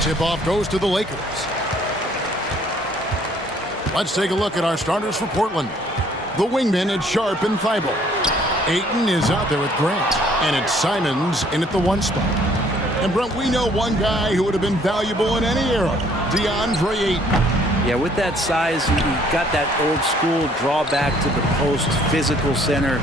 Tip-off goes to the Lakers. Let's take a look at our starters for Portland. The wingmen at Sharp and Thibault. Ayton is out there with Grant, and it's Simons in at the 1 spot. And Brent, we know one guy who would have been valuable in any era, DeAndre Ayton. Yeah, with that size, he got that old school drawback to the post, physical center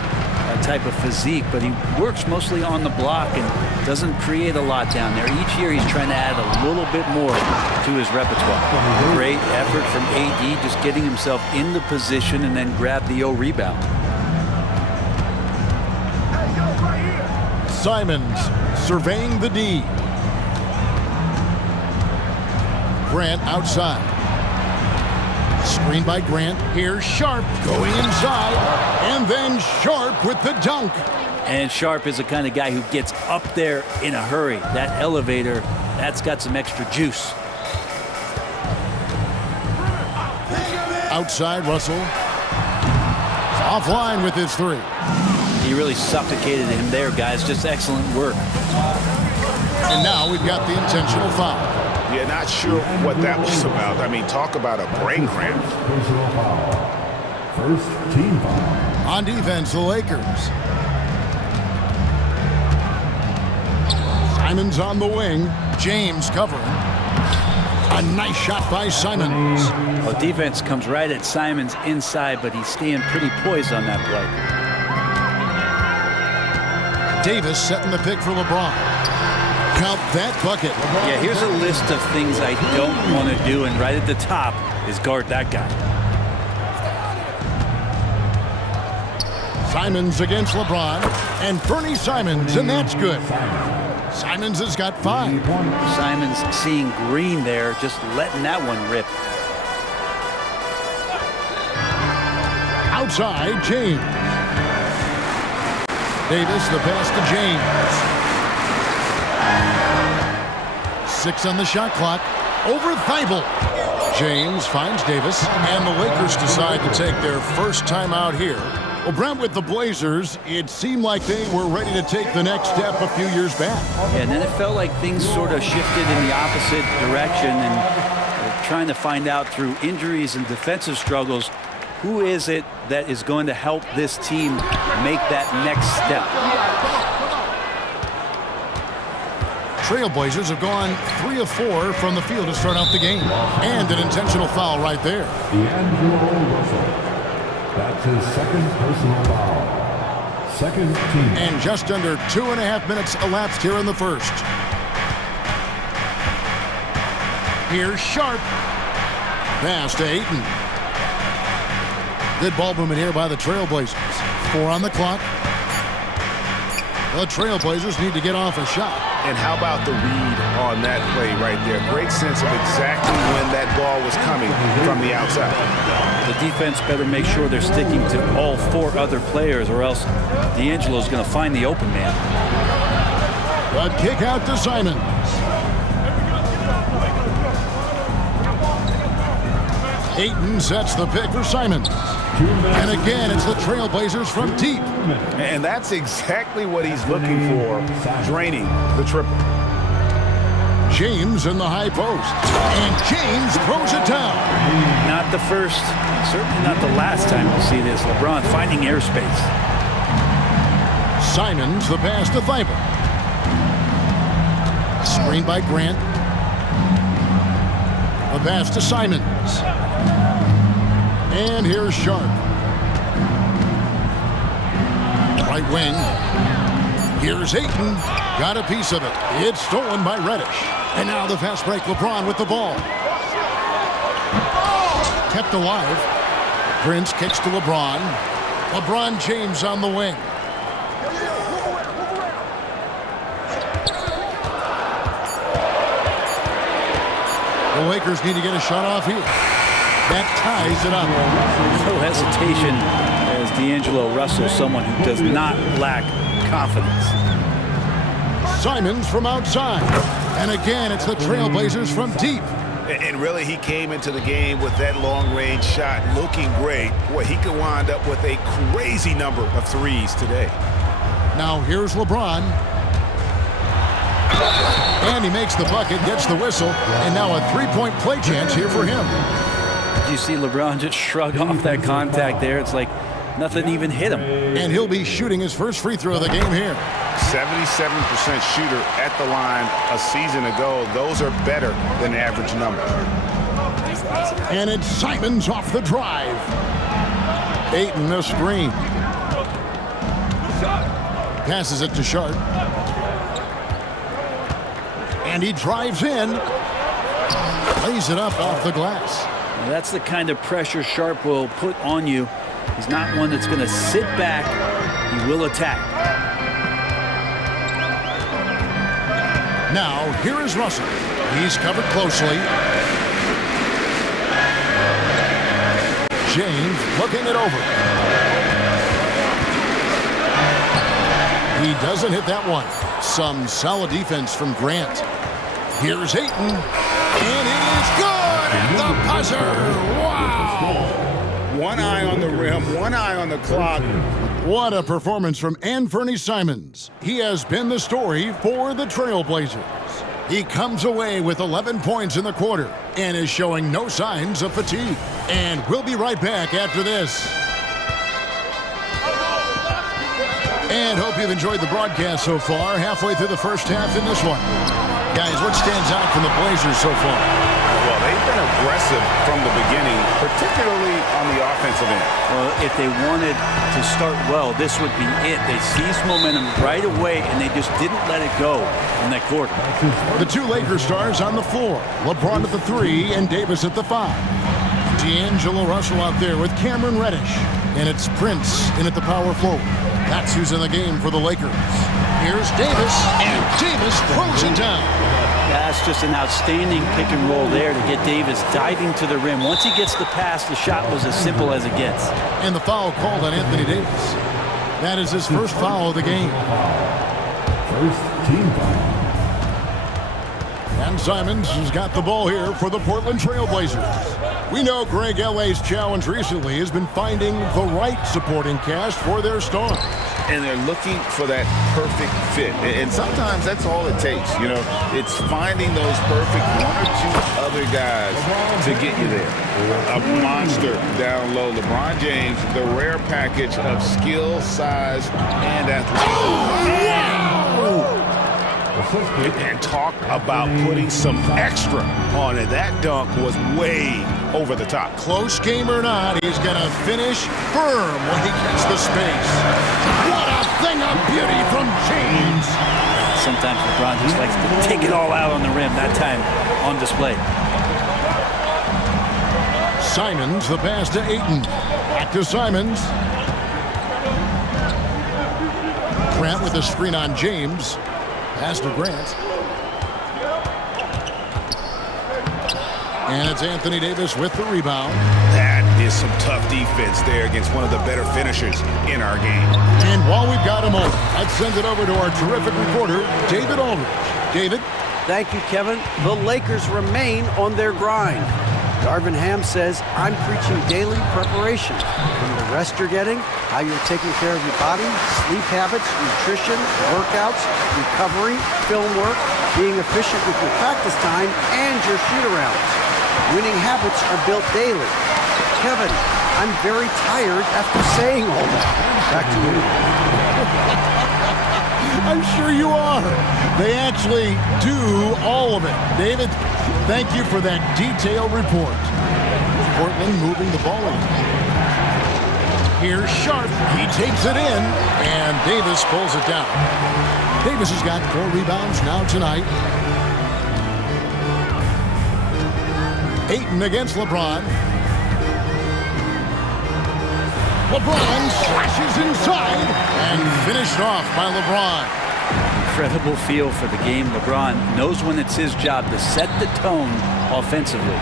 type of physique, but he works mostly on the block and doesn't create a lot down there. Each year he's trying to add a little bit more to his repertoire. Great effort from AD, just getting himself into position and then grab the rebound. Simons surveying the D. Grant outside. Screen by Grant. Here's Sharp going inside. And then Sharp with the dunk. And Sharp is the kind of guy who gets up there in a hurry. That elevator, that's got some extra juice. Outside, Russell. Offline with his 3. He really suffocated him there, guys. Just excellent work. And now we've got the intentional foul. Yeah, not sure what that was about. I mean, talk about a brain cramp. First team foul. On defense, the Lakers. Simons on the wing. James covering. A nice shot by Simons. Well, defense comes right at Simons inside, but he's staying pretty poised on that play. Davis setting the pick for LeBron. Count that bucket. Yeah, here's a list of things I don't want to do, and right at the top is guard that guy. Simons against LeBron, and Fernie Simons, and that's good. Simons has got 5. Simons seeing green there, just letting that one rip. Outside, James. Davis, the pass to James. 6 on the shot clock. Over Thibault. James finds Davis, and the Lakers decide to take their first time out here. Well, Brent, with the Blazers, it seemed like they were ready to take the next step a few years back. Yeah, and then it felt like things sort of shifted in the opposite direction, and trying to find out through injuries and defensive struggles, who is it that is going to help this team make that next step? Trailblazers have gone 3 of 4 from the field to start out the game. And an intentional foul right there. D'Angelo Russell. That's his second personal foul. Second team. And just under 2.5 minutes elapsed here in the first. Here's Sharp. Pass to Ayton. Good ball movement here by the Trailblazers. 4 on the clock. The Trailblazers need to get off a shot. And how about the read on that play right there? Great sense of exactly when that ball was coming from the outside. The defense better make sure they're sticking to all 4 other players, or else D'Angelo's going to find the open man. A kick out to Simons. Ayton sets the pick for Simons. And again, it's the Trailblazers from deep. And that's exactly what he's looking for, draining the triple. James in the high post. And James throws it down. Not the first, certainly not the last time we'll see this. LeBron finding airspace. Simons, the pass to Thibault. Screen by Grant. The pass to Simons. And here's Sharp. Right wing. Here's Ayton. Got a piece of it. It's stolen by Reddish. And now the fast break. LeBron with the ball. Kept alive. Prince kicks to LeBron. LeBron James on the wing. The Lakers need to get a shot off here. That ties it up. No hesitation, as D'Angelo Russell, someone who does not lack confidence. Simons from outside. And again, it's the Trailblazers from deep. And really, he came into the game with that long-range shot looking great. Boy, he could wind up with a crazy number of threes today. Now here's LeBron. And he makes the bucket, gets the whistle, and now a three-point play chance here for him. You see LeBron just shrug off that contact there. It's like nothing even hit him. And he'll be shooting his first free throw of the game here. 77% shooter at the line a season ago. Those are better than the average number. And it's Simons off the drive. Ayton a screen. Passes it to Sharp. And he drives in. Lays it up off the glass. Now that's the kind of pressure Sharp will put on you. He's not one that's going to sit back. He will attack. Now, here is Russell. He's covered closely. James looking it over. He doesn't hit that one. Some solid defense from Grant. Here's Ayton. And it is good at the buzzer. Wow! One eye on the rim, one eye on the clock. What a performance from Anthony Simons. He has been the story for the Trailblazers. He comes away with 11 points in the quarter and is showing no signs of fatigue. And we'll be right back after this. And hope you've enjoyed the broadcast so far, halfway through the first half in this one. Guys, what stands out from the Blazers so far? Well, they've been aggressive from the beginning, particularly on the offensive end. Well, if they wanted to start well, this would be it. They seized momentum right away, and they just didn't let it go in that quarter. The two Lakers stars on the floor. LeBron at the 3 and Davis at the 5. D'Angelo Russell out there with Cameron Reddish. And it's Prince in at the power forward. That's who's in the game for the Lakers. Here's Davis, and Davis throws it down. That's just an outstanding pick and roll there to get Davis diving to the rim. Once he gets the pass, the shot was as simple as it gets. And the foul called on Anthony Davis. That is his first foul of the game. First team foul. And Simons has got the ball here for the Portland Trailblazers. We know Greg L.A.'s challenge recently has been finding the right supporting cast for their stars. And they're looking for that perfect fit. And sometimes that's all it takes. You know, it's finding those perfect one or two other guys to get you there. A monster down low. LeBron James, the rare package of skill, size, and athleticism. And talk about putting some extra on it. That dunk was way over the top. Close game or not, he's going to finish firm when he gets the space. What a thing of beauty from James. Sometimes LeBron just likes to take it all out on the rim. That time on display. Simons, the pass to Ayton. Back to Simons. Grant with a screen on James. Pass to Grant. And it's Anthony Davis with the rebound. That is some tough defense there against one of the better finishers in our game. And while we've got him over, let's send it over to our terrific reporter, David Aldridge. David? Thank you, Kevin. The Lakers remain on their grind. Darvin Ham says, I'm preaching daily preparation. From the rest you're getting, how you're taking care of your body, sleep habits, nutrition, workouts, recovery, film work, being efficient with your practice time, and your shoot-arounds. Winning habits are built daily. Kevin, I'm very tired after saying all that. Back to you. I'm sure you are. They actually do all of it. David, thank you for that detailed report. Portland moving the ball in. Here's Sharp. He takes it in, and Davis pulls it down. Davis has got 4 rebounds now tonight. Ayton against LeBron. LeBron slashes inside and finished off by LeBron. Incredible feel for the game. LeBron knows when it's his job to set the tone offensively.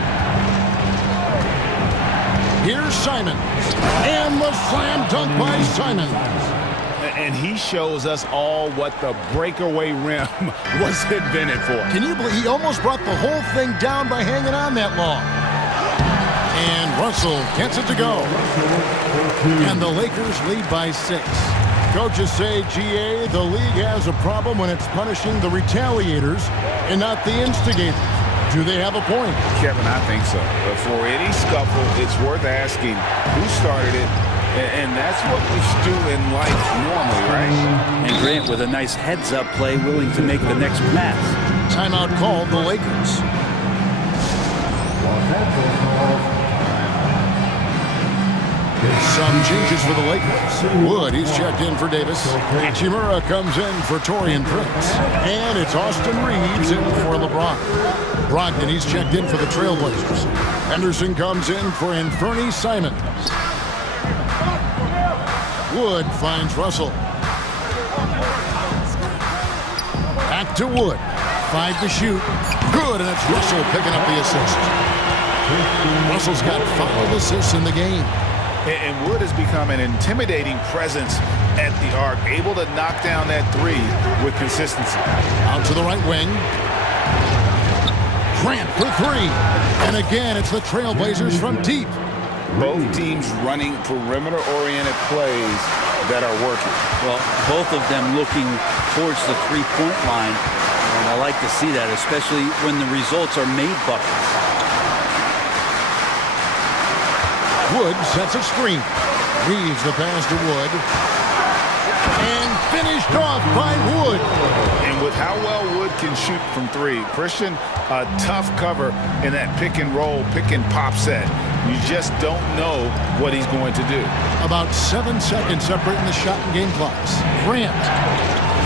Here's Simons. And the slam dunk by Simons. And he shows us all what the breakaway rim was invented for. Can you believe he almost brought the whole thing down by hanging on that long? And Russell gets it to go. And the Lakers lead by 6. Coaches say, GA, the league has a problem when it's punishing the retaliators and not the instigators. Do they have a point? Kevin, I think so. But for any scuffle, it's worth asking who started it, and that's what we do in life normally, right? And Grant with a nice heads-up play, willing to make the next pass. Timeout called the Lakers. Some changes for the Lakers. Wood, he's checked in for Davis. Hachimura comes in for Taurean Prince. And it's Austin Reeves in for LeBron. Brogdon, he's checked in for the Trailblazers. Henderson comes in for Anthony Simons. Wood finds Russell. Back to Wood. 5 to shoot. Good, and it's Russell picking up the assist. Russell's got 5 assists in the game. And Wood has become an intimidating presence at the arc, able to knock down that three with consistency. Out to the right wing. Grant for 3. And again, it's the Trailblazers from deep. Both teams running perimeter-oriented plays that are working. Well, both of them looking towards the three-point line. And I like to see that, especially when the results are made buckets. Wood sets a screen. Reeves the pass to Wood. And finished off by Wood. And with how well Wood can shoot from 3, Christian, a tough cover in that pick and roll, pick and pop set. You just don't know what he's going to do. About 7 seconds separating the shot and game clocks. Grant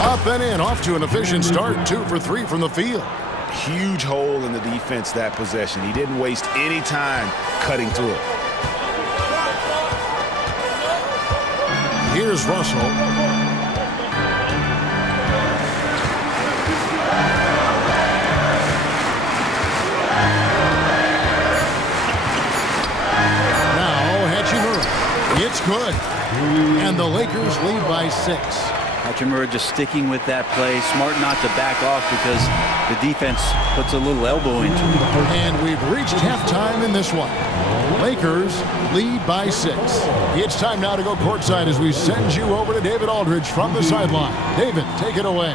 up and in, off to an efficient start. 2 for 3 from the field. Huge hole in the defense that possession. He didn't waste any time cutting through it. Here's Russell. Now Hachimura. It's good. And the Lakers lead by 6. Hachimura just sticking with that play. Smart not to back off because the defense puts a little elbow into it. And we've reached halftime in this one. Lakers lead by 6. It's time now to go courtside as we send you over to David Aldridge from the sideline. David, take it away.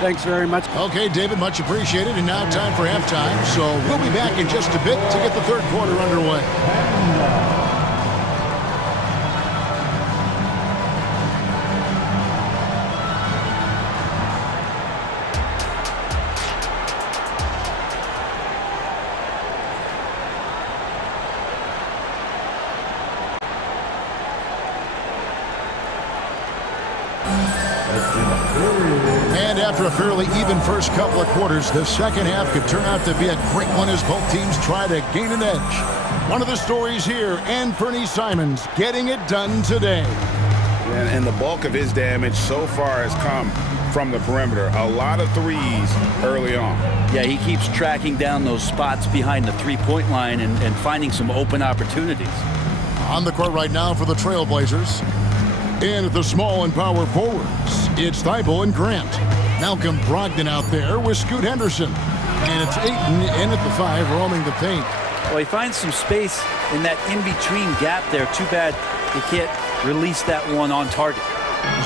Thanks very much. Okay, David, much appreciated. And now time for halftime. So we'll be back in just a bit to get the third quarter underway. And after a fairly even first couple of quarters, the second half could turn out to be a great one as both teams try to gain an edge. One of the stories here, Anthony Simons getting it done today. And the bulk of his damage so far has come from the perimeter. A lot of threes early on. Yeah, he keeps tracking down those spots behind the three-point line and finding some open opportunities. On the court right now for the Trailblazers. And at the small and power forwards, it's Thibault and Grant. Malcolm Brogdon out there with Scoot Henderson. And it's Ayton in at the 5, roaming the paint. Well, he finds some space in that in-between gap there. Too bad he can't release that one on target.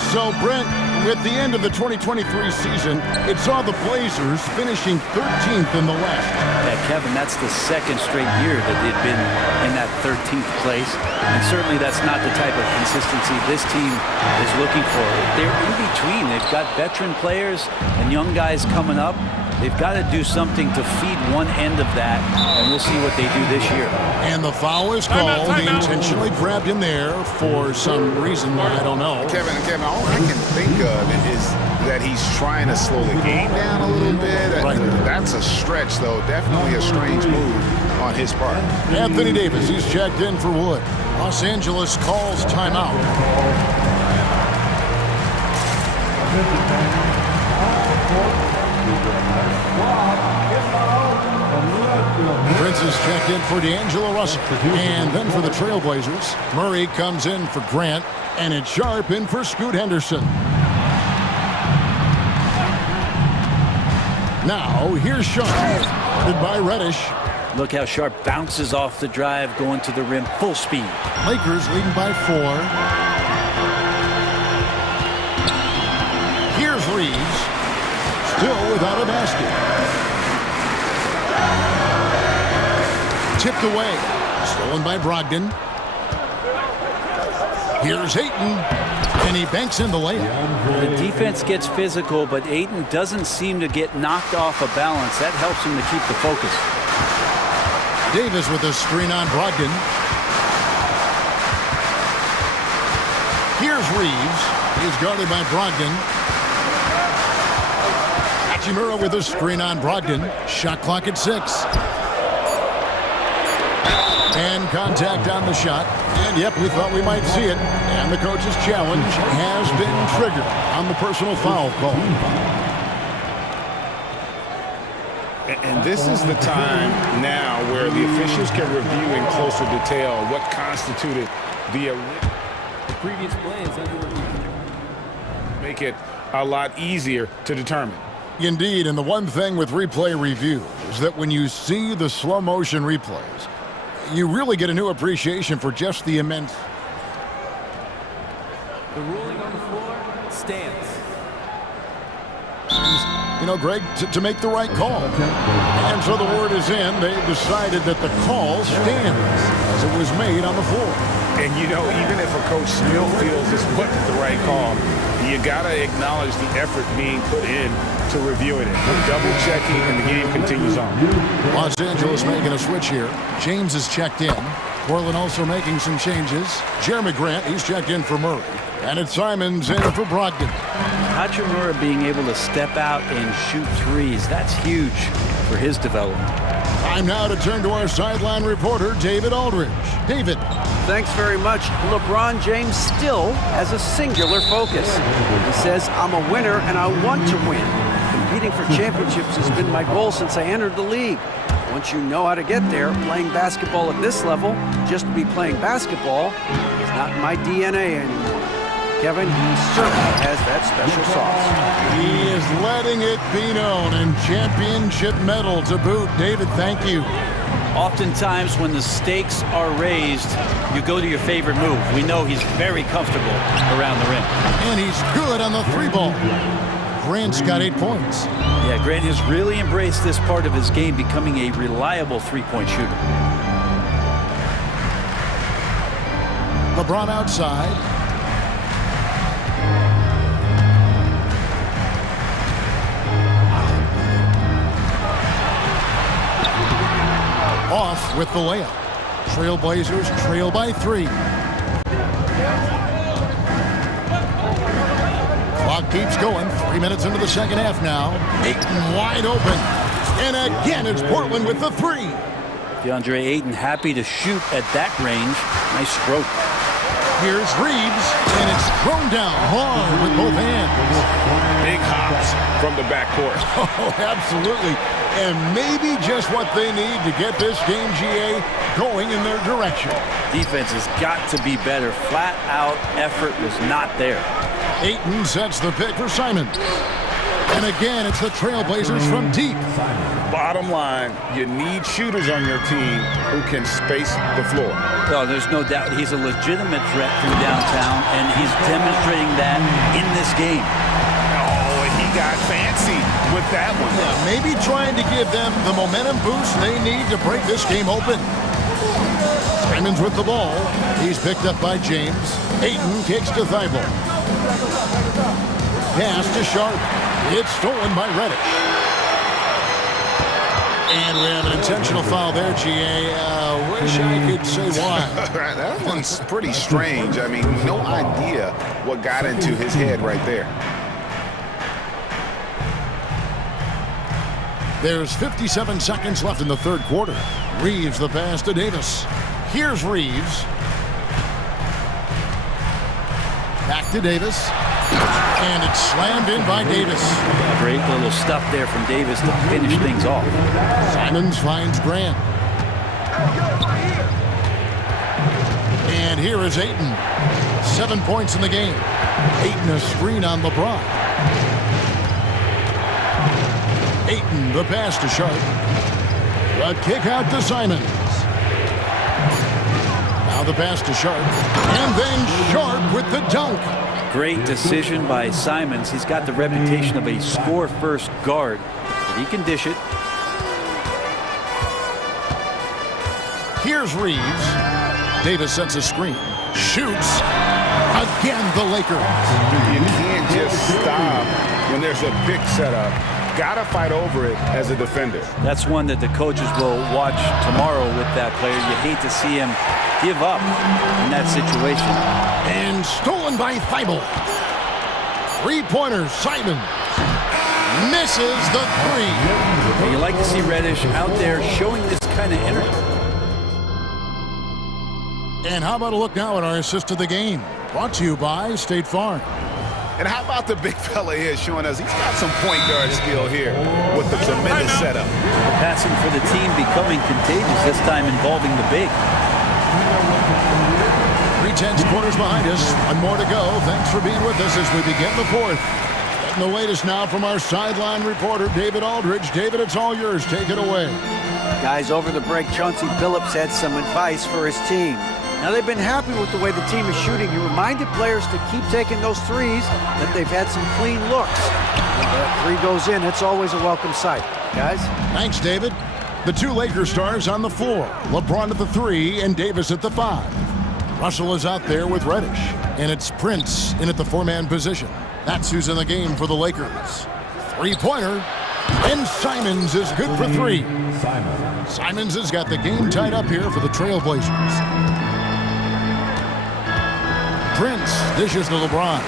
So, Brent, with the end of the 2023 season, it saw the Blazers finishing 13th in the West. Yeah, Kevin, that's the second straight year that they've been in that 13th place. And certainly that's not the type of consistency this team is looking for. They're in between. They've got veteran players and young guys coming up. They've got to do something to feed one end of that, and we'll see what they do this year. And the foul is called. He intentionally grabbed him there for some reason, I don't know. Kevin, all I can think of is that he's trying to slow the game down a little bit. Right. That's a stretch, though. Definitely a strange move on his part. Anthony Davis, he's checked in for Wood. Los Angeles calls timeout. Prince is checked in for D'Angelo Russell. And then for the Trailblazers, Murray comes in for Grant, and it's Sharp in for Scoot Henderson. Now, here's Sharp, guarded by Reddish. Look how Sharp bounces off the drive, going to the rim full speed. Lakers leading by 4. still without a basket. Tipped away. Stolen by Brogdon. Here's Ayton. And he banks in the layup. The defense gets physical, but Ayton doesn't seem to get knocked off of balance. That helps him to keep the focus. Davis with a screen on Brogdon. Here's Reeves. He's guarded by Brogdon. Hachimura with a screen on Brogdon. Shot clock at 6. And contact on the shot. And yep, we thought we might see it. And the coach's challenge has been triggered on the personal foul call. And this is the time now where the officials can review in closer detail what constituted the previous play is under review. Make it a lot easier to determine. Indeed, and the one thing with replay review is that when you see the slow motion replays, you really get a new appreciation for just the immense. The ruling on the floor stands. You know, Greg, to make the right call. And so the word is in. They've decided that the call stands as it was made on the floor. And, you know, even if a coach still feels this wasn't the right call, you got to acknowledge the effort being put in to reviewing it. Double-checking, and the game continues on. Los Angeles making a switch here. James is checked in. Portland also making some changes. Jeremy Grant, he's checked in for Murray. And it's Simons in for Brogdon. Hachimura being able to step out and shoot threes, that's huge for his development. Time now to turn to our sideline reporter, David Aldridge. David. Thanks very much. LeBron James still has a singular focus. He says, I'm a winner and I want to win. Competing for championships has been my goal since I entered the league. Once you know how to get there, playing basketball at this level, just to be playing basketball, is not in my DNA anymore. Kevin, he certainly has that special sauce. He is letting it be known, and championship medal to boot. David, thank you. Oftentimes when the stakes are raised, you go to your favorite move. We know he's very comfortable around the rim. And he's good on the three ball. Grant's got 8 points. Yeah, Grant has really embraced this part of his game, becoming a reliable three-point shooter. LeBron outside. Off with the layup. Trailblazers trail by 3. Clock keeps going. 3 minutes into the second half now. Ayton wide open. And again, it's Portland with the 3. DeAndre Ayton happy to shoot at that range. Nice stroke. Here's Reeves, and it's thrown down hard with both hands. Big hops from the backcourt. Oh, absolutely. And maybe just what they need to get this game, GA, going in their direction. Defense has got to be better. Flat out effort was not there. Ayton sets the pick for Simons. And again, it's the Trailblazers from deep. Bottom line, you need shooters on your team who can space the floor. Well, there's no doubt he's a legitimate threat from downtown, and he's demonstrating that in this game. Oh, and he got fancy with that one. Yeah, maybe trying to give them the momentum boost they need to break this game open. Simons with the ball. He's picked up by James. Ayton kicks to Thibault. Pass to Sharp. It's stolen by Reddish. And we have an intentional foul there, GA. Wish I could say why. That one's pretty strange. I mean, no idea what got into his head right there. There's 57 seconds left in the third quarter. Reeves the pass to Davis. Here's Reeves. Back to Davis. And it's slammed in by Davis. Great little stuff there from Davis to finish things off. Simons finds Grant. And here is Ayton. 7 points in the game. Ayton a screen on LeBron. Ayton the pass to Sharp. A kick out to Simons. Now the pass to Sharp. And then Sharp with the dunk. Great decision by Simons. He's got the reputation of a score-first guard, but he can dish it. Here's Reeves. Davis sets a screen. Shoots. Again, the Lakers. You can't just stop when there's a big setup. Gotta fight over it as a defender. That's one that the coaches will watch tomorrow with that player. You hate to see him give up in that situation. And stolen by Thibault. Three-pointer, Simon. Misses the three. Well, you like to see Reddish out there showing this kind of energy. And how about a look now at our assist of the game? Brought to you by State Farm. And how about the big fella here showing us he's got some point guard skill here with the tremendous setup. The passing for the team becoming contagious, this time involving the big. 3/10 quarters behind us. One more to go. Thanks for being with us as we begin the fourth. Getting the latest now from our sideline reporter, David Aldridge. David, it's all yours. Take it away. Guys, over the break, Chauncey Billups had some advice for his team. Now, they've been happy with the way the team is shooting. He reminded players to keep taking those threes, that they've had some clean looks. When that three goes in, it's always a welcome sight. Guys? Thanks, David. The two Lakers stars on the floor. LeBron at the 3 and Davis at the 5. Russell is out there with Reddish. And it's Prince in at the 4-man position. That's who's in the game for the Lakers. Three-pointer. And Simons is good for 3. Simons has got the game tied up here for the Trailblazers. Prince dishes to LeBron.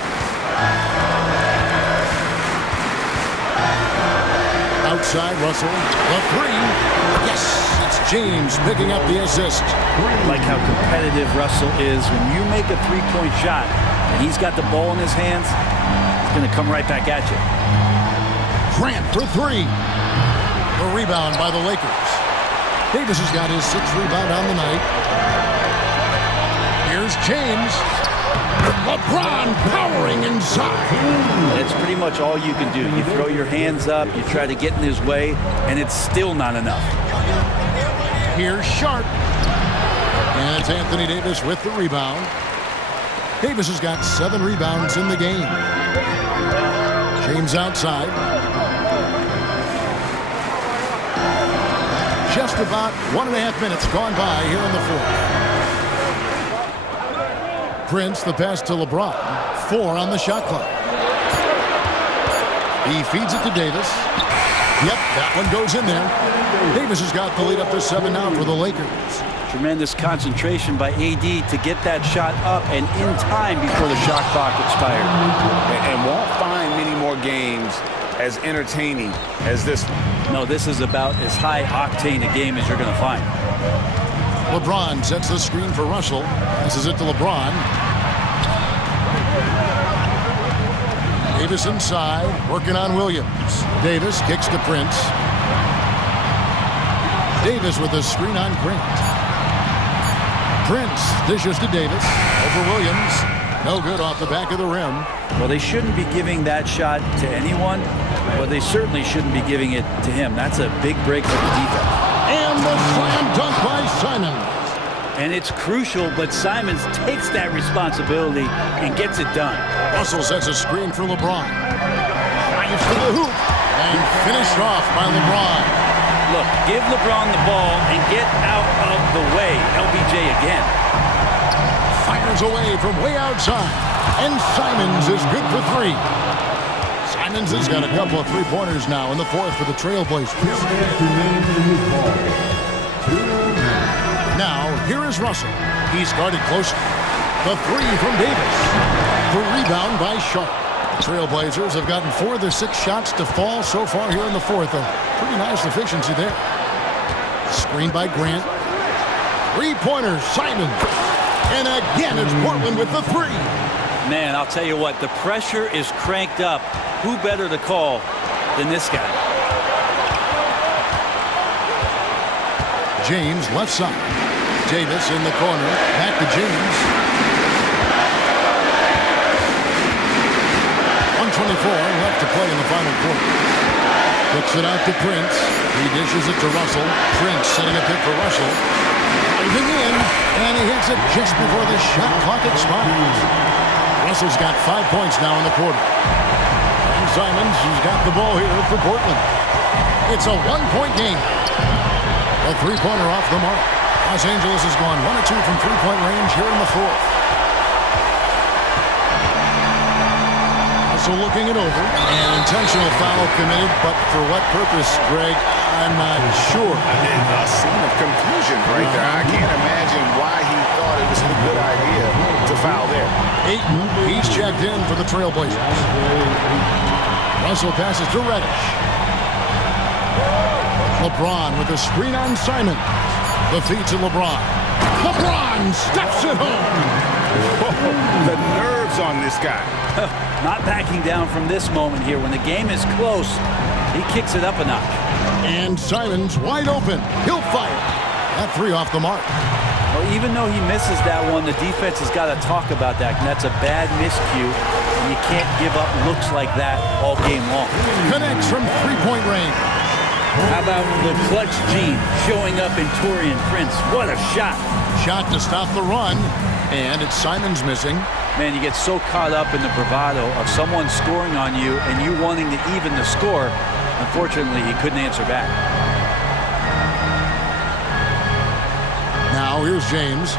Outside Russell. The 3. Yes! It's James picking up the assist. Like how competitive Russell is. When you make a three-point shot and he's got the ball in his hands, he's going to come right back at you. Grant for 3. The rebound by the Lakers. Davis has got his 6th rebound on the night. Here's James. LeBron powering inside. That's pretty much all you can do. You throw your hands up, you try to get in his way, and it's still not enough. Here's Sharp. And it's Anthony Davis with the rebound. Davis has got 7 rebounds in the game. James outside. Just about 1.5 minutes gone by here in the fourth. Prince, the pass to LeBron. 4 on the shot clock. He feeds it to Davis. Yep, that one goes in there. Davis has got the lead up to 7 now for the Lakers. Tremendous concentration by AD to get that shot up and in time before the shot clock expired. And won't find many more games as entertaining as this one. No, this is about as high octane a game as you're going to find. LeBron sets the screen for Russell. This is it to LeBron. Davis inside, working on Williams. Davis kicks to Prince. Davis with a screen on Grant. Prince dishes to Davis. Over Williams. No good off the back of the rim. Well, they shouldn't be giving that shot to anyone, but they certainly shouldn't be giving it to him. That's a big break for the defense. And the slam dunk by Simons. And it's crucial, but Simons takes that responsibility and gets it done. Russell sets a screen for LeBron. Drives to the hoop and finished off by LeBron. Look, give LeBron the ball and get out of the way. LBJ again. Fires away from way outside. And Simons is good for 3. Simons has got a couple of three-pointers now in the fourth for the Trailblazers. Now, here is Russell. He's guarded closely. The 3 from Davis. The rebound by Sharp. The Trailblazers have gotten 4 of their 6 shots to fall so far here in the fourth. A pretty nice efficiency there. Screen by Grant. Three-pointer, Simon. And again, it's Portland with the 3. Man, I'll tell you what, the pressure is cranked up. Who better to call than this guy? James left side. Davis in the corner. Back to James. 1:24 left to play in the final quarter. Kicks it out to Prince. He dishes it to Russell. Prince setting a pick for Russell. Diving in, and he hits it just before the shot clock expires. Russell's got 5 points now in the quarter. And Simons, who's got the ball here for Portland. It's a 1-point game. A three-pointer off the mark. Los Angeles has gone 1 of 2 from three-point range here in the fourth. Also looking it over. An intentional foul committed, but for what purpose, Greg, I'm not sure. I mean, a scene of confusion right there. I can't imagine why he thought it was a good idea to foul there. Ayton, he's checked in for the Trailblazers. Russell passes to Reddish. LeBron with a screen on Simon. The feed to LeBron. LeBron steps it home. The nerves on this guy. Not backing down from this moment here. When the game is close, he kicks it up a notch. And Simons wide open. He'll fire. That three off the mark. Well, even though he misses that one, the defense has got to talk about that. And that's a bad miscue. And you can't give up looks like that all game long. Connects from three-point range. How about the clutch gene showing up in Torian Prince? What a shot. Shot to stop the run. And it's Simons missing. Man, you get so caught up in the bravado of someone scoring on you and you wanting to even the score. Unfortunately, he couldn't answer back. Now here's James.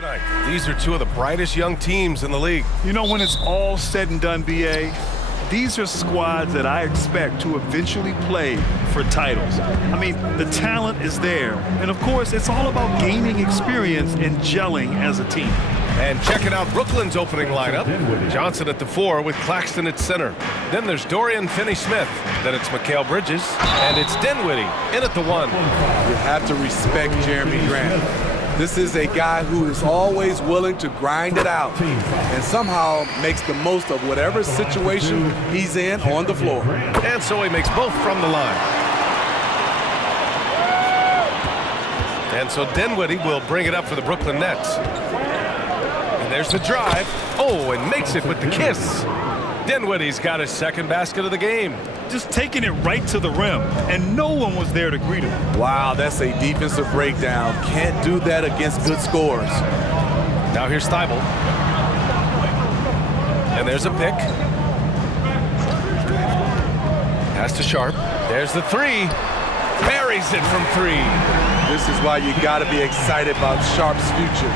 tonight. These are two of the brightest young teams in the league. You know, when it's all said and done, BA, these are squads that I expect to eventually play for titles. I mean, the talent is there. And of course, it's all about gaining experience and gelling as a team. And checking out Brooklyn's opening lineup. Johnson at the 4 with Claxton at center. Then there's Dorian Finney-Smith. Then it's Mikal Bridges. And it's Dinwiddie in at the 1. You have to respect Jeremy Grant. This is a guy who is always willing to grind it out and somehow makes the most of whatever situation he's in on the floor. And so he makes both from the line. And so Dinwiddie will bring it up for the Brooklyn Nets. And there's the drive. Oh, and makes it with the kiss. Dinwiddie's got his second basket of the game. Just taking it right to the rim, and no one was there to greet him. Wow, that's a defensive breakdown. Can't do that against good scores. Now here's Thibault. And there's a pick. Pass to Sharp. There's the 3. Buries it from 3. This is why you got to be excited about Sharp's future.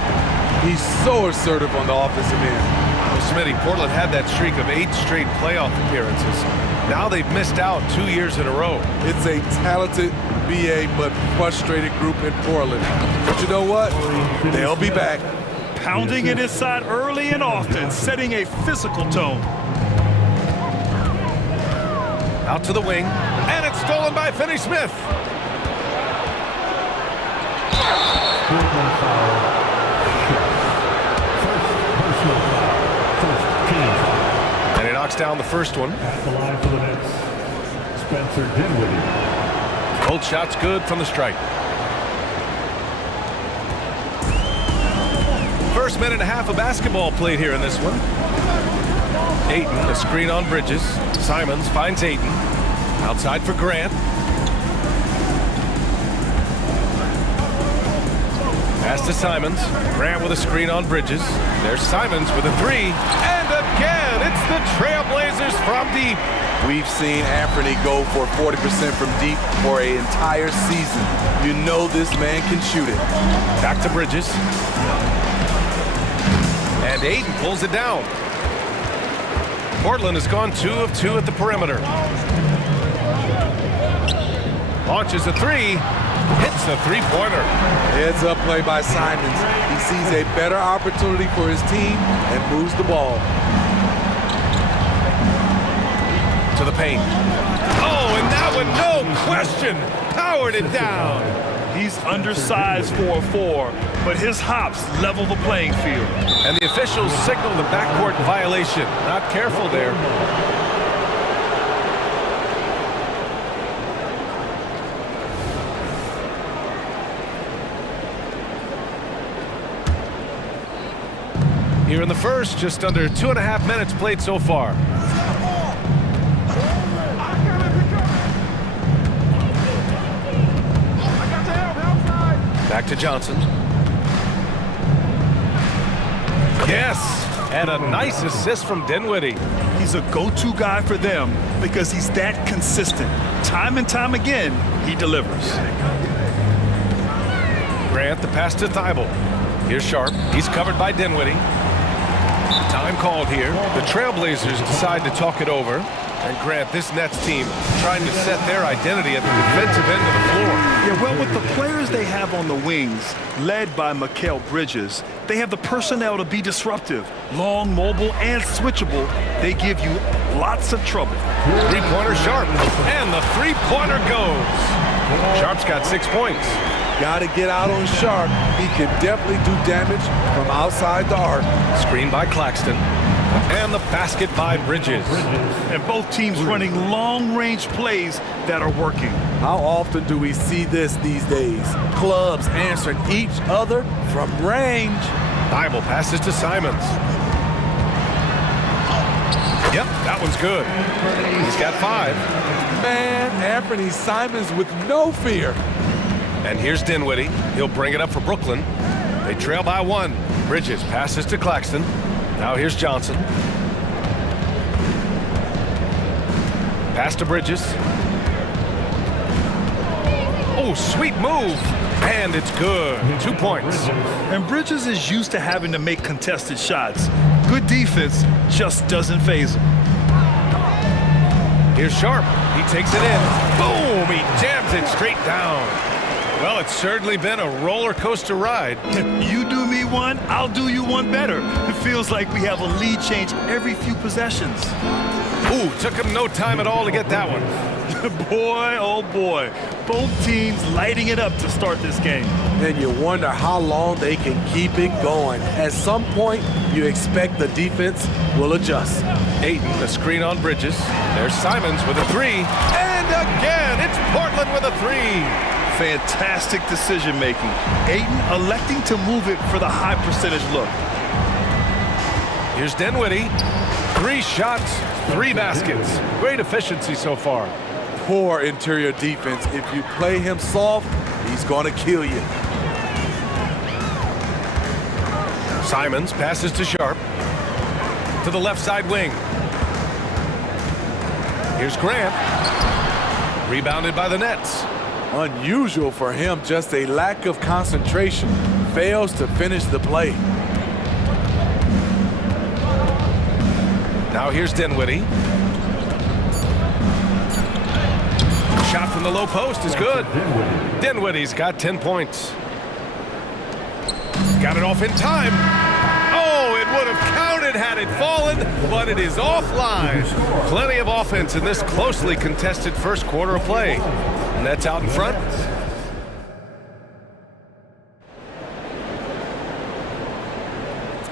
He's so assertive on the offensive end. Well, Smitty, Portland had that streak of 8 straight playoff appearances. Now they've missed out 2 years in a row. It's a talented BA but frustrated group in Portland. But you know what? They'll be back. Pounding it inside early and often, setting a physical tone. Out to the wing, and it's stolen by Finney-Smith. And he knocks down the first one. At the line for the Nets, Spencer Dinwiddie. Both shots good from the stripe. First minute and a half of basketball played here in this one. Ayton, a screen on Bridges. Simons finds Ayton. Outside for Grant. Pass to Simons. Grant with a screen on Bridges. There's Simons with a 3. And again, it's the Trailblazers from deep. We've seen Anthony go for 40% from deep for an entire season. You know this man can shoot it. Back to Bridges. And Ayton pulls it down. Portland has gone 2 of 2 at the perimeter. Launches a 3. Hits a 3-pointer. Heads up play by Simons. He sees a better opportunity for his team and moves the ball. To the paint. Oh, and that one, no question, powered it down. He's undersized for a 4, but his hops level the playing field. And the officials signal the backcourt violation. Not careful there. Here in the first, just under 2.5 minutes played so far. Back to Johnson. Yes, and a nice assist from Dinwiddie. He's a go-to guy for them because he's that consistent. Time and time again, he delivers. Grant, the pass to Thibault. Here's Sharp. He's covered by Dinwiddie. Time called here. The Trailblazers decide to talk it over. And Grant, this Nets team trying to set their identity at the defensive end of the floor. Yeah, well, with the players they have on the wings, led by Mikal Bridges, they have the personnel to be disruptive. Long, mobile, and switchable. They give you lots of trouble. Three-pointer Sharp. And the three-pointer goes. Sharp's got 6 points. Got to get out on Sharp. He can definitely do damage from outside the arc. Screen by Claxton. And the basket by Bridges. And both teams running long-range plays that are working. How often do we see this these days? Clubs answering each other from range. Thibault passes to Simons. Yep, that one's good. He's got 5. Man, Anthony Simons with no fear. And here's Dinwiddie. He'll bring it up for Brooklyn. They trail by 1. Bridges passes to Claxton. Now here's Johnson. Pass to Bridges. Oh, sweet move. And it's good. 2 points. And Bridges is used to having to make contested shots. Good defense just doesn't faze him. Here's Sharp. He takes it in. Boom! He jams it straight down. Well, it's certainly been a roller coaster ride. You do me one, I'll do you one better. It feels like we have a lead change every few possessions. Ooh, took him no time at all to get that one. Boy, oh boy. Both teams lighting it up to start this game. And you wonder how long they can keep it going. At some point, you expect the defense will adjust. Ayton, the screen on Bridges. There's Simons with a three. And again, it's Portland with a three. Fantastic decision making. Ayton electing to move it for the high percentage look. Here's Dinwiddie. 3 shots, 3 baskets. Great efficiency so far. Poor interior defense. If you play him soft, he's going to kill you. Simons passes to Sharp. To the left side wing. Here's Grant. Rebounded by the Nets. Unusual for him, just a lack of concentration. Fails to finish the play. Now here's Dinwiddie. Shot from the low post is good. Dinwiddie's got 10 points. Got it off in time. Oh, it would have counted had it fallen, but it is offline. Plenty of offense in this closely contested first quarter of play. Nets out in front.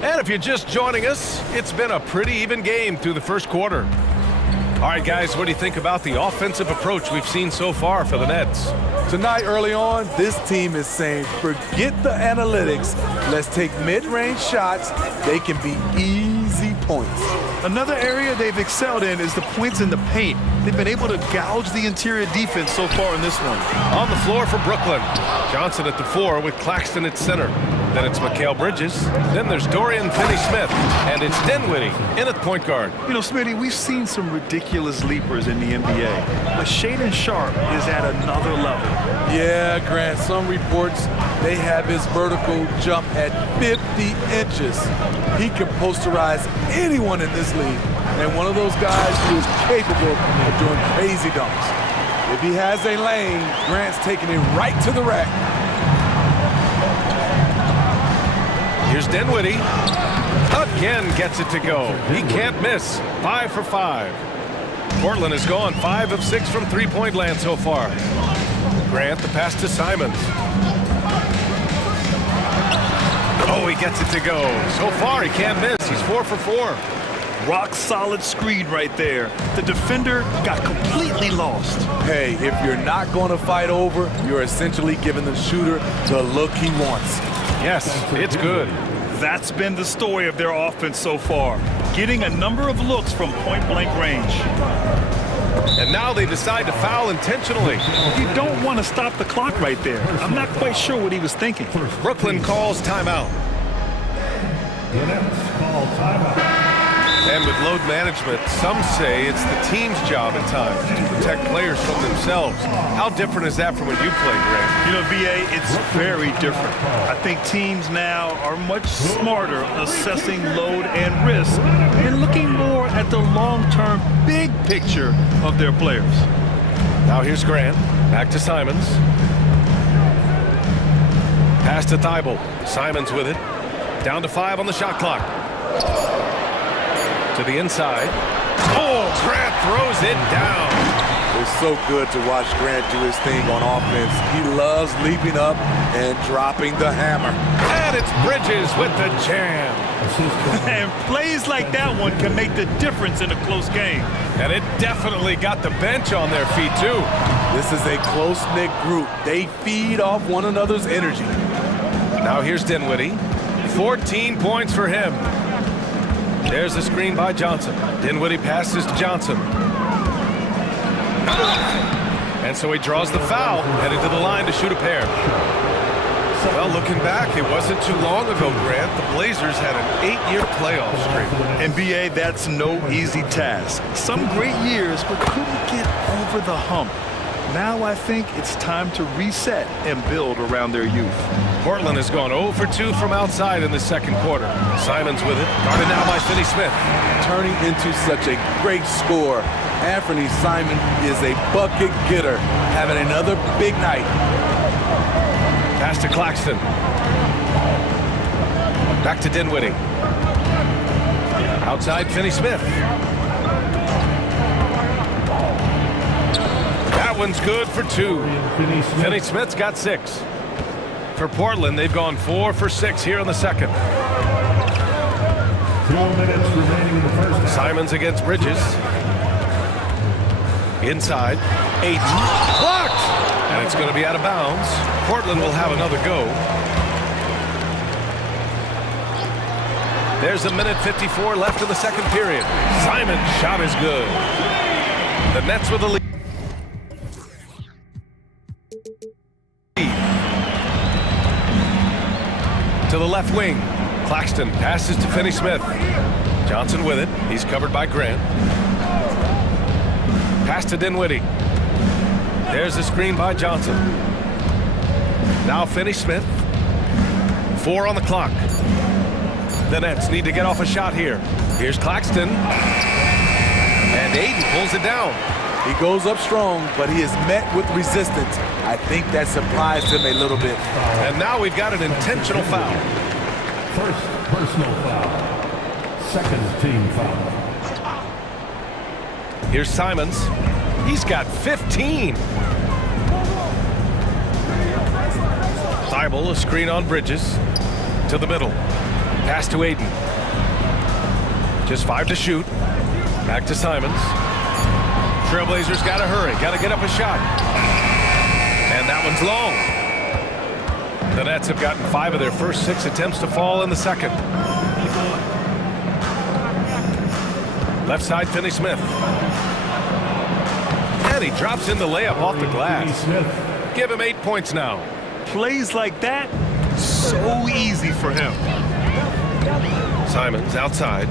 And if you're just joining us, it's been a pretty even game through the first quarter. All right, guys, what do you think about the offensive approach we've seen so far for the Nets? Tonight, early on, this team is saying, forget the analytics. Let's take mid-range shots. They can be easy points. Another area they've excelled in is the points in the paint. They've been able to gouge the interior defense so far in this one. On the floor for Brooklyn. Johnson at the 4 with Claxton at center. Then it's Mikal Bridges. Then there's Dorian Finney-Smith. And it's Dinwiddie in at point guard. You know, Smitty, we've seen some ridiculous leapers in the NBA. But Shaedon Sharp is at another level. Yeah, Grant, some reports, they have his vertical jump at 50 inches. He can posterize anyone in this league. And one of those guys who is capable of doing crazy dunks. If he has a lane, Grant's taking it right to the rack. Here's Dinwiddie. Again gets it to go. He can't miss. 5 for 5. Portland has gone 5 of 6 from three-point land so far. Grant, the pass to Simons. Oh, he gets it to go. So far, he can't miss. He's 4 for 4. Rock solid screen right there. The defender got completely lost. Hey, if you're not going to fight over, you're essentially giving the shooter the look he wants. Yes, it's good. That's been the story of their offense so far. Getting a number of looks from point-blank range. And now they decide to foul intentionally. You don't want to stop the clock right there. I'm not quite sure what he was thinking. Brooklyn calls timeout. The Nets call timeout. And with load management, some say it's the team's job at times to protect players from themselves. How different is that from when you played, Grant? You know, BA, it's very different. I think teams now are much smarter assessing load and risk and looking more at the long-term big picture of their players. Now here's Grant. Back to Simons. Pass to Thibault. Simons with it. Down to 5 on the shot clock. To the inside. Oh, Grant throws it down. It's so good to watch Grant do his thing on offense. He loves leaping up and dropping the hammer. And it's Bridges with the jam. And plays like that one can make the difference in a close game. And it definitely got the bench on their feet, too. This is a close-knit group. They feed off one another's energy. Now here's Dinwiddie. 14 points for him. There's the screen by Johnson. Dinwiddie passes to Johnson. And so he draws the foul, headed to the line to shoot a pair. Well, looking back, it wasn't too long ago, Grant. The Blazers had an 8-year playoff streak. NBA, that's no easy task. Some great years, but couldn't get over the hump. Now I think it's time to reset and build around their youth. Portland has gone 0 for 2 from outside in the second quarter. Simons with it, guarded now by Finney-Smith. Turning into such a great scorer, Anthony Simon is a bucket getter, having another big night. Pass to Claxton. Back to Dinwiddie. Outside Finney-Smith. That one's good for 2. Finney-Smith's got 6. For Portland, they've gone 4 for 6 here in the second. 2 minutes remaining in the first half. Simons against Bridges. Inside. Ayton. Blocked! And it's going to be out of bounds. Portland will have another go. There's a minute 54 left in the second period. Simon's shot is good. The Nets with the lead. To the left wing. Claxton passes to Finney-Smith. Johnson with it. He's covered by Grant. Pass to Dinwiddie. There's the screen by Johnson. Now Finney-Smith. 4 on the clock. The Nets need to get off a shot here. Here's Claxton. And Ayton pulls it down. He goes up strong, but he is met with resistance. I think that surprised him a little bit. And now we've got an intentional foul. First personal foul. Second team foul. Here's Simons. He's got 15. Thibault, a screen on Bridges. To the middle. Pass to Ayton. Just 5 to shoot. Back to Simons. Trailblazers got to hurry. Got to get up a shot. And that one's long. The Nets have gotten 5 of their first 6 attempts to fall in the second. Left side, Finney-Smith. And he drops in the layup off the glass. Give him 8 points now. Plays like that, so easy for him. Simons outside.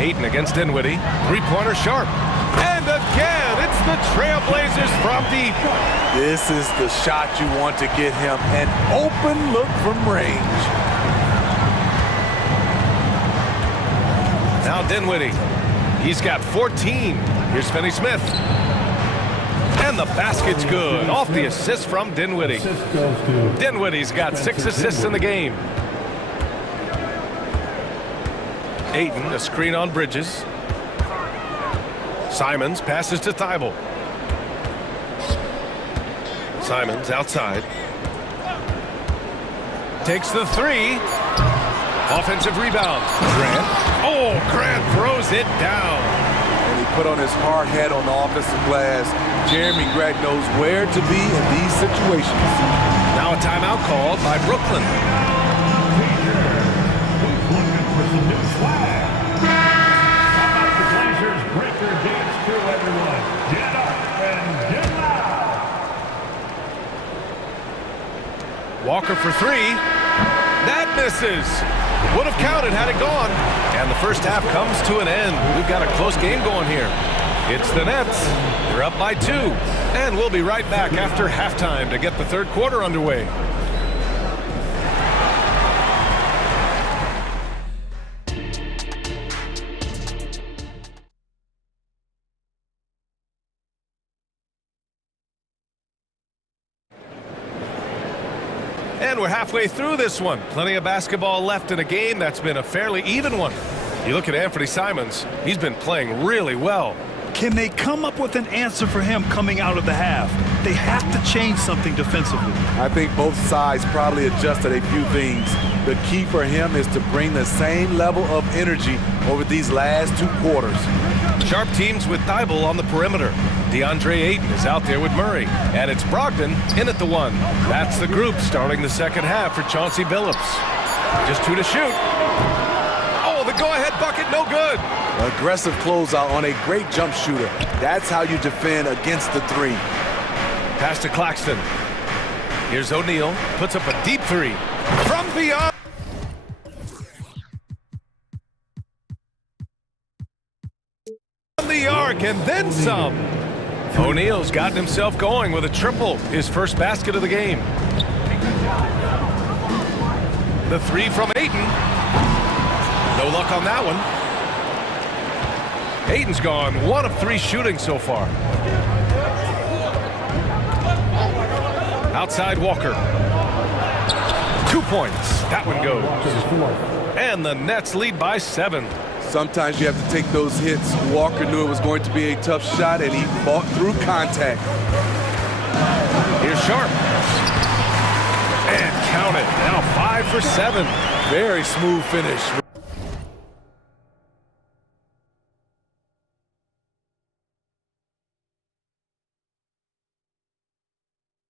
Ayton against Dinwiddie. Three-pointer sharp. And again, it's the Trailblazers from deep. This is the shot you want to get him. An open look from range. Now Dinwiddie. He's got 14. Here's Finney-Smith. And the basket's good. Off the assist from Dinwiddie. Dinwiddie's got 6 assists in the game. Ayton, a screen on Bridges. Simons passes to Thibault. Simons outside. Takes the 3. Offensive rebound. Grant. Oh, Grant throws it down. And he put on his hard hat on the offensive glass. Jeremy Grant knows where to be in these situations. Now a timeout called by Brooklyn. Looking for some new swag. How about the Blazers break their dance through everyone? Get up and get loud. Walker for 3. That misses. Would have counted had it gone. And the first half comes to an end. We've got a close game going here. It's the Nets. They're up by 2. And we'll be right back after halftime to get the third quarter underway. And we're halfway through this one. Plenty of basketball left in a game that's been a fairly even one. You look at Anthony Simons, he's been playing really well. Can they come up with an answer for him coming out of the half? They have to change something defensively. I think both sides probably adjusted a few things. The key for him is to bring the same level of energy over these last 2 quarters. Sharp teams with Thibault on the perimeter. DeAndre Ayton is out there with Murray. And it's Brogdon in at the 1. That's the group starting the second half for Chauncey Billups. Just 2 to shoot. Oh, the go-ahead bucket, no good. Aggressive closeout on a great jump shooter. That's how you defend against the 3. Pass to Claxton. Here's O'Neal. Puts up a deep 3. From beyond. From the arc, and then some. O'Neal's gotten himself going with a triple, his first basket of the game. The three from Ayton. No luck on that one. Ayton's gone 1 of 3 shooting so far. Outside Walker. 2 points. That one goes. And the Nets lead by 7. Sometimes you have to take those hits. Walker knew it was going to be a tough shot, and he fought through contact. Here's Sharp. And count it. Now 5 for 7. Very smooth finish.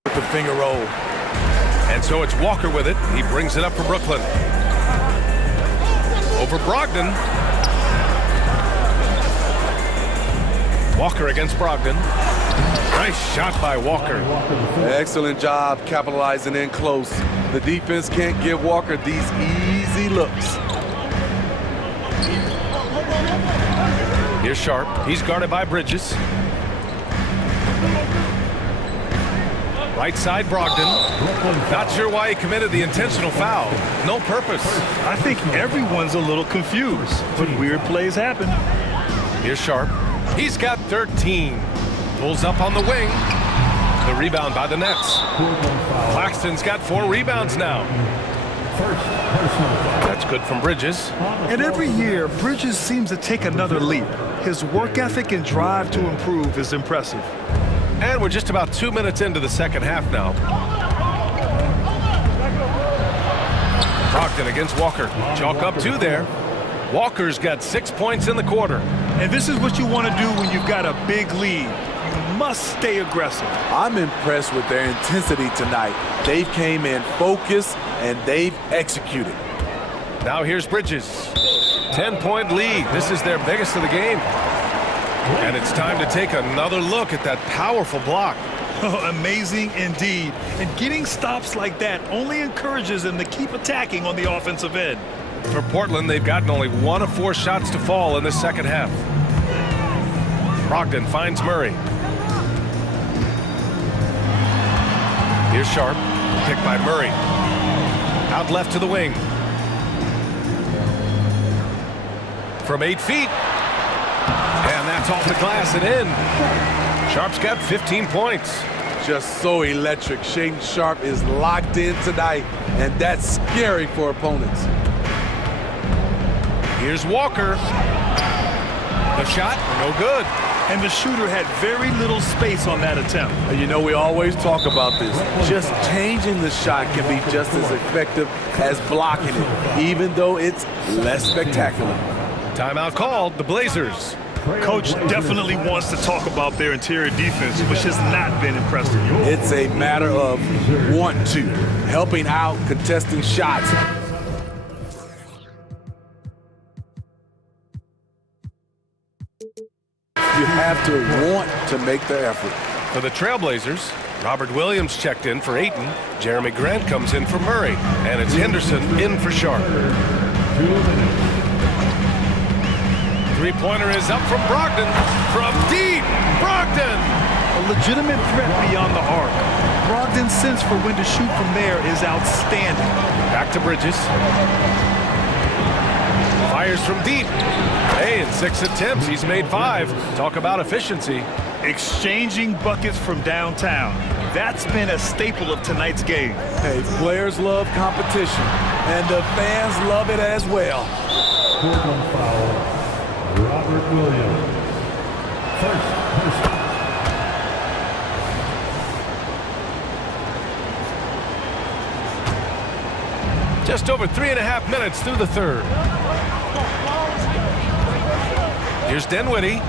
With the finger roll. And so it's Walker with it. He brings it up for Brooklyn. Over Brogdon. Walker against Brogdon. Nice shot by Walker. Excellent job capitalizing in close. The defense can't give Walker these easy looks. Here's Sharp. He's guarded by Bridges. Right side Brogdon. Not sure why he committed the intentional foul. No purpose. I think everyone's a little confused, but weird plays happen. Here's Sharp. He's got 13. Pulls up on the wing. The rebound by the Nets. Claxton's got 4 rebounds now. That's good from Bridges. And every year, Bridges seems to take another leap. His work ethic and drive to improve is impressive. And we're just about 2 minutes into the second half now. Brogdon against Walker. Chalk up 2 there. Walker's got 6 points in the quarter. And this is what you want to do when you've got a big lead. You must stay aggressive. I'm impressed with their intensity tonight. They've came in focused and they've executed. Now here's Bridges. 10-point lead. This is their biggest of the game. And it's time to take another look at that powerful block. Oh, amazing indeed. And getting stops like that only encourages them to keep attacking on the offensive end. For Portland, they've gotten only 1 of 4 shots to fall in the second half. Brogdon finds Murray. Here's Sharp, picked by Murray. Out left to the wing. From 8 feet. And that's off the glass and in. Sharp's got 15 points. Just so electric. Shaedon Sharp is locked in tonight, and that's scary for opponents. Here's Walker. The shot, no good. And the shooter had very little space on that attempt. You know, we always talk about this. Just changing the shot can be just as effective as blocking it, even though it's less spectacular. Timeout called, the Blazers. Coach definitely wants to talk about their interior defense, which has not been impressive. It's a matter of want to, helping out, contesting shots. You have to want to make the effort. For the Trailblazers, Robert Williams checked in for Ayton. Jeremy Grant comes in for Murray. And it's Henderson in for Sharp. Three-pointer is up from Brogdon. From deep, Brogdon! A legitimate threat beyond the arc. Brogdon's sense for when to shoot from there is outstanding. Back to Bridges. Fires from deep. Hey, in 6 attempts, he's made 5. Talk about efficiency. Exchanging buckets from downtown. That's been a staple of tonight's game. Hey, players love competition, and the fans love it as well. Portland foul. Robert Williams. First. Just over 3.5 minutes through the third. Here's Dinwiddie.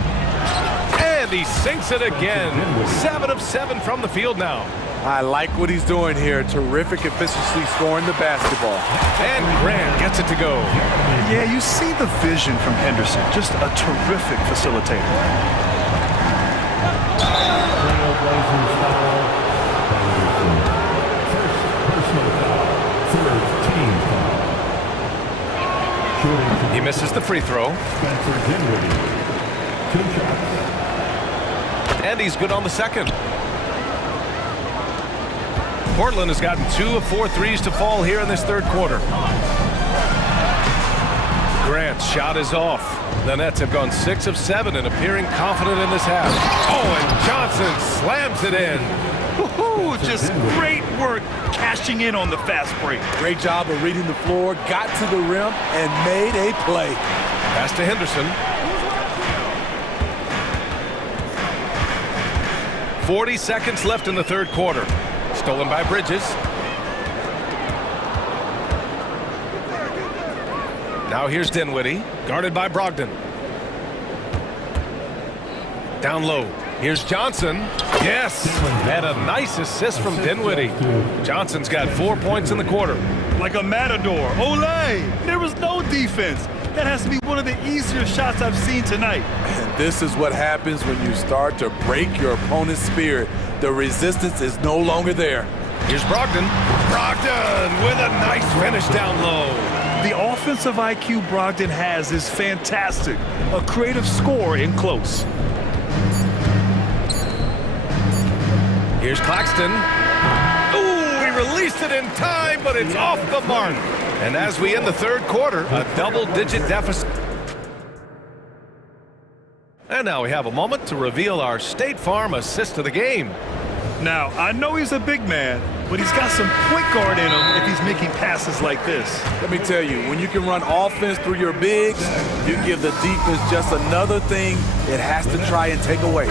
And he sinks it again. 7 of 7 from the field now. I like what he's doing here. Terrific efficiency scoring the basketball. And Grant gets it to go. Yeah, you see the vision from Henderson. Just a terrific facilitator. Trailblazers foul. First personal foul. Third team foul. Shooting. He misses the free throw. Spencer Dinwiddie. 2 shots. And he's good on the second. Portland has gotten 2 of 4 threes to fall here in this third quarter. Grant's shot is off. The Nets have gone 6 of 7 and appearing confident in this half. Oh, and Johnson slams it in. Woohoo! Just great work cashing in on the fast break. Great job of reading the floor, got to the rim, and made a play. Pass to Henderson. 40 seconds left in the third quarter. Stolen by Bridges. Now here's Dinwiddie, guarded by Brogdon. Down low. Here's Johnson. Yes! And a nice assist from Dinwiddie. Johnson's got 4 points in the quarter. Like a matador. Olay! There was no defense. That has to be one of the easier shots I've seen tonight. And this is what happens when you start to break your opponent's spirit. The resistance is no longer there. Here's Brogdon. Brogdon with a nice finish down low. The offensive IQ Brogdon has is fantastic. A creative scorer in close. Here's Claxton. Ooh, he released it in time, but it's off the mark. And as we end the third quarter, a double-digit deficit. And now we have a moment to reveal our State Farm assist of the game. Now, I know he's a big man, but he's got some point guard in him if he's making passes like this. Let me tell you, when you can run offense through your bigs, you give the defense just another thing it has to try and take away.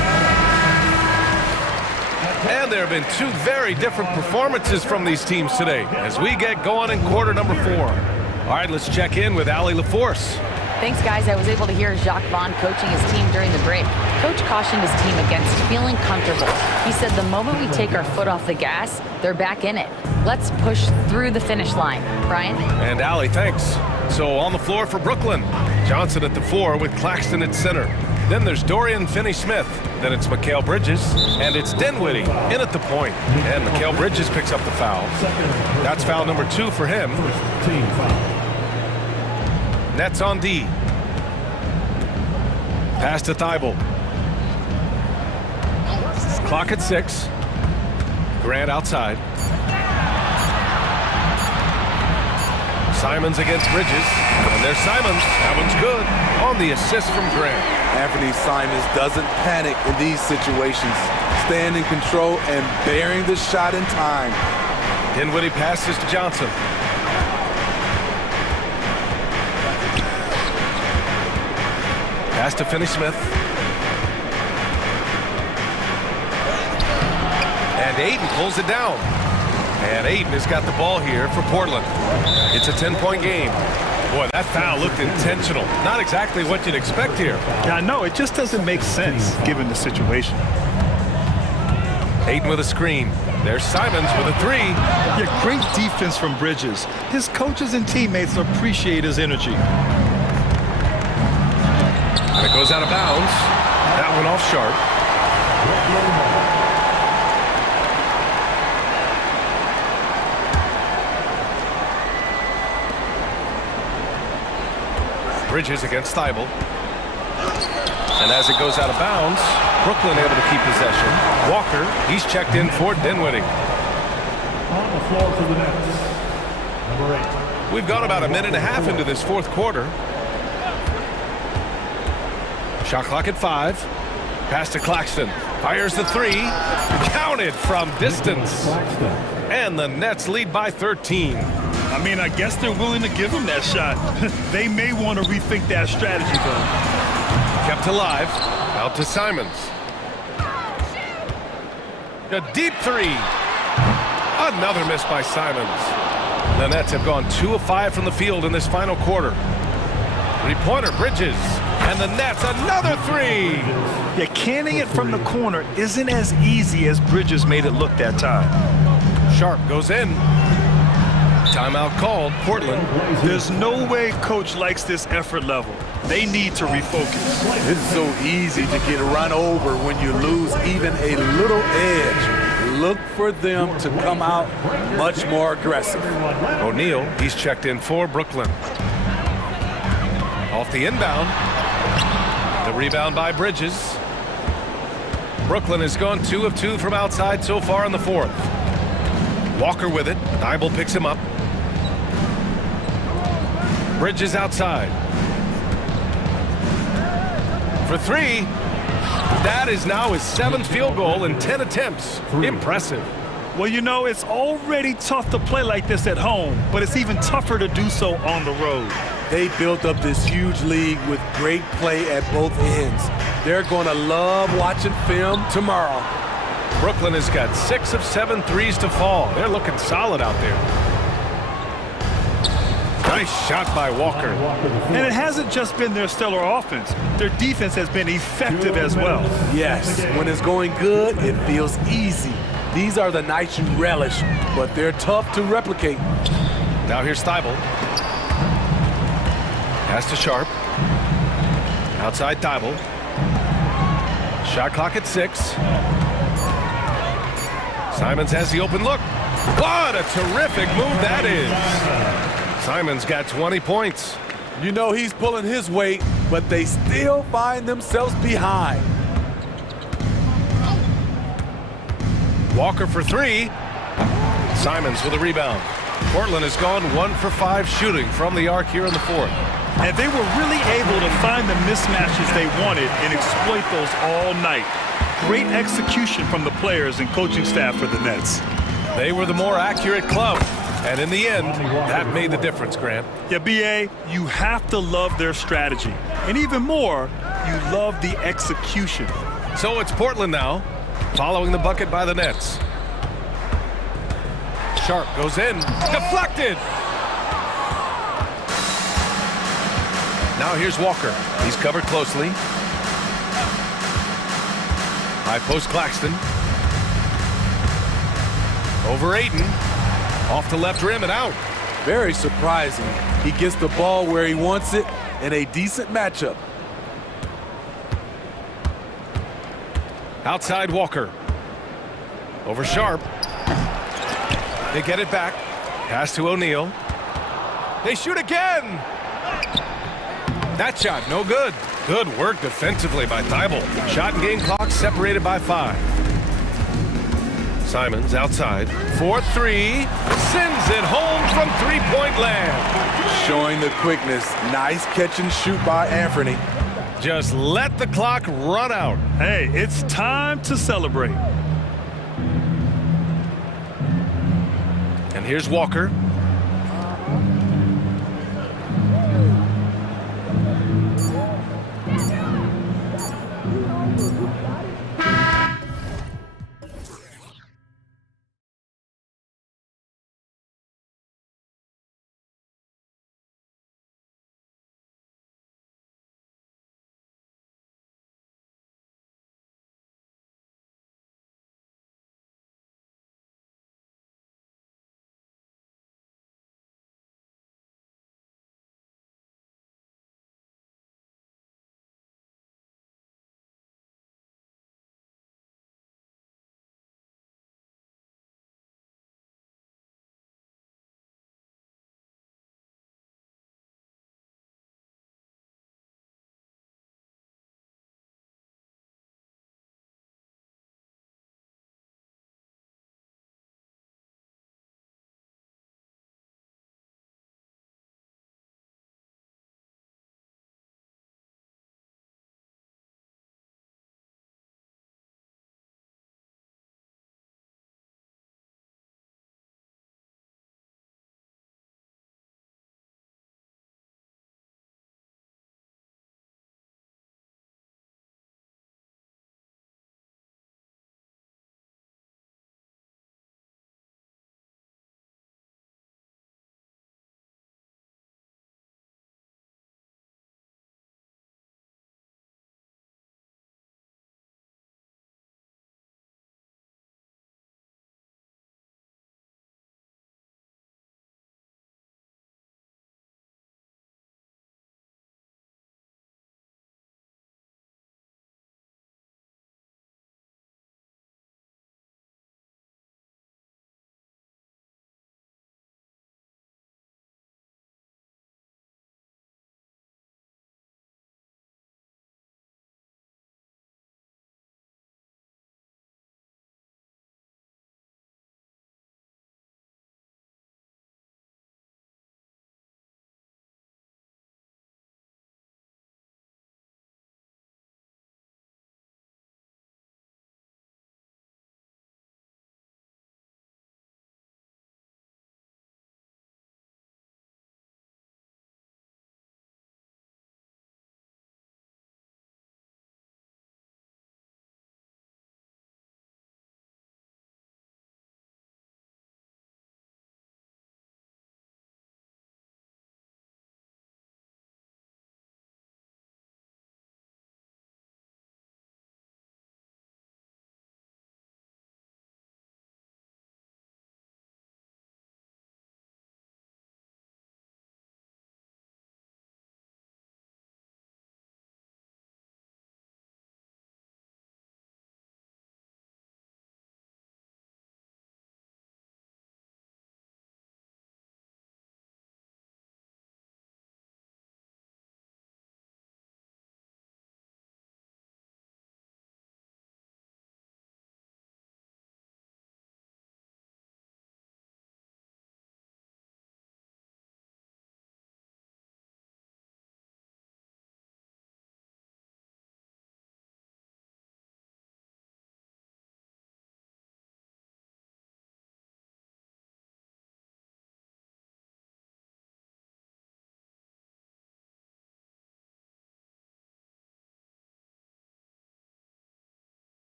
And there have been 2 very different performances from these teams today as we get going in quarter number 4. All right, let's check in with Allie LaForce. Thanks, guys. I was able to hear Jacques Vaughn coaching his team during the break. Coach cautioned his team against feeling comfortable. He said the moment we take our foot off the gas, they're back in it. Let's push through the finish line. Brian? And Allie, thanks. So on the floor for Brooklyn. Johnson at the 4 with Claxton at center. Then there's Dorian Finney-Smith. Then it's Mikal Bridges. And it's Dinwiddie in at the point. And Mikal Bridges picks up the foul. That's foul number 2 for him. Nets on D. Pass to Thibault. Clock at 6. Grant outside. Simons against Bridges. And there's Simons. That one's good. On the assist from Grant. Anthony Simons doesn't panic in these situations. Staying in control and bearing the shot in time. Dinwiddie passes to Johnson. Pass to Finney-Smith. And Ayton pulls it down. And Ayton has got the ball here for Portland. It's a 10-point game. Boy, that foul looked intentional. Not exactly what you'd expect here. Yeah, I know. It just doesn't make sense given the situation. Ayton with a screen. There's Simons with a 3. Yeah, great defense from Bridges. His coaches and teammates appreciate his energy. And it goes out of bounds. That one off Sharp. Bridges against Thibault. And as it goes out of bounds, Brooklyn able to keep possession. Walker, he's checked in for Dinwiddie. On the floor for the Nets, number 8. We've gone about a minute and a half into this fourth quarter. Shot clock at 5. Pass to Claxton. Fires the 3. Counted from distance. And the Nets lead by 13. I mean, I guess they're willing to give him that shot. They may want to rethink that strategy, though. Kept alive. Out to Simons. A deep 3. Another miss by Simons. The Nets have gone 2 of 5 from the field in this final quarter. 3-pointer Bridges. And the Nets, another 3. Yeah, canning it from the corner isn't as easy as Bridges made it look that time. Sharp goes in. Timeout called, Portland. There's no way coach likes this effort level. They need to refocus. It's so easy to get run over when you lose even a little edge. Look for them to come out much more aggressive. O'Neal, he's checked in for Brooklyn. Off the inbound. The rebound by Bridges. Brooklyn has gone 2 of 2 from outside so far in the fourth. Walker with it. Thibault picks him up. Bridges outside. For 3. That is now his 7th field goal in 10 attempts. Impressive. Well, you know, it's already tough to play like this at home, but it's even tougher to do so on the road. They built up this huge league with great play at both ends. They're going to love watching film tomorrow. Brooklyn has got 6 of 7 threes to fall. They're looking solid out there. Nice shot by Walker. And it hasn't just been their stellar offense. Their defense has been effective as well. Yes, when it's going good, it feels easy. These are the nights you relish, but they're tough to replicate. Now here's Thibault. Pass to Sharp. Outside Thibault. Shot clock at 6. Simons has the open look. What a terrific move that is. Simons got 20 points. You know he's pulling his weight, but they still find themselves behind. Walker for 3. Simons with a rebound. Portland has gone 1 for 5 shooting from the arc here in the fourth. And they were really able to find the mismatches they wanted and exploit those all night. Great execution from the players and coaching staff for the Nets. They were the more accurate club. And in the end, that made the difference, Grant. Yeah, B.A., you have to love their strategy. And even more, you love the execution. So it's Portland now, following the bucket by the Nets. Sharp goes in. Deflected! Now here's Walker. He's covered closely. High post Claxton. Over Ayton. Off the left rim and out. Very surprising. He gets the ball where he wants it in a decent matchup. Outside Walker. Over Sharp. They get it back. Pass to O'Neal. They shoot again. That shot, no good. Good work defensively by Thibault. Shot and game clock separated by 5. Simons outside. 4-3. Sends it home from three-point land. Showing the quickness. Nice catch and shoot by Anthony. Just let the clock run out. Hey, it's time to celebrate. And here's Walker.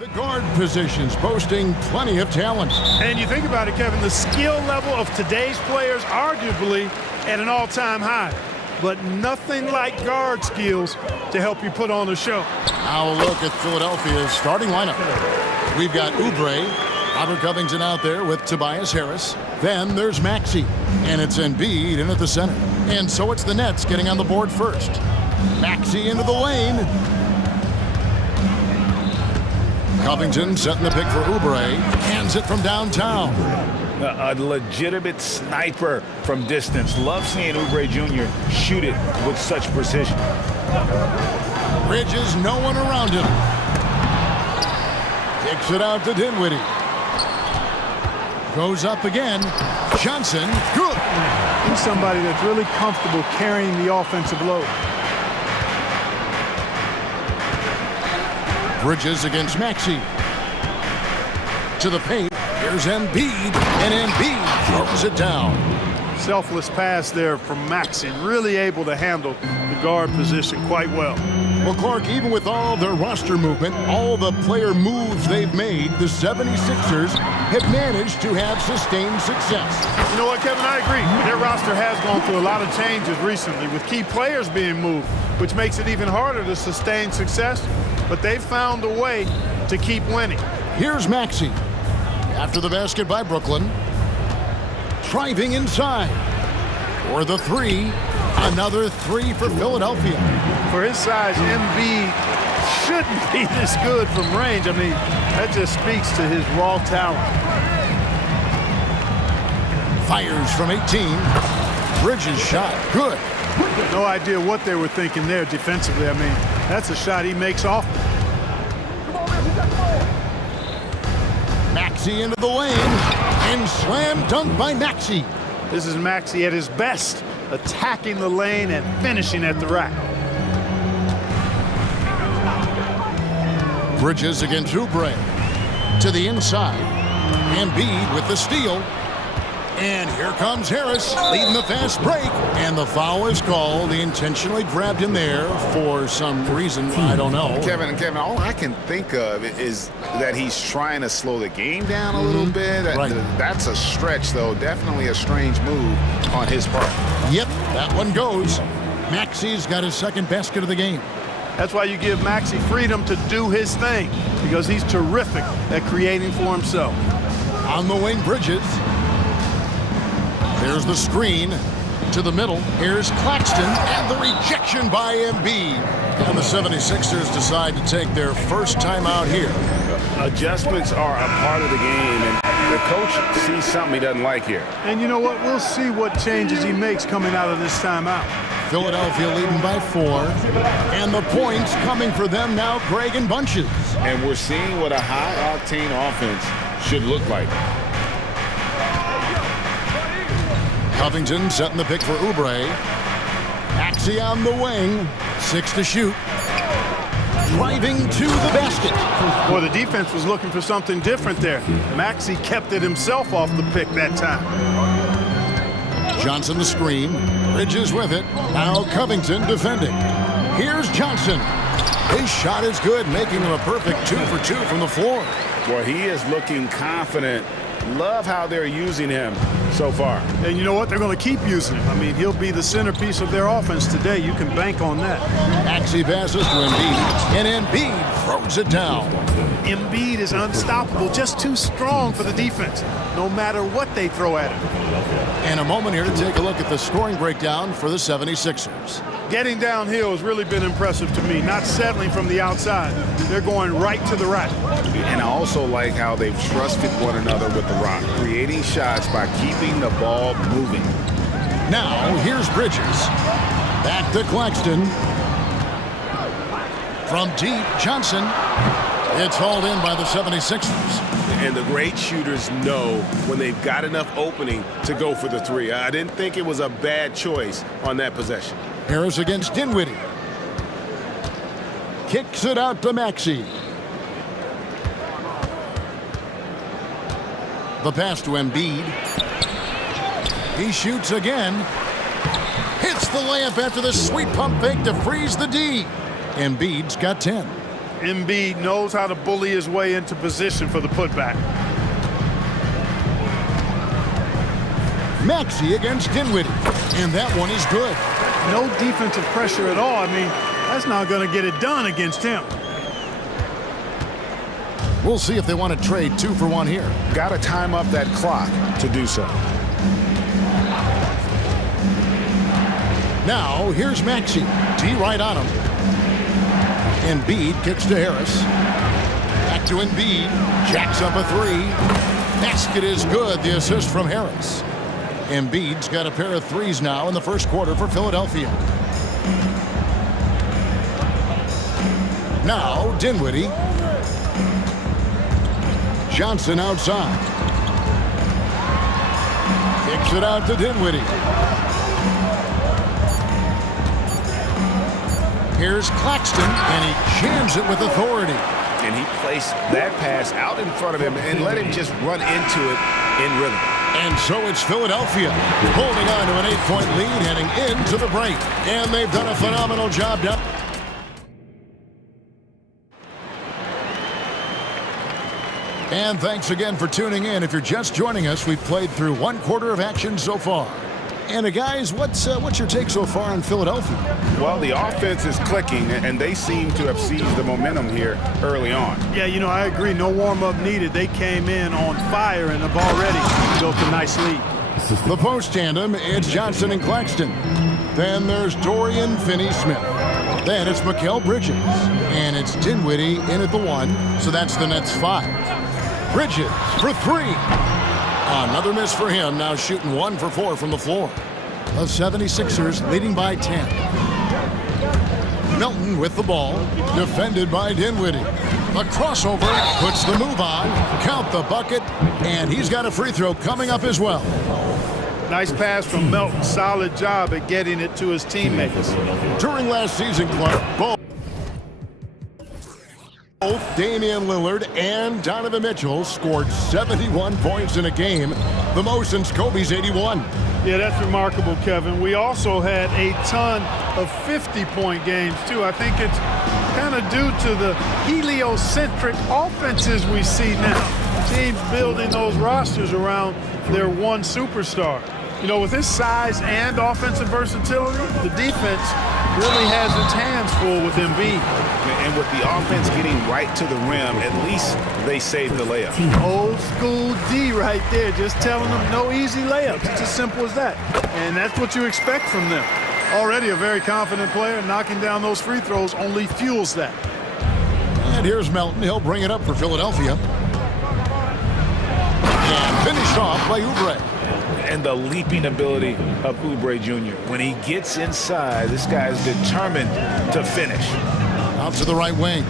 The guard positions boasting plenty of talent. And you think about it, Kevin, the skill level of today's players arguably at an all-time high. But nothing like guard skills to help you put on a show. Now a look at Philadelphia's starting lineup. We've got Oubre, Robert Covington out there with Tobias Harris. Then there's Maxey, and it's Embiid in at the center. And so it's the Nets getting on the board first. Maxey into the lane. Covington setting the pick for Oubre. Hands it from downtown. A legitimate sniper from distance. Love seeing Oubre Jr. shoot it with such precision. Bridges, no one around him. Kicks it out to Dinwiddie. Goes up again. Johnson, good. He's somebody that's really comfortable carrying the offensive load. Bridges against Maxey. To the paint. Here's Embiid, and Embiid throws it down. Selfless pass there from Maxey, really able to handle the guard position quite well. Well, Clark, even with all their roster movement, all the player moves they've made, the 76ers have managed to have sustained success. You know what, Kevin, I agree. Their roster has gone through a lot of changes recently with key players being moved, which makes it even harder to sustain success, but they've found a way to keep winning. Here's Maxey. After the basket by Brooklyn. Driving inside. For the three. Another three for Philadelphia. For his size, Embiid shouldn't be this good from range. I mean, that just speaks to his raw talent. Fires from 18. Bridges shot. Good. No idea what they were thinking there defensively. I mean, that's a shot he makes off. Maxey into the lane, and slam dunk by Maxey. This is Maxey at his best, attacking the lane and finishing at the rack. Bridges against Oubre. To the inside. Embiid with the steal. And here comes Harris, leading the fast break. And the foul is called. He intentionally grabbed him there for some reason, I don't know. Kevin, all I can think of is that he's trying to slow the game down a little bit. Right. That's a stretch, though. Definitely a strange move on his part. Yep, that one goes. Maxey's got his second basket of the game. That's why you give Maxey freedom to do his thing, because he's terrific at creating for himself. On the wing, Bridges. There's the screen to the middle. Here's Claxton, and the rejection by Embiid. And the 76ers decide to take their first timeout here. Adjustments are a part of the game, and the coach sees something he doesn't like here. And you know what? We'll see what changes he makes coming out of this timeout. Philadelphia leading by 4. And the points coming for them now, Greg, in bunches. And we're seeing what a high-octane offense should look like. Covington setting the pick for Oubre. Maxey on the wing. 6 to shoot. Driving to the basket. Boy, the defense was looking for something different there. Maxey kept it himself off the pick that time. Johnson the screen. Bridges with it. Now Covington defending. Here's Johnson. His shot is good, making him a perfect 2 for 2 from the floor. Boy, he is looking confident. Love how they're using him so far. And you know what? They're going to keep using him. I mean, he'll be the centerpiece of their offense today. You can bank on that. Maxey passes to Embiid, and Embiid throws it down. Embiid is unstoppable, just too strong for the defense, no matter what they throw at him. And a moment here to take a look at the scoring breakdown for the 76ers. Getting downhill has really been impressive to me, not settling from the outside. They're going right to the rack. And I also like how they've trusted one another with the rock, creating shots by keeping the ball moving. Now, here's Bridges. Back to Claxton. From deep, Johnson. It's hauled in by the 76ers. And the great shooters know when they've got enough opening to go for the three. I didn't think it was a bad choice on that possession. Harris against Dinwiddie. Kicks it out to Maxey. The pass to Embiid. He shoots again. Hits the layup after the sweet pump fake to freeze the D. Embiid's got 10. Embiid knows how to bully his way into position for the putback. Maxey against Dinwiddie, and that one is good. No defensive pressure at all. I mean, that's not going to get it done against him. We'll see if they want to trade 2 for 1 here. Got to time up that clock to do so. Now, here's Maxey. D right on him. Embiid kicks to Harris. Back to Embiid. Jacks up a 3. Basket is good. The assist from Harris. Embiid's got a pair of 3s now in the first quarter for Philadelphia. Now, Dinwiddie. Johnson outside. Kicks it out to Dinwiddie. Here's Claxton, and he jams it with authority. And he placed that pass out in front of him and let him just run into it in rhythm. And so it's Philadelphia holding on to an 8-point lead heading into the break. And they've done a phenomenal job down. And thanks again for tuning in. If you're just joining us, we've played through 1 quarter of action so far. And guys, what's your take so far on Philadelphia? Well, the offense is clicking, and they seem to have seized the momentum here early on. Yeah, you know, I agree. No warm-up needed. They came in on fire and have already built a nice lead. The post tandem, it's Johnson and Claxton. Then there's Dorian Finney-Smith. Then it's Mikal Bridges. And it's Dinwiddie in at the 1, so that's the Nets 5. Bridges for 3. Another miss for him, now shooting 1 for 4 from the floor. The 76ers leading by 10. Melton with the ball, defended by Dinwiddie. A crossover, puts the move on, count the bucket, and he's got a free throw coming up as well. Nice pass from Melton. Solid job at getting it to his teammates. During last season, Clark, both Damian Lillard and Donovan Mitchell scored 71 points in a game, the most since Kobe's 81. Yeah, that's remarkable, Kevin. We also had a ton of 50-point games, too. I think it's kind of due to the heliocentric offenses we see now. Teams building those rosters around their one superstar. You know, with his size and offensive versatility, the defense really has its hands full with Embiid. And with the offense getting right to the rim, at least they saved the layup. Old school D right there, just telling them no easy layups. It's as simple as that. And that's what you expect from them. Already a very confident player, knocking down those free throws only fuels that. And here's Melton. He'll bring it up for Philadelphia. And finished off by Oubre. And the leaping ability of Oubre Jr. When he gets inside, this guy is determined to finish. Out to the right wing.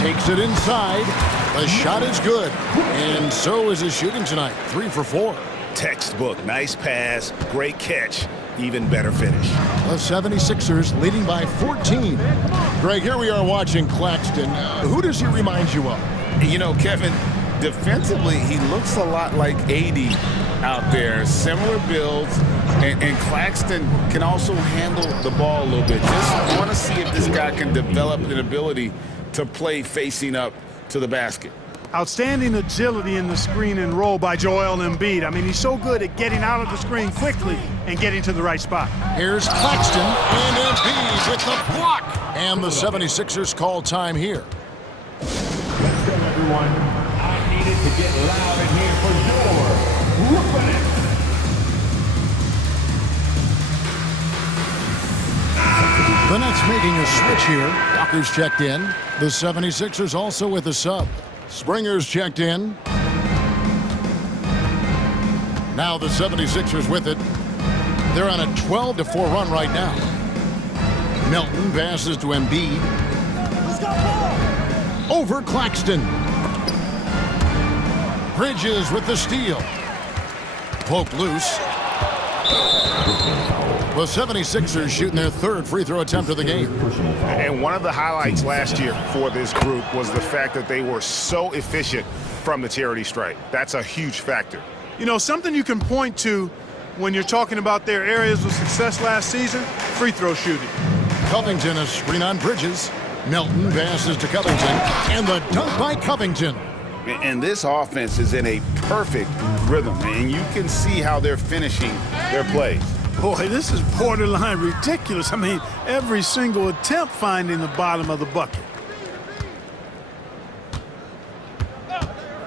Takes it inside. The shot is good. And so is his shooting tonight. 3 for 4. Textbook. Nice pass. Great catch. Even better finish. The 76ers leading by 14. Greg, here we are watching Claxton. Who does he remind you of? You know, Kevin, defensively, he looks a lot like AD out there. Similar builds, and Claxton can also handle the ball a little bit. Just want to see if this guy can develop an ability to play facing up to the basket. Outstanding agility in the screen and roll by Joel Embiid. I mean, he's so good at getting out of the screen quickly and getting to the right spot. Here's Claxton and Embiid with the block. And the 76ers call time here. Let's go, everyone. I needed to get loud in here for your Brooklyn. The Nets making a switch here. Walker's checked in. The 76ers also with a sub. Springer's checked in. Now the 76ers with it. They're on a 12-4 run right now. Melton passes to Embiid. Over Claxton. Bridges with the steal. Poked loose. The 76ers shooting their third free throw attempt of the game. And one of the highlights last year for this group was the fact that they were so efficient from the charity stripe. That's a huge factor. You know, something you can point to when you're talking about their areas of success last season, free throw shooting. Covington a screen on Bridges. Melton passes to Covington, and the dunk by Covington. And this offense is in a perfect rhythm, and you can see how they're finishing their plays. Boy, this is borderline ridiculous. I mean, every single attempt finding the bottom of the bucket.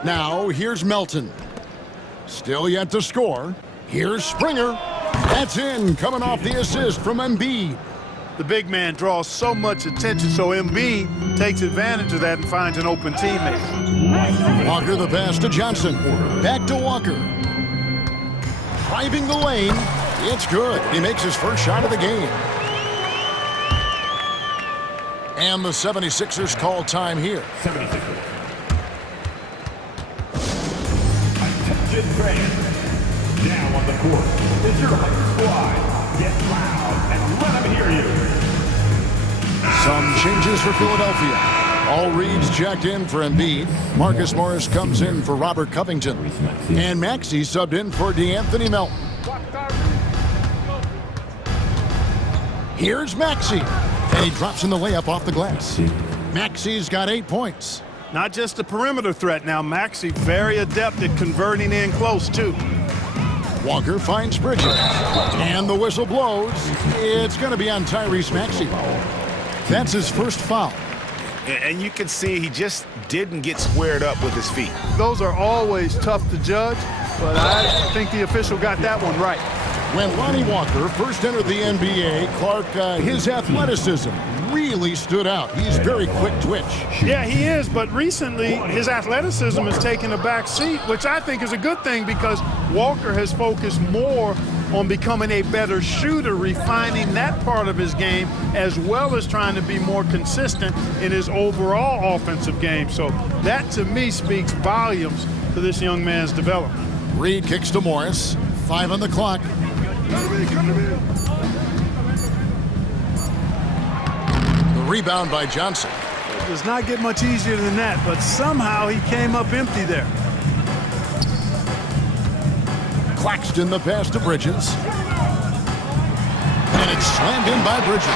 Now, here's Melton. Still yet to score. Here's Springer. That's in, coming off the assist from Embiid. The big man draws so much attention, so Embiid takes advantage of that and finds an open teammate. Walker the pass to Johnson. Back to Walker. Driving the lane. It's good. He makes his first shot of the game. And the 76ers call time here. 76ers. Attention fans. Now on the court is your home squad. Get loud and let them hear you. Some changes for Philadelphia. All reads checked in for Embiid. Marcus Morris comes in for Robert Covington. And Maxey subbed in for DeAnthony Melton. Here's Maxey. And he drops in the layup off the glass. Maxey's got 8 points. Not just a perimeter threat now. Maxey very adept at converting in close, too. Walker finds Bridges. And the whistle blows. It's going to be on Tyrese Maxey. That's his first foul. And you can see he just didn't get squared up with his feet. Those are always tough to judge, but I think the official got that one right. When Lonnie Walker first entered the NBA, Clark, his athleticism really stood out. He's very quick twitch. Yeah, he is, but recently his athleticism has taken a back seat, which I think is a good thing because Walker has focused more on becoming a better shooter, refining that part of his game, as well as trying to be more consistent in his overall offensive game. So that, to me, speaks volumes to this young man's development. Reed kicks to Morris. 5 on the clock. The rebound by Johnson. It does not get much easier than that, but somehow he came up empty there. Claxton the pass to Bridges. And it's slammed in by Bridges.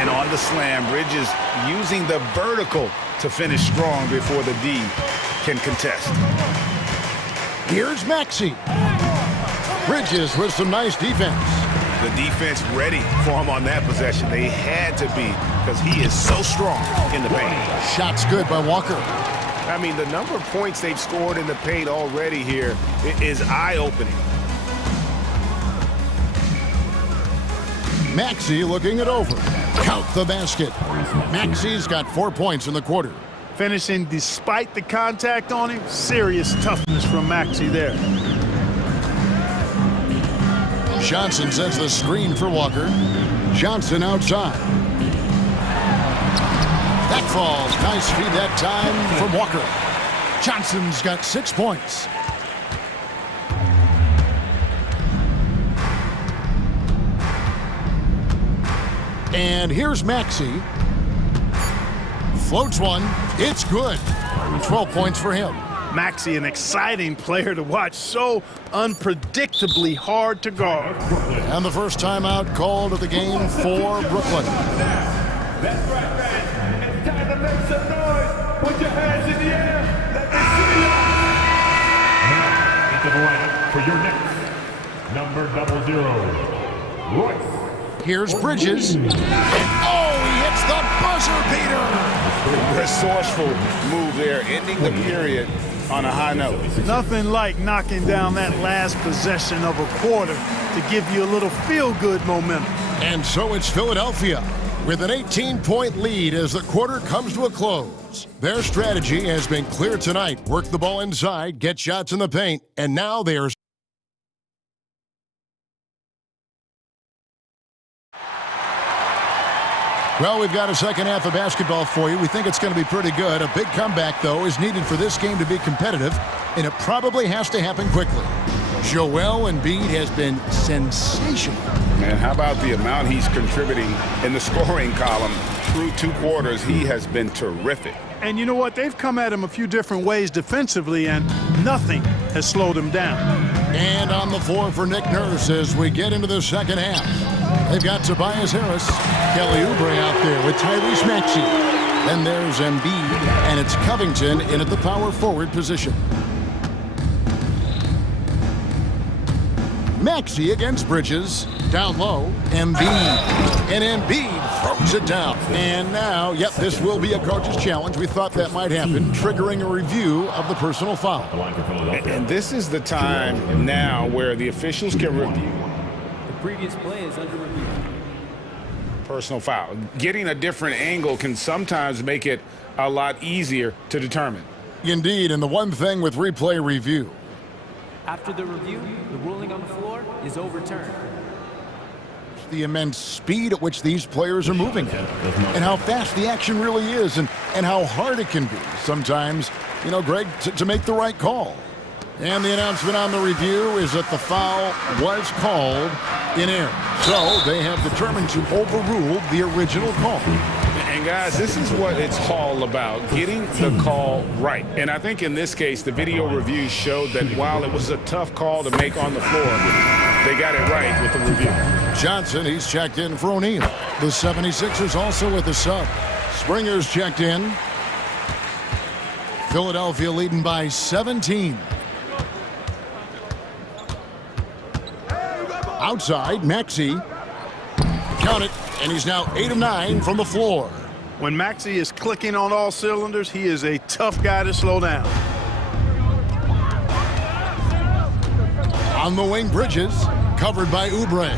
And on the slam, Bridges using the vertical to finish strong before the D can contest. Here's Maxey. Bridges with some nice defense. The defense ready for him on that possession. They had to be because he is so strong in the paint. Shot's good by Walker. I mean, the number of points they've scored in the paint already here is eye-opening. Maxey looking it over. Count the basket. Maxey's got 4 points in the quarter. Finishing despite the contact on him. Serious toughness from Maxey there. Johnson sets the screen for Walker. Johnson outside. That falls. Nice feed that time from Walker. Johnson's got 6 points. And here's Maxey. Floats one. It's good. 12 points for him. Maxey, an exciting player to watch. So unpredictably hard to guard. And the first timeout called of the game for Brooklyn. That's right, fans. It's time to make some noise. Put your hands in the air. Let me see you. Now into the lineup for your next number 00, Royce. Here's Bridges. And he hits the buzzer beater. Resourceful move there, ending the period on a high note. Nothing like knocking down that last possession of a quarter to give you a little feel-good momentum. And so it's Philadelphia with an 18-point lead as the quarter comes to a close. Their strategy has been clear tonight. Work the ball inside, get shots in the paint, and now they are... Well, we've got a second half of basketball for you. We think it's going to be pretty good. A big comeback, though, is needed for this game to be competitive, and it probably has to happen quickly. Joel Embiid has been sensational. Man, how about the amount he's contributing in the scoring column through 2 quarters? He has been terrific. And you know what? They've come at him a few different ways defensively, and nothing has slowed him down. And on the floor for Nick Nurse as we get into the second half. They've got Tobias Harris, Kelly Oubre out there with Tyrese Maxey. Then there's Embiid, and it's Covington in at the power forward position. Maxey against Bridges. Down low, Embiid. And Embiid throws it down. And now, yep, this will be a coach's challenge. We thought that might happen, triggering a review of the personal foul. And this is the time now where the officials can review. The previous play is under review. Personal foul. Getting a different angle can sometimes make it a lot easier to determine. Indeed, and the one thing with replay review. After the review, the ruling on the floor is overturned. The immense speed at which these players are moving at, and how fast the action really is, and how hard it can be sometimes, you know, Greg, to make the right call. And the announcement on the review is that the foul was called in error. So they have determined to overrule the original call. And guys, this is what it's all about, getting the call right. And I think in this case, the video review showed that while it was a tough call to make on the floor, they got it right with the review. Johnson, he's checked in for O'Neal. The 76ers also with a sub. Springer's checked in. Philadelphia leading by 17. Outside, Maxey. Count it, and he's now 8 of 9 from the floor. When Maxey is clicking on all cylinders, he is a tough guy to slow down. On the wing, Bridges, covered by Oubre.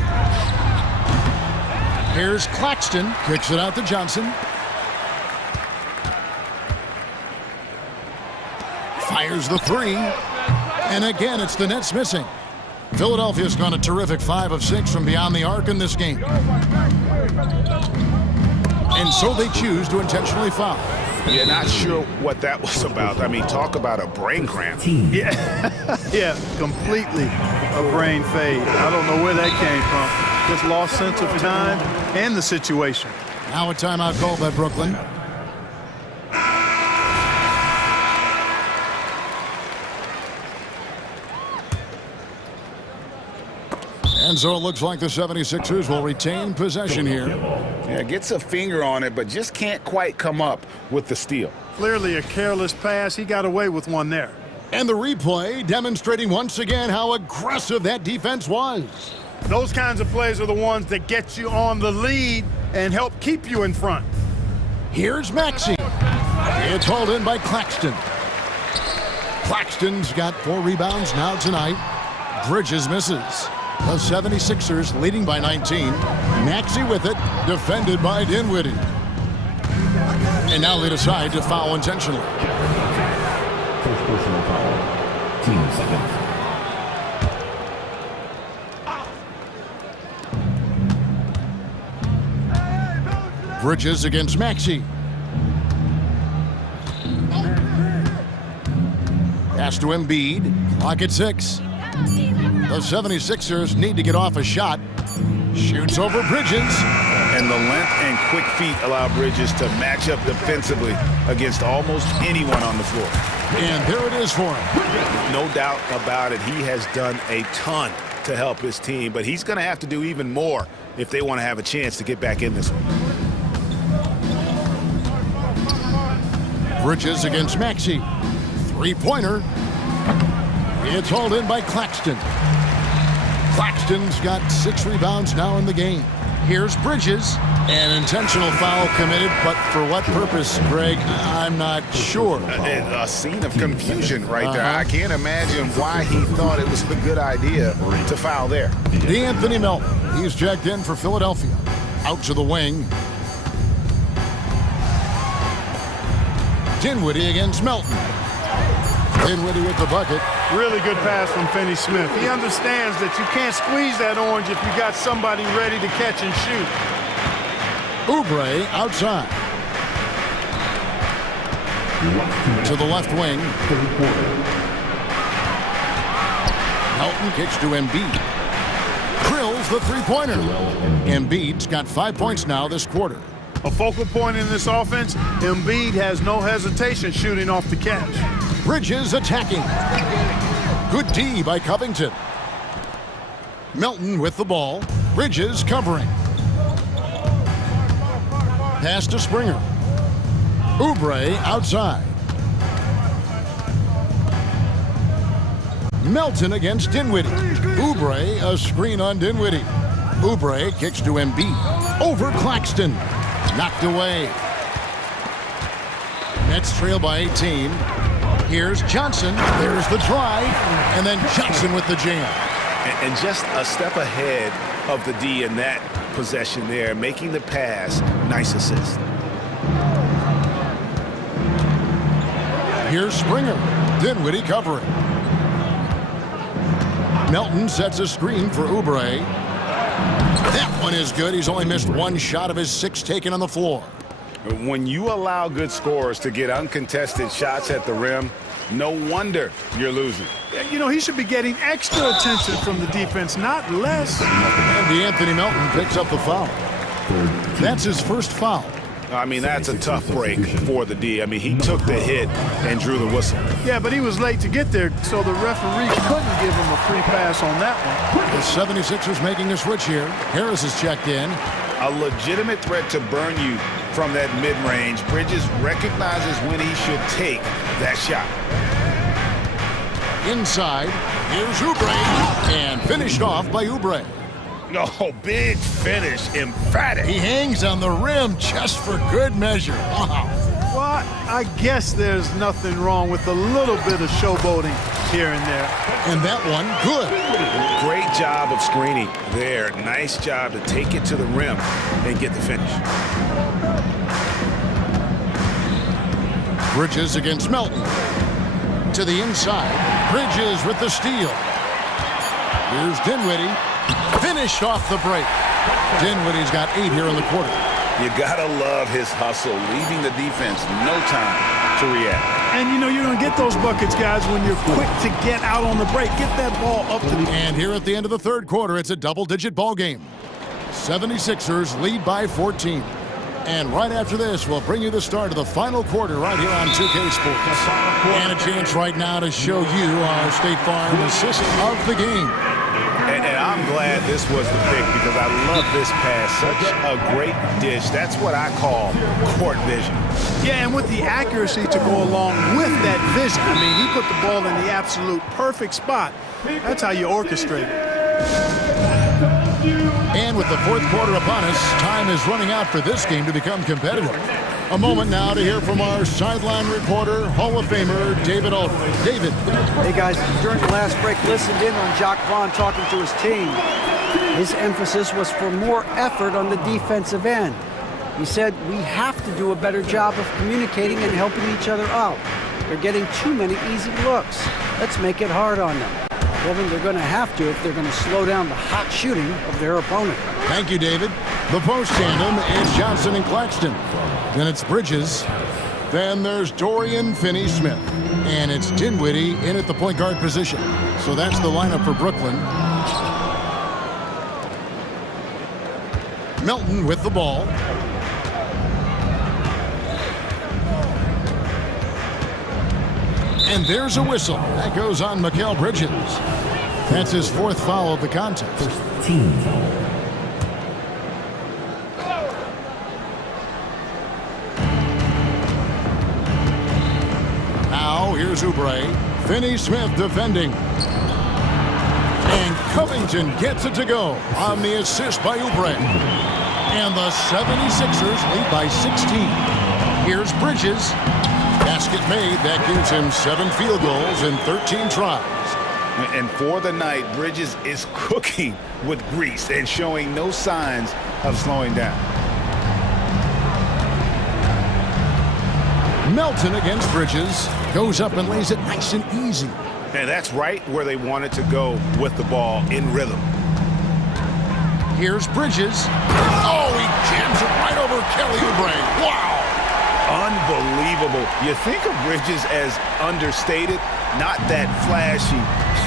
Here's Claxton, kicks it out to Johnson. Fires the three, and again, it's the Nets missing. Philadelphia's gone a terrific 5 of 6 from beyond the arc in this game. And so they choose to intentionally foul. Yeah, not sure what that was about. I mean, talk about a brain cramp. Yeah, completely a brain fade. I don't know where that came from. Just lost sense of time and the situation. Now a timeout called by Brooklyn. And so it looks like the 76ers will retain possession here. Yeah, gets a finger on it, but just can't quite come up with the steal. Clearly a careless pass. He got away with one there. And the replay demonstrating once again how aggressive that defense was. Those kinds of plays are the ones that get you on the lead and help keep you in front. Here's Maxey. It's hauled in by Claxton. Claxton's got 4 rebounds now tonight. Bridges misses. The 76ers leading by 19. Maxey with it, defended by Dinwiddie. And now they decide to foul intentionally. First personal foul. Team seconds. Bridges against Maxey. Pass to Embiid. Clock at 6. The 76ers need to get off a shot. Shoots over Bridges. And the length and quick feet allow Bridges to match up defensively against almost anyone on the floor. And there it is for him. No doubt about it. He has done a ton to help his team, but he's going to have to do even more if they want to have a chance to get back in this one. Bridges against Maxey. 3-pointer. It's hauled in by Claxton. Claxton's got 6 rebounds now in the game. Here's Bridges. An intentional foul committed, but for what purpose, Greg? I'm not sure. A scene of confusion right there. I can't imagine why he thought it was a good idea to foul there. D'Anthony Melton. He's checked in for Philadelphia. Out to the wing. Dinwiddie against Melton. Dinwiddie with the bucket. Really good pass from Finney-Smith. He understands that you can't squeeze that orange if you got somebody ready to catch and shoot. Oubre outside. To the left wing. Melton kicks to Embiid. Drills the 3-pointer. Embiid's got 5 points now this quarter. A focal point in this offense, Embiid has no hesitation shooting off the catch. Bridges attacking. Good D by Covington. Melton with the ball. Bridges covering. Pass to Springer. Oubre outside. Melton against Dinwiddie. Oubre, a screen on Dinwiddie. Oubre kicks to Embiid. Over Claxton. Knocked away. Nets trail by 18. Here's Johnson. There's the drive. And then Johnson with the jam. And just a step ahead of the D in that possession there, making the pass. Nice assist. Here's Springer. Dinwiddie covering. Melton sets a screen for Oubre. That one is good. He's only missed one shot of his 6 taken on the floor. When you allow good scorers to get uncontested shots at the rim, no wonder you're losing. You know, he should be getting extra attention from the defense, not less. And DeAnthony Melton picks up the foul. That's his first foul. I mean, that's a tough break for the D. I mean, he took the hit and drew the whistle. Yeah, but he was late to get there, so the referee couldn't give him a free pass on that one. The 76ers making a switch here. Harris is checked in. A legitimate threat to burn you from that mid-range. Bridges recognizes when he should take that shot. Inside, here's Oubre, and finished off by Oubre. No, big finish, emphatic. He hangs on the rim just for good measure. Wow. Well, I guess there's nothing wrong with a little bit of showboating here and there. And that one, good. Great job of screening there. Nice job to take it to the rim and get the finish. Bridges against Melton. To the inside. Bridges with the steal. Here's Dinwiddie. Finished off the break. Dinwiddie's got 8 here in the quarter. You gotta love his hustle, leaving the defense no time to react. And you know you're gonna get those buckets, guys, when you're quick to get out on the break. Get that ball up to the... And here at the end of the third quarter, it's a double-digit ball game. 76ers lead by 14. And right after this, we'll bring you the start of the final quarter right here on 2K Sports. And a chance right now to show you our State Farm assist of the game. And I'm glad this was the pick because I love this pass. Such a great dish. That's what I call court vision. Yeah, and with the accuracy to go along with that vision. I mean, he put the ball in the absolute perfect spot. That's how you orchestrate it. And with the fourth quarter upon us, time is running out for this game to become competitive. A moment now to hear from our sideline reporter, Hall of Famer, David Aldridge. David. Hey, guys, during the last break, listened in on Jacques Vaughn talking to his team. His emphasis was for more effort on the defensive end. He said, we have to do a better job of communicating and helping each other out. They're getting too many easy looks. Let's make it hard on them. Kevin, they're going to have to if they're going to slow down the hot shooting of their opponent. Thank you, David. The post tandem is Johnson and Claxton. Then it's Bridges. Then there's Dorian Finney-Smith. And it's Dinwiddie in at the point guard position. So that's the lineup for Brooklyn. Melton with the ball. And there's a whistle. That goes on Mikal Bridges. That's his 4th foul of the contest. Team foul. Now here's Oubre. Finney-Smith defending. And Covington gets it to go on the assist by Oubre. And the 76ers lead by 16. Here's Bridges. Basket made. That gives him 7 field goals in 13 tries. And for the night, Bridges is cooking with grease and showing no signs of slowing down. Melton against Bridges. Goes up and lays it nice and easy. And that's right where they wanted to go with the ball, in rhythm. Here's Bridges. Oh, he jams it right over Kelly Oubre. Wow. Unbelievable. You think of Bridges as understated, not that flashy,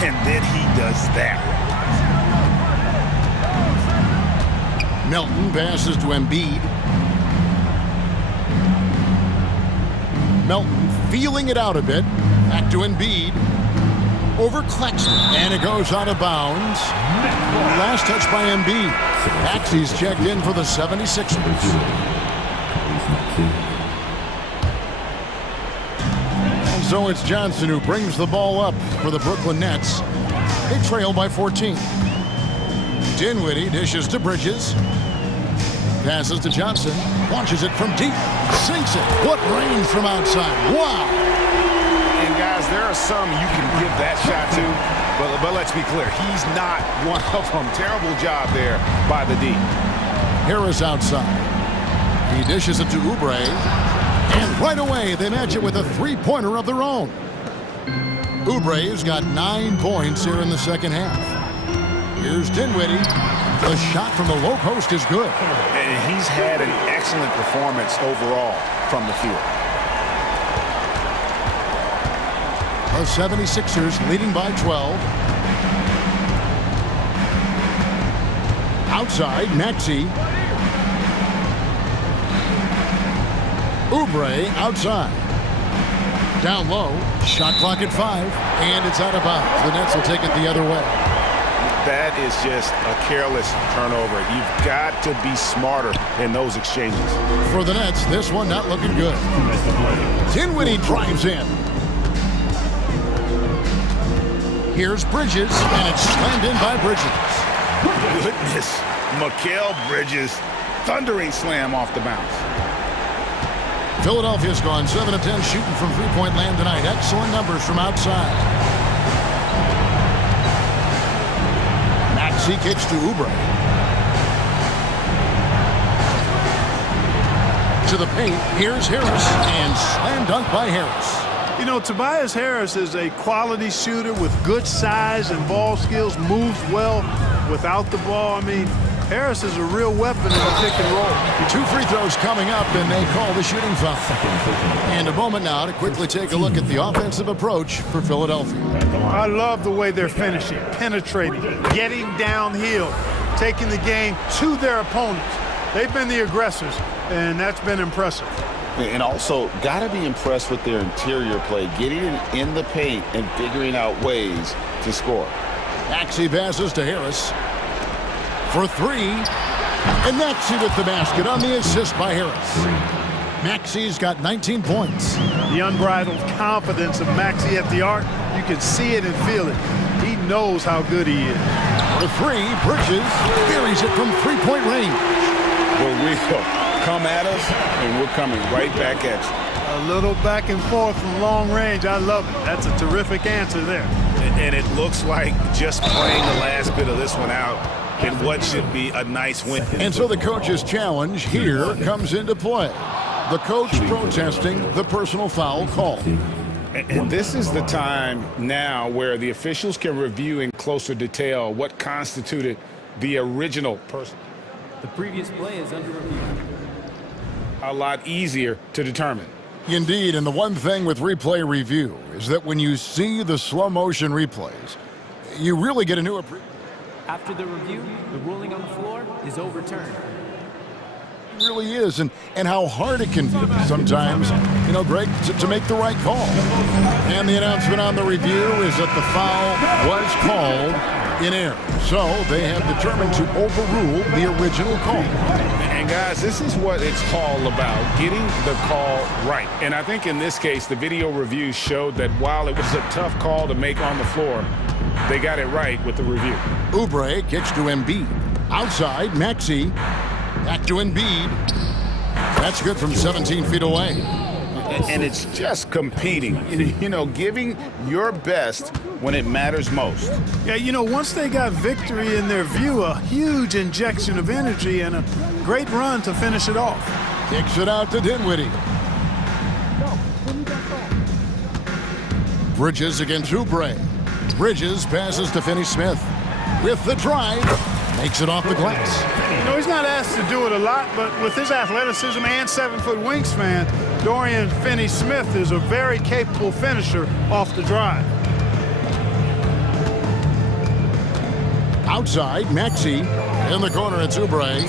and then he does that. Melton passes to Embiid. Melton feeling it out a bit. Back to Embiid. over Claxton, and it goes out of bounds. Last touch by Embiid. Maxey's checked in for the 76ers. And so it's Johnson who brings the ball up for the Brooklyn Nets. They trail by 14. Dinwiddie dishes to Bridges. Passes to Johnson. Launches it from deep. Sinks it. What range from outside. Wow. And guys, there are some you can give that shot to, but let's be clear, he's not one of them. Terrible job there by the D. Harris outside. He dishes it to Oubre. And right away, they match it with a three-pointer of their own. Oubre's got 9 points here in the second half. Here's Dinwiddie. The shot from the low post is good. And he's had an excellent performance overall from the field. The 76ers leading by 12. Outside, Maxey. Oubre outside. Down low, shot clock at 5, and it's out of bounds. The Nets will take it the other way. That is just a careless turnover. You've got to be smarter in those exchanges. For the Nets, this one not looking good. Dinwiddie drives in. Here's Bridges, and it's slammed in by Bridges. Goodness, Mikal Bridges, thundering slam off the bounce. Philadelphia's gone 7 of 10 shooting from three-point land tonight. Excellent numbers from outside. Maxey kicks to Oubre. To the paint, here's Harris, and slam dunk by Harris. You know, Tobias Harris is a quality shooter with good size and ball skills, moves well without the ball. I mean, Harris is a real weapon in the pick and roll. 2 free throws coming up, and they call the shooting foul. And a moment now to quickly take a look at the offensive approach for Philadelphia. I love the way they're finishing, penetrating, getting downhill, taking the game to their opponents. They've been the aggressors, and that's been impressive. And also, got to be impressed with their interior play, getting in the paint and figuring out ways to score. Maxey passes to Harris for 3, and Maxey with the basket on the assist by Harris. Maxey's got 19 points. The unbridled confidence of Maxey at the arc, you can see it and feel it. He knows how good he is. For 3, Bridges buries it from three-point range. Well, we'll come at us, and we're coming right back at you. A little back and forth from long range. I love it. That's a terrific answer there. And it looks like just playing the last bit of this one out in what should be a nice win. And so the coach's challenge here comes into play. The coach protesting the personal foul call. And this is the time now where the officials can review in closer detail what constituted the original person. The previous play is under review. A lot easier to determine. Indeed, and the one thing with replay review is that when you see the slow motion replays, you really get a new appreciation. After the review, the ruling on the floor is overturned. It really is, and how hard it can be sometimes, you know, Greg, to make the right call. And the announcement on the review is that the foul was called in error. So they have determined to overrule the original call. And guys, this is what it's all about, getting the call right. And I think in this case, the video review showed that while it was a tough call to make on the floor, they got it right with the review. Oubre kicks to Embiid. Outside, Maxey. Back to Embiid. That's good from 17 feet away. And it's just competing, you know, giving your best when it matters most. Yeah, you know, once they got victory in their view, a huge injection of energy and a great run to finish it off. Kicks it out to Dinwiddie. Bridges against Oubre. Bridges passes to Finney-Smith. With the drive, makes it off the glass. You know, he's not asked to do it a lot, but with his athleticism and 7-foot wingspan, Dorian Finney-Smith is a very capable finisher off the drive. Outside, Maxey. In the corner, it's Oubre.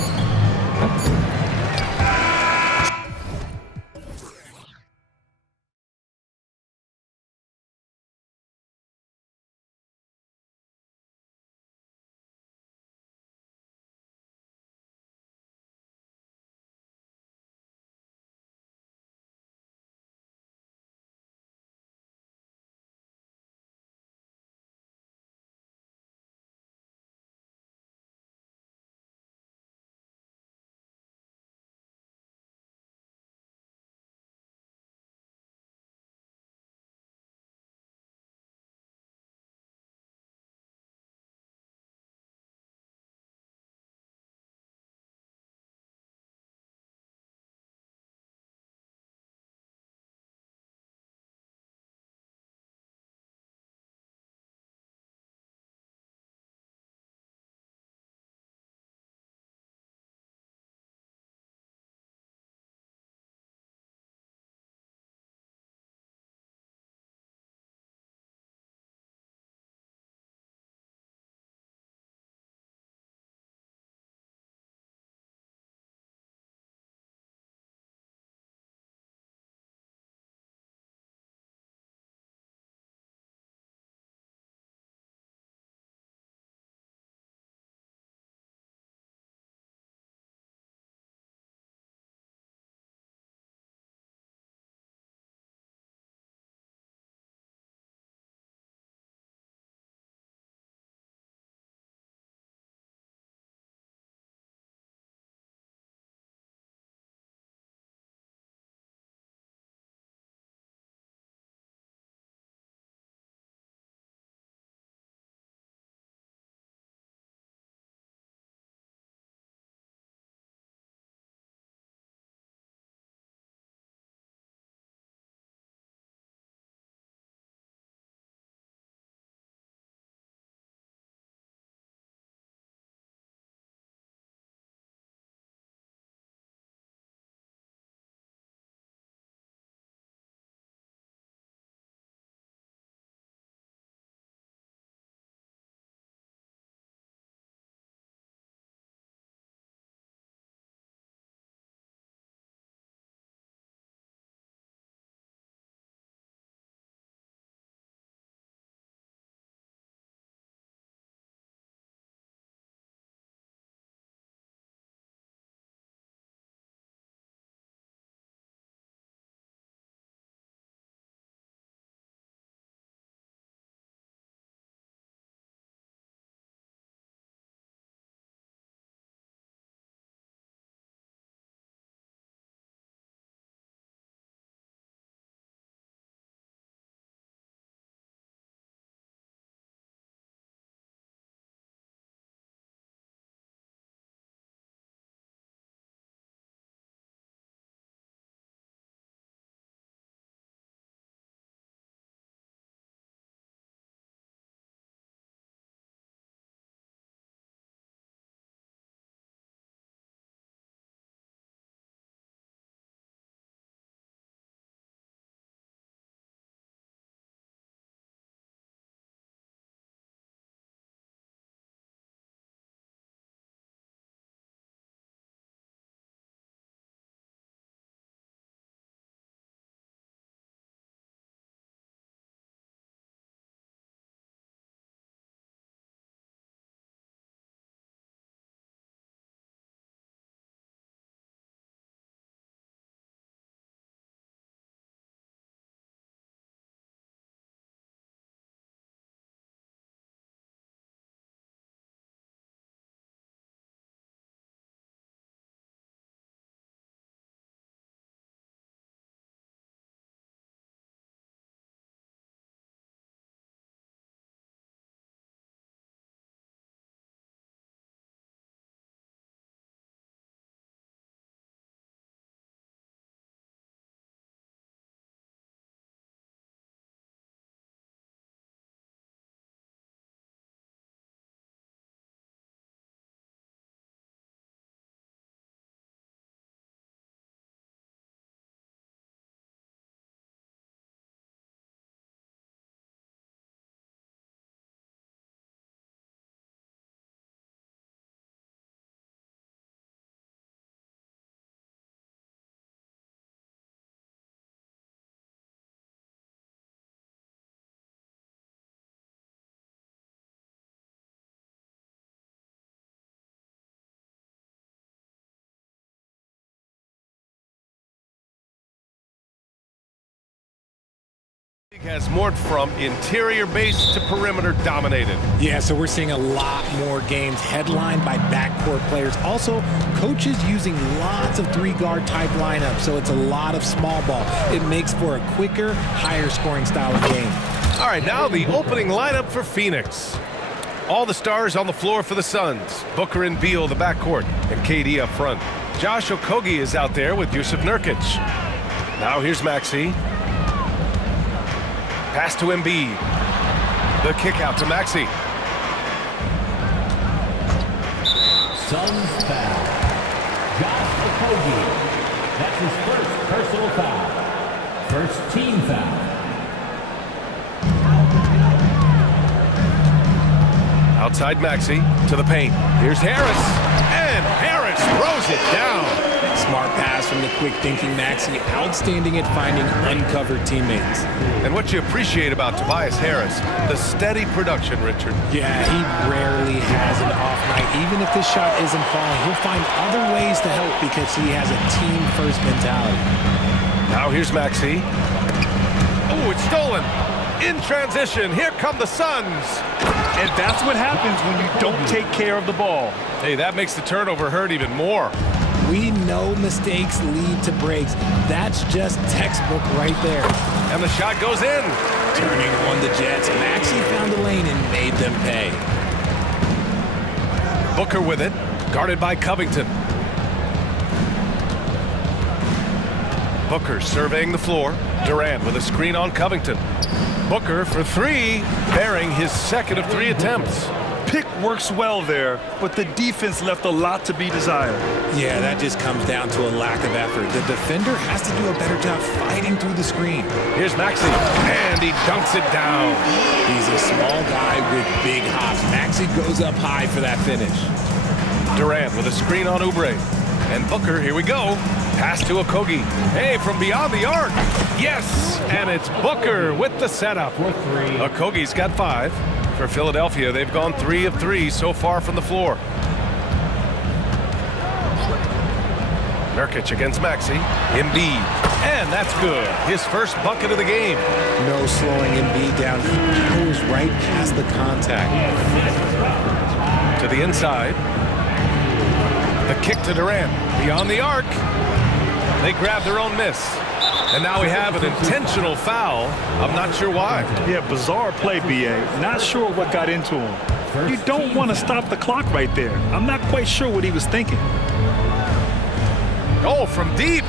Has morphed from interior base to perimeter dominated. Yeah, so we're seeing a lot more games headlined by backcourt players. Also, coaches using lots of three-guard type lineups, so it's a lot of small ball. It makes for a quicker, higher scoring style of game. All right, now the opening lineup for Phoenix. All the stars on the floor for the Suns. Booker and Beal, the backcourt, and KD up front. Josh Okogie is out there with Yusuf Nurkic. Now here's Maxey. Pass to Embiid. The kick out to Maxey. Suns foul. Josh Okogie. That's his first personal foul. First team foul. Outside Maxey to the paint. Here's Harris. And Harris throws it down. Smart pass from the quick-thinking Maxey. Outstanding at finding uncovered teammates. And what you appreciate about Tobias Harris, the steady production, Richard. Yeah, he rarely has an off night. Even if this shot isn't falling, he'll find other ways to help because he has a team-first mentality. Now here's Maxey. Oh, it's stolen. In transition, here come the Suns. And that's what happens when you don't take care of the ball. Hey, that makes the turnover hurt even more. We know mistakes lead to breaks. That's just textbook right there. And the shot goes in. Turning on the Jets, Maxey found a lane and made them pay. Booker with it, guarded by Covington. Booker surveying the floor. Durant with a screen on Covington. Booker for three, bearing his second of 3 attempts. Pick works well there, but the defense left a lot to be desired. Yeah, that just comes down to a lack of effort. The defender has to do a better job fighting through the screen. Here's Maxey, and he dunks it down. He's a small guy with big hops. Maxey goes up high for that finish. Durant with a screen on Oubre. And Booker, here we go. Pass to Okogie. Hey, from beyond the arc. Yes, and it's Booker with the setup. Okogie's got 5. For Philadelphia, they've gone 3 of 3 so far from the floor. Nurkic against Maxey. Embiid. And that's good. His first bucket of the game. No slowing Embiid down. He goes right past the contact. To the inside. The kick to Durant. Beyond the arc. They grab their own miss. And now we have an intentional foul. I'm not sure why. Yeah, bizarre play, B.A. Not sure what got into him. You don't want to stop the clock right there. I'm not quite sure what he was thinking. Oh, from deep.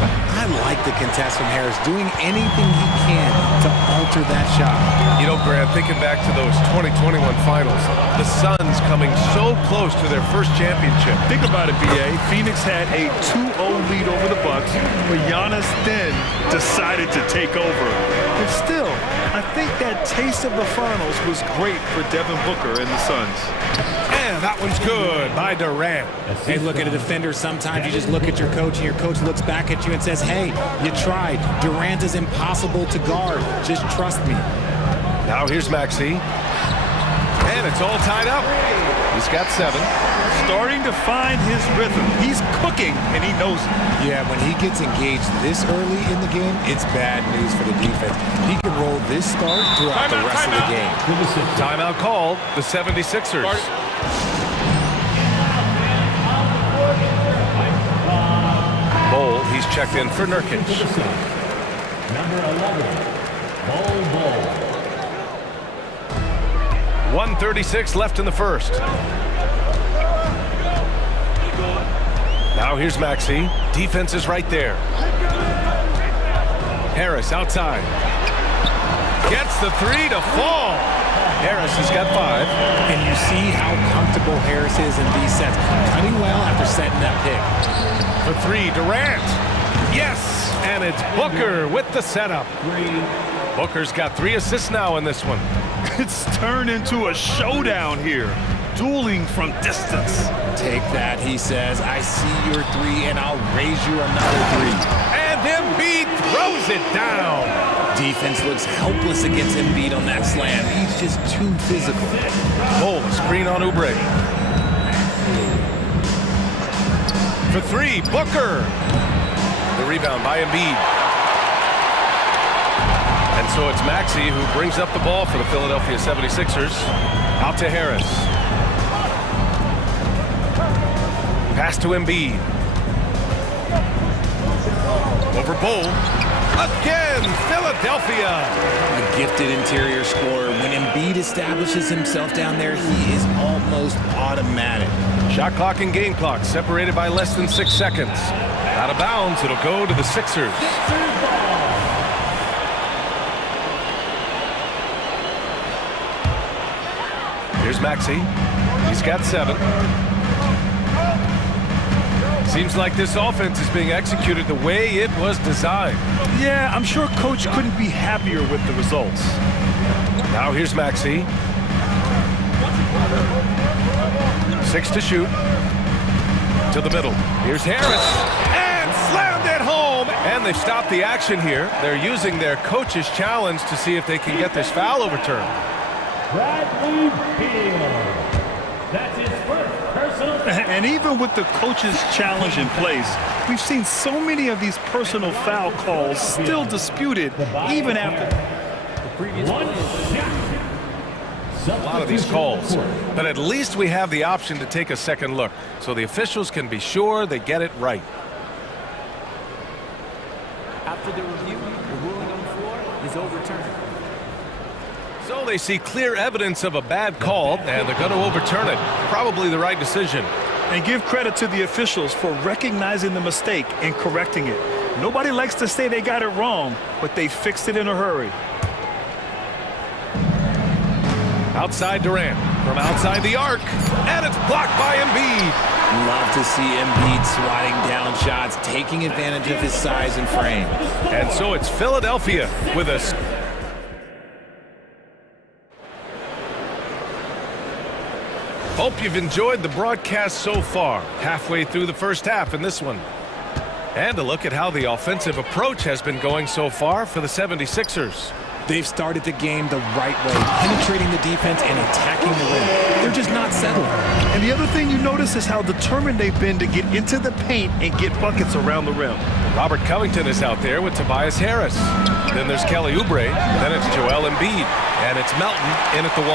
I like the contest from Harris, doing anything he can to alter that shot. You know, Grant, thinking back to those 2021 finals, the Suns coming so close to their first championship. Think about it, B.A. Phoenix had a 2-0 lead over the Bucks, but Giannis then decided to take over. But still, I think that taste of the finals was great for Devin Booker and the Suns. And that one's good by Durant. Hey, look at a defender. Sometimes you just look at your coach and your coach looks back at you and says, hey, you tried. Durant is impossible to guard. Just trust me. Now here's Maxey. And it's all tied up. He's got 7. Starting to find his rhythm. He's cooking, and he knows it. Yeah, when he gets engaged this early in the game, it's bad news for the defense. He can roll this start throughout the rest of the game. Timeout called. The 76ers. Bol, he's checked in for Nurkic. Number 11, Bol. 1:36 left in the first. Now here's Maxey. Defense is right there. Harris outside. Gets the 3 to fall. Harris has got 5. And you see how comfortable Harris is in these sets. Cutting well after setting that pick. For 3, Durant. Yes, and it's Booker with the setup. Booker's got 3 assists now in this one. It's turned into a showdown here. Dueling from distance. Take that, he says. I see your 3, and I'll raise you another 3. And Embiid throws it down. Defense looks helpless against Embiid on that slam. He's just too physical. Bol, screen on Oubre. For 3, Booker. The rebound by Embiid. And And so it's Maxey who brings up the ball for the Philadelphia 76ers. Out to Harris. Pass to Embiid. Over Bull. Again, Philadelphia. A gifted interior scorer. When Embiid establishes himself down there, he is almost automatic. Shot clock and game clock separated by less than 6 seconds. Out of bounds, it'll go to the Sixers. Here's Maxey. He's got 7. Seems like this offense is being executed the way it was designed. Yeah, I'm sure Coach couldn't be happier with the results. Now here's Maxey. 6 to shoot. To the middle. Here's Harris. And slammed it home. And they stopped the action here. They're using their coach's challenge to see if they can get this foul overturned. Bradley Beal. That's his first personal. And even with the coach's challenge in place, we've seen so many of these personal foul calls still disputed even after the previous one. A lot of these calls, but at least we have the option to take a second look so the officials can be sure they get it right. After the review, the ruling on the floor is overturned. So they see clear evidence of a bad call, and they're going to overturn it. Probably the right decision. And give credit to the officials for recognizing the mistake and correcting it. Nobody likes to say they got it wrong, but they fixed it in a hurry. Outside Durant, from outside the arc, and it's blocked by Embiid. Love to see Embiid swatting down shots, taking advantage of his size and frame. And so it's Philadelphia with a... Hope you've enjoyed the broadcast so far. Halfway through the first half in this one. And a look at how the offensive approach has been going so far for the 76ers. They've started the game the right way, penetrating the defense and attacking the rim. They're just not settling. And the other thing you notice is how determined they've been to get into the paint and get buckets around the rim. Robert Covington is out there with Tobias Harris. Then there's Kelly Oubre. Then it's Joel Embiid. And it's Melton in at the 1.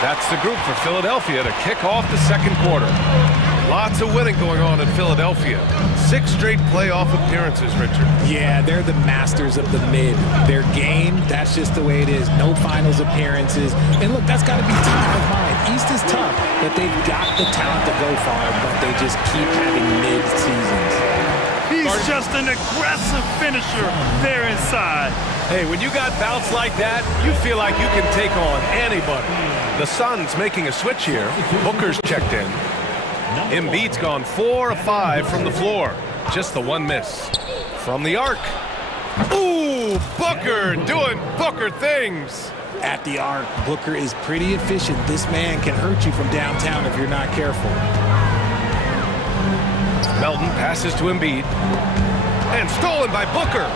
That's the group for Philadelphia to kick off the second quarter. Lots of winning going on in Philadelphia. 6 straight playoff appearances, Richard. Yeah, they're the masters of the mid. Their game, that's just the way it is. No finals appearances. And look, that's got to be top of mind. East is tough, but they've got the talent to go far, but they just keep having mid-seasons. He's just an aggressive finisher there inside. Hey, when you got bounce like that, you feel like you can take on anybody. The Suns making a switch here. Booker's checked in. Embiid's gone 4 of 5 from the floor. Just the 1 miss. From the arc. Ooh, Booker doing Booker things. At the arc, Booker is pretty efficient. This man can hurt you from downtown if you're not careful. Melton passes to Embiid. And stolen by Booker.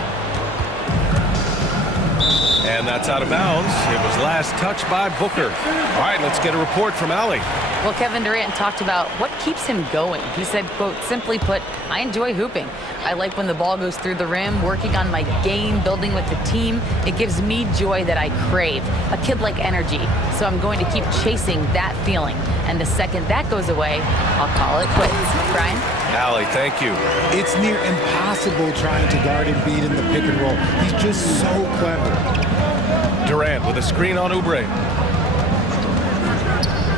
And that's out of bounds. It was last touched by Booker. All right, let's get a report from Allie. Well, Kevin Durant talked about what keeps him going. He said, quote, simply put, I enjoy hooping. I like when the ball goes through the rim, working on my game, building with the team. It gives me joy that I crave, a kid-like energy. So I'm going to keep chasing that feeling. And the second that goes away, I'll call it quits. Brian? Allie, thank you. It's near impossible trying to guard Embiid in the pick and roll. He's just so clever. Durant with a screen on Oubre.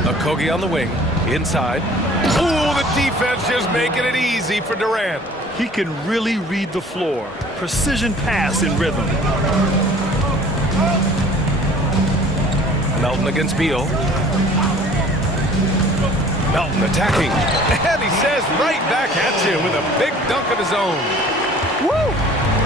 Okogie on the wing, inside. Ooh, the defense just making it easy for Durant. He can really read the floor. Precision pass in rhythm. Melton against Beal. Melton attacking. And he says right back at you with a big dunk of his own. Woo!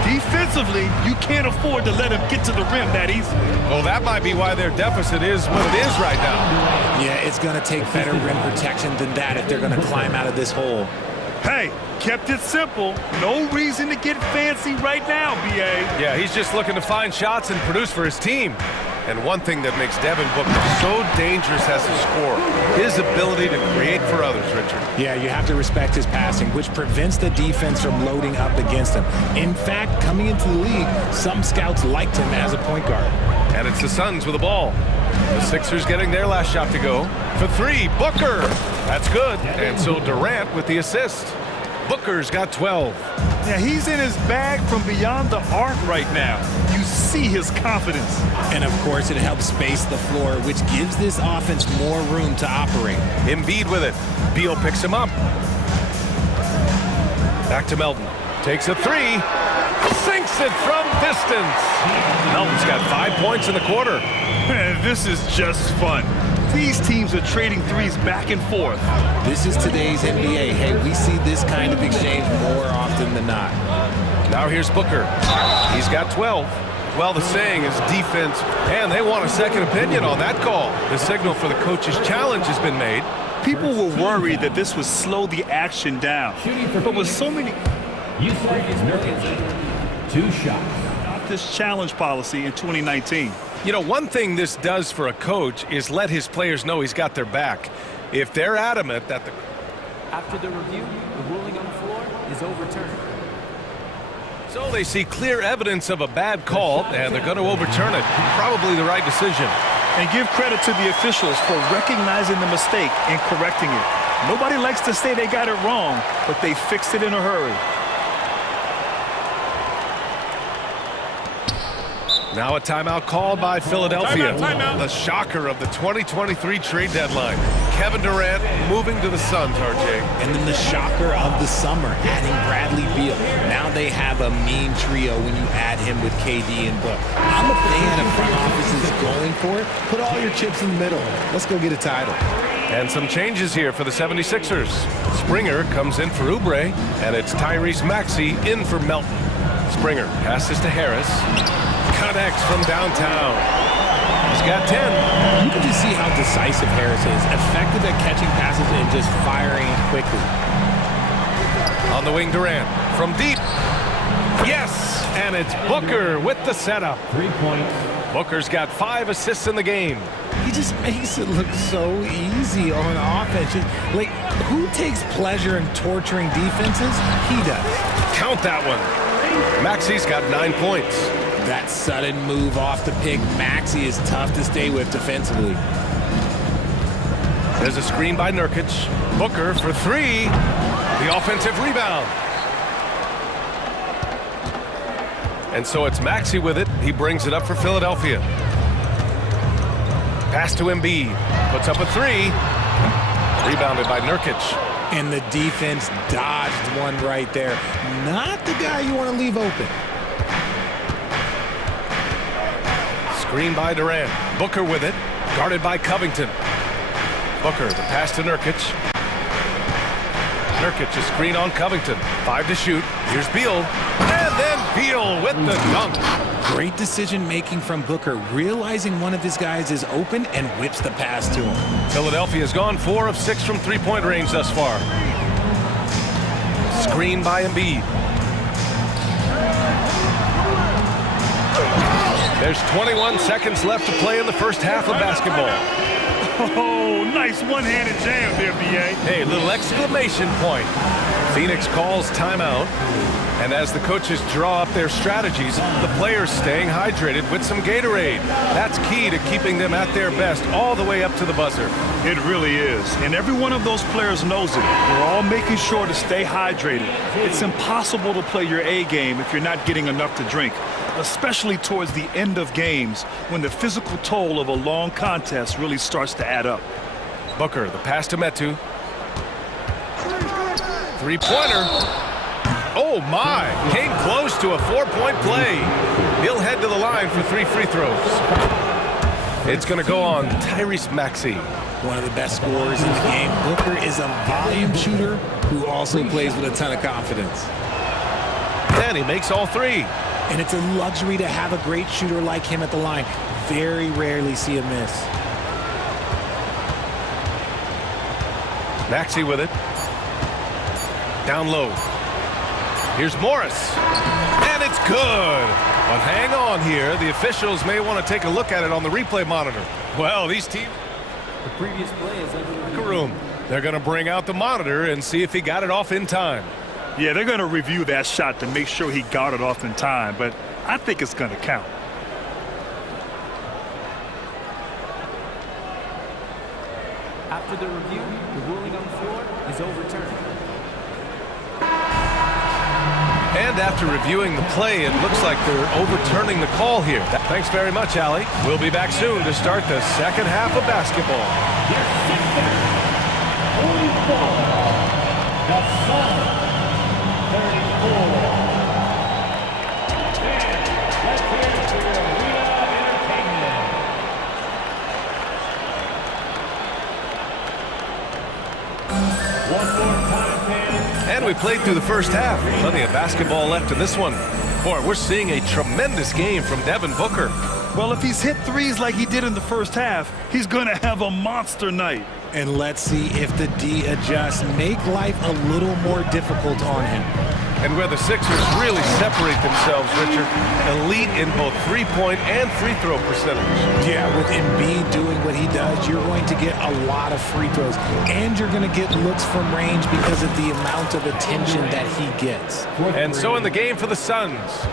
Defensively, you can't afford to let him get to the rim that easily. Well, that might be why their deficit is what it is right now. Yeah, it's going to take better rim protection than that if they're going to climb out of this hole. Hey, kept it simple. No reason to get fancy right now, B.A. Yeah, he's just looking to find shots and produce for his team. And one thing that makes Devin Booker so dangerous as a scorer, his ability to create for others, Richard. Yeah, you have to respect his passing, which prevents the defense from loading up against him. In fact, coming into the league, some scouts liked him as a point guard. And it's the Suns with the ball. The Sixers getting their last shot to go. For three, Booker. That's good. And so Durant with the assist. Booker's got 12. Yeah, he's in his bag from beyond the arc right now. You see his confidence. And of course, it helps space the floor, which gives this offense more room to operate. Embiid with it. Beal picks him up. Back to Melton. Takes a three. Sinks it from distance. Melton's got 5 points in the quarter. Man, this is just fun. These teams are trading threes back and forth. This is today's NBA. Hey, we see this kind of exchange more often than not. Now here's Booker. He's got 12. Well, the saying is defense, and they want a second opinion on that call. The signal for the coach's challenge has been made. People were worried that this would slow the action down. But with so many... Two shots. This challenge policy in 2019. You know, one thing this does for a coach is let his players know he's got their back. If they're adamant that the... After the review, the ruling on the floor is overturned. So they see clear evidence of a bad call, and they're going to overturn it. Probably the right decision. And give credit to the officials for recognizing the mistake and correcting it. Nobody likes to say they got it wrong, but they fixed it in a hurry. Now a timeout called by Philadelphia. The shocker of the 2023 trade deadline. Kevin Durant moving to the Suns, RJ. And then the shocker of the summer, adding Bradley Beal. Now they have a mean trio when you add him with KD and Book. I'm a fan of front offices going for it. Put all your chips in the middle. Let's go get a title. And some changes here for the 76ers. Springer comes in for Oubre, and it's Tyrese Maxey in for Melton. Springer passes to Harris. Connects from downtown. He's got 10. You can just see how decisive Harris is. Effective at catching passes and just firing it quickly. On the wing, Durant. From deep. Yes! And it's Booker with the setup. 3 points. Booker's got 5 assists in the game. He just makes it look so easy on offense. Like, who takes pleasure in torturing defenses? He does. Count that one. Maxey's got 9 points. That sudden move off the pick, Maxey is tough to stay with defensively. There's a screen by Nurkic. Booker for 3. The offensive rebound. And so it's Maxey with it. He brings it up for Philadelphia. Pass to Embiid. Puts up a 3. Rebounded by Nurkic. And the defense dodged one right there. Not the guy you want to leave open. Screen by Durant. Booker with it. Guarded by Covington. Booker, the pass to Nurkic. Nurkic, a screen on Covington. 5 to shoot. Here's Beal. And then Beal with the dunk. Great decision-making from Booker, realizing one of his guys is open and whips the pass to him. Philadelphia's gone 4 of 6 from three-point range thus far. Screen by Embiid. There's 21 seconds left to play in the first half of basketball. Oh, nice one-handed jam there, B.A. Hey, little exclamation point. Phoenix calls timeout. And as the coaches draw up their strategies, the players staying hydrated with some Gatorade. That's key to keeping them at their best all the way up to the buzzer. It really is. And every one of those players knows it. They're all making sure to stay hydrated. It's impossible to play your A game if you're not getting enough to drink, especially towards the end of games when the physical toll of a long contest really starts to add up. Booker, the pass to Metu. Three-pointer. Oh, my. Came close to a 4-point play. He'll head to the line for 3 free throws. It's going to go on Tyrese Maxey. One of the best scorers in the game. Booker is a volume shooter who also plays with a ton of confidence. And he makes all 3. And it's a luxury to have a great shooter like him at the line. Very rarely see a miss. Maxey with it. Down low. Here's Morris. And it's good. But hang on here. The officials may want to take a look at it on the replay monitor. Well, these teams... The previous play is under room. They're going to bring out the monitor and see if he got it off in time. Yeah, they're going to review that shot to make sure he got it off in time, but I think it's going to count. After the review, the ruling on the floor is overturned. And after reviewing the play, it looks like they're overturning the call here. Thanks very much, Allie. We'll be back soon to start the second half of basketball. The Suns, 34. Let's hear it for your Arena Entertainment. One more time, fans. And we played through the first half. Plenty of basketball left in this one. Boy, we're seeing a tremendous game from Devin Booker. Well, if he's hit threes like he did in the first half, he's going to have a monster night. And let's see if the D adjusts, make life a little more difficult on him. And where the Sixers really separate themselves, Richard, elite in both three-point and free-throw percentage. Yeah, with Embiid doing what he does, you're going to get a lot of free throws. And you're going to get looks from range because of the amount of attention that he gets. And so in the game for the Suns,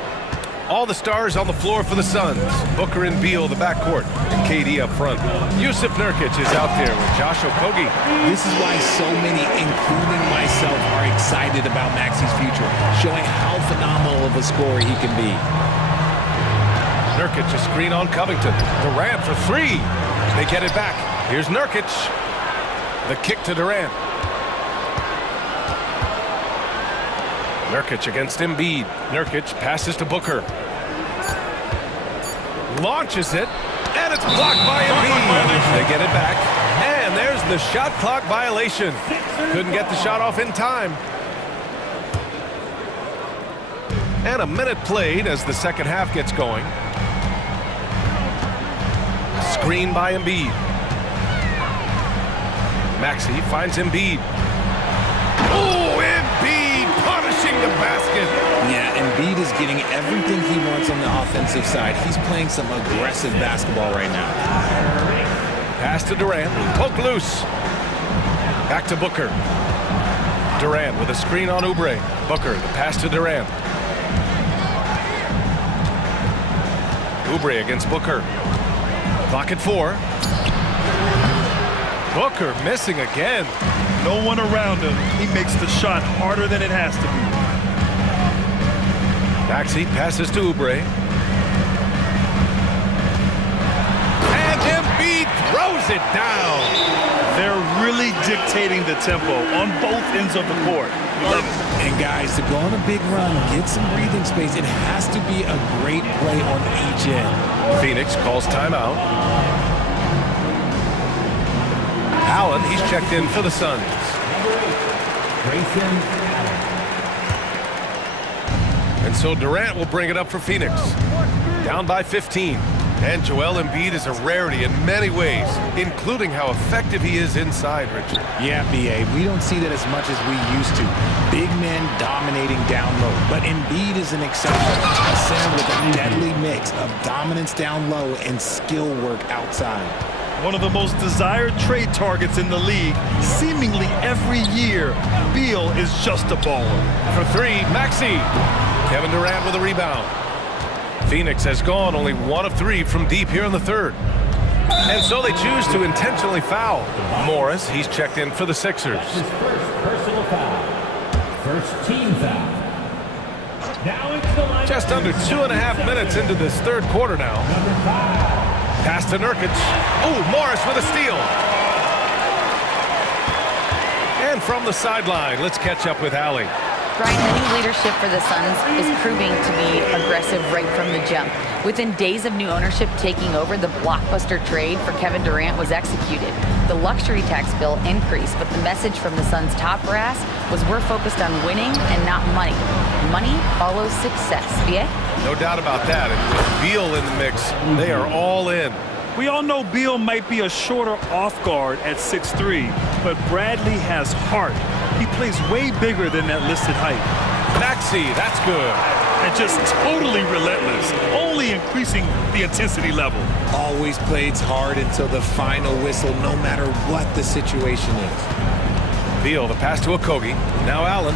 all the stars on the floor for the Suns. Booker and Beal, the backcourt, and KD up front. Yusuf Nurkic is out there with Josh Okogie. This is why so many, including myself, are excited about Maxi's future, showing how phenomenal of a scorer he can be. Nurkic, a screen on Covington. Durant for three. They get it back. Here's Nurkic. The kick to Durant. Nurkic against Embiid. Nurkic passes to Booker. Launches it, and it's blocked by Embiid. They get it back, and there's the shot clock violation. Couldn't get the shot off in time. And a minute played as the second half gets going. Screen by Embiid. Maxey finds Embiid. Oh, Embiid punishing the basket. Yeah, Embiid is getting everything he wants on the offensive side. He's playing some aggressive basketball right now. Pass to Durant. Poke loose. Back to Booker. Durant with a screen on Oubre. Booker, the pass to Durant. Oubre against Booker. Clock at 4. Booker missing again. No one around him. He makes the shot harder than it has to be. Maxey passes to Oubre. And Embiid throws it down. They're really dictating the tempo on both ends of the court. And guys, to go on a big run, get some breathing space, it has to be a great play on each end. Phoenix calls timeout. Allen, he's checked in for the Suns. And so Durant will bring it up for Phoenix. Down by 15. And Joel Embiid is a rarity in many ways, including how effective he is inside, Richard. Yeah, B.A., we don't see that as much as we used to. Big men dominating down low. But Embiid is an exception. A center with a deadly mix of dominance down low and skill work outside. One of the most desired trade targets in the league. Seemingly every year, Beal is just a baller. For three, Maxey. Kevin Durant with a rebound. Phoenix has gone only 1 of 3 from deep here in the third. And so they choose to intentionally foul. Morris, he's checked in for the Sixers. His first personal foul. First team foul. Now it's the line. Just under 2.5 minutes into this third quarter now. Number 5. Pass to Nurkic. Oh, Morris with a steal. And from the sideline, let's catch up with Allie. Brian, the new leadership for the Suns is proving to be aggressive right from the jump. Within days of new ownership taking over, the blockbuster trade for Kevin Durant was executed. The luxury tax bill increased, but the message from the Suns' top brass was we're focused on winning and not money. Money follows success. Yeah? No doubt about that. And with Beal in the mix, they are all in. We all know Beal might be a shorter off guard at 6'3", but Bradley has heart. He plays way bigger than that listed height. Maxey, that's good. and just totally relentless, only increasing the intensity level. Always plays hard until the final whistle, no matter what the situation is. Beal, the pass to Okogie. Now Allen.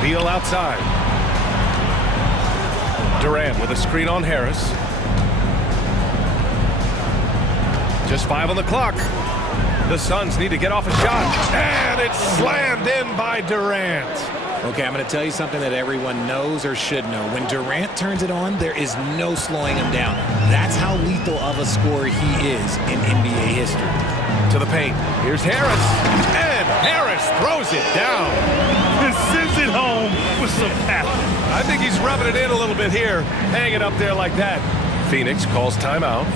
Beal outside. Durant with a screen on Harris. Just 5 on the clock. The Suns need to get off a shot. And it's slammed in by Durant. Okay, I'm going to tell you something that everyone knows or should know. When Durant turns it on, there is no slowing him down. That's how lethal of a scorer he is in NBA history. To the paint. Here's Harris. And Harris throws it down. And sends it home with some passion. I think he's rubbing it in a little bit here. Hang it up there like that. Phoenix calls timeout.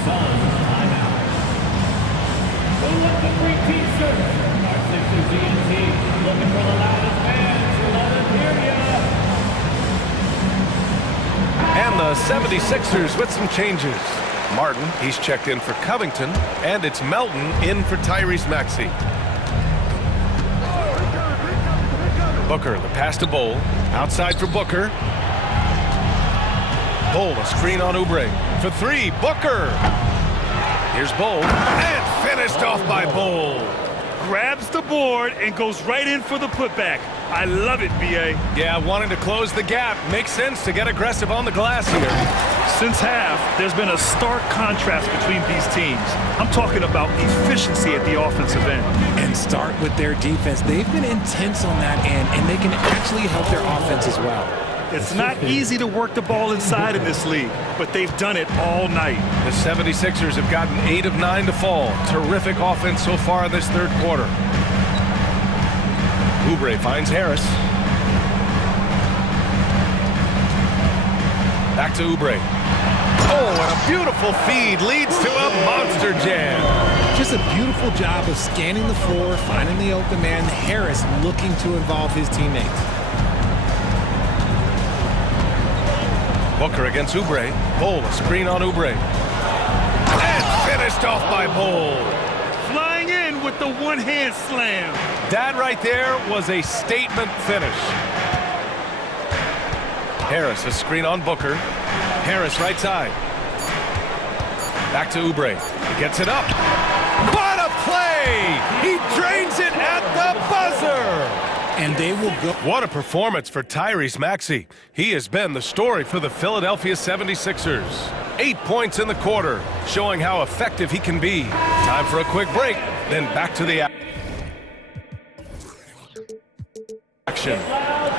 And the 76ers with some changes. Martin, he's checked in for Covington, and it's Melton in for Tyrese Maxey. Booker, the pass to Bol. Outside for Booker. Bol, a screen on Oubre. For 3, Booker. Here's Bol, and finished off by Bol. Grabs the board and goes right in for the putback. I love it, B.A. Yeah, wanting to close the gap. Makes sense to get aggressive on the glass here. Since half, there's been a stark contrast between these teams. I'm talking about efficiency at the offensive end. And start with their defense. They've been intense on that end, and they can actually help their offense as well. It's not easy to work the ball inside in this league, but they've done it all night. The 76ers have gotten 8 of 9 to fall. Terrific offense so far this third quarter. Oubre finds Harris. Back to Oubre. Oh, and a beautiful feed leads to a monster jam. Just a beautiful job of scanning the floor, finding the open man. Harris looking to involve his teammates. Booker against Oubre. Bol, a screen on Oubre. And finished off by Bol. Flying in with the one-hand slam. That right there was a statement finish. Harris, a screen on Booker. Harris right side. Back to Oubre. He gets it up. What a play! He drains it at the buzzer! And they will go. What a performance for Tyrese Maxey. He has been the story for the Philadelphia 76ers. 8 points in the quarter, showing how effective he can be. Time for a quick break, then back to the action.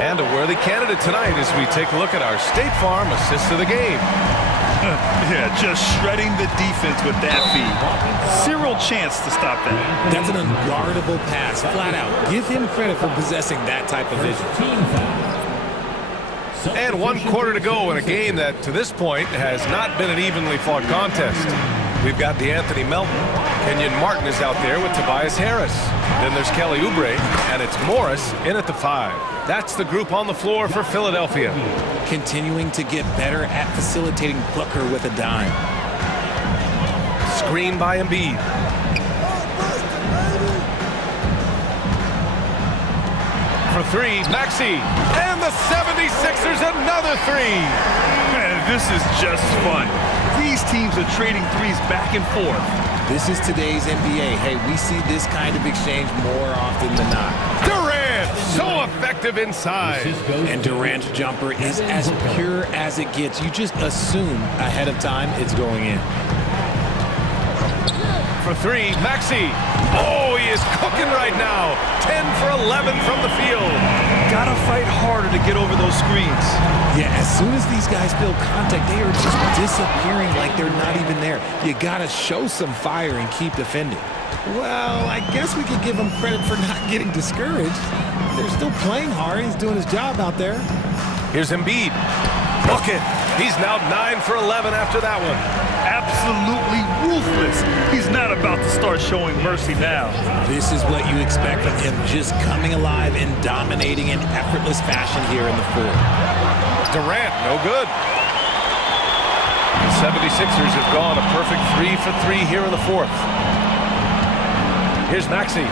And a worthy candidate tonight as we take a look at our State Farm assist of the game. Yeah, just shredding the defense with that feed. Zero chance to stop that. That's an unguardable pass, flat out. Give him credit for possessing that type of vision. And 1 quarter to go in a game that, to this point, has not been an evenly fought contest. We've got DeAnthony Melton. Kenyon Martin is out there with Tobias Harris. Then there's Kelly Oubre, and it's Morris in at the 5. That's the group on the floor for Philadelphia. Continuing to get better at facilitating Booker with a dime. Screen by Embiid. For 3, Maxey. And the 76ers another 3. Man, this is just fun. These teams are trading threes back and forth. This is today's NBA. Hey, we see this kind of exchange more often than not. Durant, so effective inside. And Durant's jumper is as pure as it gets. You just assume ahead of time it's going in. For 3, Maxey. Oh, he is cooking right now. 10 for 11 from the field. Gotta fight harder to get over those screens. Yeah, as soon as these guys feel contact, they are just disappearing like they're not even there. You gotta show some fire and keep defending. Well, I guess we could give him credit for not getting discouraged. They're still playing hard. He's doing his job out there. Here's Embiid. Book it. He's now 9 for 11 after that one. Absolutely ruthless. He's not about to start showing mercy now. This is what you expect from him, just coming alive and dominating in effortless fashion here in the fourth. Durant, no good. The 76ers have gone a perfect 3 for 3 here in the fourth. Here's Maxey.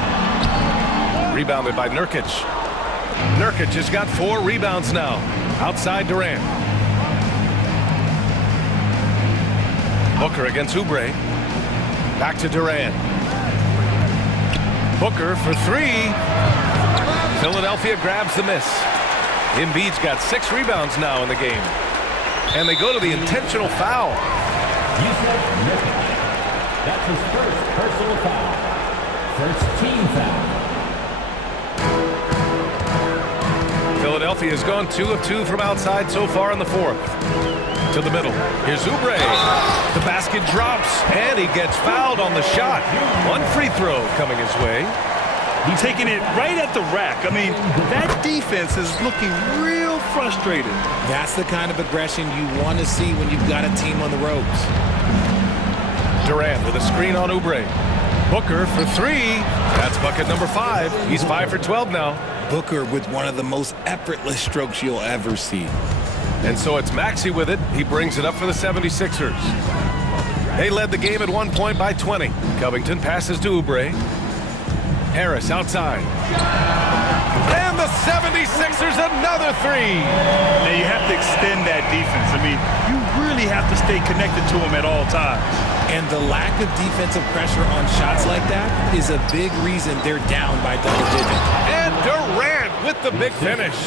Rebounded by Nurkic. Nurkic has got 4 rebounds now. Outside Durant. Booker against Oubre. Back to Durant. Booker for three. Philadelphia grabs the miss. Embiid's got 6 rebounds now in the game. And they go to the intentional foul. That's his first personal foul. First team foul. Philadelphia has gone 2 of 2 from outside so far in the fourth. To the middle. Here's Oubre. The basket drops, and he gets fouled on the shot. 1 free throw coming his way. Taking it right at the rack. I mean, that defense is looking real frustrated. That's the kind of aggression you want to see when you've got a team on the ropes. Durant with a screen on Oubre. Booker for three. That's bucket number 5. He's 5 for 12 now. Booker with one of the most effortless strokes you'll ever see. And so it's Maxey with it. He brings it up for the 76ers. They led the game at one point by 20. Covington passes to Oubre. Harris outside. And the 76ers another three. Now you have to extend that defense. I mean, you really have to stay connected to him at all times. And the lack of defensive pressure on shots like that is a big reason they're down by double digits. And Durant with the big finish.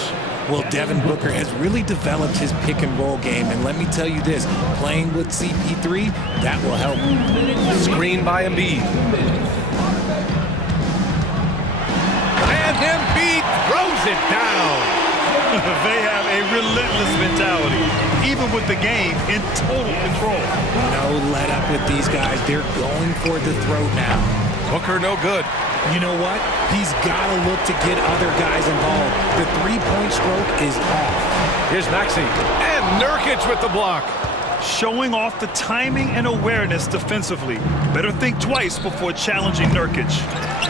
Well, Devin Booker has really developed his pick and roll game, and let me tell you this, playing with CP3, that will help. Screen by Embiid. And Embiid throws it down. They have a relentless mentality, even with the game in total control. No let up with these guys. They're going for the throat now. Booker no good. You know what? He's got to look to get other guys involved. The three-point stroke is off. Here's Maxey. And Nurkic with the block. Showing off the timing and awareness defensively. Better think twice before challenging Nurkic.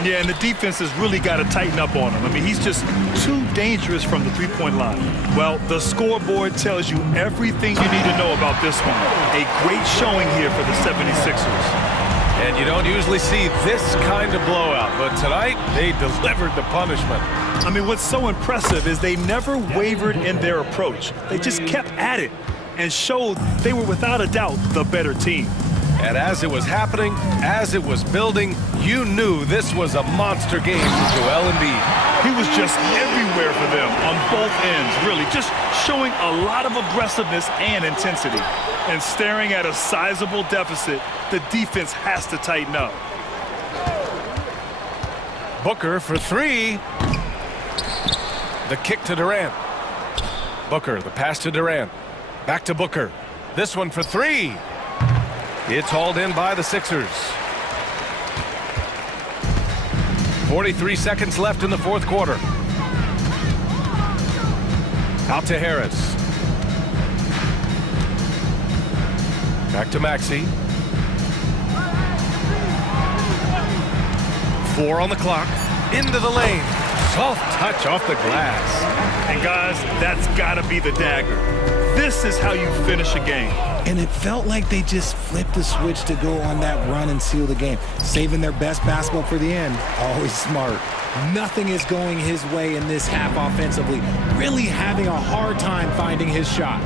Yeah, and the defense has really got to tighten up on him. I mean, he's just too dangerous from the three-point line. Well, the scoreboard tells you everything you need to know about this one. A great showing here for the 76ers. And you don't usually see this kind of blowout, but tonight they delivered the punishment. I mean, what's so impressive is they never wavered in their approach. They just kept at it and showed they were without a doubt the better team. And as it was happening, as it was building, you knew this was a monster game for Joel Embiid. He was just everywhere for them on both ends, really, just showing a lot of aggressiveness and intensity. And staring at a sizable deficit, the defense has to tighten up. Booker for three. The kick to Durant. Booker, the pass to Durant. Back to Booker. This one for three. It's hauled in by the Sixers. 43 seconds left in the fourth quarter. Out to Harris. Back to Maxey. 4 on the clock. Into the lane. Soft touch off the glass. And guys, that's got to be the dagger. This is how you finish a game. And it felt like they just flipped the switch to go on that run and seal the game. Saving their best basketball for the end. Always smart. Nothing is going his way in this half offensively. Really having a hard time finding his shot.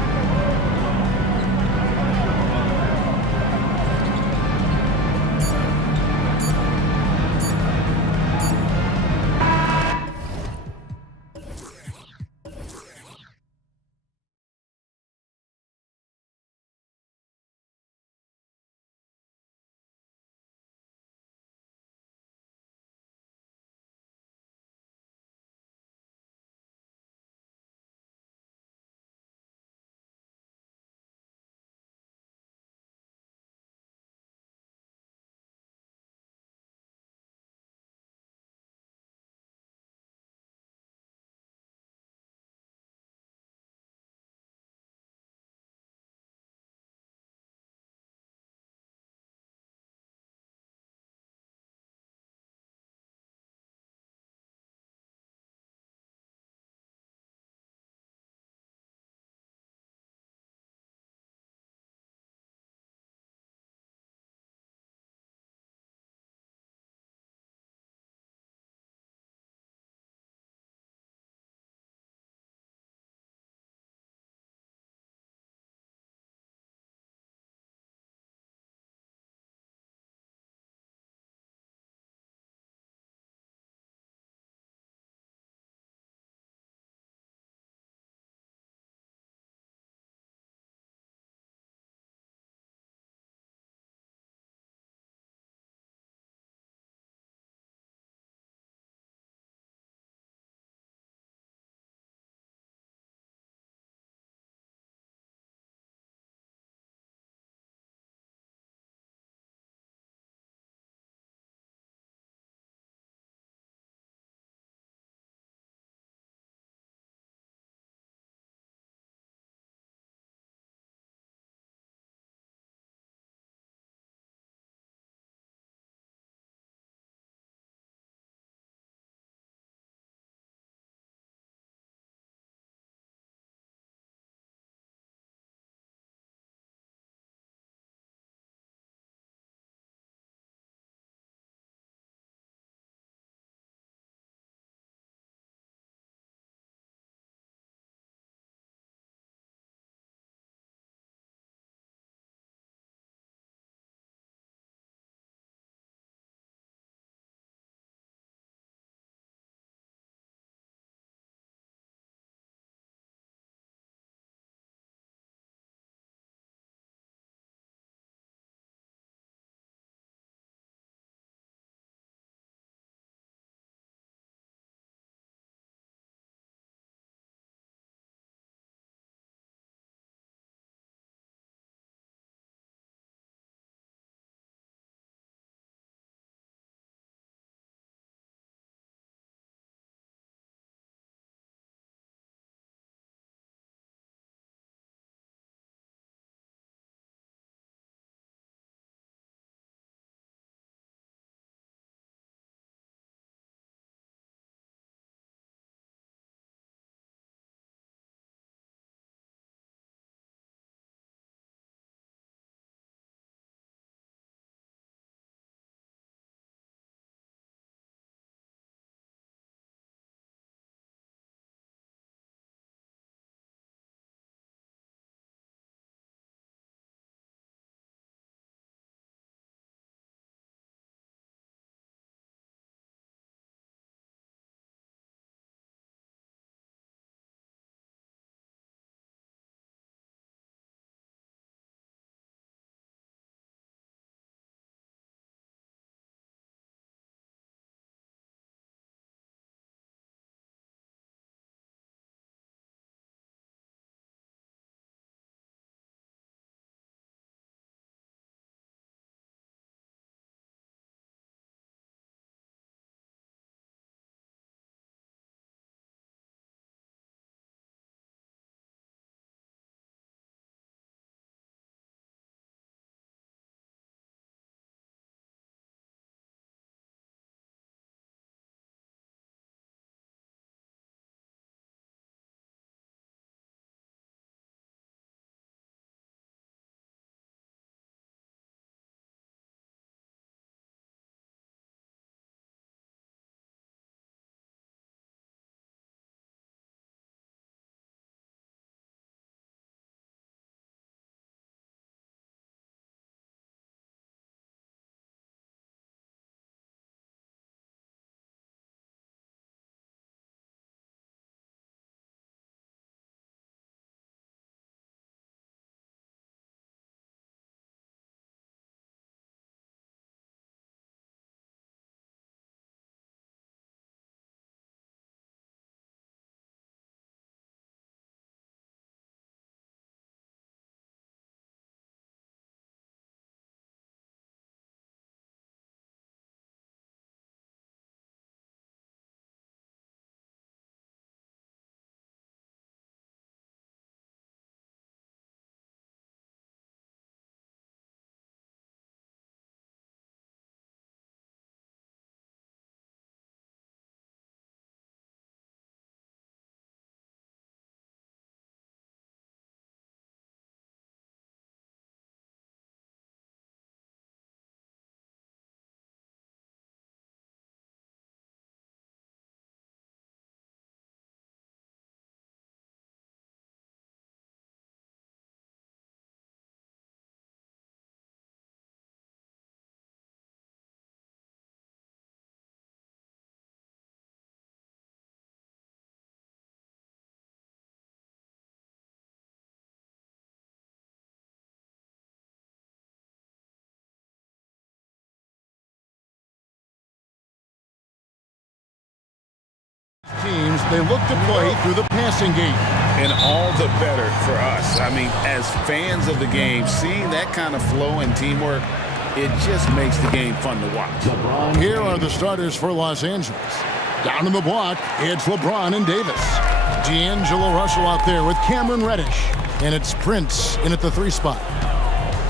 games, they look to play through the passing game. And all the better for us. I mean, as fans of the game, seeing that kind of flow and teamwork, it just makes the game fun to watch. Here are the starters for Los Angeles. Down in the block, it's LeBron and Davis. D'Angelo Russell out there with Cameron Reddish. And it's Prince in at the 3 spot.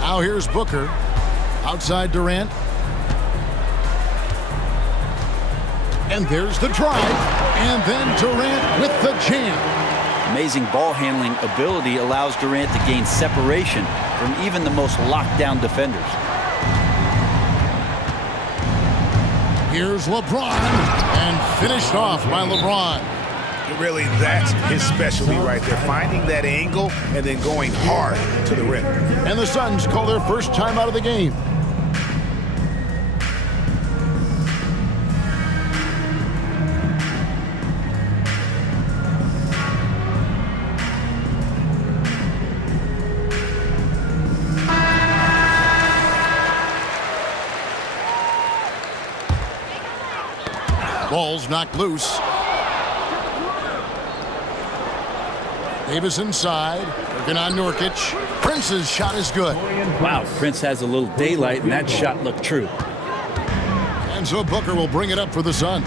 Now here's Booker. Outside Durant. And there's the drive. And then Durant with the jam. Amazing ball handling ability allows Durant to gain separation from even the most locked down defenders. Here's LeBron, and finished off by LeBron. Really, that's his specialty right there, finding that angle and then going hard to the rim. And the Suns call their first time out of the game. Ball's knocked loose. Davis inside, working on Nurkic. Prince's shot is good. Wow, Prince has a little daylight, and that shot looked true. And so Booker will bring it up for the Suns.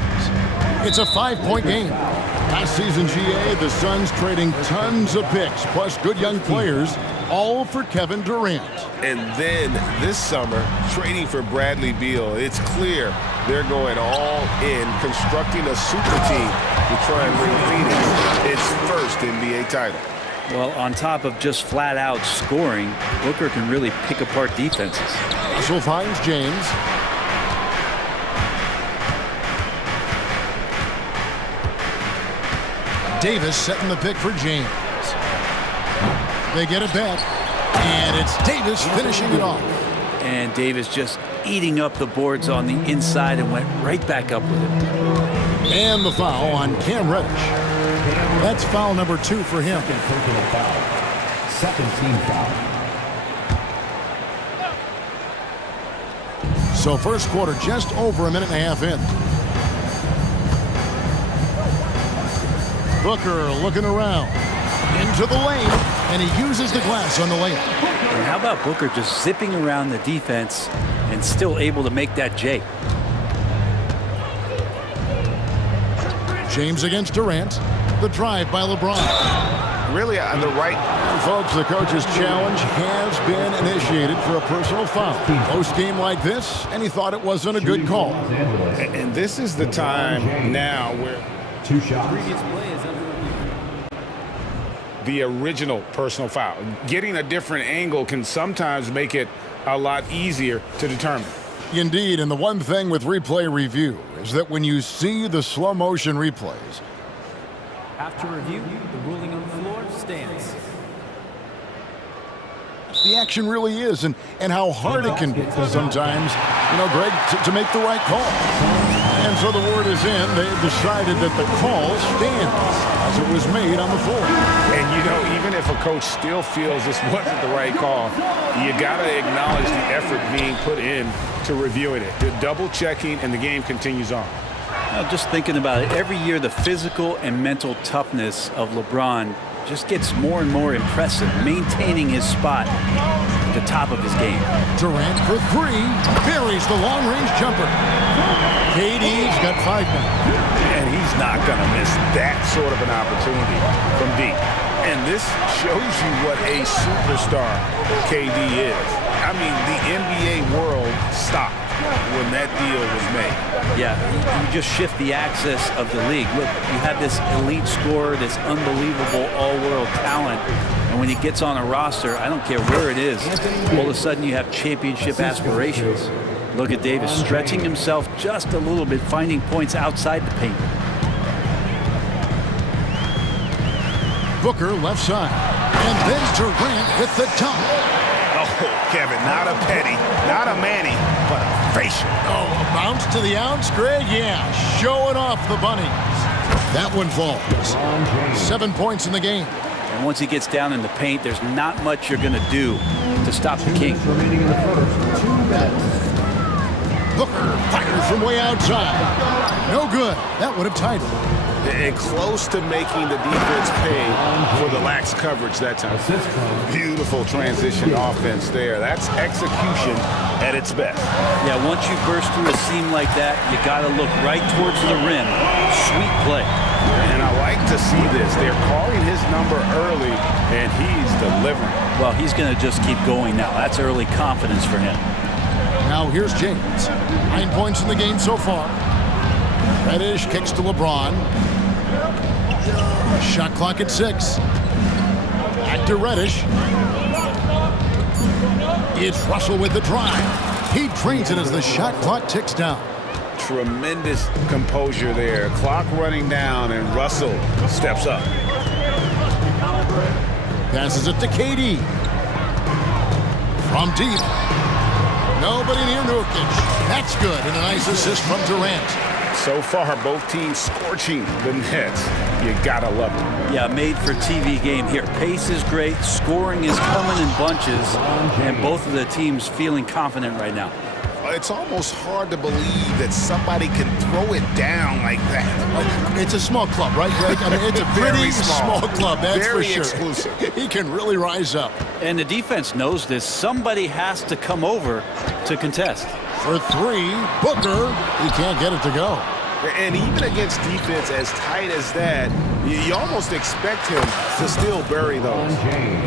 It's a 5-point game. Last season, GA, the Suns trading tons of picks, plus good young players, all for Kevin Durant. And then this summer, trading for Bradley Beal. It's clear they're going all in, constructing a super team to try and bring Phoenix its first NBA title. Well, on top of just flat-out scoring, Booker can really pick apart defenses. Russell finds James. Davis setting the pick for James. They get it back, and it's Davis finishing it off. And Davis just eating up the boards on the inside and went right back up with it. And the foul on Cam Reddish. That's foul number 2 for him. Second team foul. So first quarter just over a minute and a half in. Booker looking around into the lane, and he uses the glass on the layup. And how about Booker just zipping around the defense and still able to make that J? James against Durant. The drive by LeBron. Really on the right. And folks, the coach's challenge has been initiated for a personal foul. Post-game like this, and he thought it wasn't a good call. And this is the time now where 2 shots. the original personal foul. Getting a different angle can sometimes make it a lot easier to determine. Indeed, and the one thing with replay review is that when you see the slow motion replays, after review, the ruling on the floor stands. the action really is and how hard it can be sometimes, you know, Greg, to make the right call. And so the word is in. They've decided that the call stands as it was made on the floor. And, you know, even if a coach still feels this wasn't the right call, you got to acknowledge the effort being put in to reviewing it. The double checking, and the game continues on. Just thinking about it, every year the physical and mental toughness of LeBron just gets more and more impressive, maintaining his spot at the top of his game. Durant for 3, buries the long-range jumper. KD's got 5 now. And he's not going to miss that sort of an opportunity from deep. And this shows you what a superstar KD is. I mean, the NBA world stopped when that deal was made. Yeah, you just shift the axis of the league. Look, you have this elite scorer, this unbelievable all-world talent, and when he gets on a roster, I don't care where it is, all of a sudden you have championship aspirations. Look at Davis stretching himself just a little bit, finding points outside the paint. Booker left side, and then Durant with the dunk. Oh, Kevin, not a penny, not a Manny, but a facial. Oh, a bounce to the ounce, Greg? Yeah, showing off the bunnies. That one falls. 7 points in the game. And once he gets down in the paint, there's not much you're going to do to stop the king. Remaining in the first, 2 minutes. Booker fires from way outside. No good. That would have tied it. and close to making the defense pay for the lax coverage that time. Beautiful transition offense there. That's execution at its best. Yeah, once you burst through a seam like that, you got to look right towards the rim. Sweet play. And I like to see this. They're calling his number early, and he's delivering. Well, he's going to just keep going now. That's early confidence for him. Now here's James. 9 points in the game so far. Reddish kicks to LeBron. Shot clock at 6. Back to Reddish. It's Russell with the drive. He drains it as the shot clock ticks down. Tremendous composure there. Clock running down, and Russell steps up. Passes it to KD. From deep. Nobody near Nurkic. That's good, and a nice assist from Durant. So far, both teams scorching the Nets. You gotta love it. Yeah, made for TV game here. Pace is great. Scoring is coming in bunches. And both of the teams feeling confident right now. It's almost hard to believe that somebody can throw it down like that. It's a small club, right, Greg? I mean, it's a pretty small club, that's very for sure. Exclusive. He can really rise up. And the defense knows this. Somebody has to come over to contest. For 3, Booker. He can't get it to go. And even against defense as tight as that, you almost expect him to still bury those.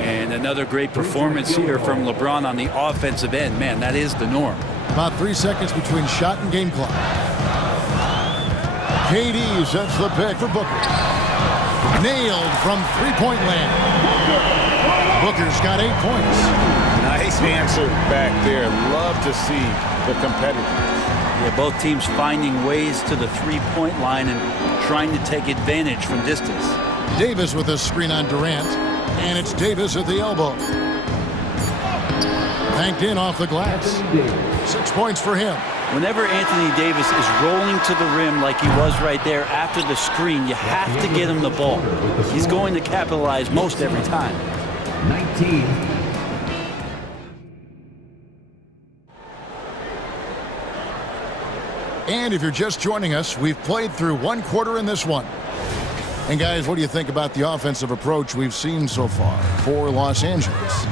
And another great performance here from LeBron on the offensive end. Man, that is the norm. About 3 seconds between shot and game clock. KD sets the pick for Booker. Nailed from three-point land. Booker's got 8 points. Nice answer back there. Love to see the competitiveness. Yeah, both teams finding ways to the three-point line and trying to take advantage from distance. Davis with a screen on Durant, and it's Davis at the elbow. Banked in off the glass. 6 points for him. Whenever Anthony Davis is rolling to the rim like he was right there after the screen, you have to get him the ball. He's going to capitalize most every time. 19. And if you're just joining us, we've played through 1 quarter in this one. And guys, what do you think about the offensive approach we've seen so far for Los Angeles?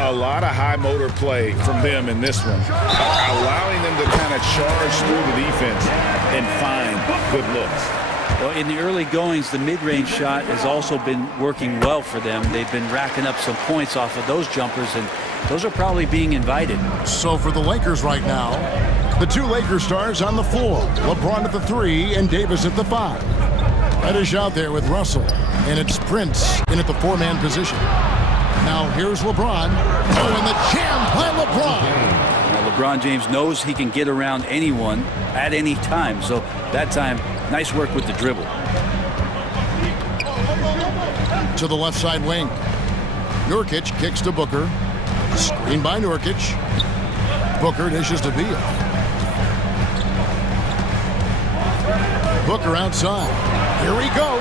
A lot of high motor play from them in this one, allowing them to kind of charge through the defense and find good looks. Well, in the early goings, the mid-range shot has also been working well for them. They've been racking up some points off of those jumpers, and those are probably being invited. So for the Lakers right now, the 2 Lakers stars on the floor. LeBron at the 3 and Davis at the 5. Reddish out there with Russell, and it's Prince in at the 4-man position. Now here's LeBron. Oh, and the jam by LeBron. Now, LeBron James knows he can get around anyone at any time. So that time, nice work with the dribble. To the left side wing. Nurkic kicks to Booker. Screen by Nurkic. Booker dishes to Beal. Booker outside. Here he goes.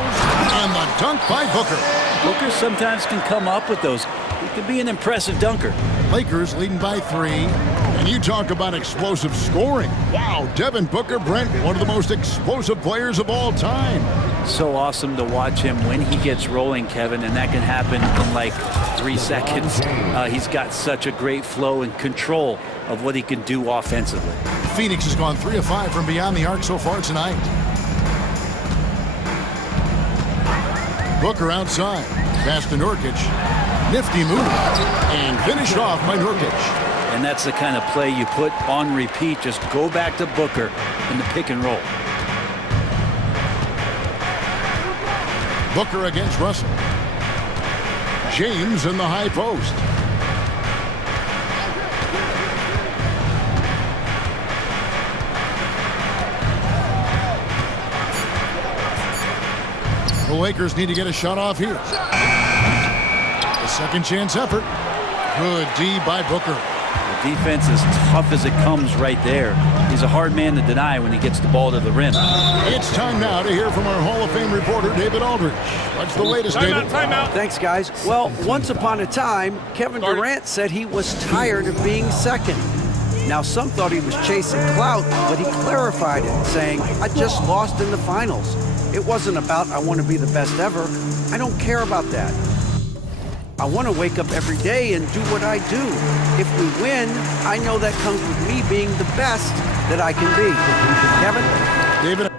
And the dunk by Booker. Booker sometimes can come up with those. He can be an impressive dunker. Lakers leading by 3. And you talk about explosive scoring. Wow, Devin Booker, Brent, one of the most explosive players of all time. So awesome to watch him when he gets rolling, Kevin, and that can happen in like 3 seconds. He's got such a great flow and control of what he can do offensively. Phoenix has gone 3 of 5 from beyond the arc so far tonight. Booker outside. Pass to Nurkic. Nifty move. And finished off by Nurkic. And that's the kind of play you put on repeat. Just go back to Booker in the pick and roll. Booker against Russell. James in the high post. The Lakers need to get a shot off here. A second chance effort. Good D by Booker. The defense is tough as it comes right there. He's a hard man to deny when he gets the ball to the rim. It's time now to hear from our Hall of Fame reporter, David Aldridge. What's the latest, David? Timeout. Thanks, guys. Well, once upon a time, Kevin Durant said he was tired of being second. Now, some thought he was chasing clout, but he clarified it, saying, I just lost in the finals. It wasn't about, I want to be the best ever. I don't care about that. I want to wake up every day and do what I do. If we win, I know that comes with me being the best that I can be. Kevin? David,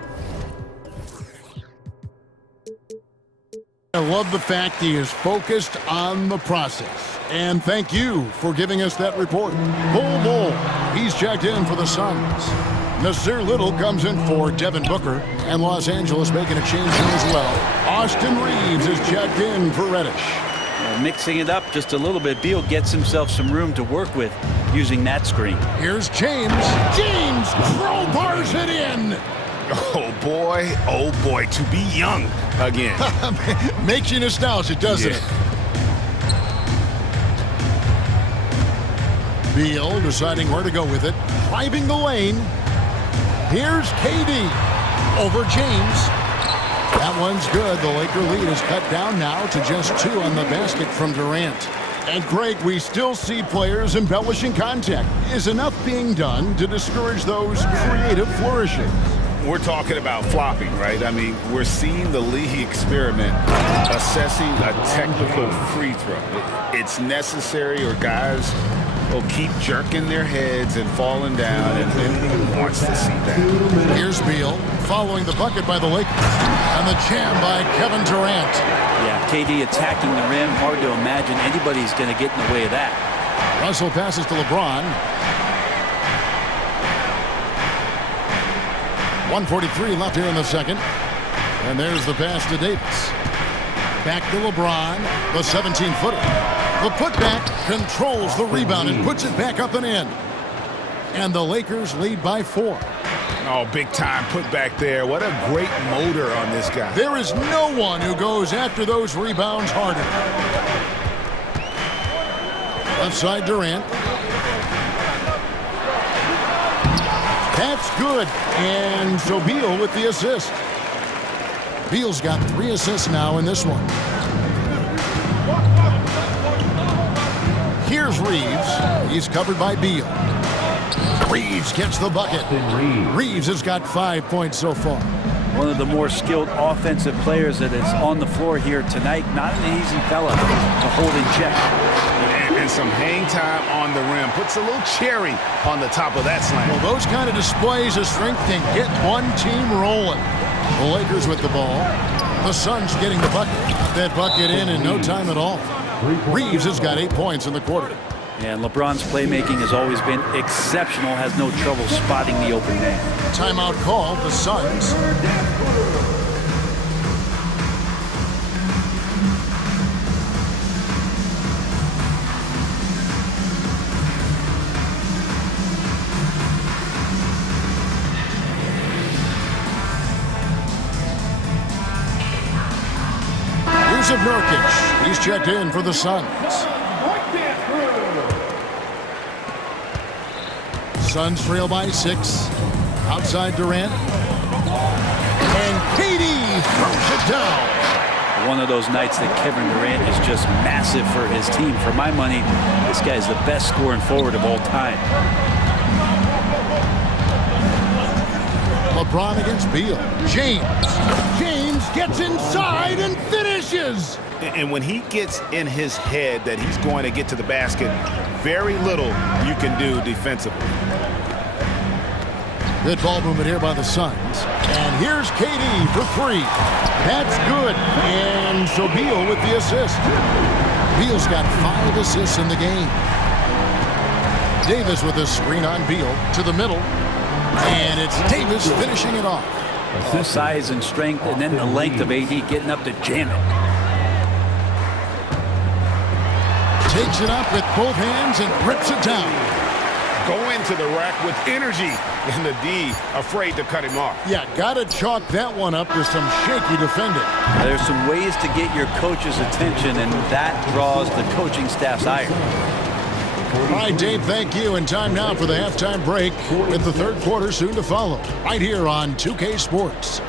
I love the fact he is focused on the process. And thank you for giving us that report. Bull, he's checked in for the Suns. Nasir Little comes in for Devin Booker, and Los Angeles making a change here as well. Austin Reeves is checked in for Reddish. Mixing it up just a little bit, Beal gets himself some room to work with using that screen. Here's James. James crowbars it in. Oh boy, to be young again. Makes you nostalgic, doesn't it? Beal deciding where to go with it, driving the lane. Here's KD over James. That one's good. The Laker lead is cut down now to just 2 on the basket from Durant. And Greg, we still see players embellishing contact. Is enough being done to discourage those creative flourishes? We're talking about flopping, right? I mean, we're seeing the league experiment assessing a technical free throw. It's necessary, or guys will keep jerking their heads and falling down, and who wants to see that? Here's Beal following the bucket by the Lakers, and the jam by Kevin Durant. Yeah, KD attacking the rim. Hard to imagine anybody's going to get in the way of that. Russell passes to LeBron. 1:43 left here in the second. And there's the pass to Davis. Back to LeBron, the 17-footer. The putback controls the rebound and puts it back up and in. And the Lakers lead by 4. Oh, big time putback there. What a great motor on this guy. There is no one who goes after those rebounds harder. Left side Durant. That's good. And so Beal with the assist. Beal's got 3 assists now in this one. Here's Reeves. He's covered by Beal. Reeves gets the bucket. Reeves has got 5 points so far. One of the more skilled offensive players that is on the floor here tonight. Not an easy fella to hold in check. And some hang time on the rim. Puts a little cherry on the top of that slam. Well, those kind of displays of strength can get one team rolling. The Lakers with the ball. The Suns getting the bucket. That bucket in no time at all. Reeves has got 8 points in the quarter. And LeBron's playmaking has always been exceptional. Has no trouble spotting the open man. Timeout called, the Suns. Here's Nurkic. He's checked in for the Suns. Suns trail by 6. Outside Durant. And KD throws it down. One of those nights that Kevin Durant is just massive for his team. For my money, this guy's the best scoring forward of all time. LeBron against Beal. James gets inside and finishes. And when he gets in his head that he's going to get to the basket, very little you can do defensively. Good ball movement here by the Suns. And here's KD for 3. That's good. And so Beal with the assist. Beal's got 5 assists in the game. Davis with a screen on Beal to the middle. And it's Davis finishing it off. Size and strength, and then the length of AD getting up to jam it. Takes it up with both hands and rips it down. Go into the rack with energy, and the D afraid to cut him off. Yeah, gotta chalk that one up to some shaky defending. There's some ways to get your coach's attention, and that draws the coaching staff's ire. All right, Dave, thank you. And time now for the halftime break with the third quarter soon to follow. Right here on 2K Sports.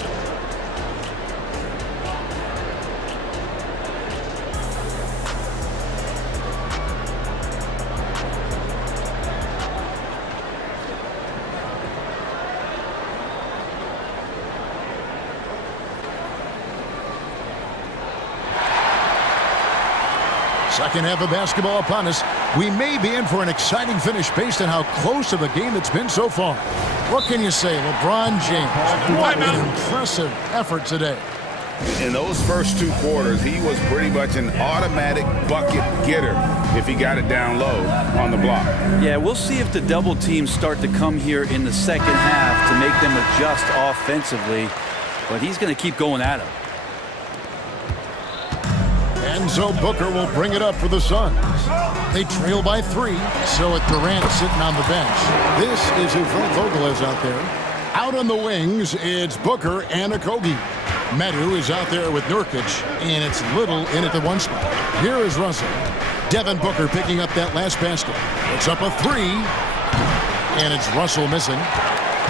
Second half of basketball upon us. We may be in for an exciting finish based on how close of a game it's been so far. What can you say, LeBron James? What an impressive effort today. In those first 2 quarters, he was pretty much an automatic bucket getter if he got it down low on the block. Yeah, we'll see if the double teams start to come here in the second half to make them adjust offensively, but he's going to keep going at him. And so Booker will bring it up for the Suns. They trail by 3, so with Durant sitting on the bench. This is who Frank Vogel is out there. Out on the wings, it's Booker and Okogie. Medu is out there with Nurkic, and it's Little in at the 1 spot. Here is Russell. Devin Booker picking up that last basket. It's up a 3, and it's Russell missing.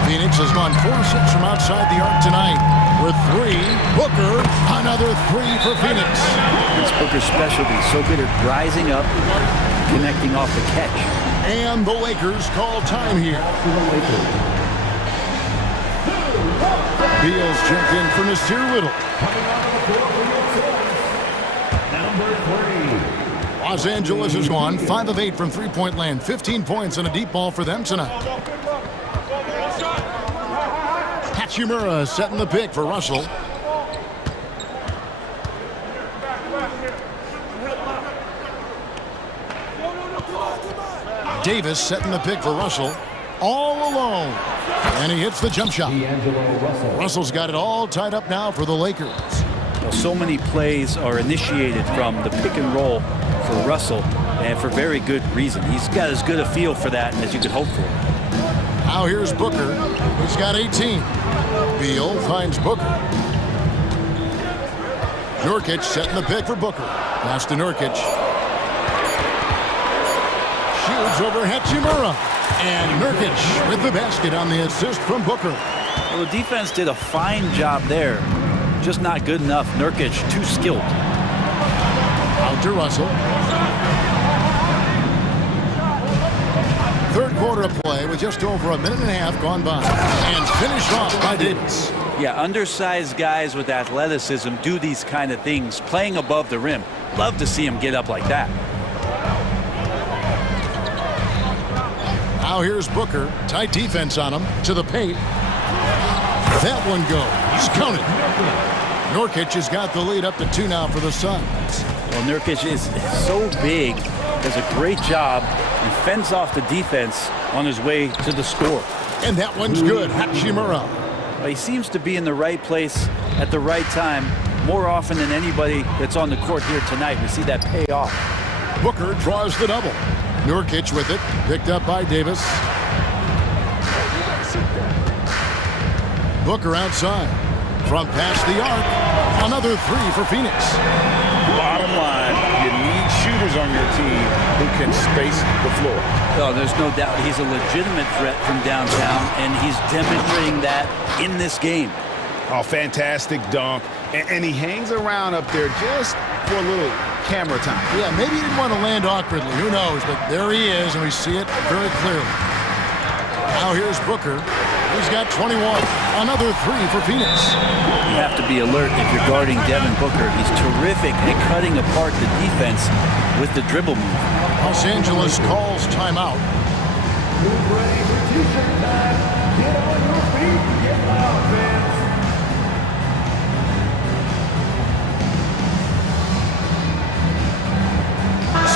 Phoenix has gone 4-6 from outside the arc tonight. With 3, Booker, another 3 for Phoenix. It's Booker's specialty, so good at rising up, connecting off the catch. And the Lakers call time here. Beals checked in for Nasir Little. Los Angeles has gone 5 of 8 from three-point land. 15 points and a deep ball for them tonight. Hachimura setting the pick for Russell. Davis setting the pick for Russell. All alone. And he hits the jump shot. Russell's got it all tied up now for the Lakers. Well, so many plays are initiated from the pick and roll for Russell, and for very good reason. He's got as good a feel for that as you could hope for. Now here's Booker. He's got 18. Beal finds Booker. Nurkic setting the pick for Booker. Pass to Nurkic. Shoots over Hachimura. And Nurkic with the basket on the assist from Booker. Well, the defense did a fine job there. Just not good enough. Nurkic, too skilled. Out to Russell. Third quarter of play with just over a minute and a half gone by. And finished off by Davis. Yeah, undersized guys with athleticism do these kind of things, playing above the rim. Love to see him get up like that. Now here's Booker. Tight defense on him. To the paint. That one goes. Counted. Nurkic has got the lead up to 2 now for the Suns. Well, Nurkic is so big, does a great job, and fends off the defense on his way to the score. And that one's good. Hachimura. Well, he seems to be in the right place at the right time more often than anybody that's on the court here tonight. We see that pay off. Booker draws the double. Nurkic with it. Picked up by Davis. Booker outside. From past the arc. Another 3 for Phoenix. Bottom line, you need shooters on your team who can space the floor. Oh, there's no doubt he's a legitimate threat from downtown, and he's demonstrating that in this game. Oh, fantastic dunk. And he hangs around up there just for a little camera time. Yeah, maybe he didn't want to land awkwardly. Who knows? But there he is, and we see it very clearly. Now here's Booker. He's got 21. Another 3 for Phoenix. You have to be alert if you're guarding Devin Booker. He's terrific at cutting apart the defense with the dribble move. Los Angeles calls timeout. Move ready for t-shirt time. Get on your feet. Get loud, fans.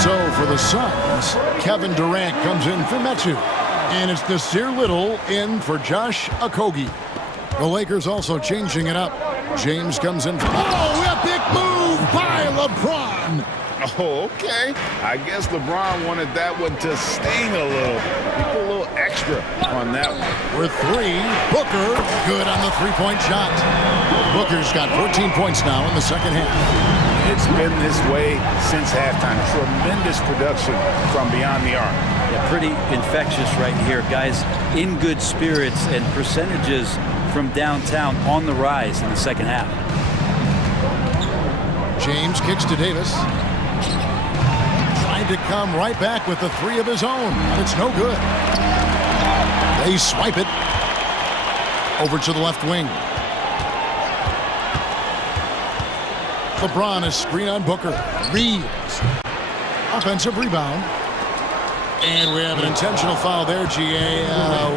So for the Suns, Kevin Durant comes in for Metu. And it's Nasir Little in for Josh Okogie. The Lakers also changing it up. James comes in. Oh, a big move by LeBron. Oh, okay. I guess LeBron wanted that one to sting a little. He put a little extra on that one. With 3, Booker good on the 3-point shot. Booker's got 14 points now in the second half. It's been this way since halftime. Tremendous production from beyond the arc. Yeah, pretty infectious right here. Guys in good spirits and percentages from downtown on the rise in the second half. James kicks to Davis. Trying to come right back with the 3 of his own. It's no good. They swipe it over to the left wing. LeBron is screen on Booker. Reeves. Offensive rebound. And we have an intentional foul there, GA.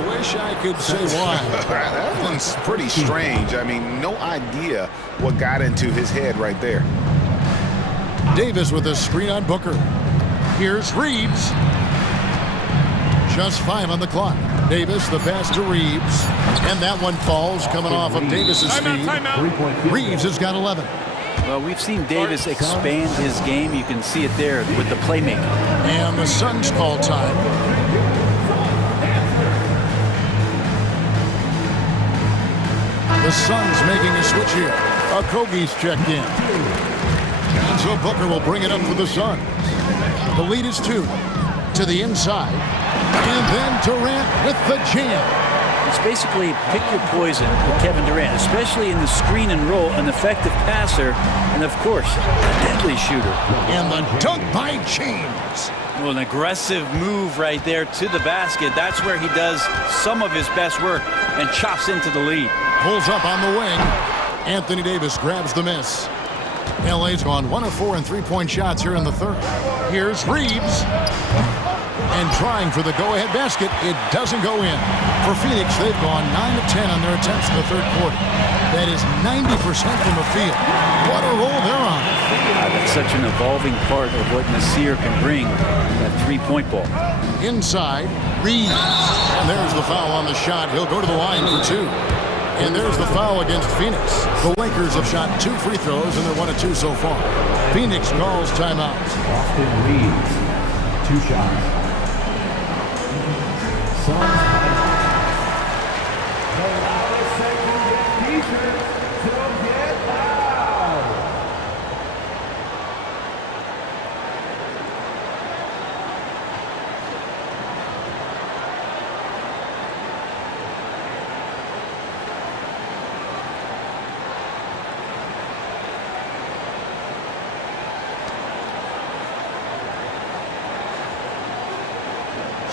Wish I could say why. That one's pretty strange. I mean, no idea what got into his head right there. Davis with a screen on Booker. Here's Reeves. Just 5 on the clock. Davis, the pass to Reeves. And that one falls coming off of Davis's feed. Reeves has got 11. Well, we've seen Davis expand his game. You can see it there with the playmaking. And the Suns call time. The Suns making a switch here. Okogie's checked in. And so Booker will bring it up for the Suns. The lead is 2. To the inside. And then Durant with the jam. It's basically pick your poison with Kevin Durant, especially in the screen and roll, an effective passer, and of course, a deadly shooter. And the dunk by James. Well, an aggressive move right there to the basket. That's where he does some of his best work and chops into the lead. Pulls up on the wing. Anthony Davis grabs the miss. LA's gone 1 of 4 in three-point shots here in the third. Here's Reeves. And trying for the go-ahead basket, it doesn't go in. For Phoenix, they've gone 9 of 10 on their attempts in the third quarter. That is 90% from the field. What a roll they're on. That's such an evolving part of what Nasir can bring, that three-point ball. Inside, Reeves. And there's the foul on the shot. He'll go to the line for 2. And there's the foul against Phoenix. The Lakers have shot 2 free throws, and they're 1 of 2 so far. Phoenix calls timeout. Austin Reeves, 2 shots.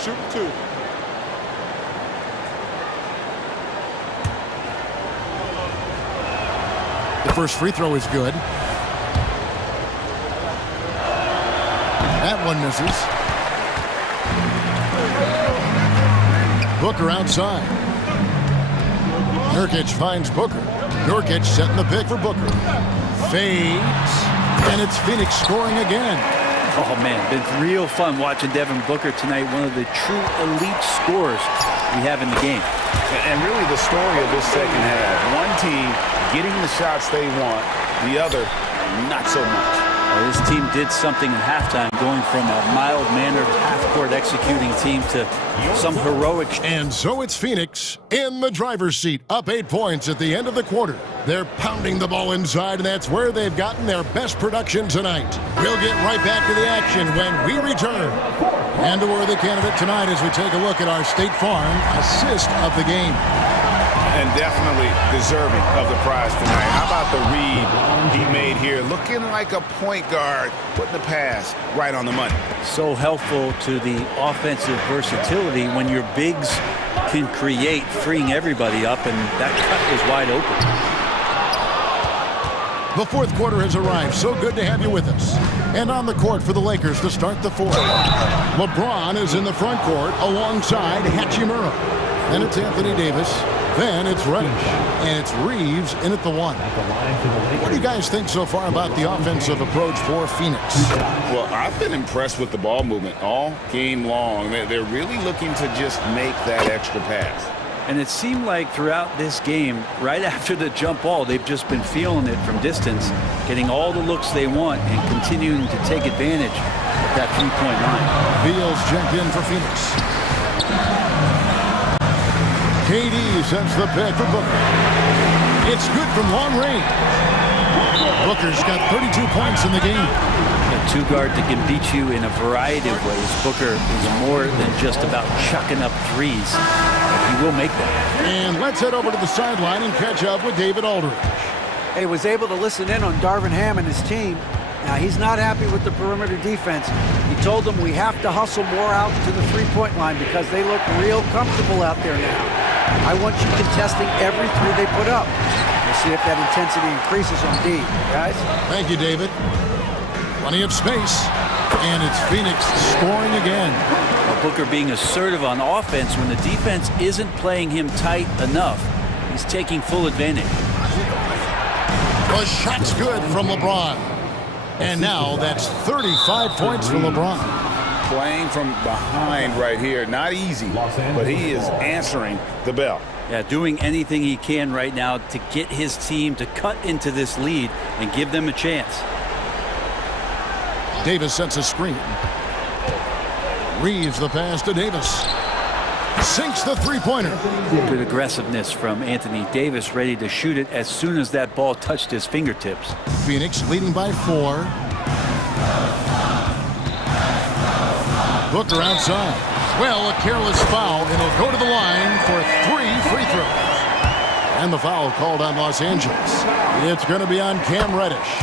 Shoot 2. The first free throw is good. That one misses. Booker outside. Nurkic finds Booker. Nurkic setting the pick for Booker. Fades. And it's Phoenix scoring again. Oh, man, been real fun watching Devin Booker tonight. One of the true elite scorers we have in the game. And really the story of this second half. One team getting the shots they want, the other not so much. This team did something in halftime, going from a mild-mannered half-court executing team to some heroic. And so it's Phoenix in the driver's seat, up 8 points at the end of the quarter. They're pounding the ball inside, and that's where they've gotten their best production tonight. We'll get right back to the action when we return. And a worthy candidate tonight as we take a look at our State Farm assist of the game. And definitely deserving of the prize tonight. How about the read he made here? Looking like a point guard, putting the pass right on the money. So helpful to the offensive versatility when your bigs can create, freeing everybody up, and that cut was wide open. The fourth quarter has arrived. So good to have you with us. And on the court for the Lakers to start the fourth. LeBron is in the front court alongside Hachimura. Then it's Anthony Davis. Then it's Reddish. And it's Reeves in at the 1. What do you guys think so far about the offensive approach for Phoenix? Well, I've been impressed with the ball movement all game long. They're really looking to just make that extra pass. And it seemed like throughout this game, right after the jump ball, they've just been feeling it from distance, getting all the looks they want and continuing to take advantage of that three-point line. Beal's checked in for Phoenix. KD sets the pick for Booker. It's good from long range. Booker's got 32 points in the game. A two-guard that can beat you in a variety of ways. Booker is more than just about chucking up threes. He will make that. And let's head over to the sideline and catch up with David Aldridge. He was able to listen in on Darvin Ham and his team. Now, he's not happy with the perimeter defense. He told them we have to hustle more out to the three-point line because they look real comfortable out there now. I want you contesting every three they put up. We'll see if that intensity increases on D, guys. Thank you, David. Plenty of space. And it's Phoenix scoring again. Booker being assertive on offense when the defense isn't playing him tight enough. He's taking full advantage. The shot's good from LeBron. And now that's 35 points for LeBron. Playing from behind right here. Not easy, but he is answering the bell. Yeah, doing anything he can right now to get his team to cut into this lead and give them a chance. Davis sets a screen. Reeves the pass to Davis. Sinks the three-pointer. Good aggressiveness from Anthony Davis, ready to shoot it as soon as that ball touched his fingertips. Phoenix leading by 4. Booker outside. Well, a careless foul, and he'll go to the line for 3 free throws. And the foul called on Los Angeles. It's going to be on Cam Reddish.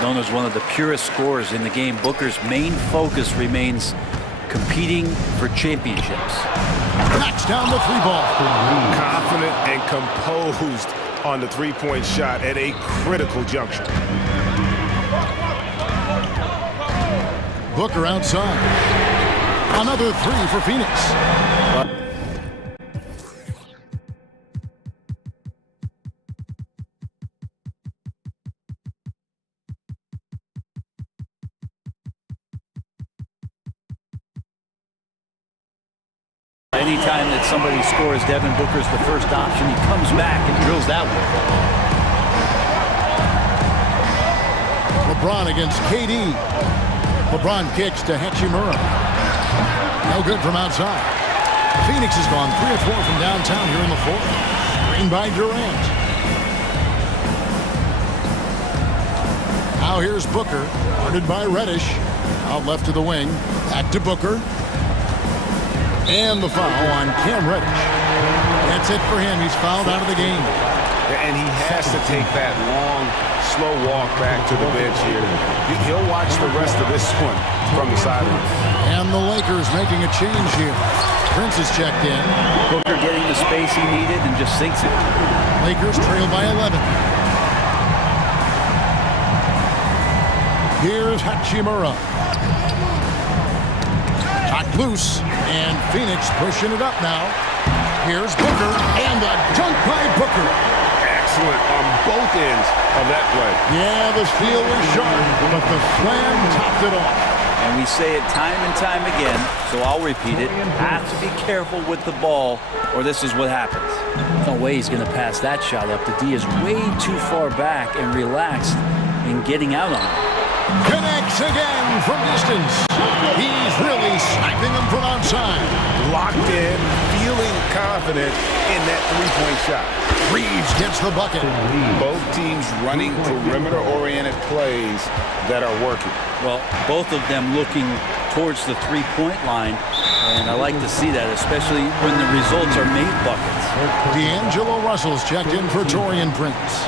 Known as one of the purest scorers in the game, Booker's main focus remains competing for championships. Knocks down the three ball. Confident and composed on the three-point shot at a critical juncture. Booker outside. Another 3 for Phoenix. Anytime that somebody scores, Devin Booker's the first option. He comes back and drills that one. LeBron against KD. LeBron kicks to Hachimura. No good from outside. Phoenix has gone 3 of 4 from downtown here in the fourth. Screen by Durant. Now here's Booker, guarded by Reddish. Out left to the wing. Back to Booker. And the foul on Cam Reddish. That's it for him. He's fouled out of the game. And he has to take that long, slow walk back to the bench here. He'll watch the rest of this one from the sideline. And the Lakers making a change here. Prince is checked in. Booker getting the space he needed and just sinks it. Lakers trail by 11. Here's Hachimura. Hot loose. And Phoenix pushing it up now. Here's Booker. And a dunk by Booker. Excellent on both ends of that play. Yeah, the steal was sharp, but the slam topped it off. And we say it time and time again, so I'll repeat it. Have to be careful with the ball, or this is what happens. No way he's going to pass that shot up. The D is way too far back and relaxed in getting out on it. Connects again from distance. He's really sniping them from outside. Locked in, feeling confident in that three-point shot. Reeves gets the bucket. Both teams running perimeter-oriented plays that are working. Well, both of them looking towards the three-point line, and I like to see that, especially when the results are made buckets. D'Angelo Russell's checked in for Taurean Prince.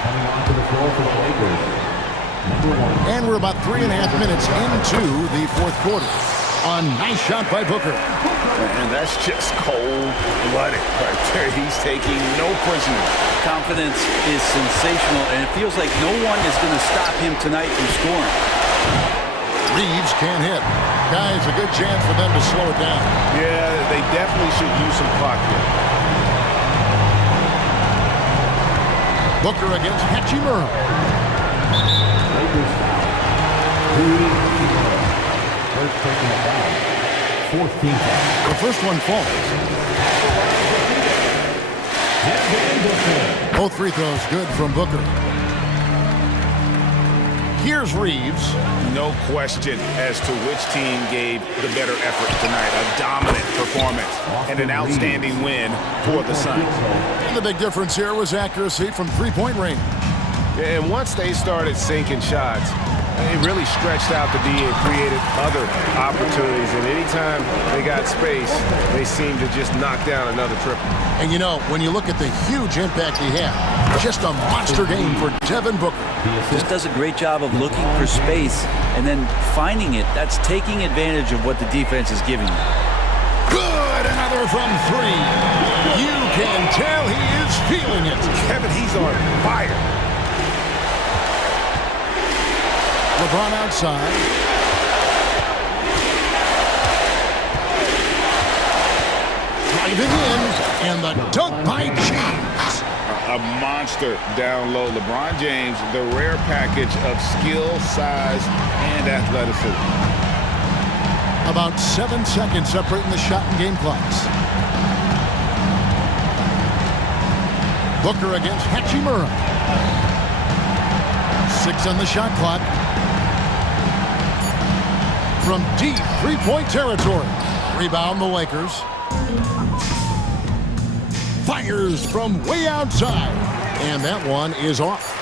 Coming onto the floor for the Lakers. And we're about 3.5 minutes into the fourth quarter. A nice shot by Booker. And that's just cold-blooded right there. He's taking no prisoners. Confidence is sensational, and it feels like no one is going to stop him tonight from scoring. Reeves can't hit. Guys, a good chance for them to slow it down. Yeah, they definitely should use some clock here. Booker against Hachimura. First personal foul. 14 foul. The first one falls. Both free throws good from Booker. Here's Reeves. No question as to which team gave the better effort tonight. A dominant performance and an outstanding win for the Suns. And the big difference here was accuracy from three-point range. And once they started sinking shots, it really stretched out the D and created other opportunities. And anytime they got space, they seemed to just knock down another triple. And you know, when you look at the huge impact he had, just a monster game for Devin Booker. Just does a great job of looking for space and then finding it. That's taking advantage of what the defense is giving you. Good, another from 3. You can tell he is feeling it. Kevin, he's on fire. LeBron outside. Driving in, and the dunk by James. A monster down low. LeBron James, the rare package of skill, size, and athleticism. About 7 seconds separating the shot and game clocks. Booker against Hachimura. 6 on the shot clock. From deep three-point territory. Rebound the Lakers. Fires from way outside. And that one is off.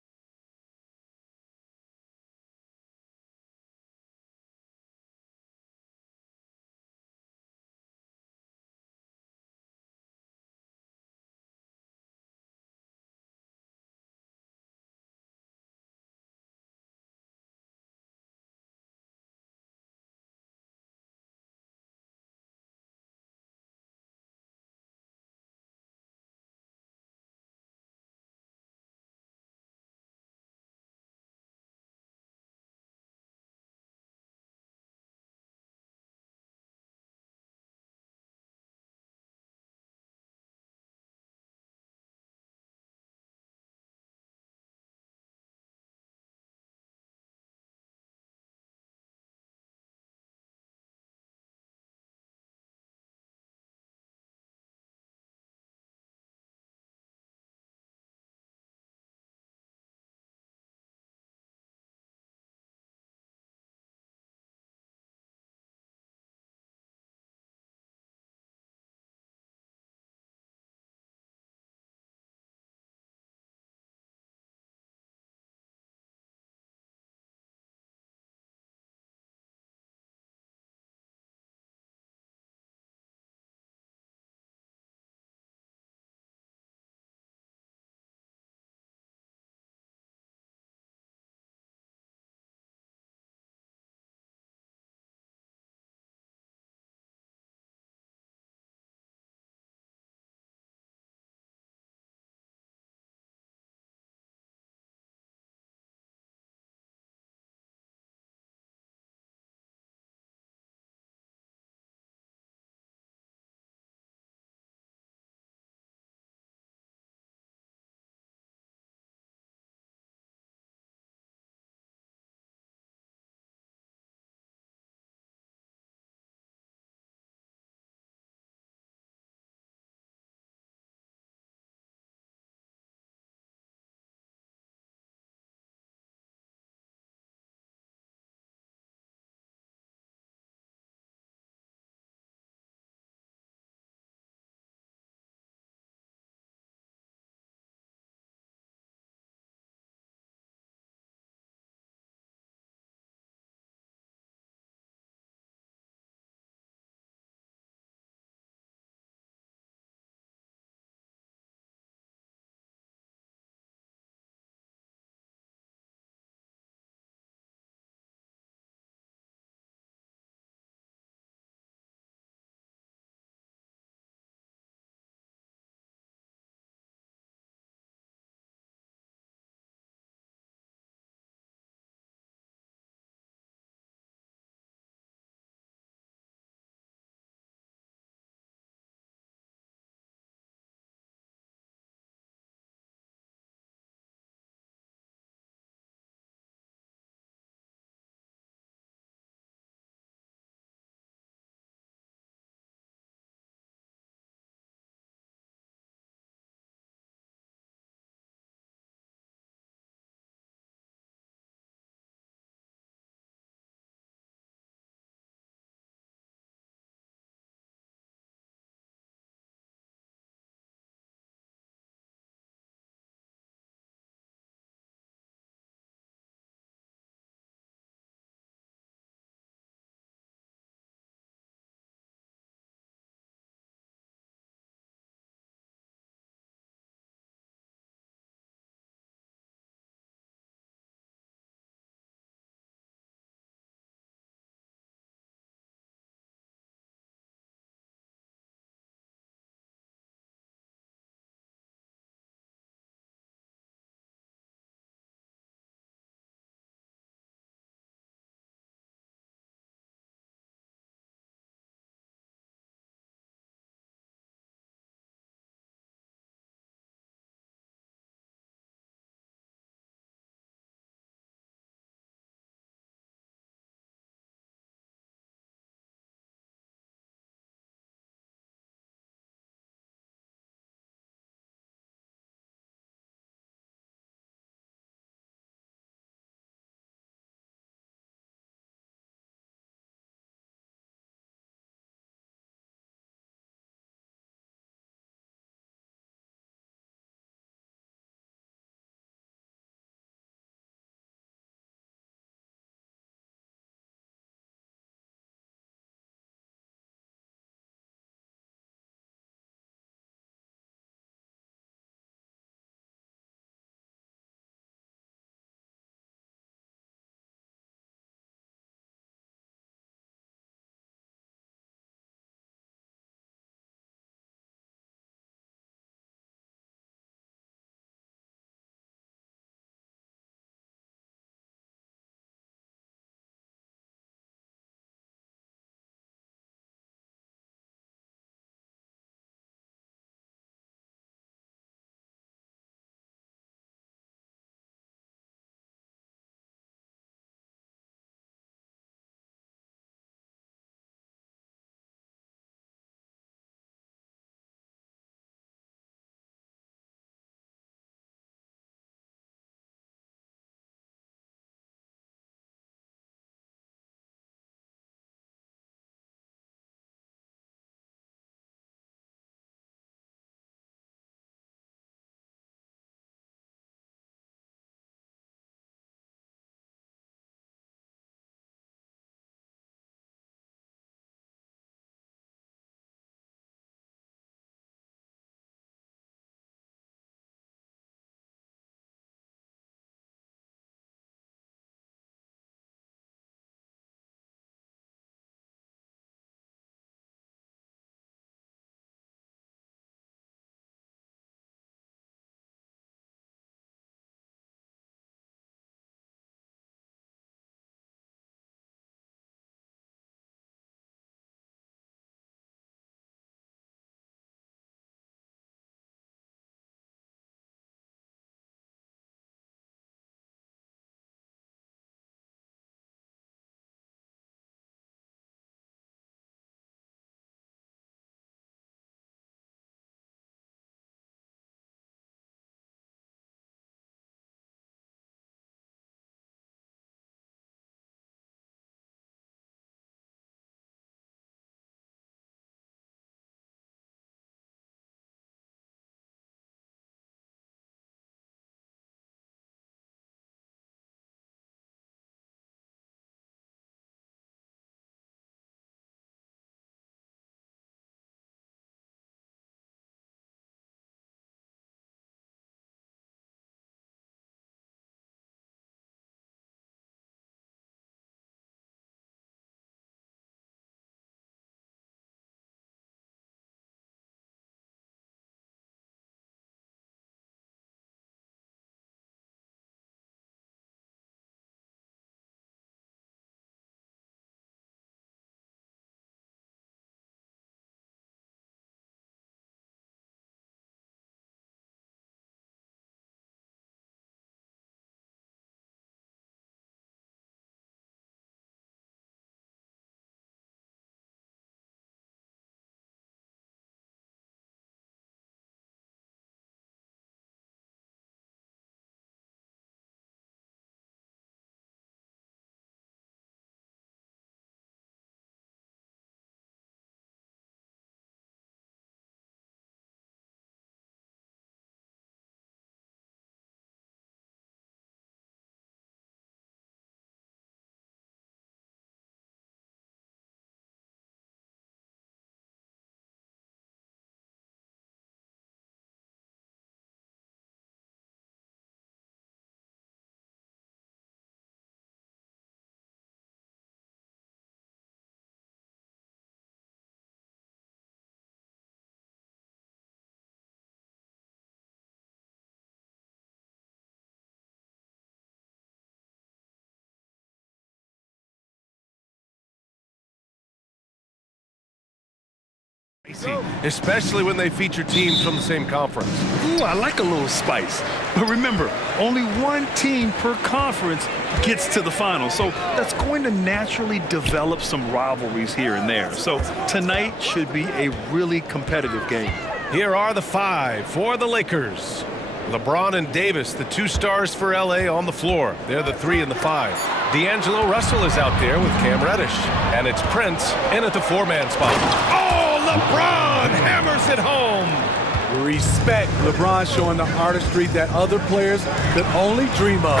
Especially when they feature teams from the same conference. Ooh, I like a little spice. But remember, only one team per conference gets to the final. So that's going to naturally develop some rivalries here and there. So tonight should be a really competitive game. Here are the five for the Lakers. LeBron and Davis, the two stars for LA on the floor. They're the 3 and the 5. D'Angelo Russell is out there with Cam Reddish. And it's Prince in at the 4-man spot. Oh, LeBron hammers it home. Respect. LeBron showing the artistry that other players could only dream of.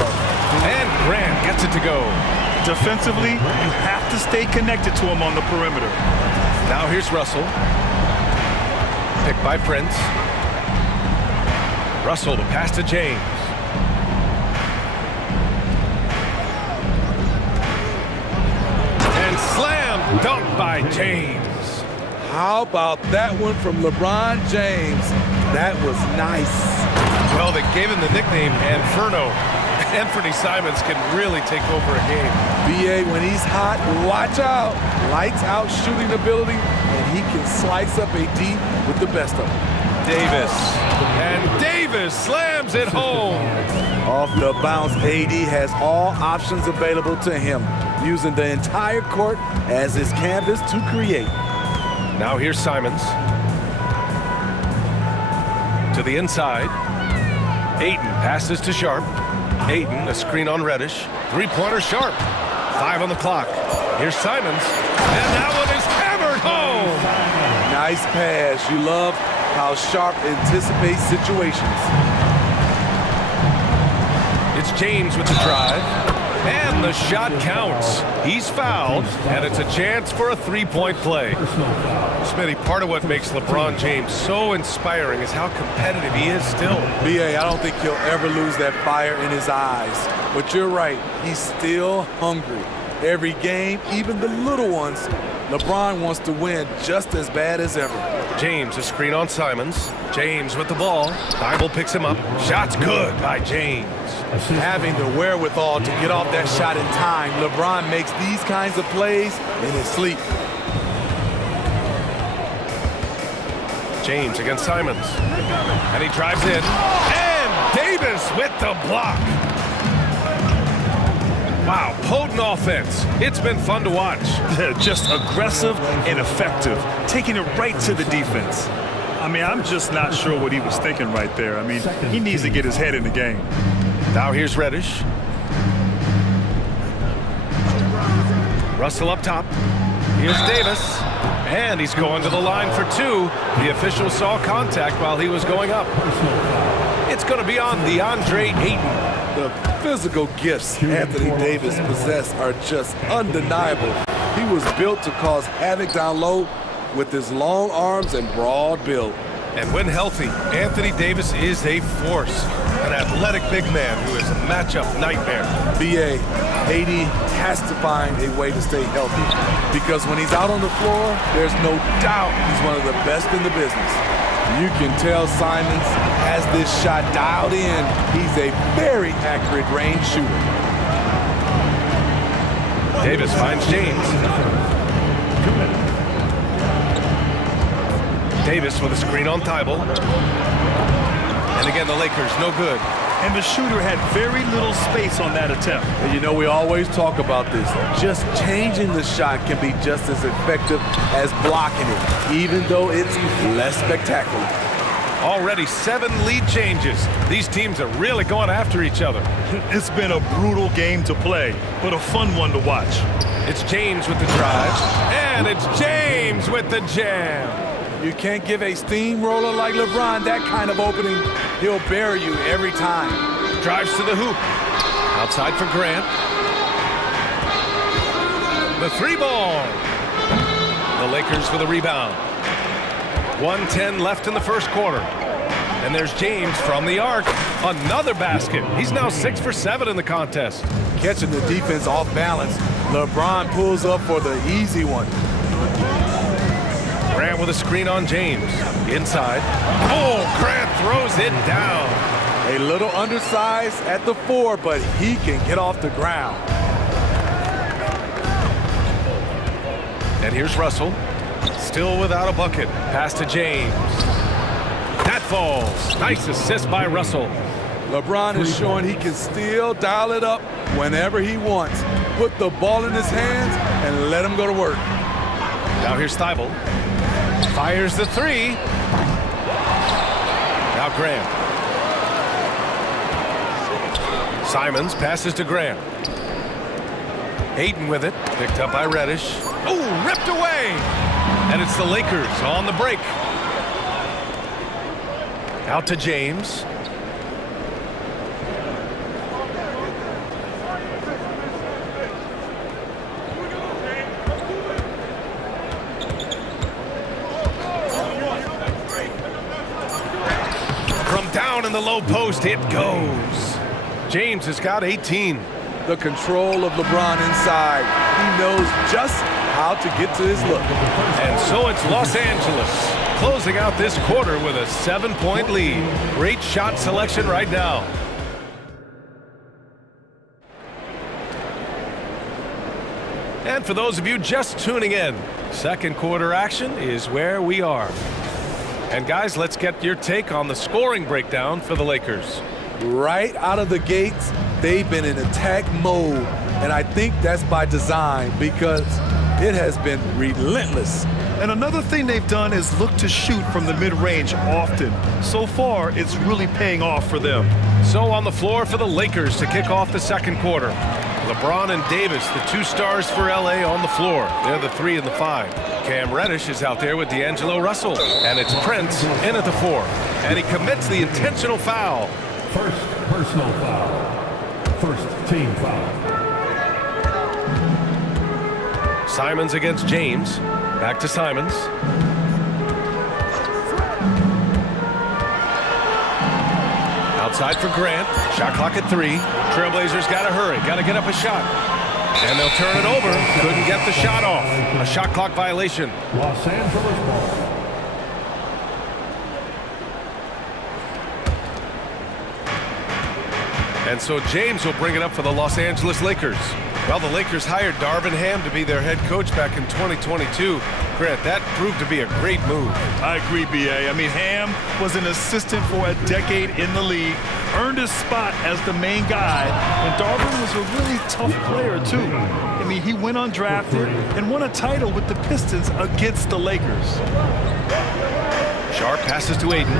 And Grant gets it to go. Defensively, you have to stay connected to him on the perimeter. Now here's Russell. Picked by Prince. Russell to pass to James. And slam dunk by James. How about that one from LeBron James? That was nice. Well, they gave him the nickname Inferno. Anthony Simons can really take over a game. BA, when he's hot, watch out. Lights out shooting ability, and he can slice up a D with the best of them. Davis. And Davis slams it home. Off the bounce, AD has all options available to him, using the entire court as his canvas to create. Now here's Simons. To the inside. Ayton passes to Sharp. Ayton, a screen on Reddish. Three-pointer Sharp. 5 on the clock. Here's Simons. And that one is hammered home. Nice pass. You love how Sharp anticipates situations. It's James with the drive. And the shot counts. He's fouled, and it's a chance for a three-point play. Smitty, part of what makes LeBron James so inspiring is how competitive he is still. BA, I don't think he'll ever lose that fire in his eyes. But you're right, he's still hungry. Every game, even the little ones, LeBron wants to win just as bad as ever. James, a screen on Simons. James with the ball. Bible picks him up. Shot's good by James. Having the wherewithal to get off that shot in time, LeBron makes these kinds of plays in his sleep. James against Simons. And he drives in. And Davis with the block. Wow, potent offense. It's been fun to watch. Just aggressive and effective, taking it right to the defense. I mean, I'm just not sure what he was thinking right there. I mean, he needs to get his head in the game. Now here's Reddish. Russell up top. Here's Davis. And he's going to the line for 2. The official saw contact while he was going up. It's going to be on DeAndre Ayton. The physical gifts Anthony Davis possesses are just undeniable. He was built to cause havoc down low with his long arms and broad build. And when healthy, Anthony Davis is a force. An athletic big man who is a matchup nightmare. BA, AD has to find a way to stay healthy because when he's out on the floor, there's no doubt he's one of the best in the business. You can tell Simons has this shot dialed in. He's a very accurate range shooter. Davis finds James. Davis with a screen on Thibault. And again, the Lakers, no good. And the shooter had very little space on that attempt. And you know, we always talk about this. Just changing the shot can be just as effective as blocking it, even though it's less spectacular. Already 7 lead changes. These teams are really going after each other. It's been a brutal game to play, but a fun one to watch. It's James with the drive, and it's James with the jam. You can't give a steamroller like LeBron that kind of opening. He'll bury you every time. Drives to the hoop. Outside for Grant. The 3-ball. The Lakers for the rebound. 1:10 left in the first quarter. And there's James from the arc. Another basket. He's now 6 for 7 in the contest. Catching the defense off balance. LeBron pulls up for the easy one. Grant with a screen on James. Inside. Oh, Grant throws it down. A little undersized at the 4, but he can get off the ground. And here's Russell. Still without a bucket. Pass to James. That falls. Nice assist by Russell. LeBron is showing he can still dial it up whenever he wants. Put the ball in his hands and let him go to work. Now here's Thibault. Fires the three. Now Grant. Simons passes to Grant. Hayden with it. Picked up by Reddish. Oh, ripped away. And it's the Lakers on the break. Out to James. From down in the low post, it goes. James has got 18. The control of LeBron inside. He knows just how to get to his look. And so it's Los Angeles closing out this quarter with a 7-point lead. Great shot selection right now. And for those of you just tuning in, second quarter action is where we are. And guys, let's get your take on the scoring breakdown for the Lakers. Right out of the gates, they've been in attack mode. And I think that's by design because it has been relentless. And another thing they've done is look to shoot from the mid-range often. So far, it's really paying off for them. So on the floor for the Lakers to kick off the second quarter. LeBron and Davis, the two stars for LA on the floor. They're the 3 and the 5. Cam Reddish is out there with D'Angelo Russell. And it's Prince in at the 4. And he commits the intentional foul. First personal foul. First team foul. Simons against James. Back to Simons. Outside for Grant. Shot clock at 3. Trailblazers got to hurry. Got to get up a shot. And they'll turn it over. Couldn't get the shot off. A shot clock violation. Los Angeles ball. And so James will bring it up for the Los Angeles Lakers. Well, the Lakers hired Darvin Ham to be their head coach back in 2022. Grant, that proved to be a great move. I agree, B.A. I mean, Ham was an assistant for a decade in the league, earned his spot as the main guy, and Darvin was a really tough player, too. I mean, he went undrafted and won a title with the Pistons against the Lakers. Sharp passes to Aiden.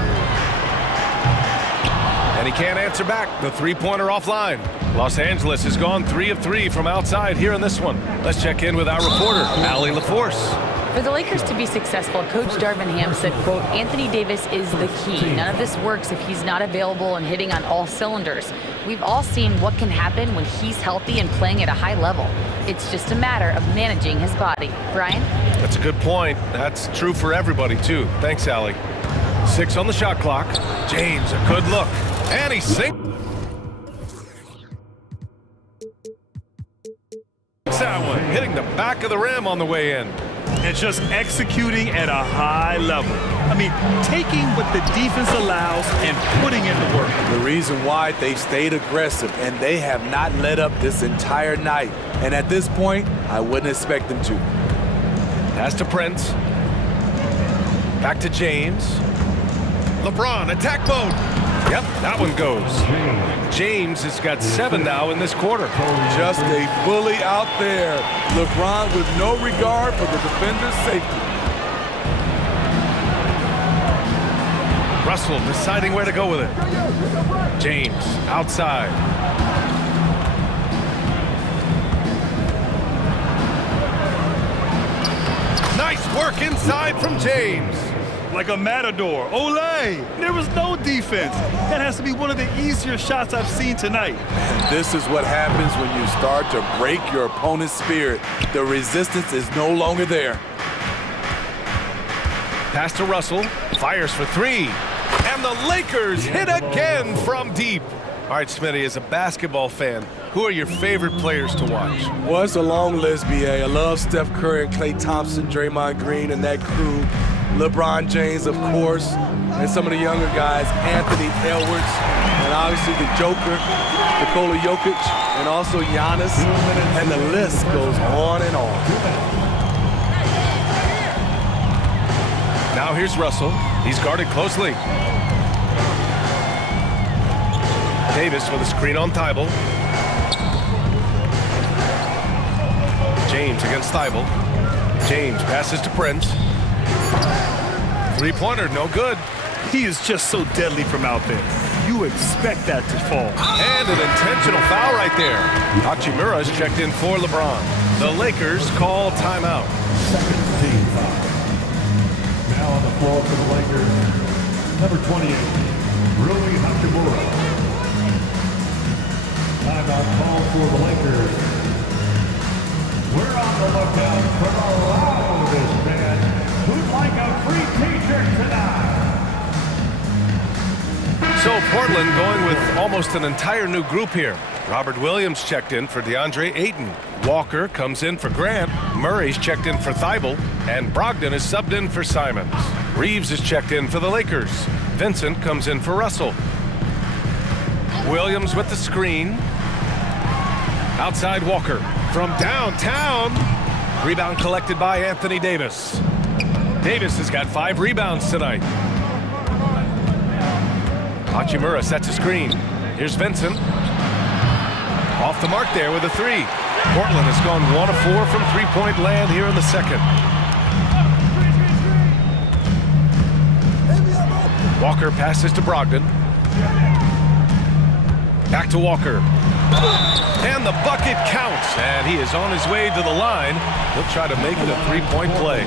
And he can't answer back. The three-pointer offline. Los Angeles has gone 3 of 3 from outside here in this one. Let's check in with our reporter, Allie LaForce. For the Lakers to be successful, Coach Darvin Ham said, quote, Anthony Davis is the key. None of this works if he's not available and hitting on all cylinders. We've all seen what can happen when he's healthy and playing at a high level. It's just a matter of managing his body. Brian? That's a good point. That's true for everybody, too. Thanks, Allie. 6 on the shot clock. James, a good look. And he sinks that one, hitting the back of the rim on the way in. And just executing at a high level. I mean, taking what the defense allows and putting in the work. The reason why they've stayed aggressive and they have not let up this entire night. And at this point, I wouldn't expect them to. Pass to Prince. Back to James. LeBron, attack mode. Yep, that one goes. James has got 7 now in this quarter. Just a bully out there. LeBron with no regard for the defender's safety. Russell deciding where to go with it. James outside. Nice work inside from James. Like a matador. Olay! There was no defense. That has to be one of the easier shots I've seen tonight. And this is what happens when you start to break your opponent's spirit. The resistance is no longer there. Pass to Russell. Fires for 3. And the Lakers hit again from deep. All right, Smitty, as a basketball fan, who are your favorite players to watch? Well, it's a long list, B.A. I love Steph Curry and Klay Thompson, Draymond Green, and that crew. LeBron James, of course, and some of the younger guys, Anthony Edwards, and obviously the Joker, Nikola Jokic, and also Giannis, and the list goes on and on. Now here's Russell. He's guarded closely. Davis with a screen on Thibault. James against Thibault. James passes to Prince. Three-pointer, no good. He is just so deadly from out there. You expect that to fall. And an intentional foul right there. Hachimura is checked in for LeBron. The Lakers call timeout. Second team foul. Now on the floor for the Lakers, number 28, Rui Hachimura. Timeout call for the Lakers. We're on the lookout for the loudest fan who'd like a free t-shirt tonight. So Portland going with almost an entire new group here. Robert Williams checked in for DeAndre Ayton. Walker comes in for Grant. Murray's checked in for Thibault. And Brogdon is subbed in for Simons. Reeves is checked in for the Lakers. Vincent comes in for Russell. Williams with the screen. Outside Walker. From downtown. Rebound collected by Anthony Davis. Davis has got 5 rebounds tonight. Hachimura sets a screen. Here's Vincent. Off the mark there with a 3. Portland has gone 1 of 4 from three-point land here in the second. Walker passes to Brogdon. Back to Walker. And the bucket counts. And he is on his way to the line. He'll try to make it a 3-point play.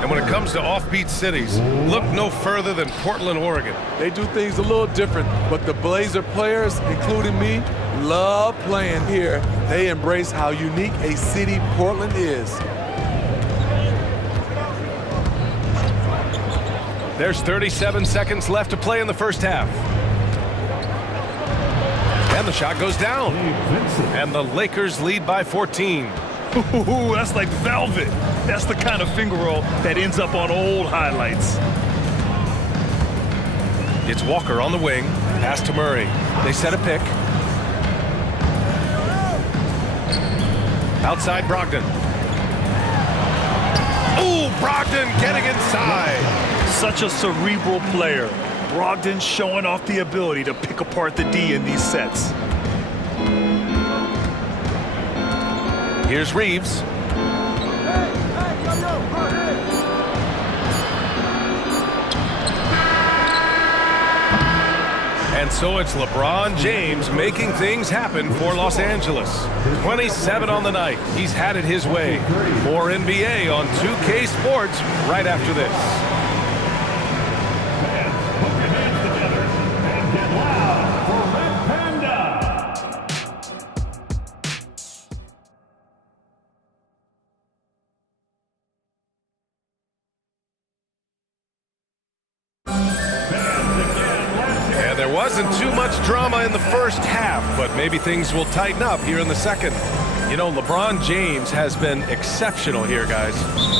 And when it comes to offbeat cities, look no further than Portland, Oregon. They do things a little different, but the Blazer players, including me, love playing here. They embrace how unique a city Portland is. There's 37 seconds left to play in the first half. And the shot goes down. And the Lakers lead by 14. Ooh, that's like velvet. That's the kind of finger roll that ends up on old highlights. It's Walker on the wing. Pass to Murray. They set a pick. Outside Brogdon. Ooh, Brogdon getting inside. Such a cerebral player. Brogdon showing off the ability to pick apart the D in these sets. Here's Reeves. And so it's LeBron James making things happen for Los Angeles. 27 on the night. He's had it his way. More NBA on 2K Sports right after this. Wasn't too much drama in the first half, but maybe things will tighten up here in the second. You know, LeBron James has been exceptional here, guys.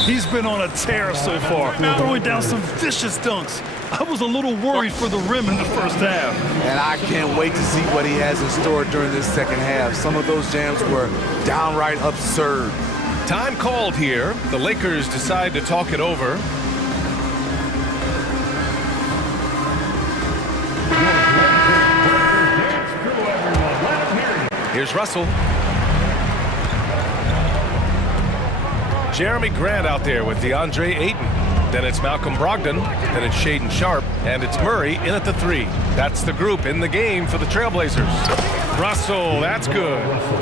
He's been on a tear so far, throwing down some vicious dunks. I was a little worried for the rim in the first half. And I can't wait to see what he has in store during this second half. Some of those jams were downright absurd. Time called here. The Lakers decide to talk it over. Here's Russell. Jeremy Grant out there with DeAndre Ayton. Then it's Malcolm Brogdon. Then it's Shaedon Sharpe. And it's Murray in at the 3. That's the group in the game for the Trailblazers. Russell, that's good.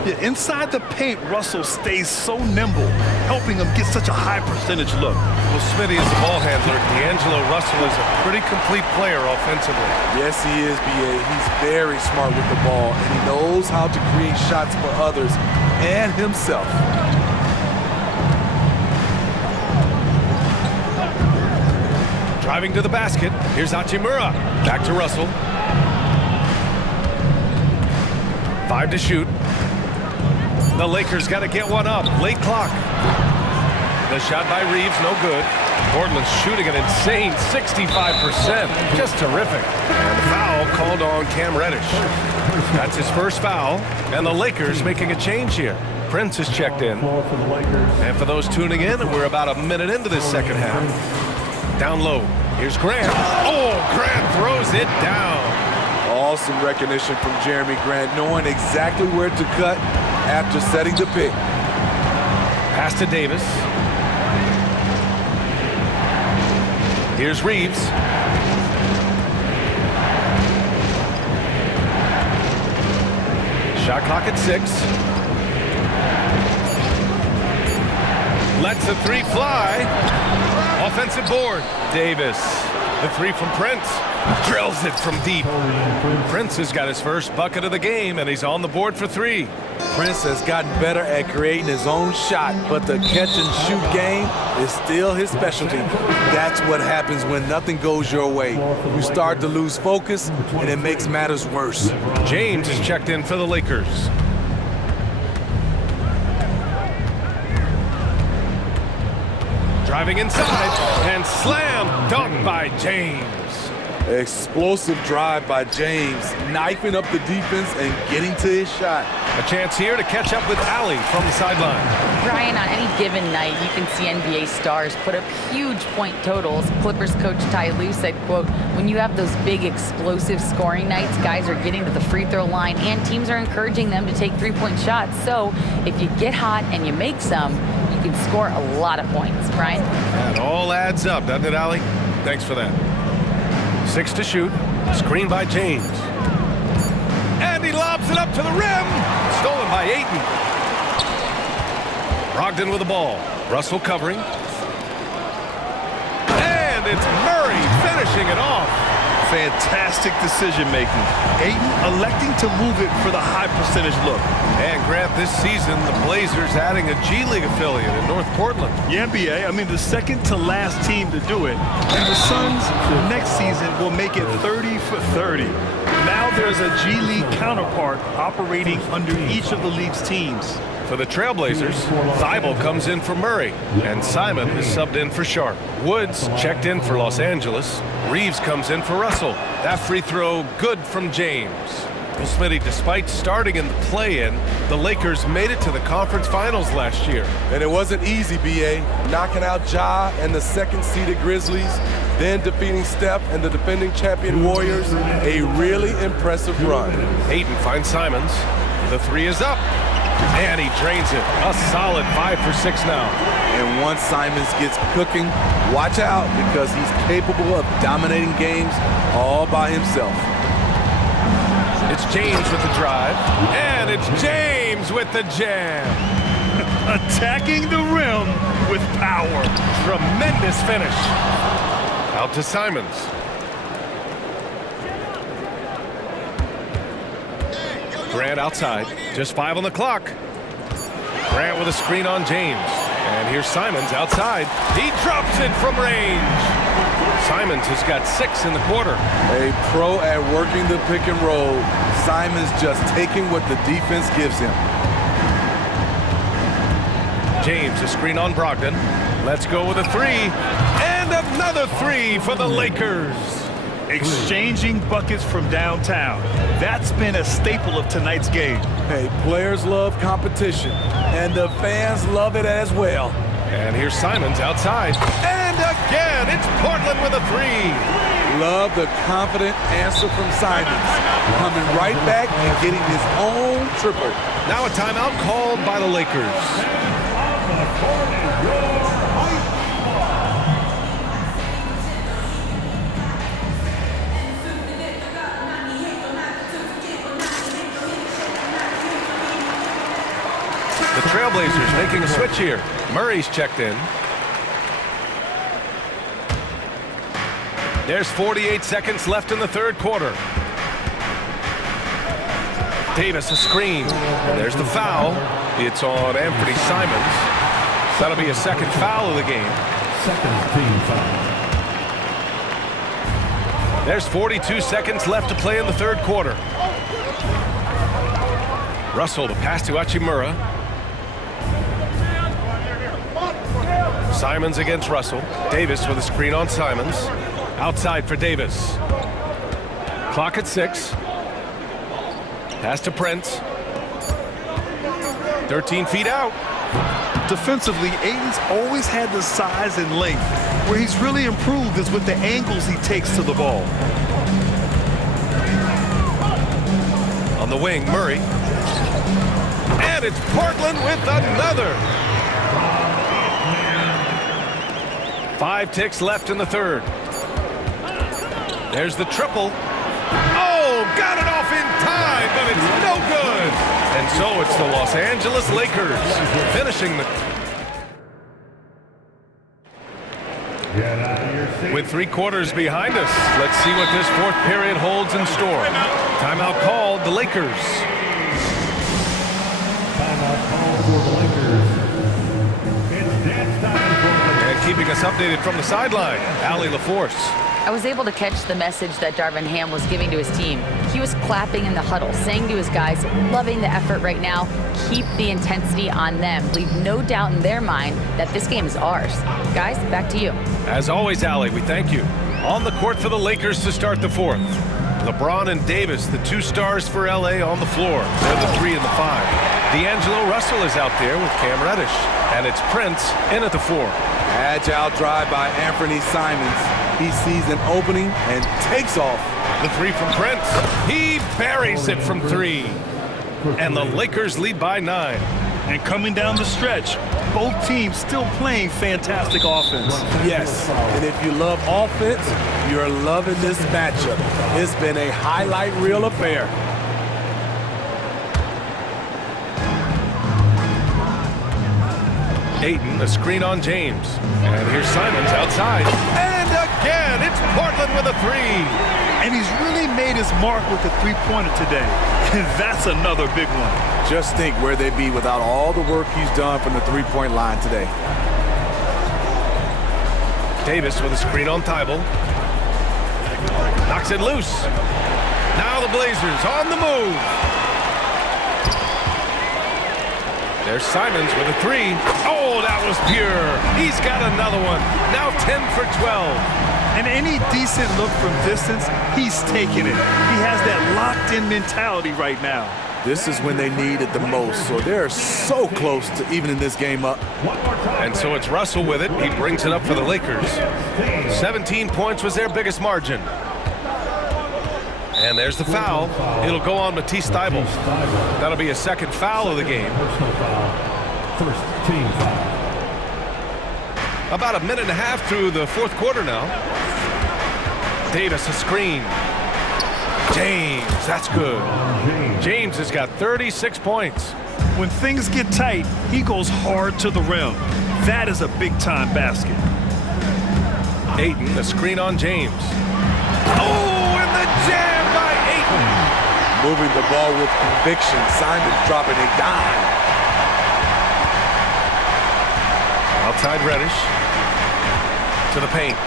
Yeah, inside the paint, Russell stays so nimble, helping him get such a high percentage look. Well, Smitty is the ball handler. D'Angelo Russell is a pretty complete player offensively. Yes, he is, B.A. He's very smart with the ball, and he knows how to create shots for others and himself. Driving to the basket. Here's Hachimura. Back to Russell. 5 to shoot. The Lakers got to get one up. Late clock. The shot by Reeves, no good. Portland's shooting an insane 65%. Just terrific. And the foul called on Cam Reddish. That's his first foul. And the Lakers making a change here. Prince is checked in. And for those tuning in, we're about a minute into this second half. Down low. Here's Grant. Oh, Grant throws it down. Awesome recognition from Jeremy Grant, knowing exactly where to cut after setting the pick. Pass to Davis. Here's Reeves. Shot clock at 6. Lets the 3 fly. Offensive board. Davis. The 3 from Prince. Drills it from deep. Prince has got his first bucket of the game, and he's on the board for 3. Prince has gotten better at creating his own shot, but the catch-and-shoot game is still his specialty. That's what happens when nothing goes your way. You start to lose focus, and it makes matters worse. James is checked in for the Lakers. Driving inside, and slam dunk by James. Explosive drive by James, knifing up the defense and getting to his shot. A chance here to catch up with Allie from the sideline. Brian, on any given night, you can see NBA stars put up huge point totals. Clippers coach Ty Lue said, quote, when you have those big explosive scoring nights, guys are getting to the free throw line and teams are encouraging them to take 3-point shots. So if you get hot and you make some, you can score a lot of points. Brian? That all adds up, doesn't it, Allie? Thanks for that. 6 to shoot. Screen by James. And he lobs it up to the rim. Stolen by Ayton. Brogdon with the ball. Russell covering. And it's Murray finishing it off. Fantastic decision-making. Ayton electing to move it for the high percentage look. And Grant, this season, the Blazers adding a G League affiliate in North Portland. Yeah, NBA. I mean, the second to last team to do it. And the Suns next season will make it 30 for 30. Now there's a G League counterpart operating under each of the league's teams. For the Trailblazers, Thibault comes in for Murray, and Simon is subbed in for Sharp. Woods checked in for Los Angeles. Reeves comes in for Russell. That free throw good from James. Well, Smitty, despite starting in the play-in, the Lakers made it to the conference finals last year. And it wasn't easy, B.A. Knocking out Ja and the second-seeded Grizzlies, then defeating Steph and the defending champion Warriors. A really impressive run. Ayton finds Simons. The 3 is up. And he drains it. A solid 5 for 6 now. And once Simons gets cooking, watch out because he's capable of dominating games all by himself. It's James with the drive. And it's James with the jam. Attacking the rim with power. Tremendous finish. Out to Simons. Grant outside. Just 5 on the clock. Grant with a screen on James. And here's Simons outside. He drops it from range. Simons has got 6 in the quarter. A pro at working the pick and roll. Simons just taking what the defense gives him. James, a screen on Brogdon. Let's go with a 3. And another 3 for the Lakers. Exchanging buckets from downtown. That's been a staple of tonight's game. Hey, players love competition, and the fans love it as well. And here's Simons outside. And again, it's Portland with a 3. Love the confident answer from Simons. Coming right back and getting his own triple. Now a timeout called by the Lakers. The Trailblazers making a switch here. Murray's checked in. There's 48 seconds left in the third quarter. Davis a screen. And there's the foul. It's on Anthony Simons. That'll be a second foul of the game. Second team foul. There's 42 seconds left to play in the third quarter. Russell, the pass to Hachimura. Simons against Russell. Davis with a screen on Simons. Outside for Davis. Clock at 6. Pass to Prince. 13 feet out. Defensively, Ayton's always had the size and length. Where he's really improved is with the angles he takes to the ball. On the wing, Murray. And it's Portland with another. 5 ticks left in the third. There's the triple. Oh, got it off in time, but it's no good. And so it's the Los Angeles Lakers finishing the... With 3 quarters behind us, let's see what this fourth period holds in store. Timeout called, the Lakers. Timeout called for the Lakers. It's dance time. And keeping us updated from the sideline, Allie LaForce. I was able to catch the message that Darvin Ham was giving to his team. He was clapping in the huddle, saying to his guys, loving the effort right now, keep the intensity on them. Leave no doubt in their mind that this game is ours. Guys, back to you. As always, Allie, we thank you. On the court for the Lakers to start the fourth. LeBron and Davis, the 2 stars for LA on the floor. They're the 3 and the 5. D'Angelo Russell is out there with Cam Reddish. And it's Prince in at the 4. Agile drive by Anthony Simons. He sees an opening and takes off. The 3 from Prince. He buries it from 3. And the Lakers lead by 9. And coming down the stretch, both teams still playing fantastic offense. Yes, and if you love offense, you're loving this matchup. It's been a highlight reel affair. Ayton, a screen on James. And here's Simons outside. And again, it's Portland with a 3. And he's really made his mark with the 3-pointer today. And that's another big one. Just think where they'd be without all the work he's done from the 3-point line today. Davis with a screen on Thibault. Knocks it loose. Now the Blazers on the move. There's Simons with a 3. Oh, that was pure. He's got another one. Now 10 for 12. And any decent look from distance, he's taking it. He has that locked-in mentality right now. This is when they need it the most, so they're so close to evening this game up. And so it's Russell with it. He brings it up for the Lakers. 17 points was their biggest margin. And there's the foul. It'll go on Matisse Thybulle. That'll be a second foul of the game. First team foul. About a minute and a half through the fourth quarter now. Davis a screen. James, that's good. James has got 36 points. When things get tight, he goes hard to the rim. That is a big-time basket. Ayton, a screen on James. Oh, and the jam by Ayton. Moving the ball with conviction. Simons dropping a dime. Outside Reddish. To the paint.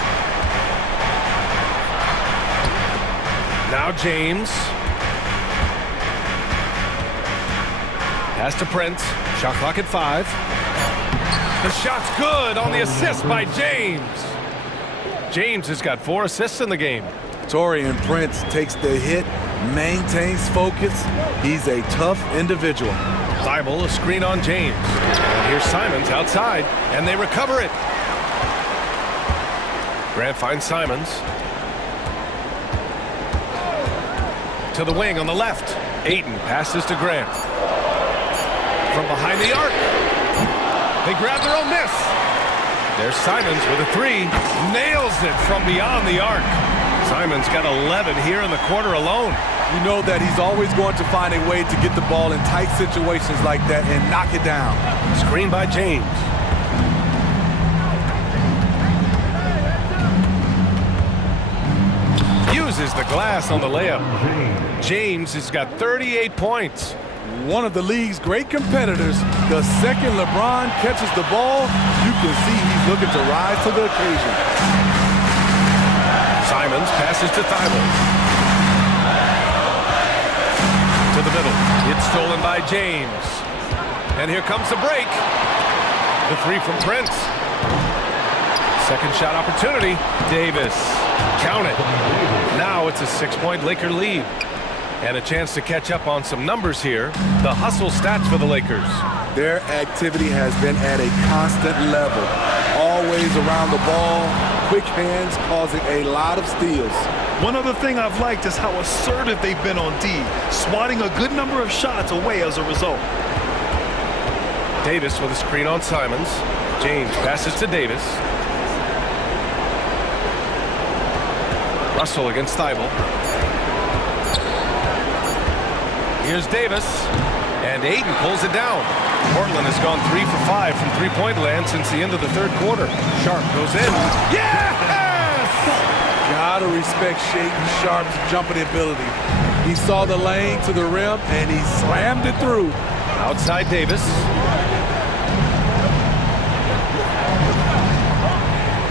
Now James. Pass to Prince. Shot clock at 5. The shot's good on the assist by James. James has got 4 assists in the game. Taurean Prince takes the hit, maintains focus. He's a tough individual. Thybulle, a screen on James. And here's Simons outside, and they recover it. Grant finds Simons. To the wing on the left. Ayton passes to Grant. From behind the arc. They grab their own miss. There's Simons with a 3. Nails it from beyond the arc. Simons got 11 here in the quarter alone. You know that he's always going to find a way to get the ball in tight situations like that and knock it down. Screen by James. Uses the glass on the layup. James has got 38 points. One of the league's great competitors. The second LeBron catches the ball, you can see he's looking to rise to the occasion. Simons passes to Thybulle. To the middle. It's stolen by James. And here comes the break. The 3 from Prince. Second shot opportunity. Davis. Count it. Now it's a 6-point Laker lead. And a chance to catch up on some numbers here. The hustle stats for the Lakers. their activity has been at a constant level. Always around the ball, quick hands causing a lot of steals. One other thing I've liked is how assertive they've been on D, swatting a good number of shots away as a result. Davis with a screen on Simons. James passes to Davis. Russell against Thibault. Here's Davis, and Aiden pulls it down. Portland has gone 3 for 5 from three-point land since the end of the third quarter. Sharp goes in. Yes! Gotta respect Shaden Sharp's jumping ability. He saw the lane to the rim, and he slammed it through. Outside Davis.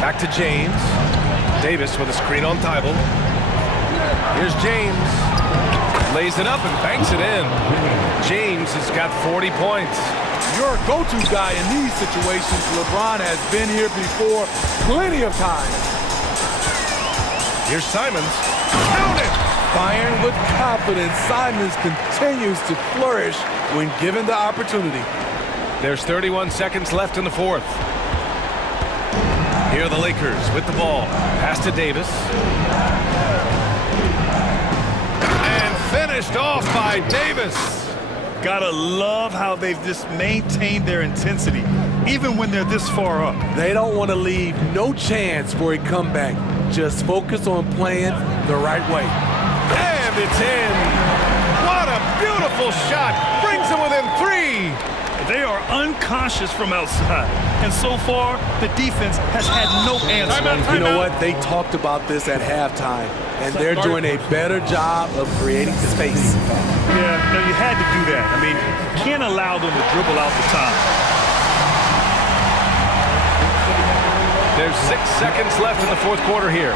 Back to James. Davis with a screen on Thibault. Here's James. Lays it up and banks it in. James has got 40 points. Your go-to guy in these situations, LeBron has been here before plenty of times. Here's Simons. Count it! Firing with confidence, Simons continues to flourish when given the opportunity. There's 31 seconds left in the fourth. Here are the Lakers with the ball. Pass to Davis. And finished off by Davis. Gotta love how they've just maintained their intensity, even when they're this far up. They don't want to leave no chance for a comeback. Just focus on playing the right way. And it's in. What a beautiful shot. Brings them within 3. They are unconscious from outside, and so far, the defense has had no answer. You know what? They talked about this at halftime, and they're doing a better job of creating space. Yeah, no, you had to do that. I mean, you can't allow them to dribble out the time. There's 6 seconds left in the fourth quarter here.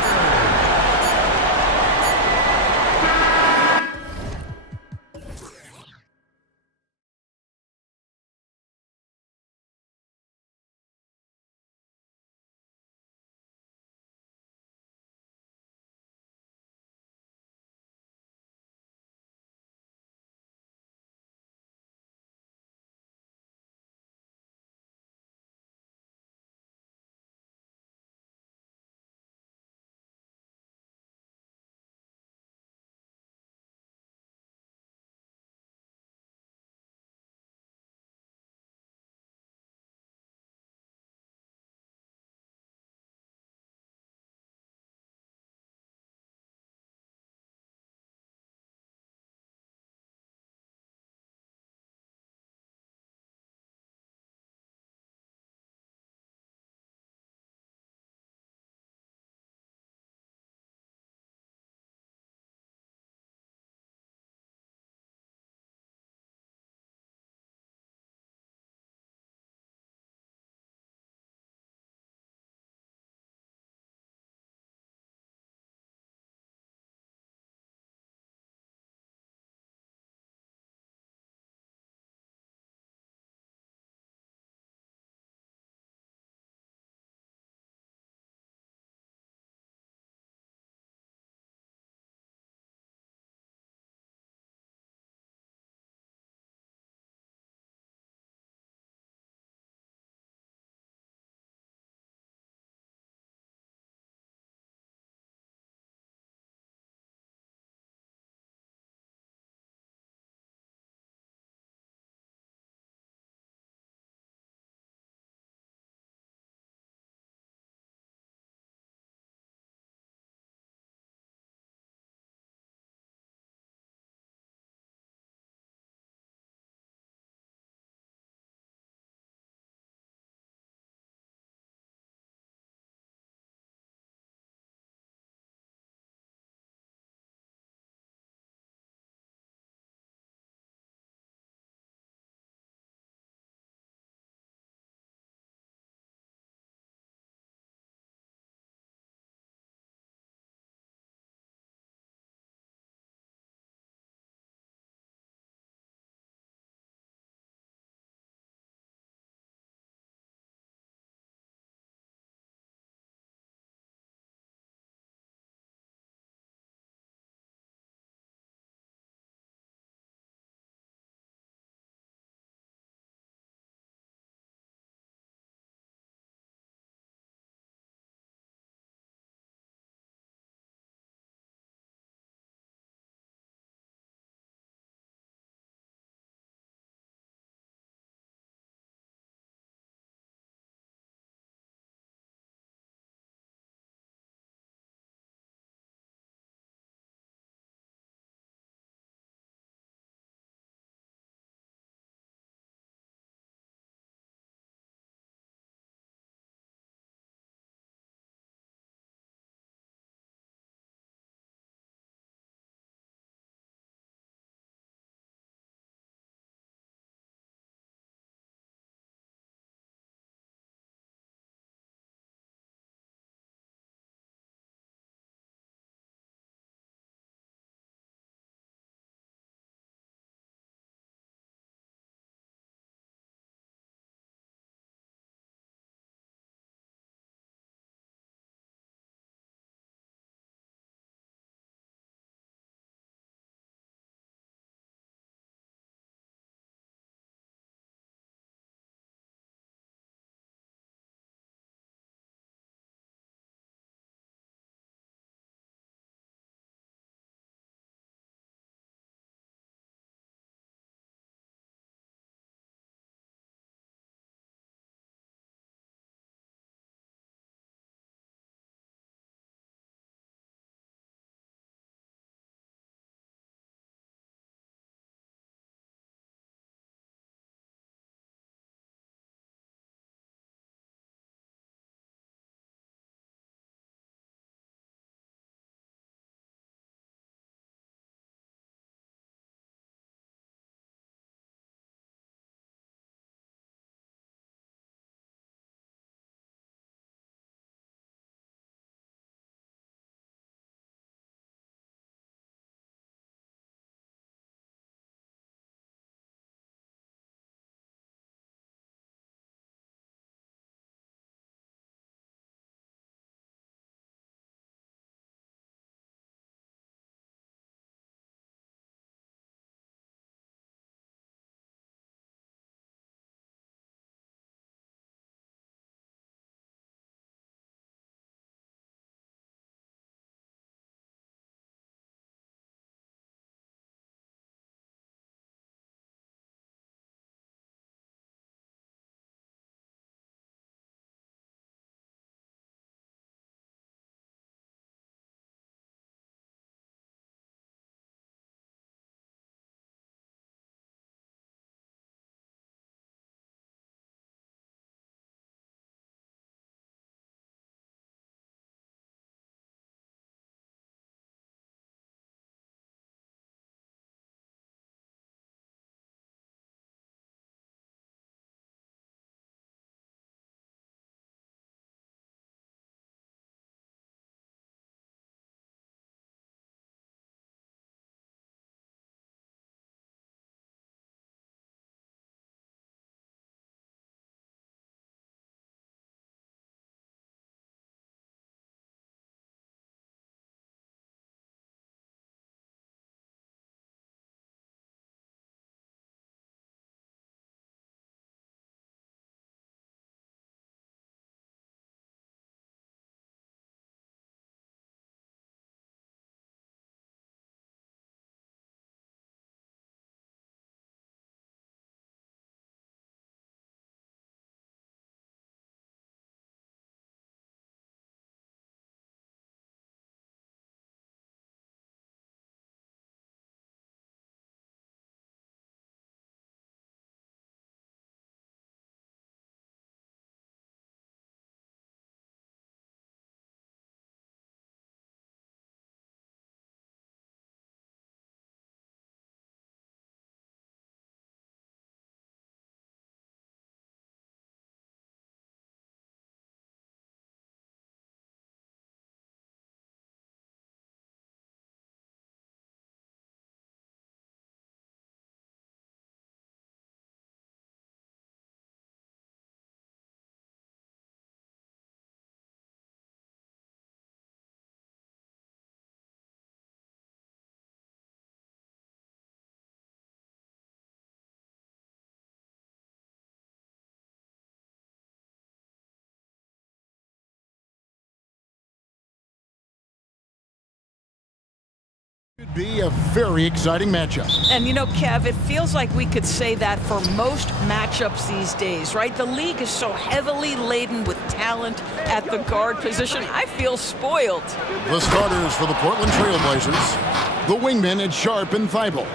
Should be a very exciting matchup. And you know, Kev, it feels like we could say that for most matchups these days, right? The league is so heavily laden with talent at the guard position. I feel spoiled. The starters for the Portland Trailblazers, the wingmen at Sharp and Thibault.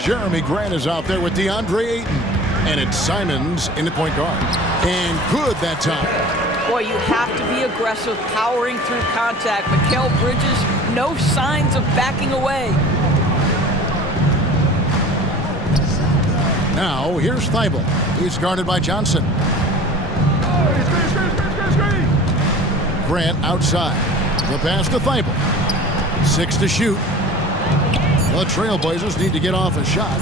Jeremy Grant is out there with DeAndre Ayton. And it's Simons in the point guard. And good that time. Boy, you have to be aggressive, powering through contact. Mikal Bridges, no signs of backing away. Now, here's Thibault. He's guarded by Johnson. Grant outside. The pass to Thibault. 6 to shoot. The Trailblazers need to get off a shot.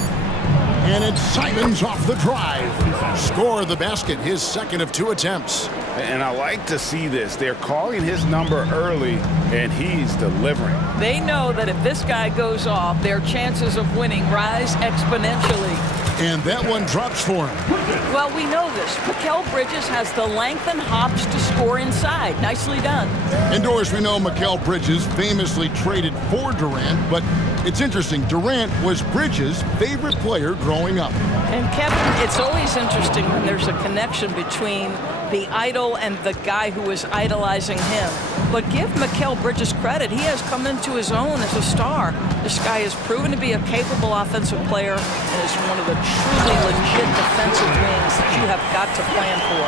And it's Simons off the drive. Score the basket, his second of 2 attempts. And I like to see this. They're calling his number early, and he's delivering. They know that if this guy goes off, their chances of winning rise exponentially. And that one drops for him. Well, we know this. Mikal Bridges has the length and hops to score inside. Nicely done. Indoors, we know Mikal Bridges famously traded for Durant, but it's interesting. Durant was Bridges' favorite player growing up. And Kevin, it's always interesting when there's a connection between the idol and the guy who is idolizing him. But give Mikal Bridges credit. He has come into his own as a star. This guy has proven to be a capable offensive player and is one of the truly legit defensive wings that you have got to plan for.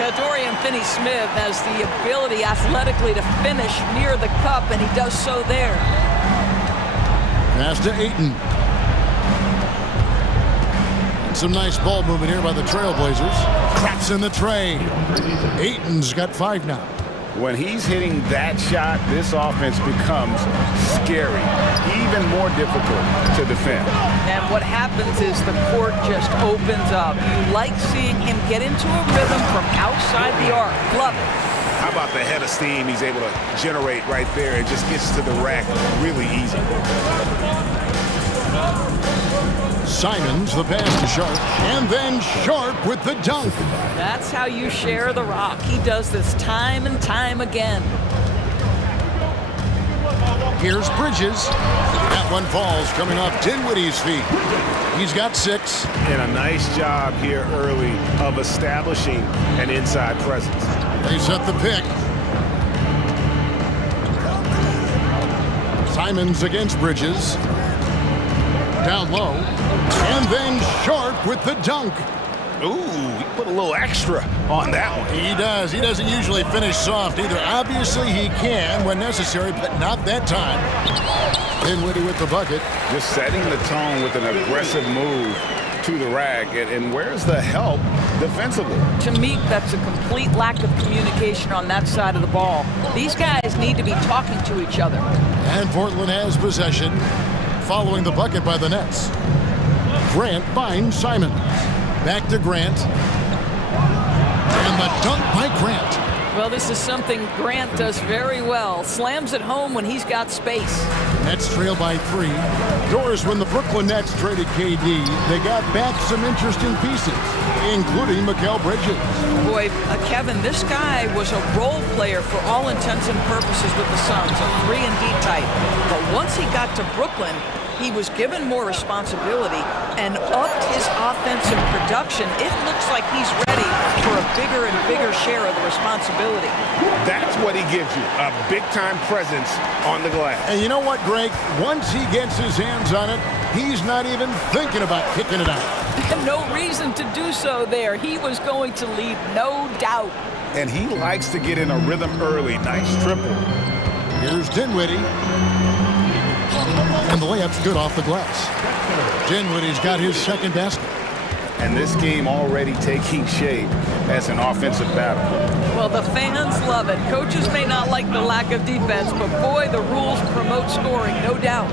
Now, Dorian Finney-Smith has the ability athletically to finish near the cup, and he does so there. Pass to Ayton. And some nice ball movement here by the Trailblazers. Cracks in the tray. Ayton's got 5 now. When he's hitting that shot, this offense becomes scary, even more difficult to defend. And what happens is the court just opens up. You like seeing him get into a rhythm from outside the arc. Love it. How about the head of steam he's able to generate right there and just gets to the rack really easy. Simons, the pass to Sharp, and then Sharp with the dunk. That's how you share the rock. He does this time and time again. Here's Bridges. That one falls coming off Dinwiddie's feet. He's got 6. And a nice job here early of establishing an inside presence. They set the pick. Simons against Bridges. Down low. And then Sharp with the dunk. Ooh, he put a little extra on that one. He does. He doesn't usually finish soft either. Obviously, he can when necessary, but not that time. Dinwiddie with the bucket. Just setting the tone with an aggressive move to the rack. And where's the help defensively? To me, that's a complete lack of communication on that side of the ball. These guys need to be talking to each other. And Portland has possession, following the bucket by the Nets. Grant finds Simon. Back to Grant. And the dunk by Grant. Well, this is something Grant does very well. Slams it home when he's got space. Nets trail by 3. Doris, when the Brooklyn Nets traded KD, they got back some interesting pieces, including Mikal Bridges. Boy, Kevin, this guy was a role player for all intents and purposes with the Suns, a 3-and-D type. But once he got to Brooklyn, he was given more responsibility and upped his offensive production. It looks like he's ready for a bigger and bigger share of the responsibility. That's what he gives you, a big-time presence on the glass. And you know what, Greg? Once he gets his hands on it, he's not even thinking about kicking it out. No reason to do so there. He was going to leave, no doubt. And he likes to get in a rhythm early. Nice triple. Here's Dinwiddie. And the layup's good off the glass. Dinwiddie's got his second basket. And this game already taking shape as an offensive battle. Well, the fans love it. Coaches may not like the lack of defense, but boy, the rules promote scoring, no doubt.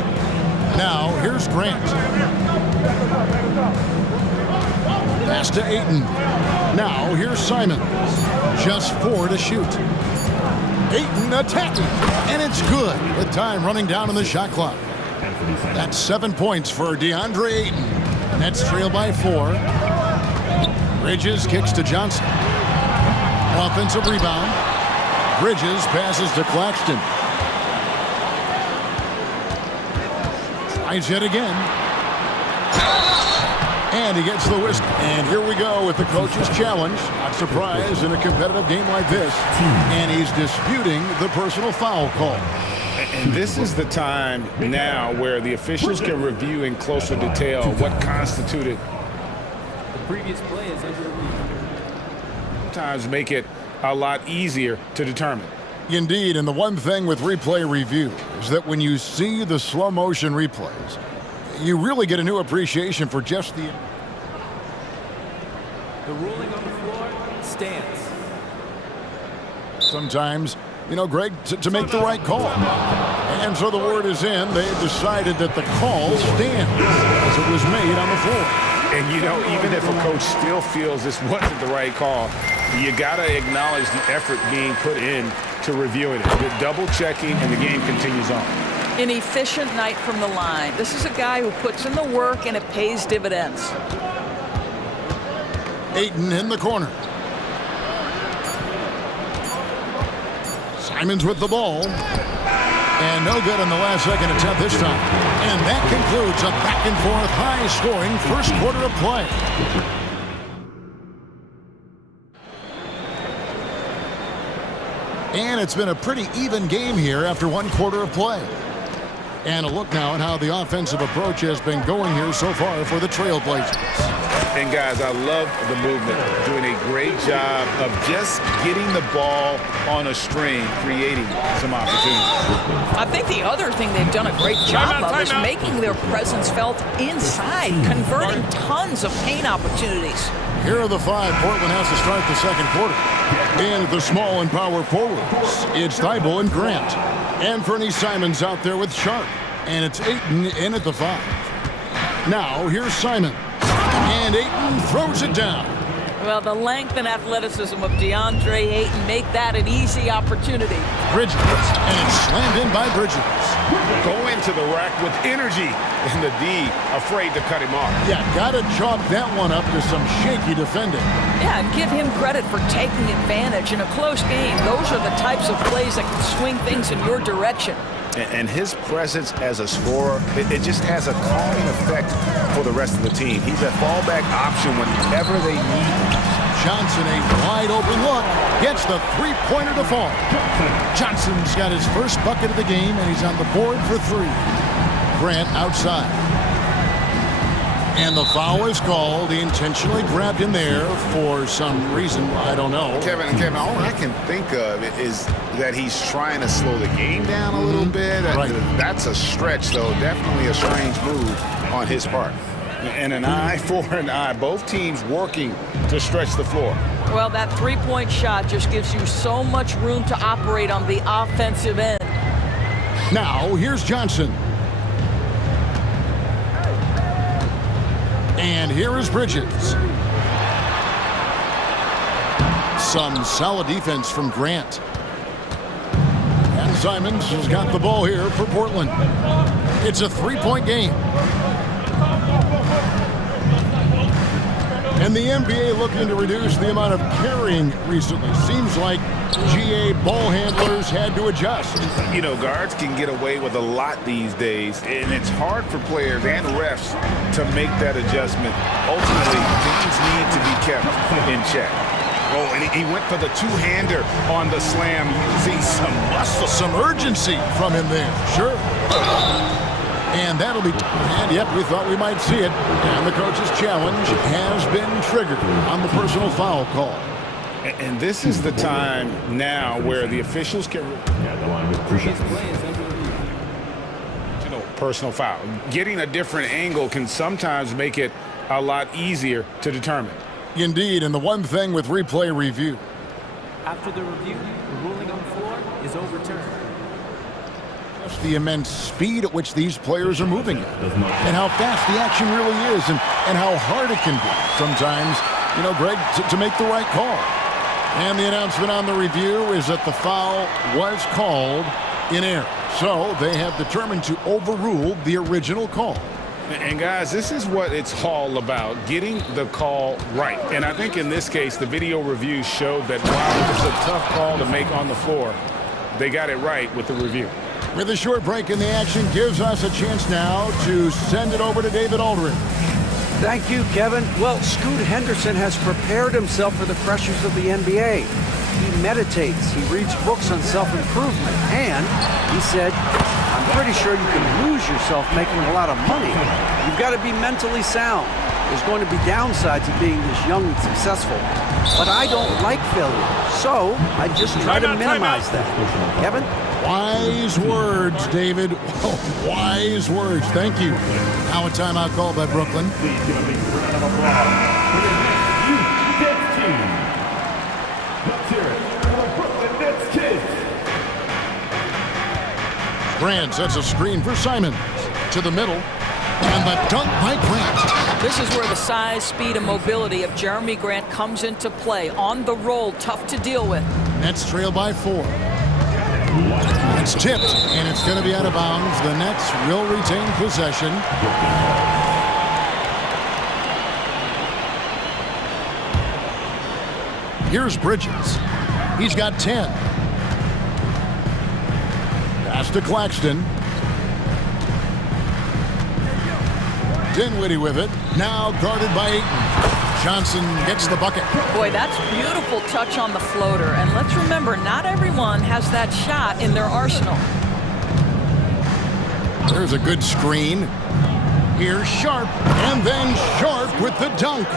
Now, here's Grant. Pass to Ayton. Now, here's Simon. Just 4 to shoot. Ayton attacking, and it's good with time running down on the shot clock. That's 7 points for DeAndre Ayton. Nets trail by 4. Bridges kicks to Johnson. Offensive rebound. Bridges passes to Claxton. Tries it again. And he gets the whistle. And here we go with the coach's challenge. Not surprised in a competitive game like this. And he's disputing the personal foul call. And this is the time now where the officials can review in closer detail what constituted. The previous play is under review. Sometimes make it a lot easier to determine. Indeed, and the one thing with replay review is that when you see the slow motion replays, you really get a new appreciation for just the ruling on the floor stands. Sometimes, you know, Greg, to make the right call. And so the word is in. They've decided that the call stands as it was made on the floor. And, you know, even if a coach still feels this wasn't the right call, you got to acknowledge the effort being put in to reviewing it. The double checking, and the game continues on. An efficient night from the line. This is a guy who puts in the work, and it pays dividends. Ayton in the corner. Simons with the ball. And no good on the last second attempt this time. And that concludes a back-and-forth, high-scoring first quarter of play. And it's been a pretty even game here after one quarter of play. And a look now at how the offensive approach has been going here so far for the Trailblazers. And guys, I love the movement, doing a great job of just getting the ball on a string, creating some opportunities. I think the other thing they've done a great job of is making their presence felt inside, converting tons of paint opportunities. Here are the five Portland has to start the second quarter. And the small and power forwards, it's Thibault and Grant. And Fernie Simons out there with Sharp. And it's Ayton in at the 5. Now, here's Simon. And Ayton throws it down. Well, the length and athleticism of DeAndre Ayton make that an easy opportunity. Bridges, and it's slammed in by Bridges. Go into the rack with energy, and the D afraid to cut him off. Yeah, gotta chalk that one up to some shaky defending. Yeah, and give him credit for taking advantage in a close game. Those are the types of plays that can swing things in your direction. And his presence as a scorer, it just has a calming effect for the rest of the team. He's a fallback option whenever they need him. Johnson, a wide open look, gets the three-pointer to fall. Johnson's got his first bucket of the game, and he's on the board for 3. Grant outside. And the foul is called. He intentionally grabbed him there for some reason. I don't know. Kevin, all I can think of is that he's trying to slow the game down a little bit. Right. That's a stretch, though. Definitely a strange move on his part. And an eye for an eye. Both teams working to stretch the floor. Well, that three-point shot just gives you so much room to operate on the offensive end. Now, here's Johnson. And here is Bridges. Some solid defense from Grant. And Simons has got the ball here for Portland. It's a three-point game. And the NBA looking to reduce the amount of carrying recently. Seems like GA ball handlers had to adjust. You know, guards can get away with a lot these days, and it's hard for players and refs to make that adjustment. Ultimately, teams need to be kept in check. Oh, and he went for the two-hander on the slam, using some muscle. Some urgency from him there, sure. And that'll be, and yep, we thought we might see it. And the coach's challenge has been triggered on the personal foul call. And this is the time now where the officials can, personal foul. Getting a different angle can sometimes make it a lot easier to determine. Indeed, and the one thing with replay review. After the review, the ruling on the floor is overturned. The immense speed at which these players are moving at, and how fast the action really is, and how hard it can be sometimes, you know, Greg, to make the right call. And the announcement on the review is that the foul was called in error. So they have determined to overrule the original call. And guys, this is what it's all about, getting the call right. And I think in this case, the video review showed that while it was a tough call to make on the floor, they got it right with the review. With a short break in the action gives us a chance now to send it over to David Aldridge. Thank you, Kevin. Well, Scoot Henderson has prepared himself for the pressures of the NBA. He meditates, he reads books on self-improvement, and he said, I'm pretty sure you can lose yourself making a lot of money. You've got to be mentally sound. There's going to be downsides of being this young and successful. But I don't like failure, so I just try to minimize that. Kevin? Wise words, David. Wise words. Thank you. Now a timeout call by Brooklyn. Please give a big round of applause for the Nets team. Let's hear it for the Brooklyn Nets kids. Grant sets a screen for Simons. To the middle. And the dunk by Grant. This is where the size, speed, and mobility of Jeremy Grant comes into play. On the roll, tough to deal with. Nets trail by 4. It's tipped, and it's going to be out of bounds. The Nets will retain possession. Here's Bridges. He's got 10. Pass to Claxton. Dinwiddie with it. Now guarded by Ayton. Johnson gets the bucket. Boy, that's beautiful touch on the floater. And let's remember, not everyone has that shot in their arsenal. There's a good screen. Here's Sharp, and then Sharp with the dunk.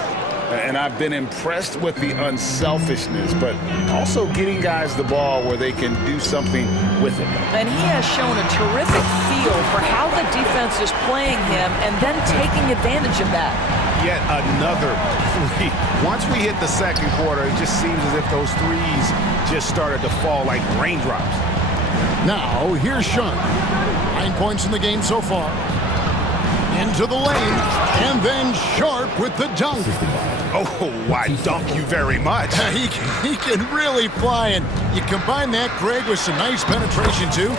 And I've been impressed with the unselfishness, but also getting guys the ball where they can do something with it. And he has shown a terrific feel for how the defense is playing him and then taking advantage of that. Yet another three. Once we hit the second quarter, it just seems as if those threes just started to fall like raindrops. Now, here's Sharp. 9 points in the game so far. Into the lane, and then Sharp with the dunk. Oh, why dunk you very much. He can really fly, and you combine that, Greg, with some nice penetration, too,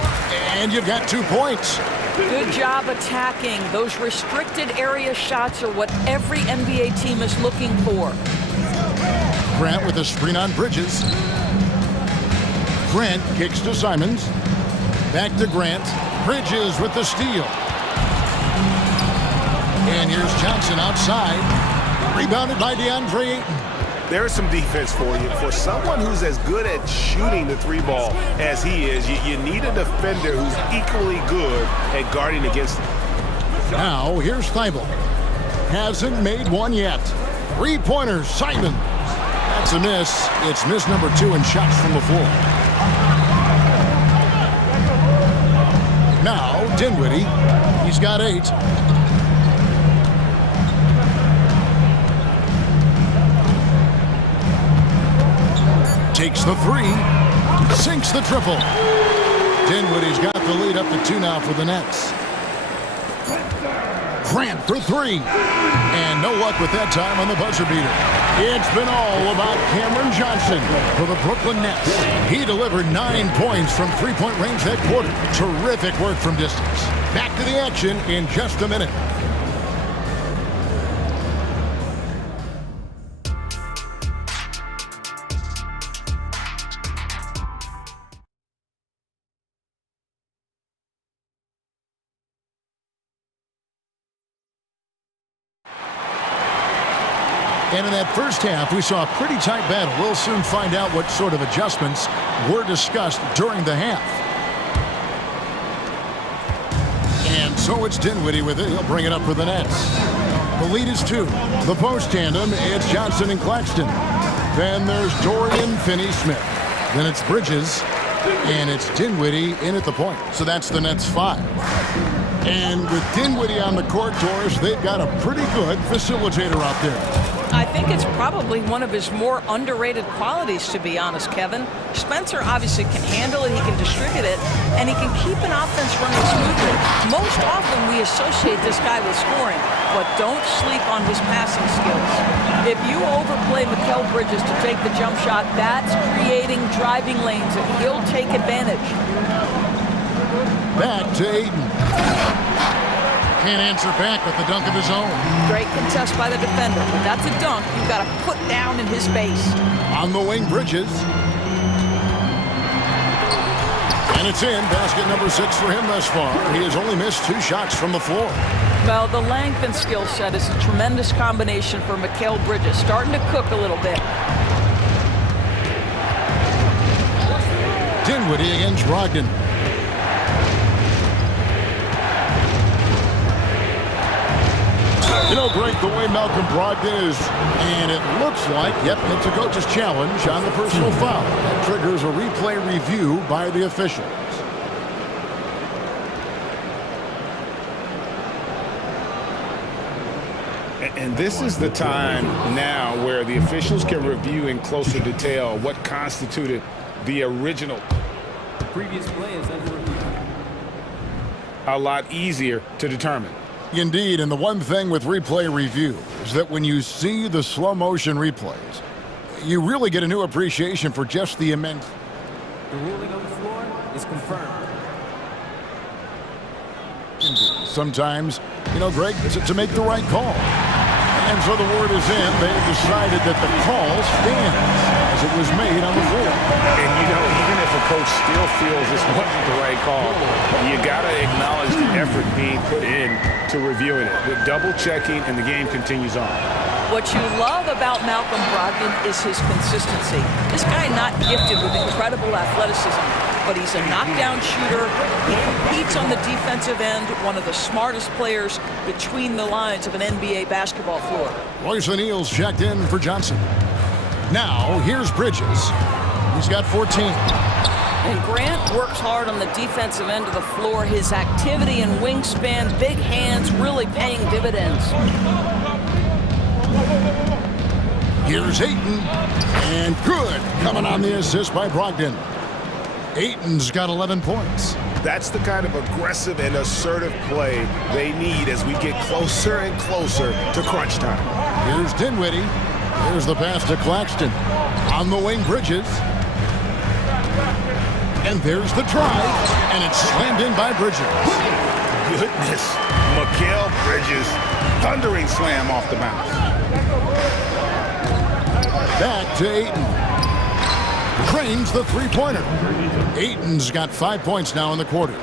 and you've got 2 points. Good job attacking. Those restricted area shots are what every NBA team is looking for. Grant with a screen on Bridges. Grant kicks to Simons. Back to Grant. Bridges with the steal. And here's Johnson outside. Rebounded by DeAndre Ayton. There's some defense for you. For someone who's as good at shooting the 3 ball as he is, you need a defender who's equally good at guarding against him. Now, here's Thibault. Hasn't made one yet. 3-pointers, Simons. That's a miss. It's miss number 2 in shots from the floor. Now, Dinwiddie. He's got 8. Takes the 3, sinks the triple. Dinwiddie's got the lead up to 2 now for the Nets. Grant for 3. And no luck with that time on the buzzer beater. It's been all about Cameron Johnson for the Brooklyn Nets. He delivered 9 points from 3-point range that quarter. Terrific work from distance. Back to the action in just a minute. And in that first half, we saw a pretty tight battle. We'll soon find out what sort of adjustments were discussed during the half. And so it's Dinwiddie with it. He'll bring it up for the Nets. The lead is 2. The post tandem, it's Johnson and Claxton. Then there's Dorian Finney-Smith. Then it's Bridges. And it's Dinwiddie in at the point. So that's the Nets 5. And with Dinwiddie on the court, Doris, they've got a pretty good facilitator out there. I think it's probably one of his more underrated qualities, to be honest, Kevin. Spencer obviously can handle it, he can distribute it, and he can keep an offense running smoothly. Most often we associate this guy with scoring, but don't sleep on his passing skills. If you overplay Mikal Bridges to take the jump shot, that's creating driving lanes, and he'll take advantage. Back to Ayton. Can't answer back with the dunk of his own. Great contest by the defender, but that's a dunk you've got to put down in his face. On the wing, Bridges. And And it's in. Basket number 6 for him thus far. He has only missed 2 shots from the floor. Well, the length and skill set is a tremendous combination for Mikal Bridges. Starting to cook a little bit. Dinwiddie against Brogdon. You know, Greg, the way Malcolm Brogdon is, and it looks like, yep, it's a coach's challenge on the personal foul. That triggers a replay review by the officials. And this is the time now where the officials can review in closer detail what constituted the original. The previous play is under review. A lot easier to determine. Indeed, and the one thing with replay review is that when you see the slow motion replays, you really get a new appreciation for just the immense. The ruling on the floor is confirmed. Sometimes, you know, Greg, to make the right call. And so the word is in. They've decided that the call stands as it was made on the floor. And, you know, even if a coach still feels this wasn't the right call, you got to acknowledge the effort being put in to reviewing it. With double-checking, and the game continues on. What you love about Malcolm Brogdon is his consistency. This guy not gifted with incredible athleticism, but he's a knockdown shooter. He competes on the defensive end, one of the smartest players between the lines of an NBA basketball floor. Royce O'Neal's checked in for Johnson. Now, here's Bridges. He's got 14. And Grant works hard on the defensive end of the floor. His activity and wingspan, big hands, really paying dividends. Here's Ayton. And good. Coming on the assist by Brogdon. Ayton's got 11 points. That's the kind of aggressive and assertive play they need as we get closer and closer to crunch time. Here's Dinwiddie. Here's the pass to Claxton. On the wing, Bridges. And there's the try. And it's slammed in by Bridges. Goodness. Mikal Bridges. Thundering slam off the bounce. Back to Ayton. Cranes the three-pointer. Ayton's got 5 points now in the quarter.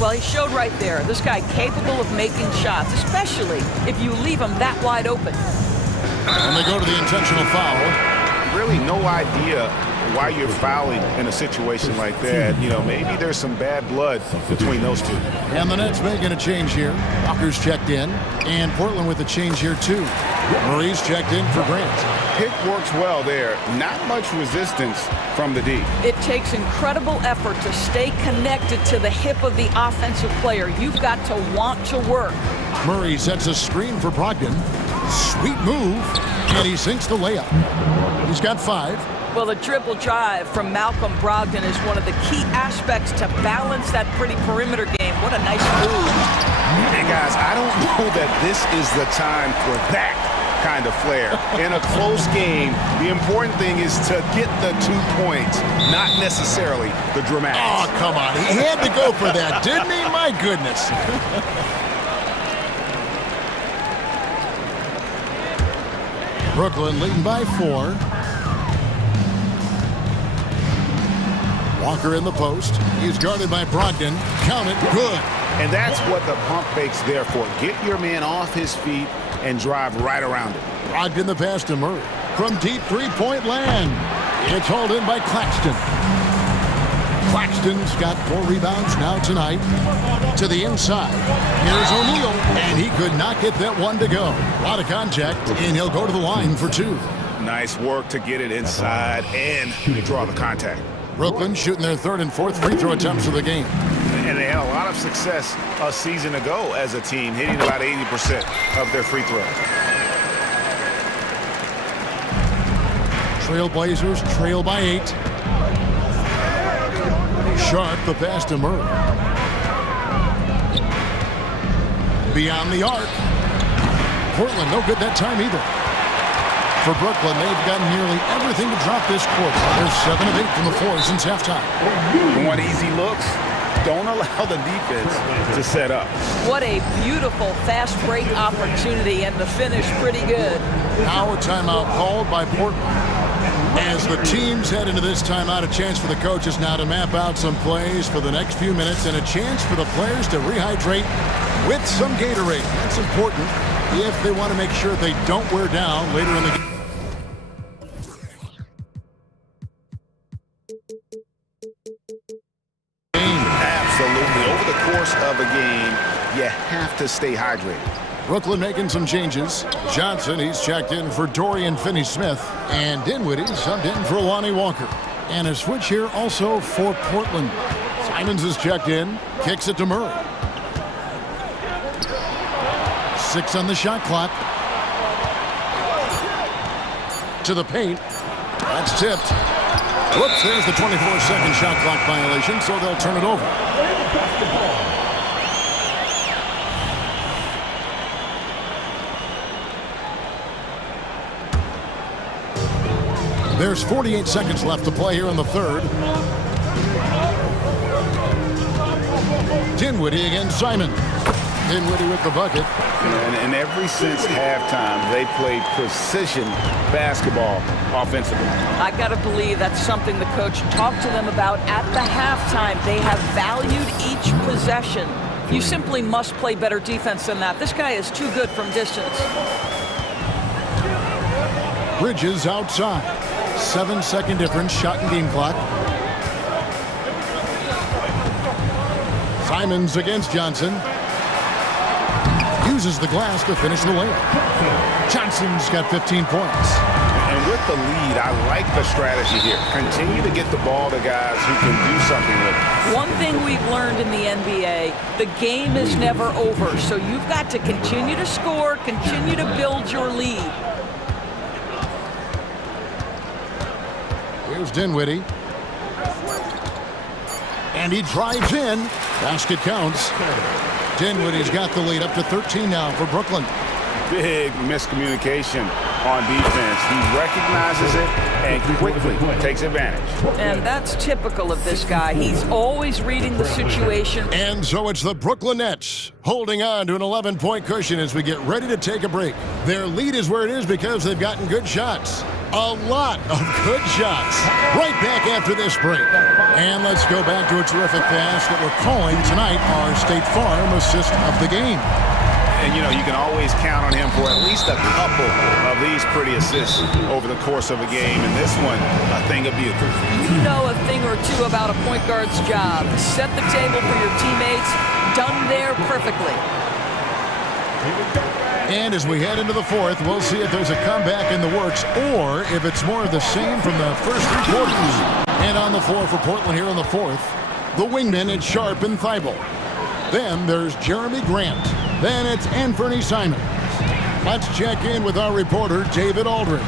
Well, he showed right there. This guy capable of making shots, especially if you leave him that wide open. And they go to the intentional foul. Really no idea why you're fouling in a situation like that. You know, maybe there's some bad blood between those two. And the Nets making a change here. Walker's checked in. And Portland with a change here, too. Murray's checked in for Grant. Pick works well there. Not much resistance from the D. It takes incredible effort to stay connected to the hip of the offensive player. You've got to want to work. Murray sets a screen for Brogdon. Sweet move. And he sinks the layup. He's got 5. Well, the dribble drive from Malcolm Brogdon is one of the key aspects to balance that pretty perimeter game. What a nice move. And guys, I don't know that this is the time for that kind of flair. In a close game, the important thing is to get the 2 points, not necessarily the dramatics. Oh, come on. He had to go for that, didn't he? My goodness. Brooklyn leading by 4. Walker in the post. He's guarded by Brogdon. Count it. Good. And that's what the pump fake's there for. Get your man off his feet and drive right around it. Brogdon the pass to Murray. From deep three-point land. It's hauled in by Claxton. Claxton's got 4 rebounds now tonight. To the inside. Here's O'Neal. And he could not get that one to go. A lot of contact. And he'll go to the line for 2. Nice work to get it inside and draw the contact. Brooklyn shooting their 3rd and 4th free throw attempts of the game. And they had a lot of success a season ago as a team, hitting about 80% of their free throws. Trailblazers trail by 8. Sharp the pass to Murray. Beyond the arc. Portland no good that time either. For Brooklyn, they've gotten nearly everything to drop this quarter. They're 7 of 8 from the floor since halftime. You want easy looks? Don't allow the defense to set up. What a beautiful fast break opportunity, and the finish pretty good. Now a timeout called by Portland. As the teams head into this timeout, a chance for the coaches now to map out some plays for the next few minutes and a chance for the players to rehydrate with some Gatorade. That's important if they want to make sure they don't wear down later in the game. Absolutely. Over the course of a game, you have to stay hydrated. Brooklyn making some changes. Johnson, he's checked in for Dorian Finney-Smith. And Dinwiddie subbed in for Lonnie Walker. And a switch here also for Portland. Simons is checked in. Kicks it to Murray. 6 on the shot clock. To the paint. That's tipped. Whoops, there's the 24-second shot clock violation, so they'll turn it over. There's 48 seconds left to play here in the third. Dinwiddie against Simon. Dinwiddie with the bucket. And ever since halftime, they played precision basketball offensively. I got to believe that's something the coach talked to them about at the halftime. They have valued each possession. You simply must play better defense than that. This guy is too good from distance. Bridges outside. 7-second difference, shot and game clock. Simons against Johnson. Uses the glass to finish the layup. Johnson's got 15 points. And with the lead, I like the strategy here. Continue to get the ball to guys who can do something with it. One thing we've learned in the NBA, the game is never over. So you've got to continue to score, continue to build your lead. Here's Dinwiddie. And he drives in. Basket counts. Dinwiddie's got the lead up to 13 now for Brooklyn. Big miscommunication on defense. He recognizes it and quickly takes advantage. And that's typical of this guy. He's always reading the situation. And so it's the Brooklyn Nets holding on to an 11-point cushion as we get ready to take a break. Their lead is where it is because they've gotten good shots. A lot of good shots. Right back after this break. And let's go back to a terrific pass that we're calling tonight our State Farm assist of the game. And, you know, you can always count on him for at least a couple of these pretty assists over the course of a game. And this one, a thing of beauty. You know a thing or two about a point guard's job. Set the table for your teammates. Done there perfectly. And as we head into the fourth, we'll see if there's a comeback in the works or if it's more of the same from the first 3 quarters. And on the floor for Portland here in the fourth, the wingmen, it's Sharp and Thibault. Then there's Jeremy Grant. Then it's Anthony Simons. Let's check in with our reporter, David Aldridge.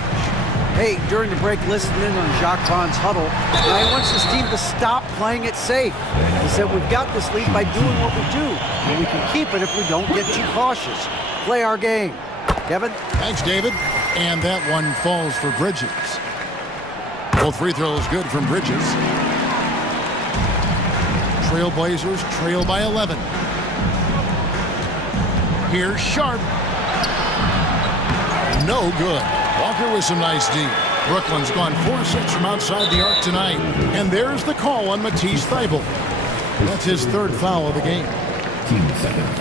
Hey, during the break, listen in on Jacques Vaughn's huddle. Now he wants his team to stop playing it safe. He said, we've got this lead by doing what we do, and we can keep it if we don't get too cautious. Play our game. Kevin? Thanks, David. And that one falls for Bridges. Both free throws good from Bridges. Trailblazers trail by 11. Here's Sharp. No good. Walker with some nice D. Brooklyn's gone 4-6 from outside the arc tonight. And there's the call on Matisse Thybulle. That's his 3rd foul of the game. 15 seconds.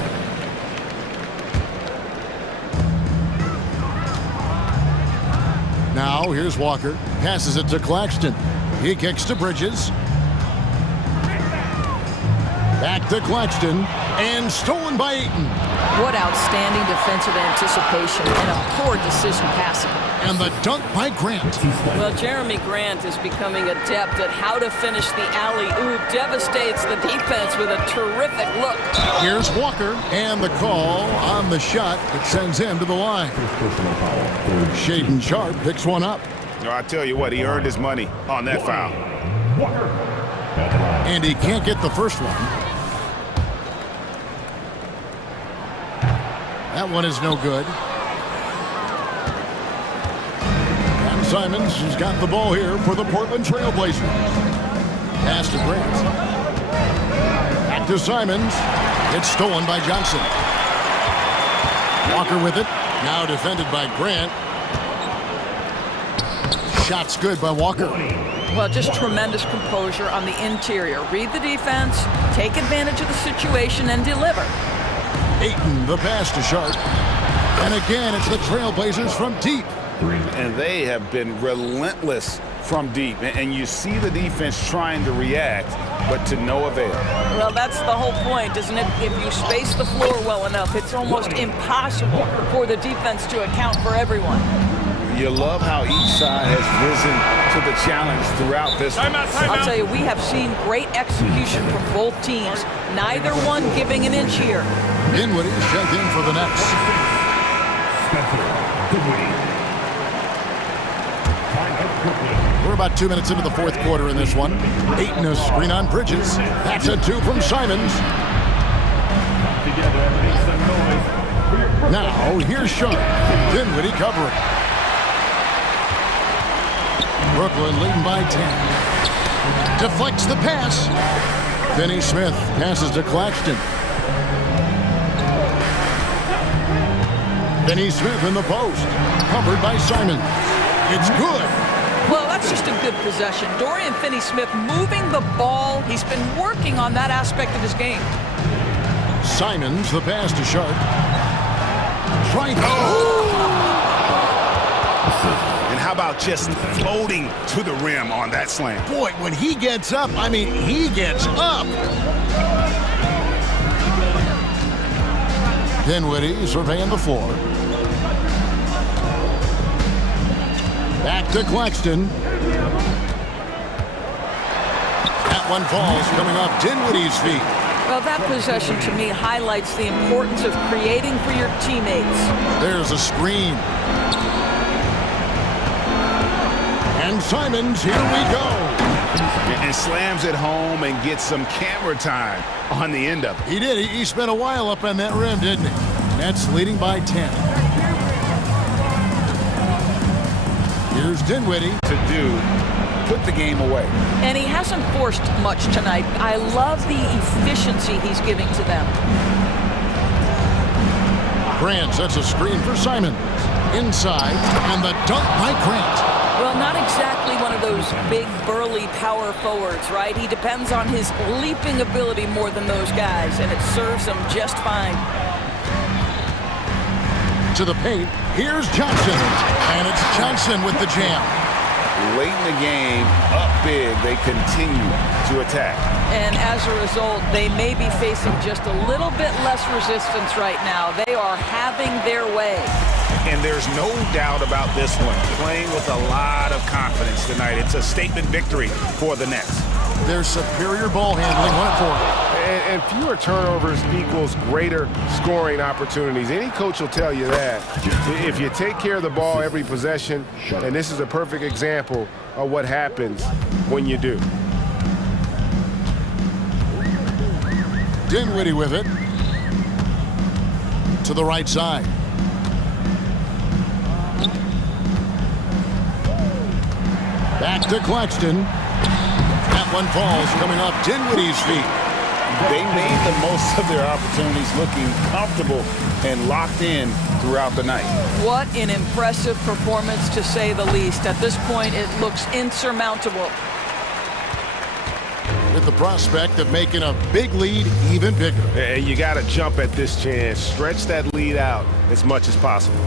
Now here's Walker. Passes it to Claxton. He kicks to Bridges. Back to Claxton. And stolen by Ayton. What outstanding defensive anticipation and a poor decision passing. And the dunk by Grant. Well, Jeremy Grant is becoming adept at how to finish the alley-oop. Devastates the defense with a terrific look. Here's Walker. And the call on the shot that sends him to the line. Shaedon Sharp picks one up. No, I tell you what, he earned his money on that foul. And he can't get the first one. That one is no good. And Simons has got the ball here for the Portland Trailblazers. Pass to Grant. Back to Simons. It's stolen by Johnson. Walker with it. Now defended by Grant. Shot's good by Walker. Well, just tremendous composure on the interior. Read the defense, take advantage of the situation, and deliver. Ayton, the pass to Sharp. And again, it's the Trailblazers from deep. And they have been relentless from deep. And you see the defense trying to react, but to no avail. Well, that's the whole point, isn't it? If you space the floor well enough, it's almost impossible for the defense to account for everyone. You love how each side has risen to the challenge throughout this one. I'll tell you, we have seen great execution from both teams. Neither one giving an inch here. Dinwiddie's checked in for the Nets. We're about 2 minutes into the fourth quarter in this one. Ayton a screen on Bridges. That's a two from Simons. Now, here's Sharp. Dinwiddie covering. Brooklyn leading by 10. Deflects the pass. Finney Smith passes to Claxton. Finney Smith in the post. Covered by Simons. It's good. Well, that's just a good possession. Dorian Finney-Smith moving the ball. He's been working on that aspect of his game. Simons, the pass to Sharp. Trying to... And how about just floating to the rim on that slam? Boy, when he gets up, I mean, he gets up. Dinwiddie surveying the floor. Back to Claxton. That one falls, coming off Dinwiddie's feet. Well, that possession to me highlights the importance of creating for your teammates. There's a screen. And Simons, here we go. And slams it home and gets some camera time on the end of it. He did. He spent a while up on that rim, didn't he? Nets leading by 10. Here's Dinwiddie To do, put the game away. And he hasn't forced much tonight. I love the efficiency he's giving to them. Grant sets a screen for Simons. Inside, and the dunk by Grant. Well, not exactly one of those big, burly power forwards, right? He depends on his leaping ability more than those guys, and it serves him just fine. To the paint, here's Johnson. And it's Johnson with the jam. Late in the game, up big, they continue to attack. And as a result, they may be facing just a little bit less resistance right now. They are having their way. And there's no doubt about this one. Playing with a lot of confidence tonight. It's a statement victory for the Nets. Their superior ball handling went for it. And fewer turnovers equals greater scoring opportunities. Any coach will tell you that. If you take care of the ball every possession, and this is a perfect example of what happens when you do. Dinwiddie with it. To the right side. Back to Claxton. That one falls, coming off Dinwiddie's feet. They made the most of their opportunities, looking comfortable and locked in throughout the night. What an impressive performance, to say the least. At this point, it looks insurmountable. With the prospect of making a big lead even bigger. And you got to jump at this chance. Stretch that lead out as much as possible.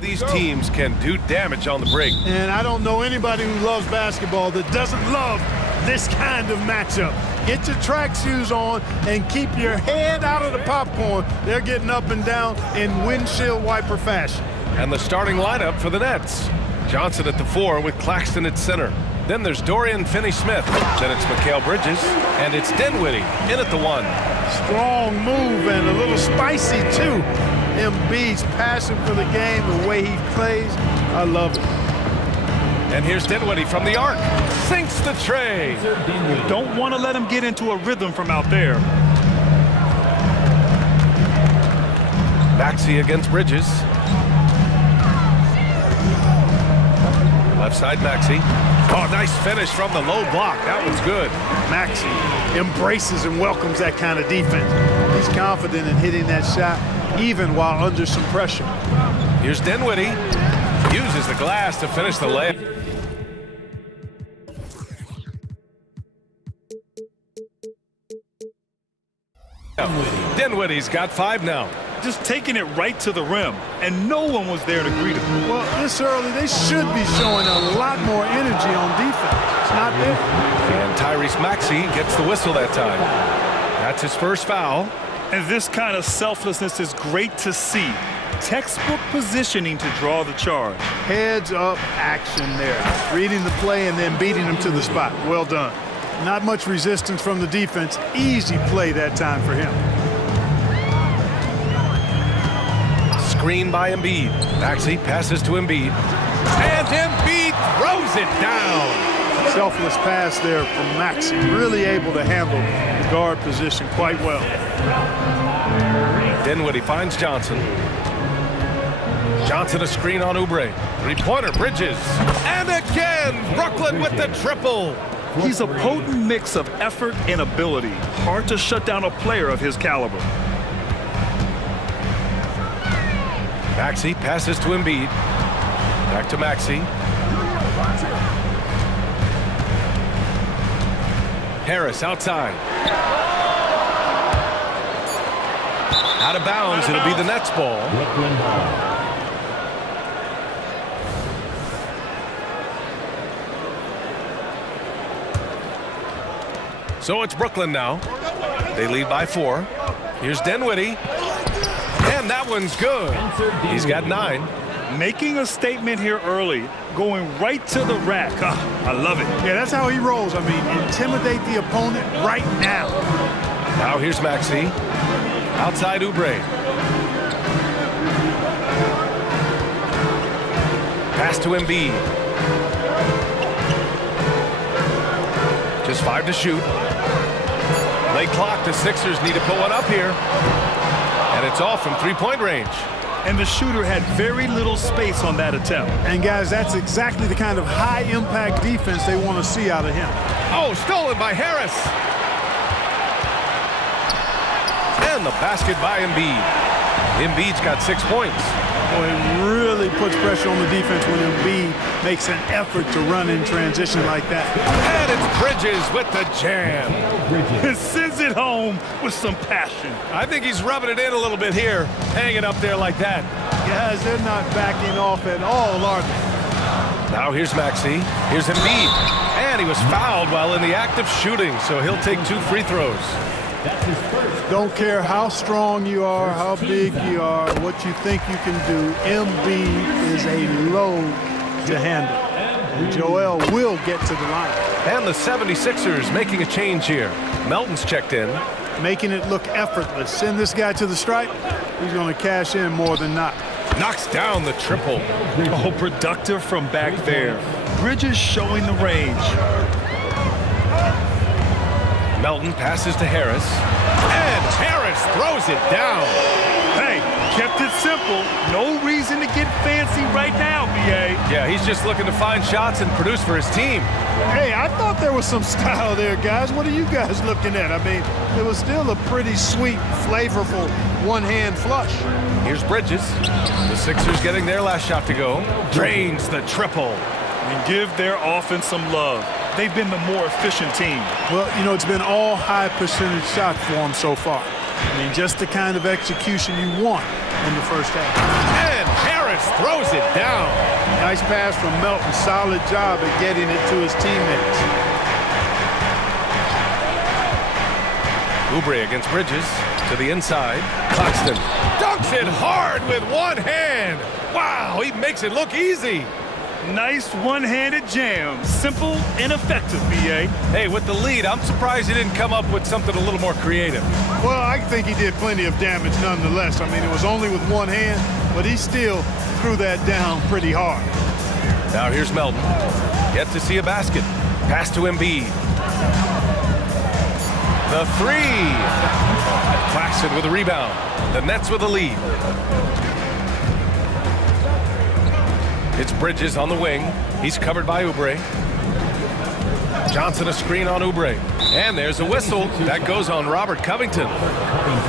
of these teams can do damage on the break. And I don't know anybody who loves basketball that doesn't love this kind of matchup. Get your track shoes on and keep your head out of the popcorn. They're getting up and down in windshield wiper fashion. And the starting lineup for the Nets. Johnson at the 4 with Claxton at center. Then there's Dorian Finney-Smith. Then it's Mikal Bridges. And it's Dinwiddie in at the 1. Strong move and a little spicy, too. Embiid's passion for the game, the way he plays, I love it. And here's Dinwiddie from the arc. Sinks the tray. You don't want to let him get into a rhythm from out there. Maxey against Bridges. Left side Maxey. Oh, nice finish from the low block. That was good. Maxey embraces and welcomes that kind of defense. He's confident in hitting that shot, even while under some pressure. Here's Dinwiddie. Uses the glass to finish the layup. Dinwiddie's got 5 now. Just taking it right to the rim, and no one was there to greet him. Well, this early, they should be showing a lot more energy on defense. It's not there. And Tyrese Maxey gets the whistle that time. That's his first foul. And this kind of selflessness is great to see. Textbook positioning to draw the charge. Heads up action there. Reading the play and then beating them to the spot. Well done. Not much resistance from the defense. Easy play that time for him. Screen by Embiid. Maxey passes to Embiid. And Embiid throws it down. Selfless pass there from Maxey. Really able to handle the guard position quite well. Dinwiddie finds Johnson. Johnson a screen on Oubre. Three-pointer, Bridges. And again, Brooklyn with the triple. He's a potent mix of effort and ability. Hard to shut down a player of his caliber. Maxey passes to Embiid. Back to Maxey. Harris outside. Out of bounds, it'll be the Nets ball. So it's Brooklyn now. They lead by 4. Here's Dinwiddie. And that one's good. He's got 9. Making a statement here early. Going right to the rack. I love it. Yeah, that's how he rolls. I mean, intimidate the opponent right now. Now here's Maxey. Outside Oubre. Pass to Embiid. Just 5 to shoot. Late clock, the Sixers need to put one up here. And it's off from three-point range. And the shooter had very little space on that attempt. And guys, that's exactly the kind of high-impact defense they want to see out of him. Oh, stolen by Harris. And the basket by Embiid. Embiid's got 6 points. Boy, it really puts pressure on the defense when Embiid makes an effort to run in transition like that. And it's Bridges with the jam. He sends it home with some passion. I think he's rubbing it in a little bit here, hanging up there like that. Guys, they're not backing off at all, are they? Now here's Maxey. Here's Embiid. And he was fouled while in the act of shooting, so he'll take 2 free throws. That's his first. Don't care how strong you are, how big you are, what you think you can do. Embiid is a load to handle. And Joel will get to the line. And the 76ers making a change here. Melton's checked in. Making it look effortless. Send this guy to the stripe. He's going to cash in more than not. Knocks down the triple. Oh, productive from back there. Bridges showing the range. Melton passes to Harris. And Harris throws it down. Hey, kept it simple. No reason to get fancy right now, B.A. Yeah, he's just looking to find shots and produce for his team. Hey, I thought there was some style there, guys. What are you guys looking at? I mean, it was still a pretty sweet, flavorful one-hand flush. Here's Bridges. The Sixers getting their last shot to go. Drains the triple. And give their offense some love. They've been the more efficient team. Well, you know, it's been all high percentage shots for them so far. I mean, just the kind of execution you want in the first half. And Harris just throws it down. Nice pass from Melton. Solid job at getting it to his teammates. Oubre against Bridges to the inside. Claxton dunks it hard with one hand. Wow, he makes it look easy. Nice one-handed jam. Simple and effective, B.A. Hey, with the lead, I'm surprised he didn't come up with something a little more creative. Well, I think he did plenty of damage nonetheless. I mean, it was only with one hand, but he still threw that down pretty hard. Now here's Melton. Yet to see a basket. Pass to Embiid. The three. Claxton with a rebound. The Nets with a lead. It's Bridges on the wing. He's covered by Oubre. Johnson a screen on Oubre. And there's a whistle. That goes on Robert Covington.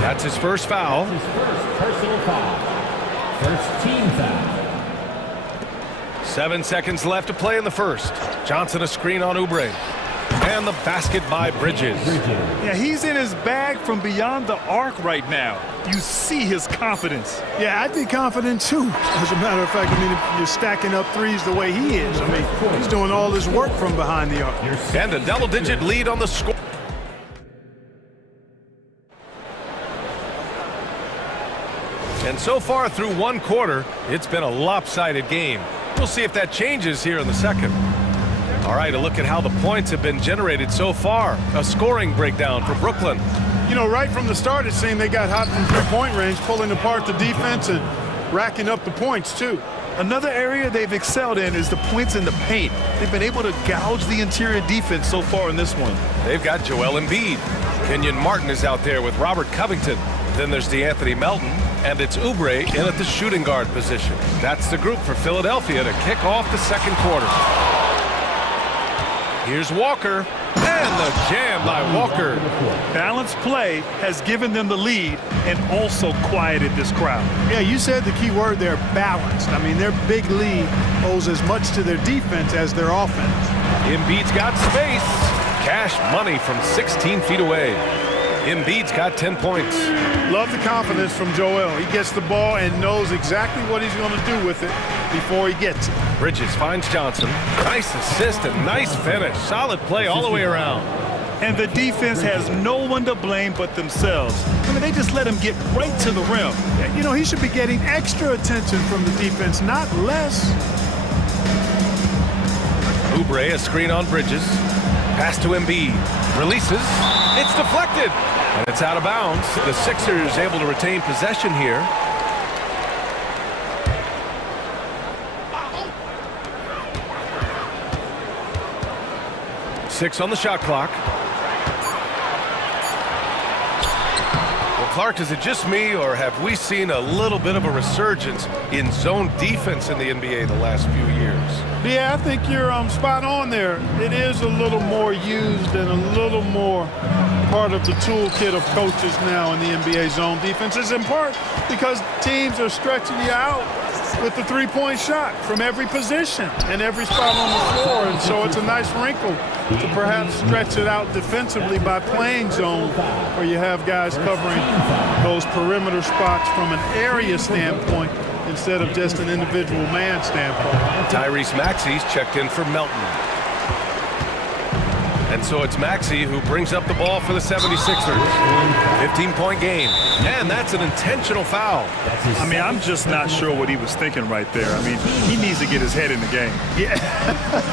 That's his first foul. His first personal foul. First team foul. 7 seconds left to play in the first. Johnson a screen on Oubre. And the basket by Bridges. Yeah, he's in his bag from beyond the arc right now. You see his confidence. Yeah, I'd be confident too. As a matter of fact, I mean, if you're stacking up threes the way he is, I mean, he's doing all this work from behind the arc. And a double-digit lead on the score. And so far through one quarter, it's been a lopsided game. We'll see if that changes here in the second. All right, a look at how the points have been generated so far. A scoring breakdown for Brooklyn. You know, right from the start, it seemed they got hot from three-point range, pulling apart the defense and racking up the points, too. Another area they've excelled in is the points in the paint. They've been able to gouge the interior defense so far in this one. They've got Joel Embiid. Kenyon Martin is out there with Robert Covington. Then there's DeAnthony Melton, and it's Oubre in at the shooting guard position. That's the group for Philadelphia to kick off the second quarter. Here's Walker, and the jam by Walker. Balanced play has given them the lead and also quieted this crowd. Yeah, you said the key word there, balanced. I mean, their big lead owes as much to their defense as their offense. Embiid's got space. Cash money from 16 feet away. Embiid's got 10 points. Love the confidence from Joel. He gets the ball and knows exactly what he's going to do with it before he gets it. Bridges finds Johnson. Nice assist and nice finish. Solid play all the way around. And the defense has no one to blame but themselves. I mean, they just let him get right to the rim. You know, he should be getting extra attention from the defense, not less. Oubre, a screen on Bridges. Pass to Embiid. Releases. It's deflected. And it's out of bounds. The Sixers able to retain possession here. Six on the shot clock. Well, Clark, is it just me, or have we seen a little bit of a resurgence in zone defense in the NBA the last few years? Yeah, I think you're spot on there. It is a little more used and a little more part of the toolkit of coaches now in the NBA zone defense. It's in part because teams are stretching you out with the three-point shot from every position and every spot on the floor. And so it's a nice wrinkle to perhaps stretch it out defensively by playing zone, where you have guys covering those perimeter spots from an area standpoint instead of just an individual man standpoint. Tyrese Maxey's checked in for Melton. And so it's Maxey who brings up the ball for the 76ers. 15-point game. And that's an intentional foul. I mean, I'm just not sure what he was thinking right there. I mean, he needs to get his head in the game. Yeah,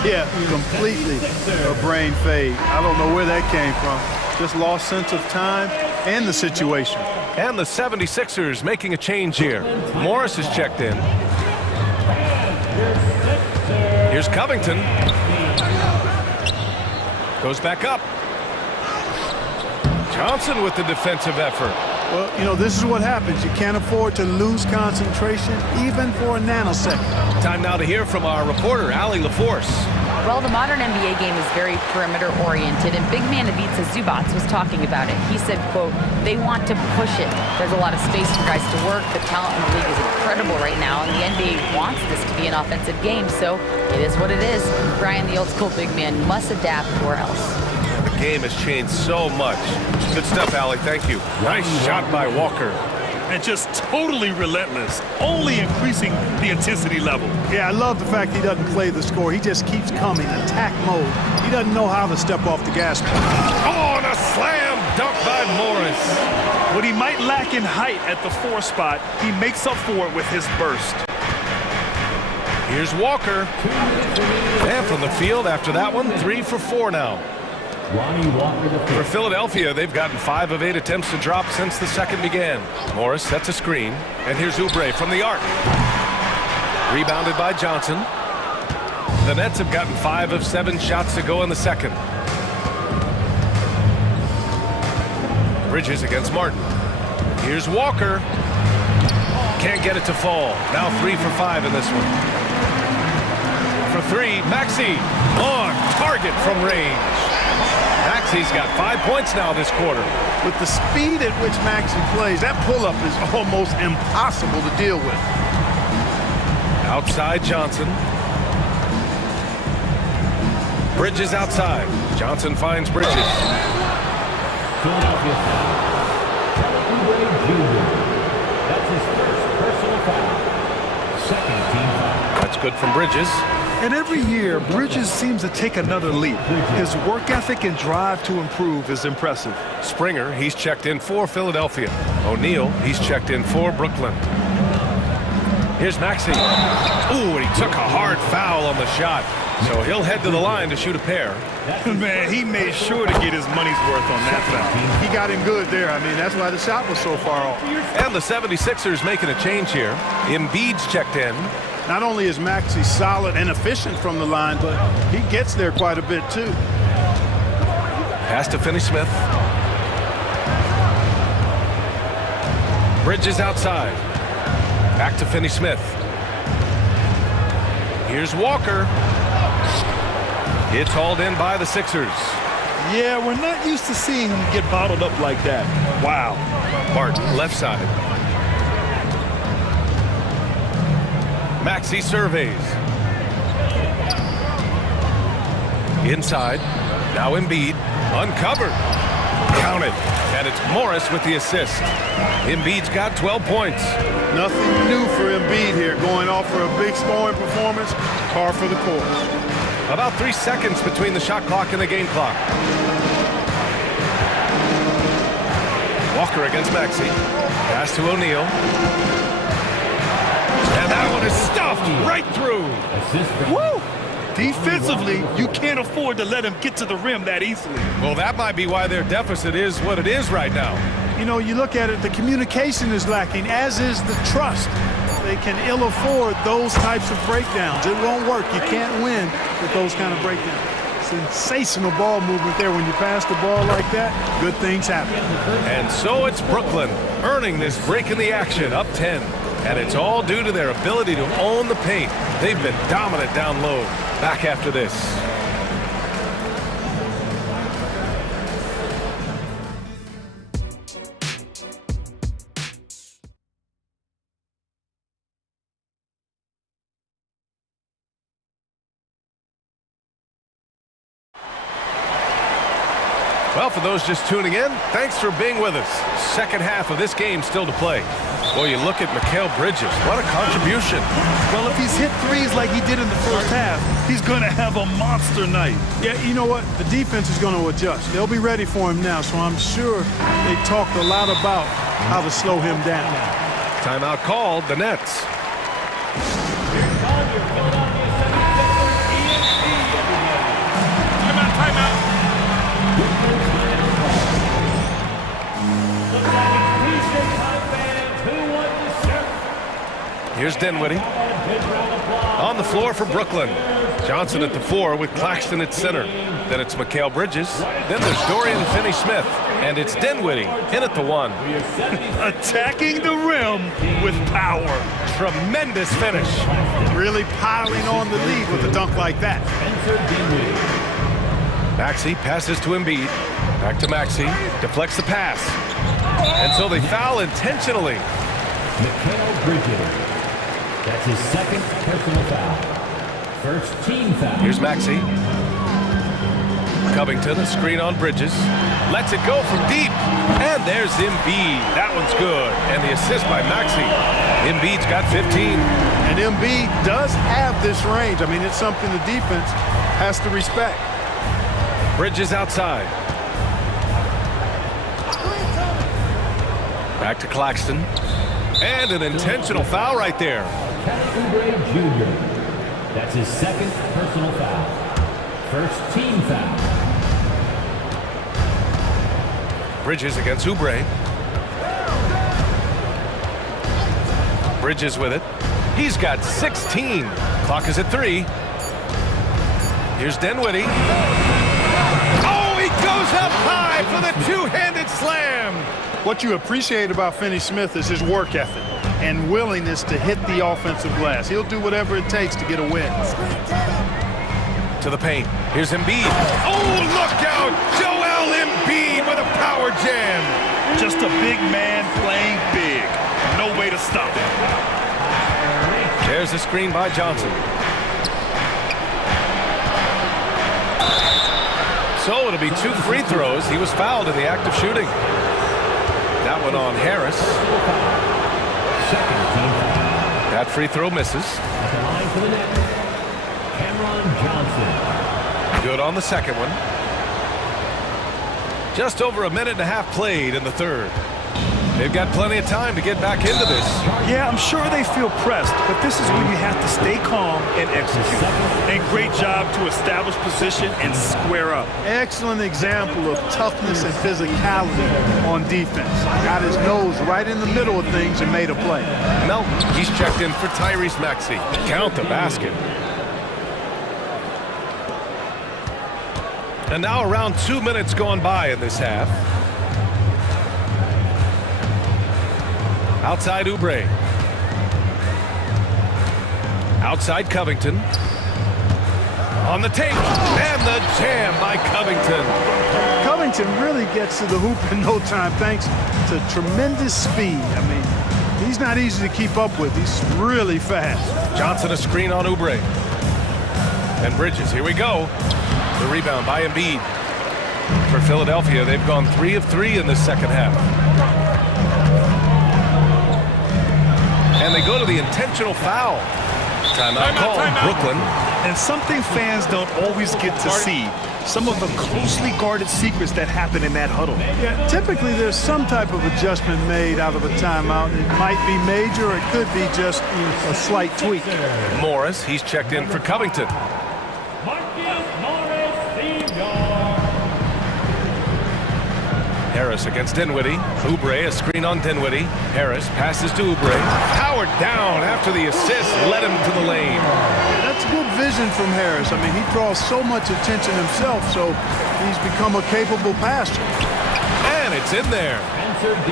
yeah, completely a brain fade. I don't know where that came from. Just lost sense of time and the situation. And the 76ers making a change here. Morris is checked in. Here's Covington. Goes back up. Johnson with the defensive effort. Well, you know, this is what happens. You can't afford to lose concentration, even for a nanosecond. Time now to hear from our reporter, Allie LaForce. Well, the modern NBA game is very perimeter-oriented, and big man Ivica Zubac was talking about it. He said, quote, they want to push it. There's a lot of space for guys to work. The talent in the league is incredible right now, and the NBA wants this to be an offensive game, so it is what it is. Brian, the old-school big man, must adapt or else. The game has changed so much. Good stuff, Allie. Thank you. Nice shot by Walker. and just totally relentless, only increasing the intensity level. Yeah, I love the fact he doesn't play the score. He just keeps coming, attack mode. He doesn't know how to step off the gas pedal. Oh, and a slam dunk by Morris. What he might lack in height at the 4 spot, he makes up for it with his burst. Here's Walker. And from the field after that one, 3 for 4 now. For Philadelphia, they've gotten 5 of 8 attempts to drop since the second began. Morris sets a screen, and here's Oubre from the arc. Rebounded by Johnson. The Nets have gotten 5 of 7 shots to go in the second. Bridges against Martin. Here's Walker. Can't get it to fall. Now 3 for 5 in this one. For 3, Maxey on target from range. Maxey's got 5 points now this quarter. With the speed at which Maxey plays, that pull-up is almost impossible to deal with. Outside Johnson. Bridges outside. Johnson finds Bridges. Philadelphia foul. Oubre Jr. That's his first personal foul. Second team foul. That's good from Bridges. And every year, Bridges seems to take another leap. His work ethic and drive to improve is impressive. Springer, he's checked in for Philadelphia. O'Neal, he's checked in for Brooklyn. Here's Maxey. Ooh, and he took a hard foul on the shot. So he'll head to the line to shoot a pair. Man, he made sure to get his money's worth on that foul. He got him good there. I mean, that's why the shot was so far off. And the 76ers making a change here. Embiid's checked in. Not only is Maxey solid and efficient from the line, but he gets there quite a bit, too. Pass to Finney-Smith. Bridges outside. Back to Finney-Smith. Here's Walker. It's hauled in by the Sixers. Yeah, we're not used to seeing him get bottled up like that. Wow. Martin, left side. Maxey surveys. Inside. Now Embiid. Uncovered. Counted. And it's Morris with the assist. Embiid's got 12 points. Nothing new for Embiid here. Going off for a big scoring performance. Par for the course. About 3 seconds between the shot clock and the game clock. Walker against Maxey. Pass to O'Neal. And that one is stuffed right through. Woo! Defensively, you can't afford to let him get to the rim that easily. Well, that might be why their deficit is what it is right now. You know, you look at it, the communication is lacking, as is the trust. They can ill afford those types of breakdowns. It won't work. You can't win with those kind of breakdowns. Sensational ball movement there. When you pass the ball like that, good things happen. And so it's Brooklyn earning this break in the action, up 10. And it's all due to their ability to own the paint. They've been dominant down low. Back after this. Well, for those just tuning in, thanks for being with us. Second half of this game still to play. Boy, you look at Mikal Bridges. What a contribution. Well, if he's hit threes like he did in the first half, he's going to have a monster night. Yeah, you know what? The defense is going to adjust. They'll be ready for him now, so I'm sure they talked a lot about how to slow him down. Timeout called, the Nets. Timeout. Here's Dinwiddie. On the floor for Brooklyn. Johnson at the 4 with Claxton at center. Then it's Mikal Bridges. Then there's Dorian Finney-Smith. And it's Dinwiddie in at the 1. Attacking the rim with power. Tremendous finish. Really piling on the lead with a dunk like that. Maxey passes to Embiid. Back to Maxey. Deflects the pass. And so they foul intentionally. Mikal Bridges. That's his second personal foul. First team foul. Here's Maxey. Covington, a screen on Bridges. Lets it go from deep. And there's Embiid. That one's good. And the assist by Maxey. Embiid's got 15. And Embiid does have this range. I mean, it's something the defense has to respect. Bridges outside. Back to Claxton. And an intentional foul right there. Jr. That's his second personal foul. First team foul. Bridges against Oubre. Bridges with it. He's got 16. Clock is at 3. Here's Dinwiddie. Oh, he goes up high for the two-handed slam. What you appreciate about Finney Smith is his work ethic and willingness to hit the offensive glass. He'll do whatever it takes to get a win. To the paint. Here's Embiid. Oh, look out! Joel Embiid with a power jam. Just a big man playing big. No way to stop him. There's a screen by Johnson. So it'll be 2 free throws. He was fouled in the act of shooting. That one on Harris. That free throw misses. At the line for the net, Cameron Johnson. Good on the second one. Just over a minute and a half played in the third. They've got plenty of time to get back into this. Yeah, I'm sure they feel pressed, but this is when you have to stay calm and execute. And great job to establish position and square up. Excellent example of toughness and physicality on defense. Got his nose right in the middle of things and made a play. Melton, he's checked in for Tyrese Maxey. Count the basket. And now around 2 minutes gone by in this half. Outside Oubre. Outside Covington. On the take. And the jam by Covington. Covington really gets to the hoop in no time thanks to tremendous speed. I mean, he's not easy to keep up with. He's really fast. Johnson a screen on Oubre. And Bridges, here we go. The rebound by Embiid. For Philadelphia, they've gone 3 of 3 in the second half. And they go to the intentional foul. Timeout called. Brooklyn. And something fans don't always get to see. Some of the closely guarded secrets that happen in that huddle. Yeah, typically there's some type of adjustment made out of a timeout. It might be major, or it could be just a slight tweak. Morris, he's checked in for Covington. Harris against Dinwiddie. Oubre, a screen on Dinwiddie. Harris passes to Oubre. Powered down after the assist, led him to the lane. That's good vision from Harris. I mean, he draws so much attention himself, so he's become a capable passer. And it's in there.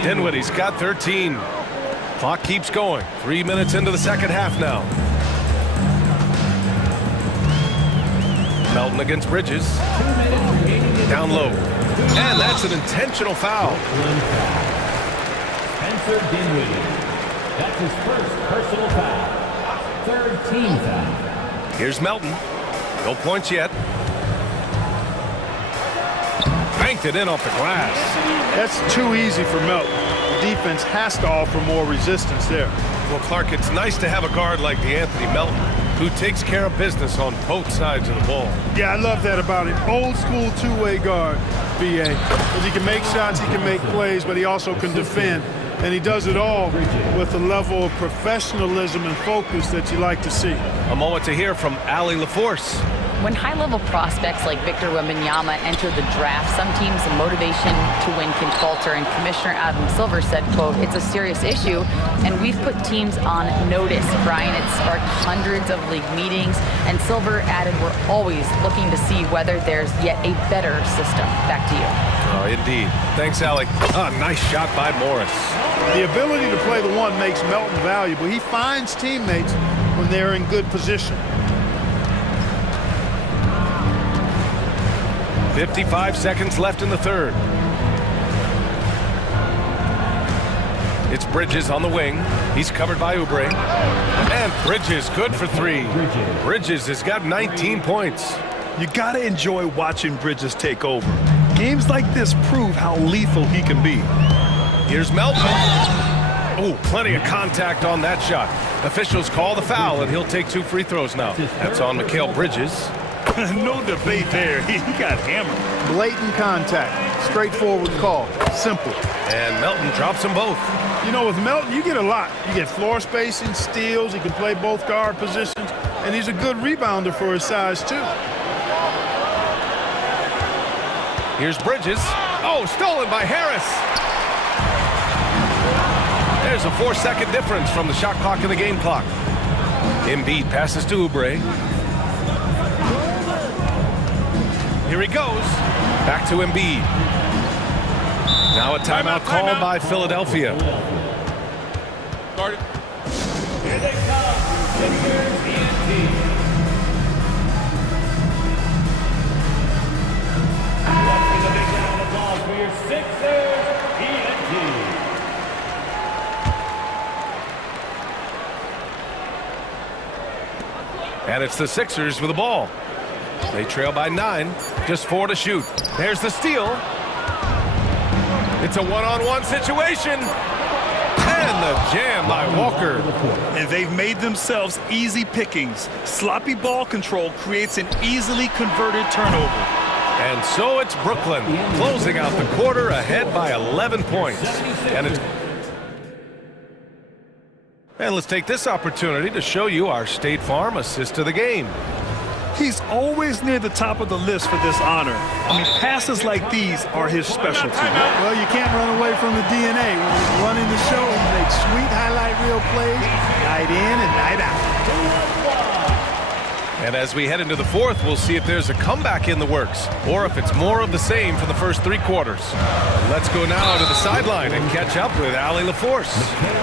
Dinwiddie's got 13. Clock keeps going. 3 minutes into the second half now. Melton against Bridges. Down low. And that's an intentional foul. Spencer Dinwiddie. That's his first personal foul. Third team foul. Here's Melton. No points yet. Banked it in off the glass. That's too easy for Melton. The defense has to offer more resistance there. Well, Clark, it's nice to have a guard like DeAnthony Melton, who takes care of business on both sides of the ball. Yeah, I love that about him. Old school two-way guard, BA. Because he can make shots, he can make plays, but he also can defend. And he does it all with a level of professionalism and focus that you like to see. A moment to hear from Allie LaForce. When high-level prospects like Victor Wembanyama enter the draft, some teams' motivation to win can falter, and Commissioner Adam Silver said, quote, "It's a serious issue, and we've put teams on notice." Brian, it sparked hundreds of league meetings, and Silver added, "We're always looking to see whether there's yet a better system." Back to you. Oh, indeed. Thanks, Alec. Ah, nice shot by Morris. The ability to play the one makes Melton valuable. He finds teammates when they're in good position. 55 seconds left in the third. It's Bridges on the wing. He's covered by Oubre. And Bridges good for 3. Bridges has got 19 points. You got to enjoy watching Bridges take over. Games like this prove how lethal he can be. Here's Melton. Oh, plenty of contact on that shot. Officials call the foul, and he'll take 2 free throws now. That's on Mikal Bridges. No debate there. He got hammered. Blatant contact. Straightforward call. Simple. And Melton drops them both. You know, with Melton, you get a lot. You get floor spacing, steals. He can play both guard positions. And he's a good rebounder for his size, too. Here's Bridges. Oh, stolen by Harris. There's a 4-second difference from the shot clock and the game clock. Embiid passes to Oubre. Here he goes. Back to Embiid. Now a timeout called by Philadelphia. Started. Here they come. Sixers, ENT. Watching the big round of applause for your Sixers, ENT. And it's the Sixers with the ball. They trail by 9, just 4 to shoot. There's the steal. It's a one-on-one situation. And the jam by Walker. And they've made themselves easy pickings. Sloppy ball control creates an easily converted turnover. And so it's Brooklyn closing out the quarter ahead by 11 points. And let's take this opportunity to show you our State Farm assist of the game. He's always near the top of the list for this honor. I mean, passes like these are his specialty. Well, you can't run away from the DNA. When he's running the show, he makes sweet highlight reel plays, night in and night out. And as we head into the fourth, we'll see if there's a comeback in the works, or if it's more of the same for the first 3 quarters. Let's go now to the sideline and catch up with Allie LaForce.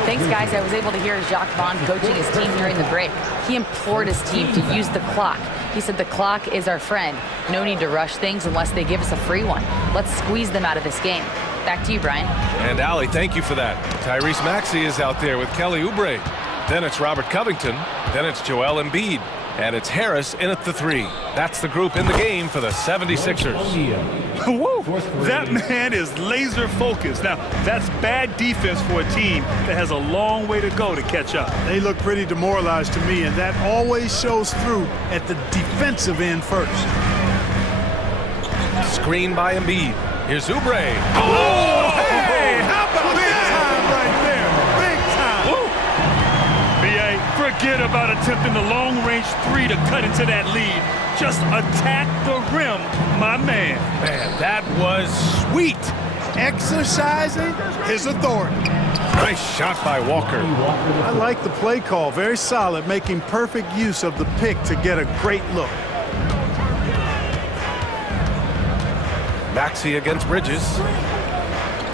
Thanks, guys. I was able to hear Jacques Vaughn coaching his team during the break. He implored his team to use the clock. He said the clock is our friend. No need to rush things unless they give us a free one. Let's squeeze them out of this game. Back to you, Brian. And Allie, thank you for that. Tyrese Maxey is out there with Kelly Oubre. Then it's Robert Covington. Then it's Joel Embiid. And it's Harris in at the 3. That's the group in the game for the 76ers. Whoa, that man is laser focused. Now, that's bad defense for a team that has a long way to go to catch up. They look pretty demoralized to me, and that always shows through at the defensive end first. Screen by Embiid. Here's Oubre. Oh, hey, how about that? Right there, big time. Woo. B.A., forget about attempting the long-range 3 to cut into that lead. Just attack the rim, my man. Man, that was sweet. Exercising his authority. Nice shot by Walker. I like the play call. Very solid, making perfect use of the pick to get a great look. Maxey against Bridges.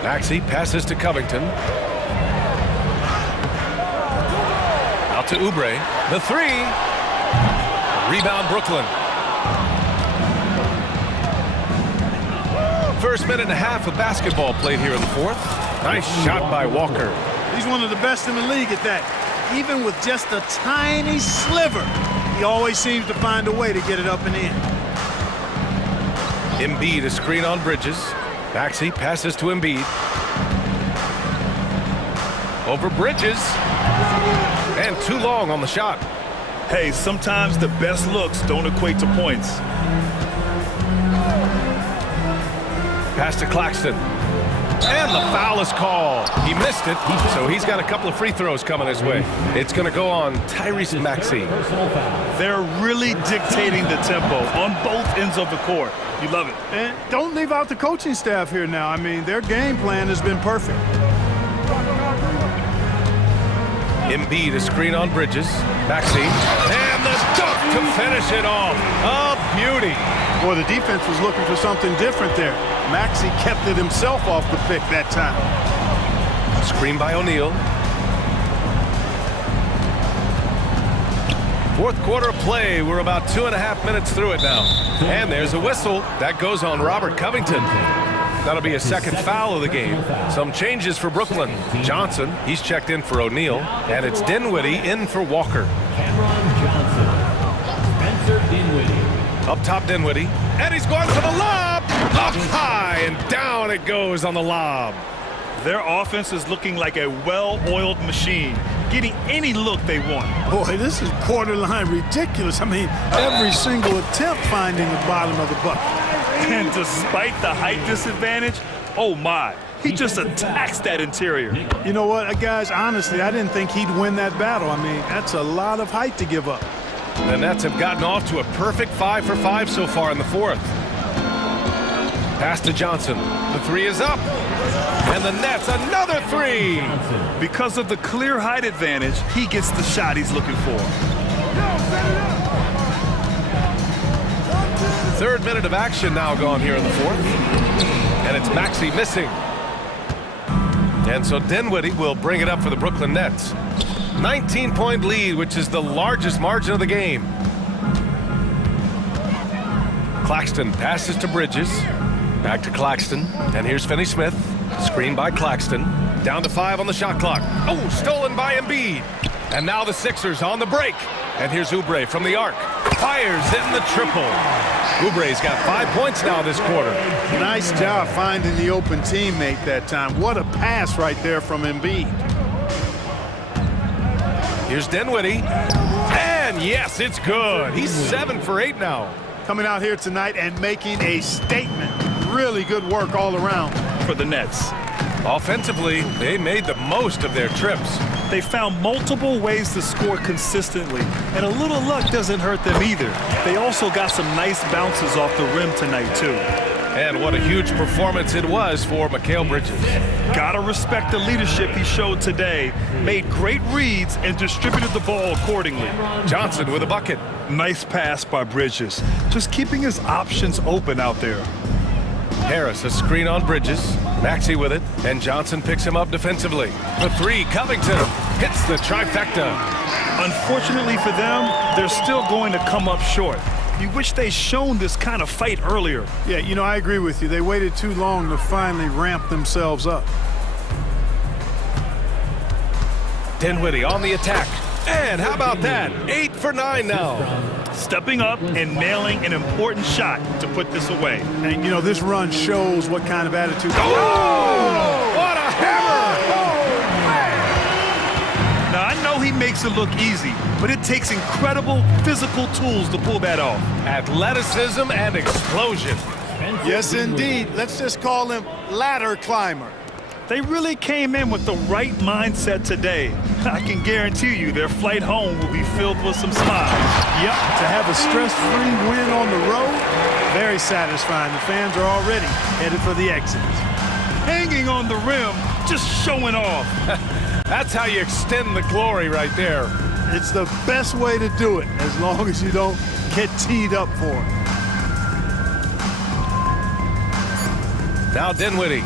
Maxey passes to Covington. Out to Oubre. The 3. Rebound Brooklyn. First minute and a half of basketball played here in the fourth. Nice shot by Walker. He's one of the best in the league at that. Even with just a tiny sliver, he always seems to find a way to get it up and in. Embiid a screen on Bridges. Maxey passes to Embiid. Over Bridges. And too long on the shot. Hey, sometimes the best looks don't equate to points. Pass to Claxton. And the foul is called. He missed it, so he's got a couple of free throws coming his way. It's going to go on Tyrese Maxey. They're really dictating the tempo on both ends of the court. You love it. And don't leave out the coaching staff here now. I mean, their game plan has been perfect. Embiid a screen on Bridges. Maxey. And the dunk to finish it off. A beauty. Boy, the defense was looking for something different there. Maxey kept it himself off the pick that time. Screen by O'Neal. Fourth quarter play. We're about 2.5 minutes through it now. And there's a whistle. That goes on Robert Covington. That'll be a second foul of the game. Some changes for Brooklyn. Johnson, he's checked in for O'Neal. And it's Dinwiddie in for Walker. Cameron Johnson. Spencer Dinwiddie. Up top, Dinwiddie. And he's going for the lob. Up high, and down it goes on the lob. Their offense is looking like a well-oiled machine, getting any look they want. Boy, this is borderline ridiculous. I mean, every single attempt finding the bottom of the bucket. And despite the height disadvantage, oh my, he just attacks that interior. You know what, guys, honestly, I didn't think he'd win that battle. I mean, that's a lot of height to give up. The Nets have gotten off to a perfect 5 for 5 so far in the fourth. Pass to Johnson. The three is up. And the Nets, another three. Because of the clear height advantage, he gets the shot he's looking for. Third minute of action now gone here in the fourth. And it's Maxey missing. And so Dinwiddie will bring it up for the Brooklyn Nets. 19-point lead, which is the largest margin of the game. Claxton passes to Bridges. Back to Claxton. And here's Finney-Smith. Screened by Claxton. Down to 5 on the shot clock. Oh, stolen by Embiid. And now the Sixers on the break. And here's Oubre from the arc. Fires in the triple. Oubre's got 5 points now this quarter. Nice job finding the open teammate that time. What a pass right there from Embiid. Here's Dinwiddie. And yes, it's good. He's 7 for 8 now. Coming out here tonight and making a statement. Really good work all around for the Nets. Offensively, they made the most of their trips. They found multiple ways to score consistently, and a little luck doesn't hurt them either. They also got some nice bounces off the rim tonight, too. And what a huge performance it was for Mikal Bridges. Gotta respect the leadership he showed today. Made great reads and distributed the ball accordingly. Johnson with a bucket. Nice pass by Bridges. Just keeping his options open out there. Harris, a screen on Bridges. Maxey with it, and Johnson picks him up defensively. The three, Covington hits the trifecta. Unfortunately for them, they're still going to come up short. You wish they'd shown this kind of fight earlier. Yeah, you know, I agree with you. They waited too long to finally ramp themselves up. Dinwiddie on the attack. And how about that? 8 for 9 now. Stepping up and nailing an important shot to put this away. And, you know, this run shows what kind of attitude. Oh! What a hammer! Now, I know he makes it look easy, but it takes incredible physical tools to pull that off. Athleticism and explosion. Yes, indeed. Let's just call him ladder climber. They really came in with the right mindset today. I can guarantee you their flight home will be filled with some smiles. Yep, to have a stress-free win on the road, very satisfying. The fans are already headed for the exit. Hanging on the rim, just showing off. That's how you extend the glory right there. It's the best way to do it, as long as you don't get teed up for it. Now Dinwiddie.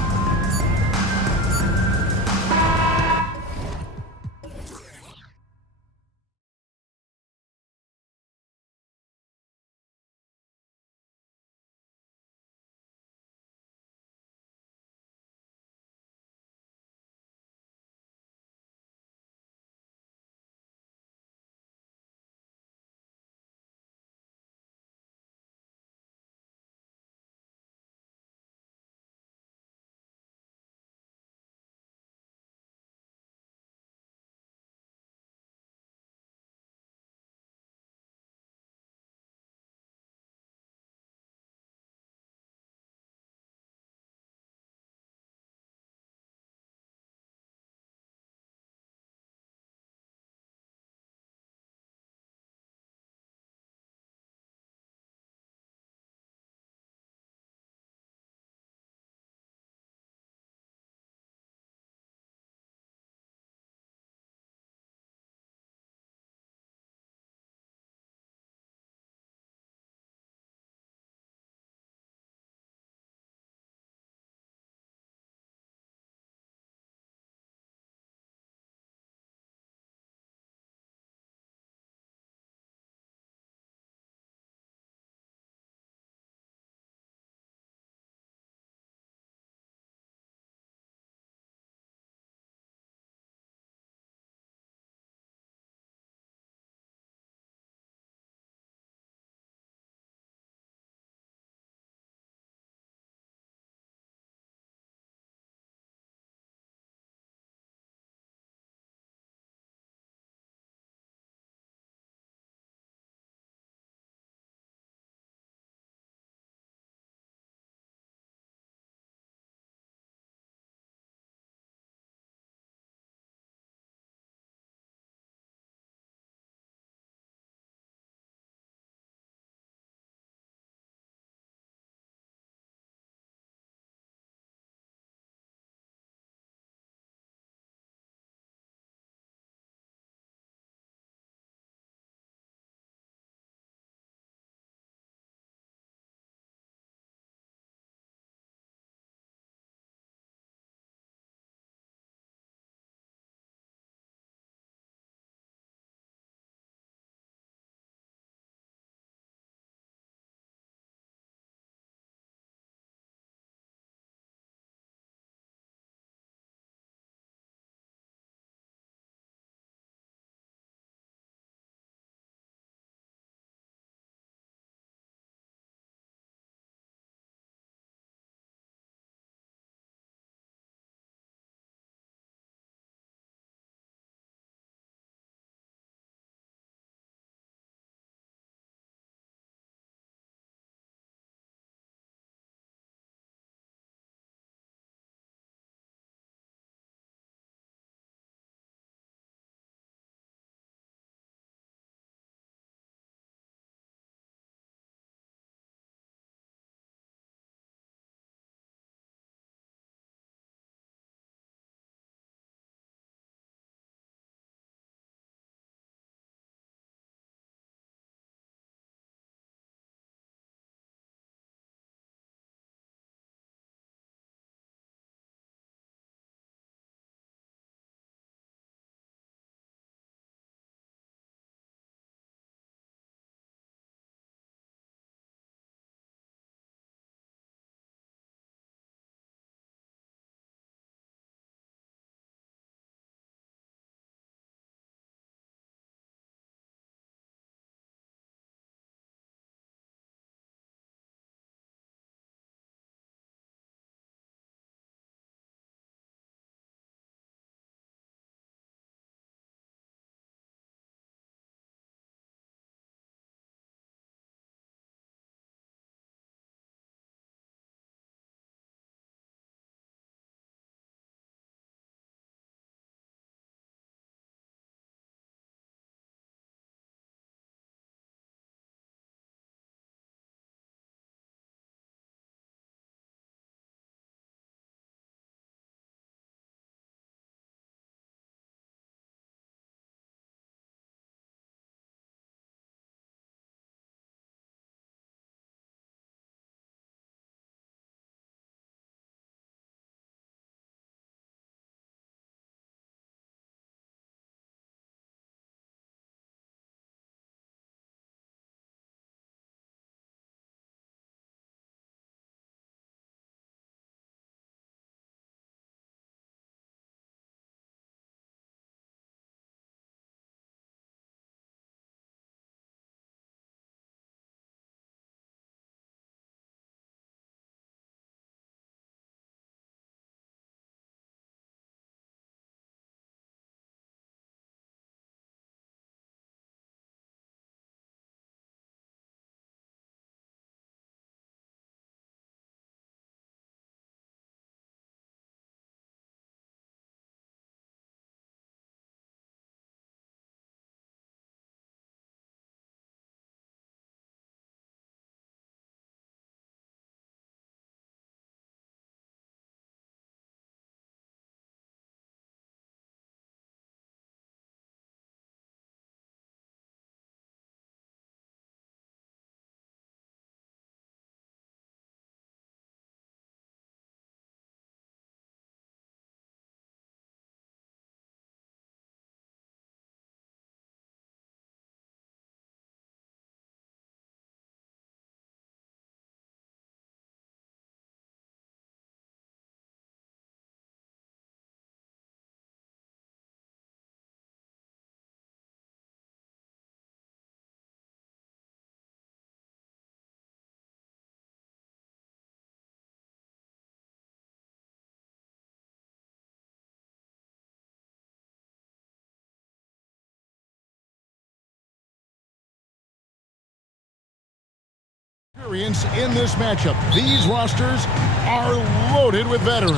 experience in this matchup. These rosters are loaded with veterans.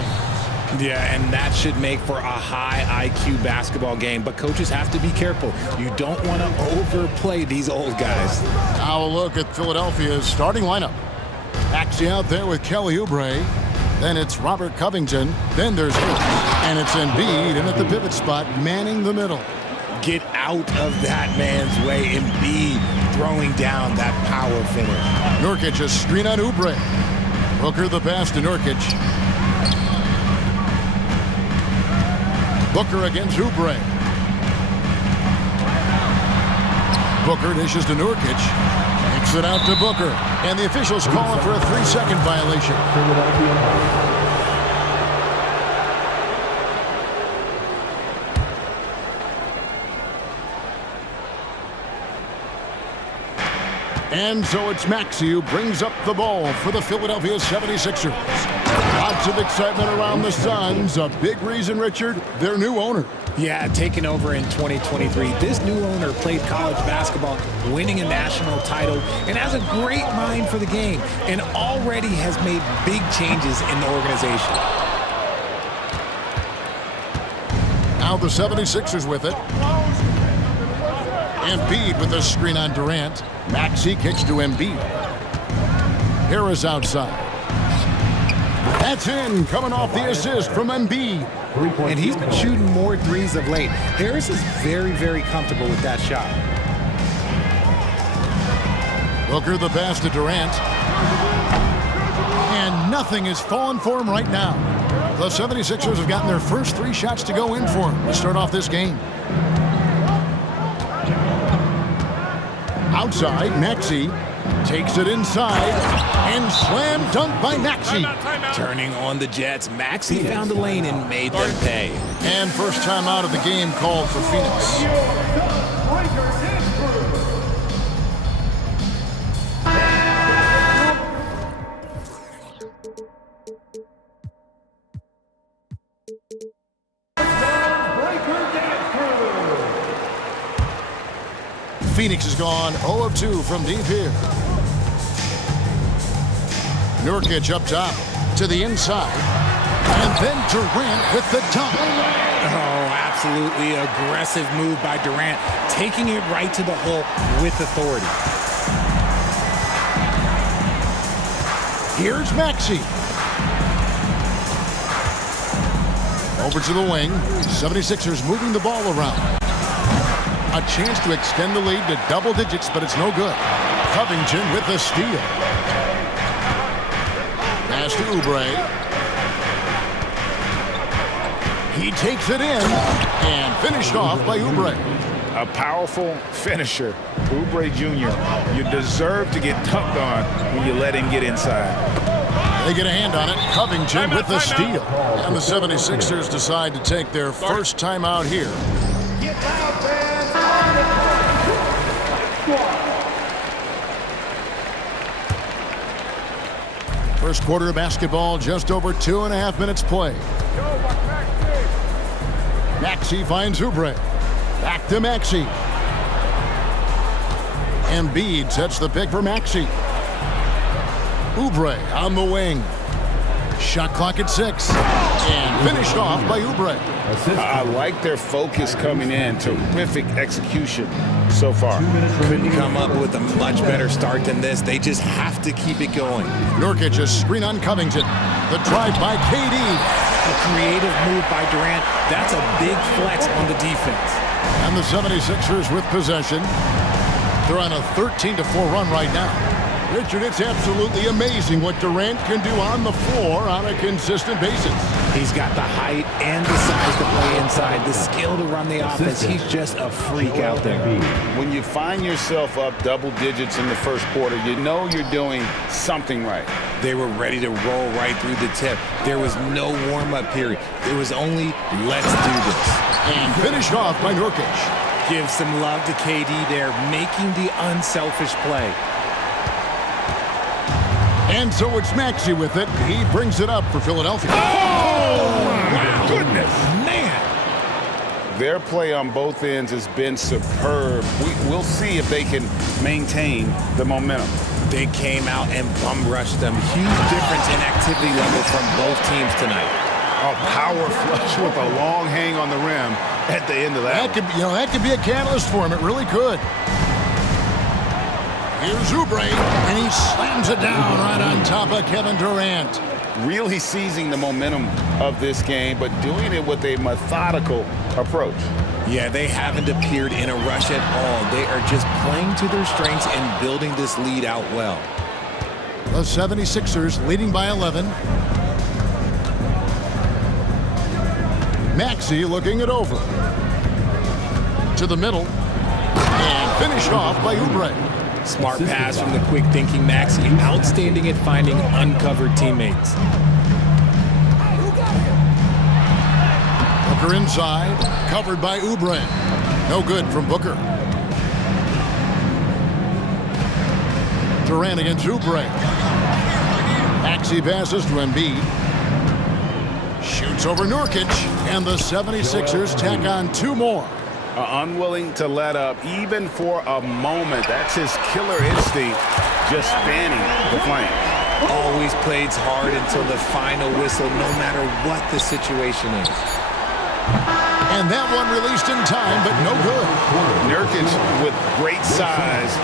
Yeah, and that should make for a high IQ basketball game, but coaches have to be careful. You don't want to overplay these old guys. Now a look at Philadelphia's starting lineup. Maxey out there with Kelly Oubre. Then it's Robert Covington. Then there's Hill. And it's Embiid in at the pivot spot, manning the middle. Get out of that man's way. Embiid throwing down that power finish. Nurkic a screen on Oubre. Booker the pass to Nurkic. Booker against Oubre. Booker dishes to Nurkic. Kicks it out to Booker. And the officials calling for a 3-second violation. And so it's Maxey who brings up the ball for the Philadelphia 76ers. Lots of excitement around the Suns. A big reason, Richard, their new owner. Yeah, taking over in 2023. This new owner played college basketball, winning a national title, and has a great mind for the game, and already has made big changes in the organization. Now the 76ers with it. Embiid with the screen on Durant. Maxey kicks to Embiid. Harris outside. That's in, coming off the assist from Embiid. And he's been shooting more threes of late. Harris is very, very comfortable with that shot. Booker the pass to Durant. And nothing is falling for him right now. The 76ers have gotten their first 3 shots to go in for him to start off this game. Outside, Maxey takes it inside, and slam dunk by Maxey. Turning on the Jets, Maxey found a lane and made them pay. And first time out of the game called for Phoenix. Phoenix has gone 0 of 2 from deep here. Nurkic up top to the inside. And then Durant with the dunk. Oh, absolutely aggressive move by Durant, taking it right to the hole with authority. Here's Maxey. Over to the wing. 76ers moving the ball around. A chance to extend the lead to double digits, but it's no good. Covington with the steal. Pass to Oubre. He takes it in and finished off by Oubre. A powerful finisher. Oubre Jr., you deserve to get dunked on when you let him get inside. They get a hand on it. Covington with the steal. And the 76ers decide to take their first timeout here. Get loud, fans! First quarter of basketball, just over 2.5 minutes play. Maxey finds Oubre. Back to Maxey. Embiid sets the pick for Maxey. Oubre on the wing. Shot clock at 6. And finished off by Oubre. I like their focus coming in. Terrific execution so far. Couldn't come up with a much better start than this. They just have to keep it going. Nurkic a screen on Covington. The drive by KD. A creative move by Durant. That's a big flex on the defense. And the 76ers with possession. They're on a 13-4 run right now. Richard, it's absolutely amazing what Durant can do on the floor on a consistent basis. He's got the height and the size to play inside, the skill to run the offense. He's just a freak out there. When you find yourself up double digits in the first quarter, you know you're doing something right. They were ready to roll right through the tip. There was no warm-up period. It was only, let's do this. And finished off by Nurkic. Give some love to KD there, making the unselfish play. And so it's Maxey with it. He brings it up for Philadelphia. Oh, my goodness. Man. Their play on both ends has been superb. We'll see if they can maintain the momentum. They came out and bum rushed them. Huge difference in activity level from both teams tonight. A power flush with a long hang on the rim at the end of that. That could be a catalyst for him. It really could. Here's Oubre, and he slams it down right on top of Kevin Durant. Really seizing the momentum of this game, but doing it with a methodical approach. Yeah, they haven't appeared in a rush at all. They are just playing to their strengths and building this lead out well. The 76ers leading by 11. Maxey looking it over. To the middle. And finished off by Oubre. Smart pass from the quick-thinking Maxey. Outstanding at finding uncovered teammates. Booker inside. Covered by Oubre. No good from Booker. Durant against Oubre. Maxey passes to Embiid. Shoots over Nurkic. And the 76ers tack on 2 more. Unwilling to let up even for a moment. That's his killer instinct, just fanning the flames. Always plays hard until the final whistle, no matter what the situation is. And that one released in time, but no good. Nurkic with great size.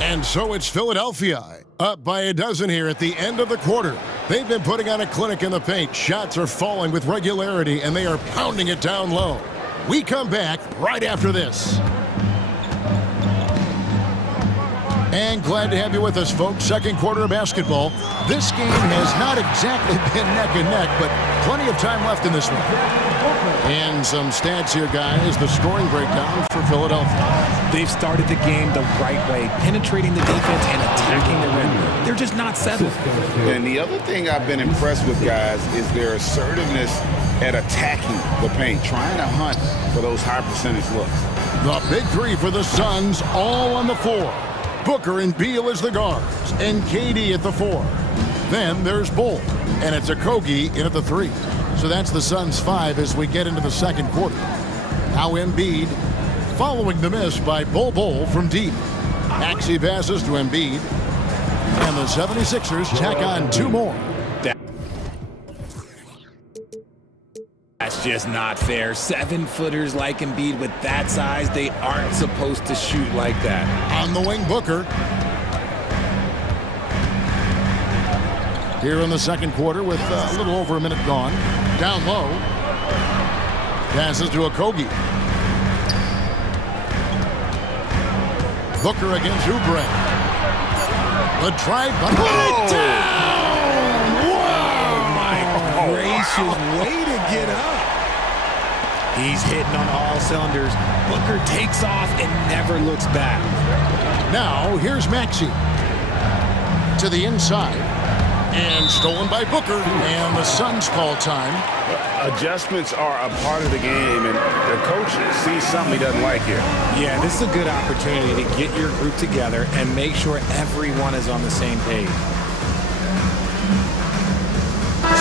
And so it's Philadelphia, up by a dozen here at the end of the quarter. They've been putting on a clinic in the paint. Shots are falling with regularity, and they are pounding it down low. We come back right after this. And glad to have you with us, folks. Second quarter of basketball. This game has not exactly been neck and neck, but plenty of time left in this one. And some stats here, guys. The scoring breakdown for Philadelphia. They've started the game the right way, penetrating the defense and attacking the rim. They're just not settled. And the other thing I've been impressed with, guys, is their assertiveness at attacking the paint, trying to hunt for those high percentage looks. The big three for the Suns, all on the floor. Booker and Beal as the guards, and KD at the 4. Then there's Bull, and it's Okogie in at the 3. So that's the Suns' 5 as we get into the second quarter. Now Embiid, following the miss by Bull from deep. Maxey passes to Embiid, and the 76ers tack on 2 more. That's just not fair. 7-footers like Embiid with that size, they aren't supposed to shoot like that. On the wing, Booker. Here in the second quarter with a little over a minute gone. Down low. Passes to Okogie. Booker against Oubre. The drive. Put it down! Oh, my gracious. Way to get up. He's hitting on all cylinders. Booker takes off and never looks back. Now, here's Maxey. To the inside. And stolen by Booker. And the Suns call time. Adjustments are a part of the game, and the coach sees something he doesn't like here. Yeah, this is a good opportunity to get your group together and make sure everyone is on the same page.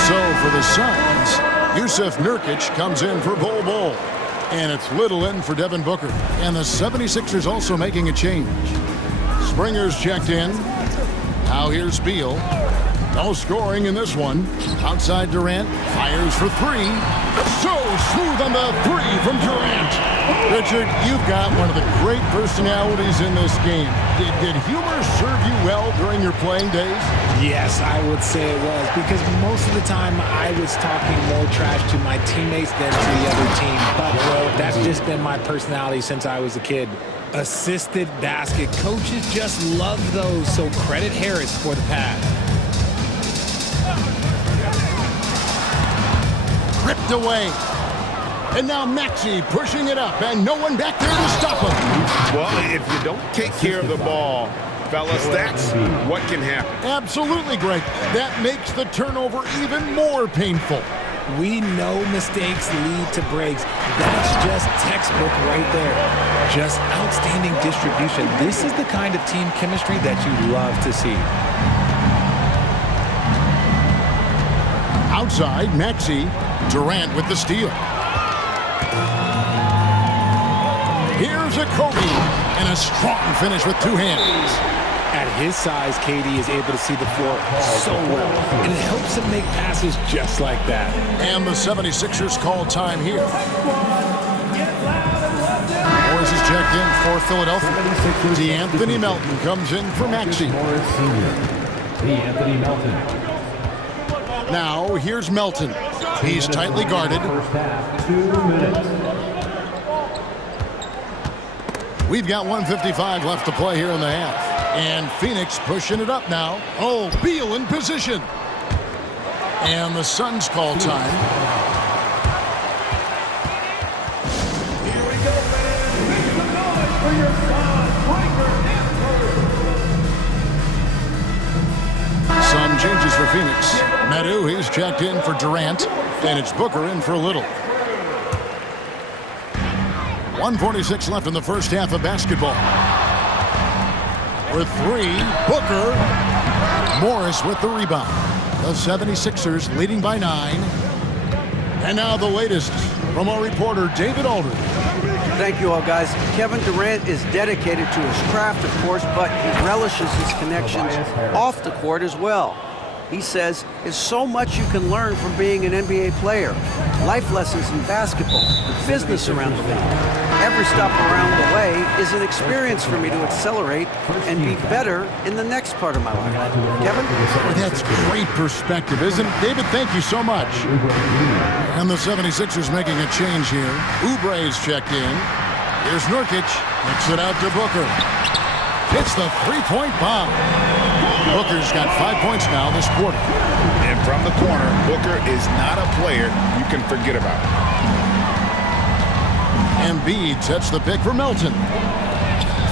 So for the Suns, Yusuf Nurkic comes in for Bull. And it's Little in for Devin Booker. And the 76ers also making a change. Springer's checked in. Now here's Beal. No scoring in this one. Outside Durant, fires for 3. So smooth on the 3 from Durant. Richard, you've got one of the great personalities in this game. Did humor serve you well during your playing days? Yes, I would say it was, because most of the time I was talking more trash to my teammates than to the other team. But that's just been my personality since I was a kid. Assisted basket. Coaches just love those, so credit Harris for the pass. Ripped away. And now Maxey pushing it up, and no one back there to stop him. Well, if you don't take care of the ball, fellas, that's what can happen. Absolutely, Greg. That makes the turnover even more painful. We know mistakes lead to breaks. That's just textbook right there. Just outstanding distribution. This is the kind of team chemistry that you love to see. Outside, Maxey. Durant with the steal. Here's Okogie, and a strong finish with 2 hands. At his size, KD is able to see the floor so well, and it helps him make passes just like that. And the 76ers call time here. Morris is checked in for Philadelphia. D'Anthony Melton comes in for Maxey. Now, here's Melton. He's tightly guarded. We've got 1:55 left to play here in the half. And Phoenix pushing it up now. Oh, Beal in position. And the Suns call time. Here we go, man. Make some noise for your son, Some changes for Phoenix. Medu, he's checked in for Durant. And it's Booker in for Little. 1:46 left in the first half of basketball. With three, Booker. Morris with the rebound. The 76ers leading by 9. And now the latest from our reporter, David Aldridge. Thank you all, guys. Kevin Durant is dedicated to his craft, of course, but he relishes his connections off the court as well. He says there's so much you can learn from being an NBA player. Life lessons in basketball, business around the league. Every stop around the way is an experience for me to accelerate and be better in the next part of my life. Kevin? Well, that's great perspective, isn't it? David, thank you so much. And the 76ers making a change here. Oubre's checked in. Here's Nurkic. Kicks it out to Booker. Hits the three-point bomb. Booker's got 5 points now this quarter. And from the corner, Booker is not a player you can forget about. Embiid sets the pick for Melton.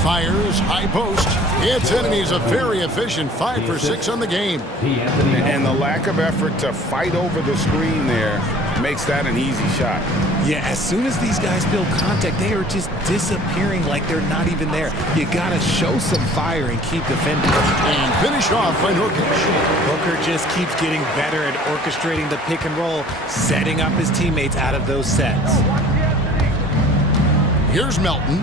Fires, high post. It's in, and he's a very efficient 5 for 6 on the game. And the lack of effort to fight over the screen there makes that an easy shot. Yeah, as soon as these guys feel contact, they are just disappearing like they're not even there. You got to show some fire and keep defending. And finished off by Nurkic. Booker just keeps getting better at orchestrating the pick and roll, setting up his teammates out of those sets. Here's Melton.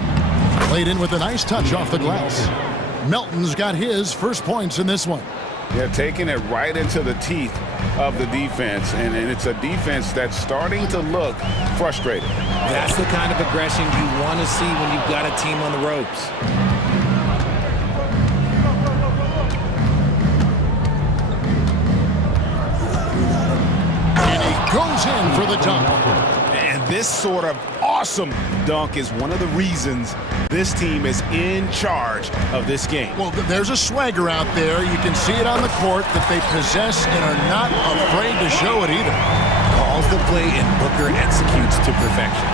Played in with a nice touch off the glass. Melton's got his first points in this one. Yeah, taking it right into the teeth of the defense, and it's a defense that's starting to look frustrated. That's the kind of aggression you want to see when you've got a team on the ropes. And he goes in for the dunk. And this sort of awesome dunk is one of the reasons this team is in charge of this game. Well, there's a swagger out there. You can see it on the court that they possess and are not afraid to show it either. Calls the play and Booker executes to perfection.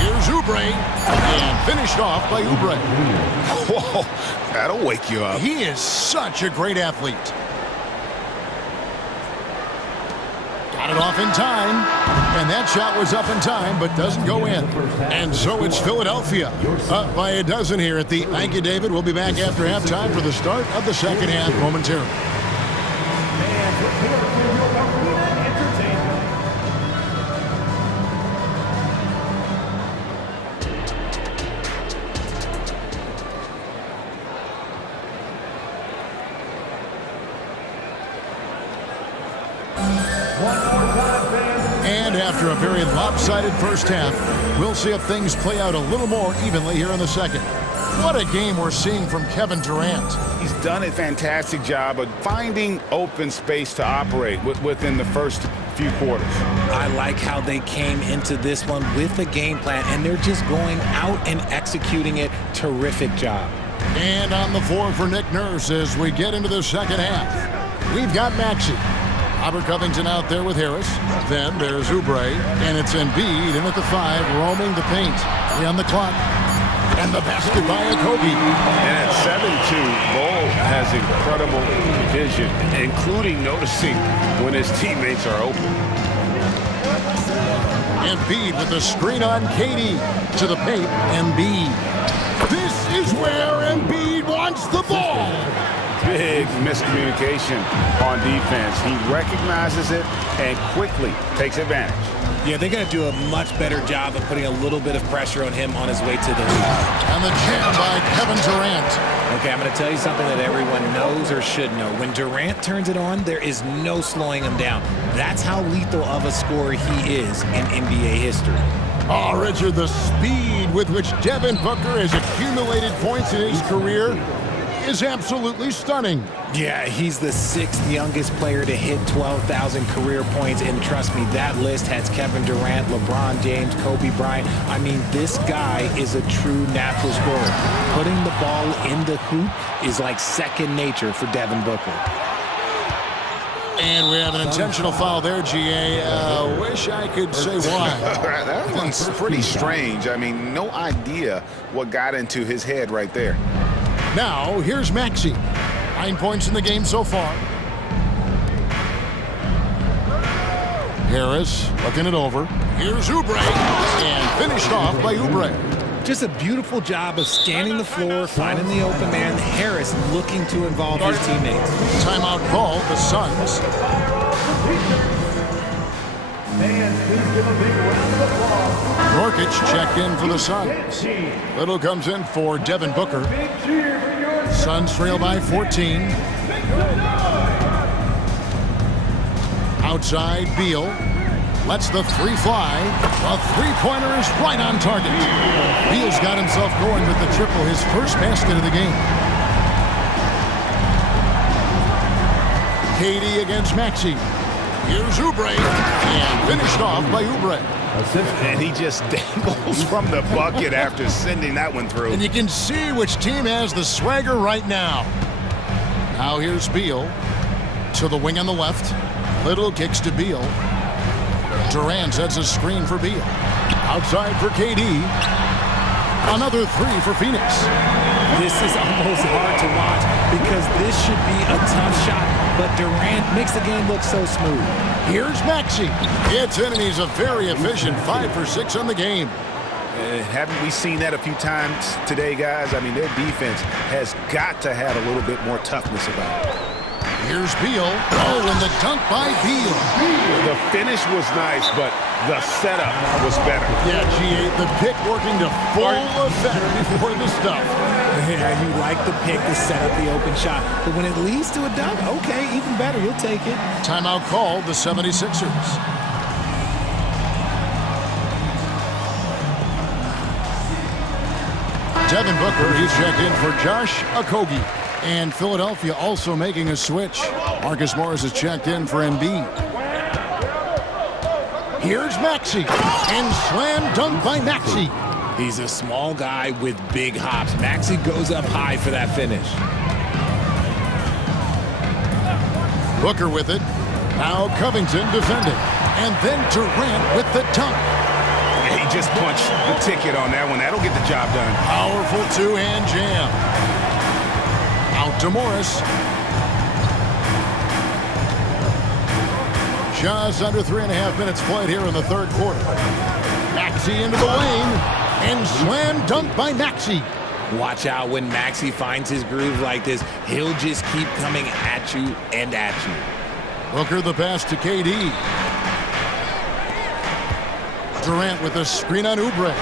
Here's Oubre, and finished off by Oubre. Whoa, that'll wake you up. He is such a great athlete. Got it off in time, and that shot was up in time, but doesn't go in. And so it's Philadelphia up by a dozen here at the. Thank you, David. We'll be back after halftime for the start of the second half momentarily. And after a very lopsided first half, we'll see if things play out a little more evenly here in the second. What a game we're seeing from Kevin Durant. He's done a fantastic job of finding open space to operate within the first few quarters. I like how they came into this one with a game plan, and they're just going out and executing it. Terrific job. And on the floor for Nick Nurse as we get into the second half. We've got Maxey. Robert Covington out there with Harris. Then there's Oubre, and it's Embiid in at the 5, roaming the paint. 3 on the clock. And the basket by Kobe. And at 7'2", Ball has incredible vision, including noticing when his teammates are open. Embiid with the screen on KD. To the paint, Embiid. This is where Embiid wants the ball. Big miscommunication on defense. He recognizes it and quickly takes advantage. Yeah, they're going to do a much better job of putting a little bit of pressure on him on his way to the lead. And the jam by Kevin Durant. Okay, I'm going to tell you something that everyone knows or should know. When Durant turns it on, there is no slowing him down. That's how lethal of a scorer he is in NBA history. Oh, Richard, the speed with which Devin Booker has accumulated points in his career is absolutely stunning. Yeah, he's the 6th youngest player to hit 12,000 career points, and trust me, that list has Kevin Durant, LeBron James, Kobe Bryant. I mean, this guy is a true natural scorer. Putting the ball in the hoop is like second nature for Devin Booker. And we have an intentional foul there, GA. Wish I could say why. That one's pretty strange. I mean, no idea what got into his head right there. Now, here's Maxey. 9 points in the game so far. Harris looking it over. Here's Oubre. And finished off by Oubre. Just a beautiful job of scanning the floor, finding the open man. Harris looking to involve his teammates. Timeout called, the Suns. Norkic checked in for the Suns. Little comes in for Devin Booker. Suns trail by 14. Outside, Beal lets the three fly. A three-pointer is right on target. Beal's got himself going with the triple, his first basket of the game. KD against Maxey. Here's Oubre, and finished off by Oubre. And he just dangles from the bucket after sending that one through. And you can see which team has the swagger right now. Now here's Beal to the wing on the left. Little kicks to Beal. Durant sets a screen for Beal. Outside for KD. Another three for Phoenix. This is almost hard to watch because this should be a tough shot, but Durant makes the game look so smooth. Here's Maxey. It's in, and he's a very efficient 5 for 6 on the game. Haven't we seen that a few times today, guys? I mean, their defense has got to have a little bit more toughness about it. Here's Beal. Oh, and the dunk by Beal. The finish was nice, but the setup was better. Yeah, GA, the pick working to full effect before the stuff. Yeah, you like the pick to set up the open shot, but when it leads to a dunk, okay, even better, you'll take it. Timeout called, the 76ers. Devin Booker, he's checked in for Josh Okogie. And Philadelphia also making a switch. Marcus Morris is checked in for Embiid. Here's Maxey. And slam dunk by Maxey. He's a small guy with big hops. Maxey goes up high for that finish. Booker with it. Now Covington defending. And then Durant with the dunk. He just punched the ticket on that one. That'll get the job done. Powerful two-hand jam. Out to Morris. Just under 3.5 minutes played here in the third quarter. Maxey into the lane. And slam dunk by Maxey. Watch out when Maxey finds his groove like this. He'll just keep coming at you and at you. Booker the pass to KD. Durant with a screen on Oubre.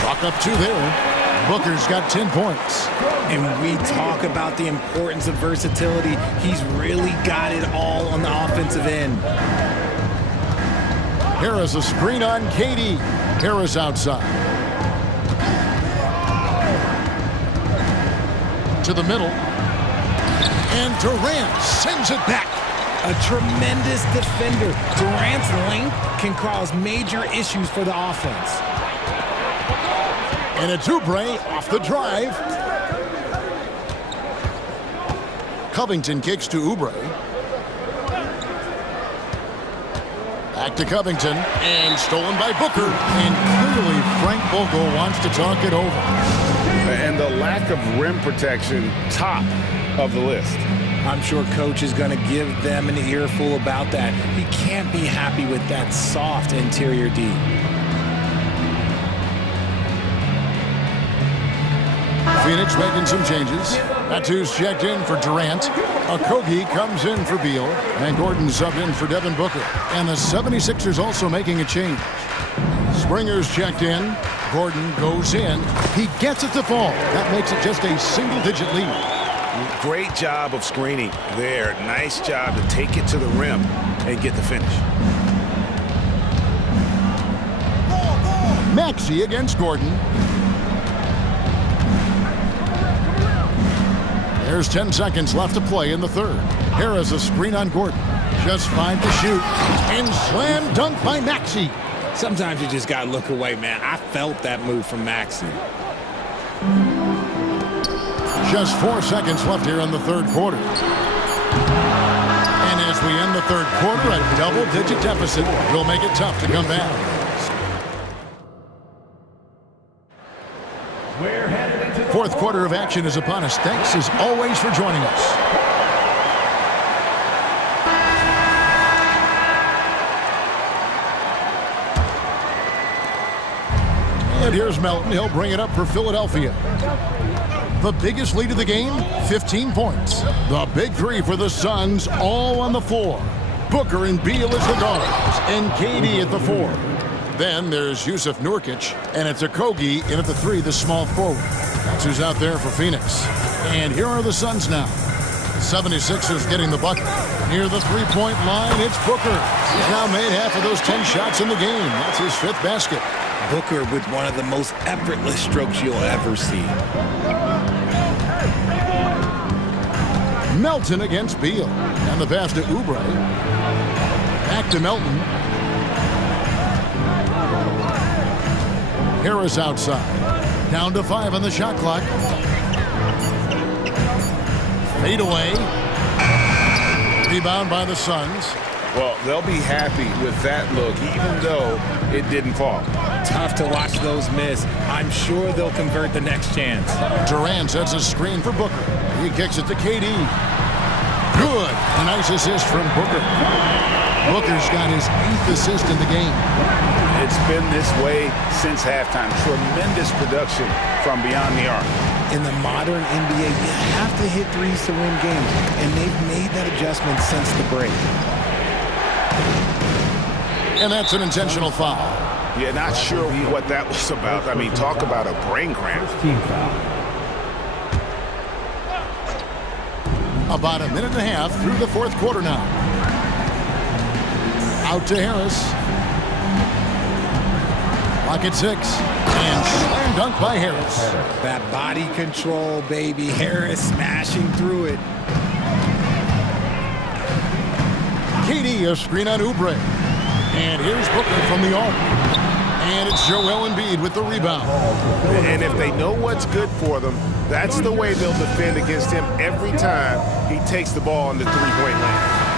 Chalk up 2 there. Booker's got 10 points. And we talk about the importance of versatility. He's really got it all on the offensive end. Harris a screen on KD. Harris outside. To the middle. And Durant sends it back. A tremendous defender. Durant's length can cause major issues for the offense. And it's Oubre off the drive. Covington kicks to Oubre. Back to Covington. And stolen by Booker. And clearly Frank Vogel wants to talk it over. And the lack of rim protection, top of the list. I'm sure coach is going to give them an earful about that. He can't be happy with that soft interior D. Phoenix making some changes. Matu's checked in for Durant. Okogie comes in for Beal. And Gordon subbed in for Devin Booker. And the 76ers also making a change. Springer's checked in. Gordon goes in. He gets it to fall. That makes it just a single-digit lead. Great job of screening there. Nice job to take it to the rim and get the finish. Maxey against Gordon. There's 10 seconds left to play in the third. Harris a screen on Gordon. Just 5 to shoot. And slam dunk by Maxey. Sometimes you just got to look away, man. I felt that move from Maxey. Just 4 seconds left here in the third quarter. And as we end the third quarter, a double-digit deficit will make it tough to come back. Fourth quarter of action is upon us. Thanks as always for joining us. And here's Melton. He'll bring it up for Philadelphia. The biggest lead of the game, 15 points. The big three for the Suns, all on the floor. Booker and Beal as the guards, and KD at the 4. Then there's Yusuf Nurkic, and it's Okogie in at the 3, the small forward. That's who's out there for Phoenix. And here are the Suns now. 76ers getting the bucket. Near the three-point line, it's Booker. He's now made half of those 10 shots in the game. That's his 5th basket. Booker with one of the most effortless strokes you'll ever see. Melton against Beal. And the pass to Oubre. Back to Melton. Harris outside. Down to 5 on the shot clock. Fade away. Rebound by the Suns. Well, they'll be happy with that look, even though it didn't fall. Tough to watch those miss. I'm sure they'll convert the next chance. Durant sets a screen for Booker. He kicks it to KD. Good. A nice assist from Booker. Booker's got his 8th assist in the game. It's been this way since halftime. Tremendous production from beyond the arc. In the modern NBA, you have to hit threes to win games, and they've made that adjustment since the break. And that's an intentional foul. Yeah, not sure what that was about. I mean, talk about a brain cramp. About a minute and a half through the fourth quarter now. Out to Harris. Clock at 6. And slam dunk by Harris. That body control, baby. Harris smashing through it. KD, a screen on Oubre. And here's Booker from the arc. And it's Joel Embiid with the rebound. And if they know what's good for them, that's the way they'll defend against him every time he takes the ball in the three-point lane.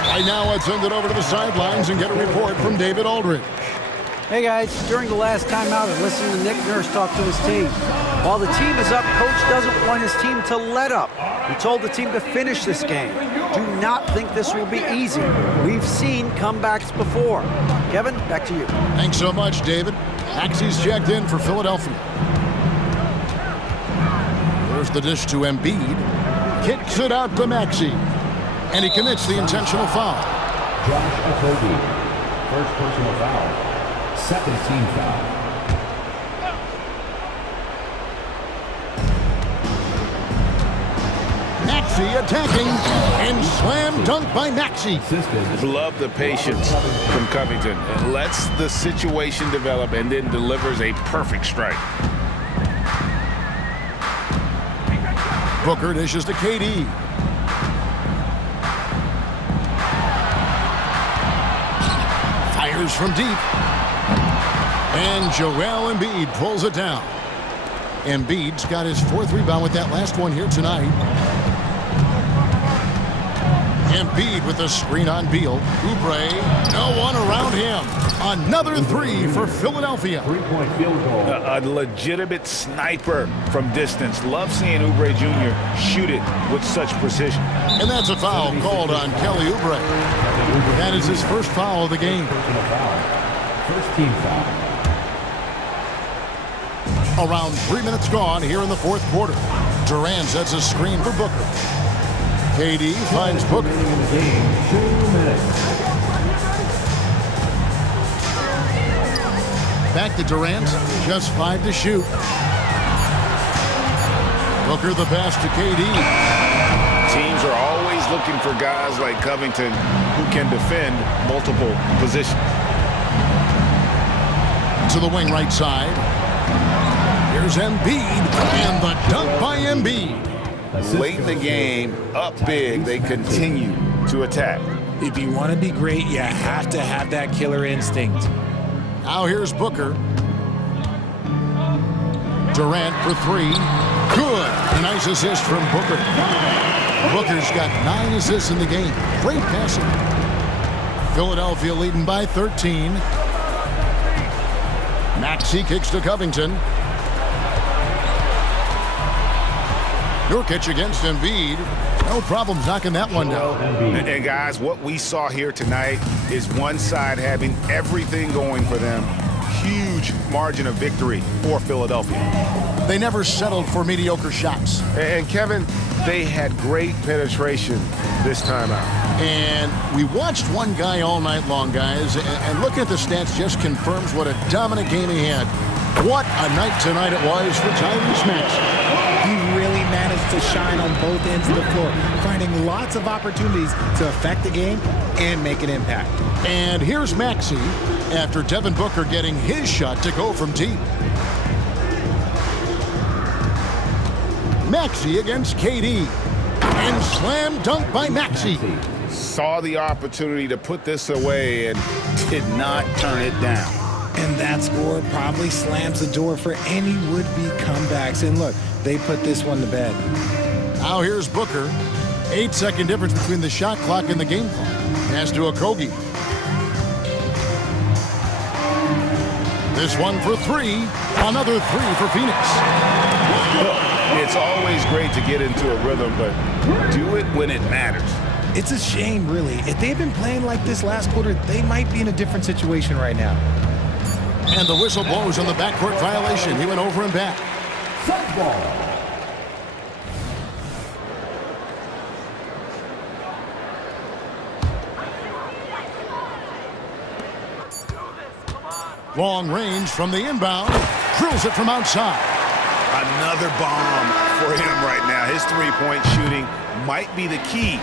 Right now, let's send it over to the sidelines and get a report from David Aldridge. Hey guys, during the last timeout, I listened to Nick Nurse talk to his team. While the team is up, Coach doesn't want his team to let up. He told the team to finish this game. Do not think this will be easy. We've seen comebacks before. Kevin, back to you. Thanks so much, David. Maxey's checked in for Philadelphia. There's the dish to Embiid. Kicks it out to Maxey. And he commits the intentional foul. Josh Okogie, first personal foul. Second team foul. Maxey attacking and slam dunk by Maxey. Love the patience from Covington. It lets the situation develop and then delivers a perfect strike. Booker dishes to KD. Fires from deep. And Joel Embiid pulls it down. Embiid's got his 4th rebound with that last one here tonight. Embiid with a screen on Beal. Oubre, no one around him. Another 3 for Philadelphia. Three-point field goal. A legitimate sniper from distance. Love seeing Oubre Jr. shoot it with such precision. And that's a foul called on Kelly Oubre. That is his first foul of the game. First team foul. Around 3 minutes gone here in the fourth quarter. Durant sets a screen for Booker. KD finds Booker. Back to Durant, just 5 to shoot. Booker the pass to KD. Teams are always looking for guys like Covington who can defend multiple positions. To the wing right side. Here's Embiid, and the dunk by Embiid. Late in the game, up big, they continue to attack. If you want to be great, you have to have that killer instinct. Now here's Booker. Durant for 3. Good. A nice assist from Booker. Booker's got 9 assists in the game. Great passing. Philadelphia leading by 13. Maxey kicks to Covington. Nurkic against Embiid. No problems knocking that one down. And guys, what we saw here tonight is one side having everything going for them. Huge margin of victory for Philadelphia. They never settled for mediocre shots. And Kevin, they had great penetration this time out. And we watched one guy all night long, guys, and looking at the stats just confirms what a dominant game he had. What a night tonight it was for Tyrese Maxey. He really managed to shine on both ends of the floor, finding lots of opportunities to affect the game and make an impact. And here's Maxey after Devin Booker getting his shot to go from deep. Maxey against KD. And slam dunk by Maxey. Saw the opportunity to put this away and did not turn it down. And that score probably slams the door for any would-be comebacks. And look, they put this one to bed. Now here's Booker. 8-second difference between the shot clock and the game clock. Pass to Okogie. This one for 3. Another 3 for Phoenix. It's always great to get into a rhythm, but do it when it matters. It's a shame, really. If they'd been playing like this last quarter, they might be in a different situation right now. And the whistle blows on the backcourt violation. He went over and back. Long range from the inbound. Drills it from outside. Another bomb for him right now. His three-point shooting might be the key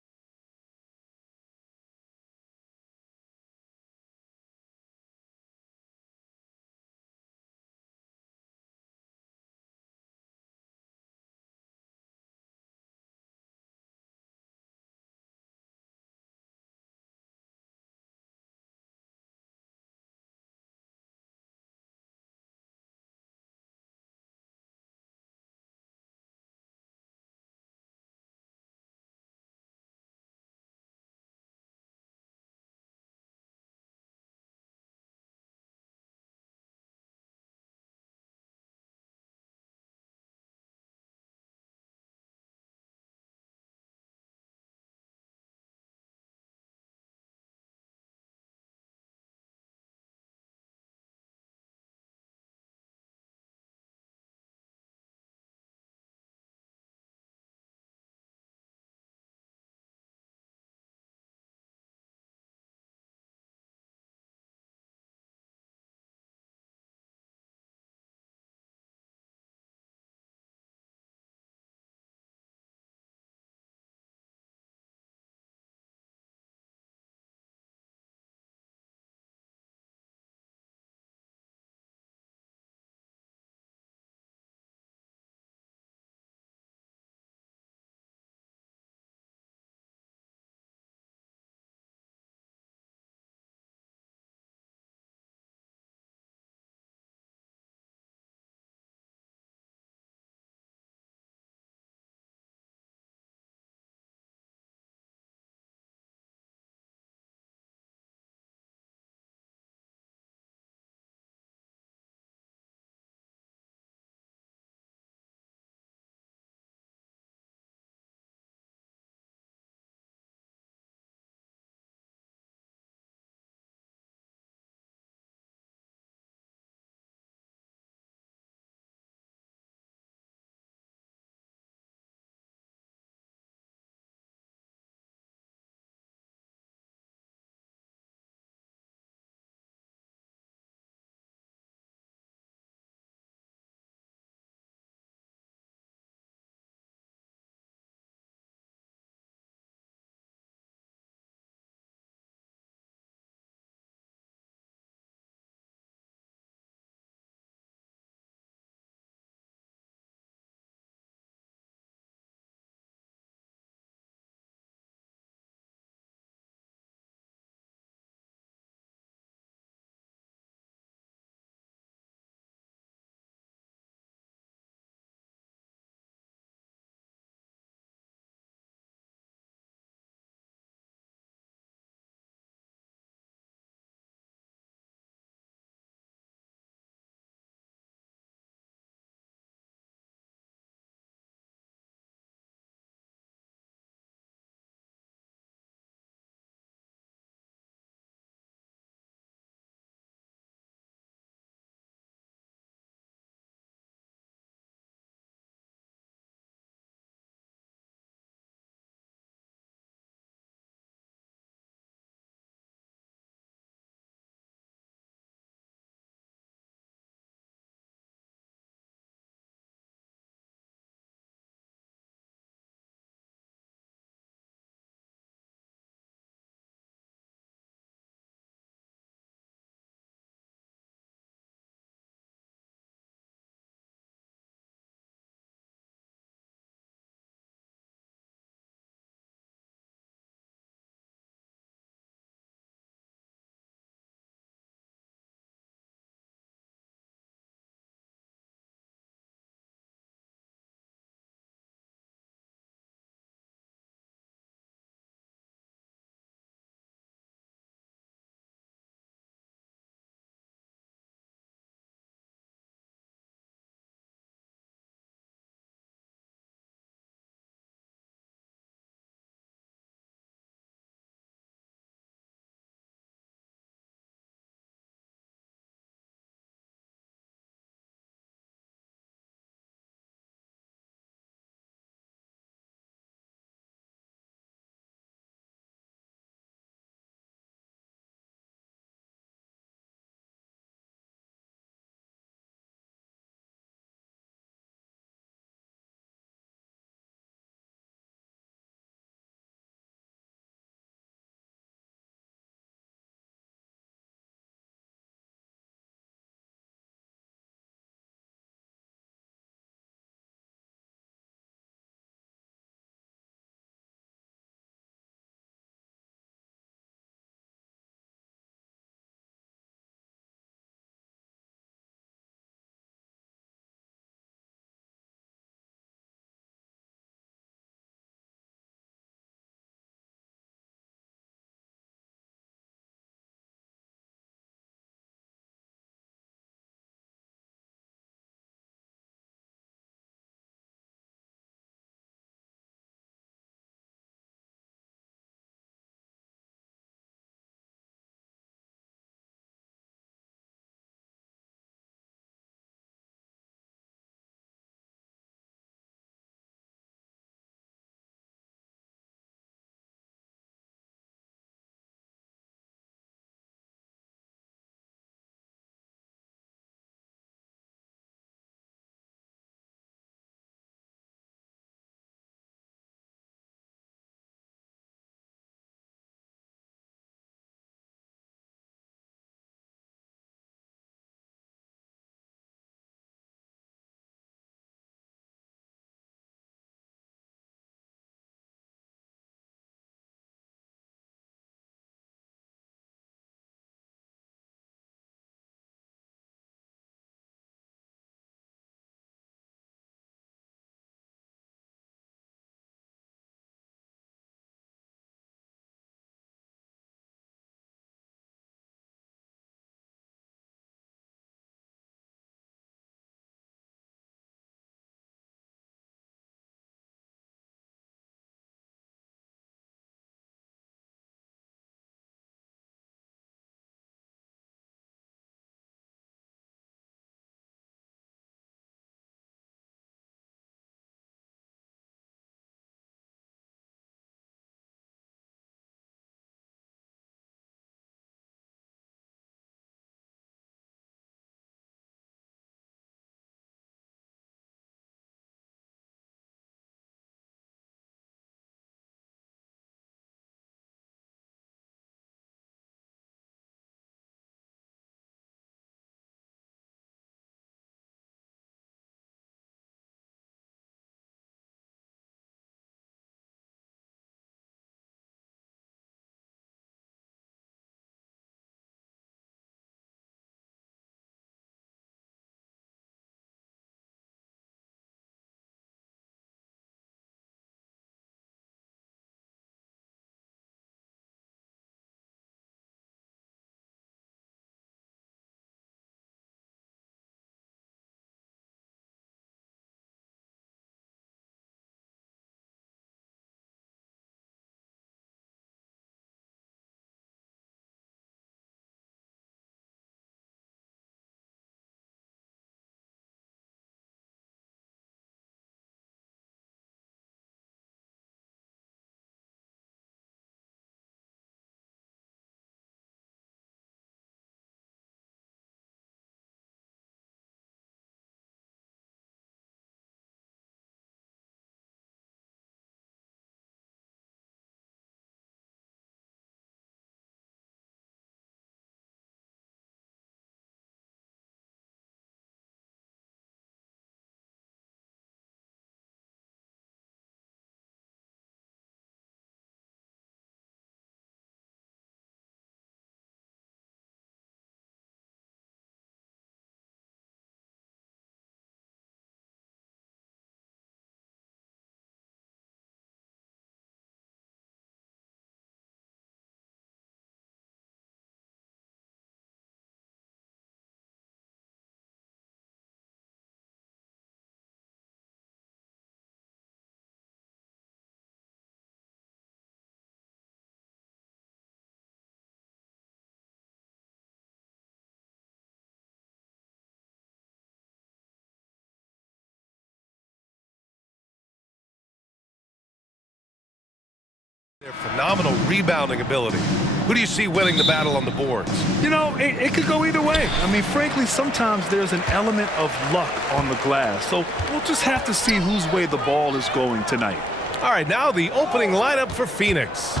Their phenomenal rebounding ability. Who do you see winning the battle on the boards? You know, it could go either way. I mean, frankly, sometimes there's an element of luck on the glass. So we'll just have to see whose way the ball is going tonight. All right, now the opening lineup for Phoenix.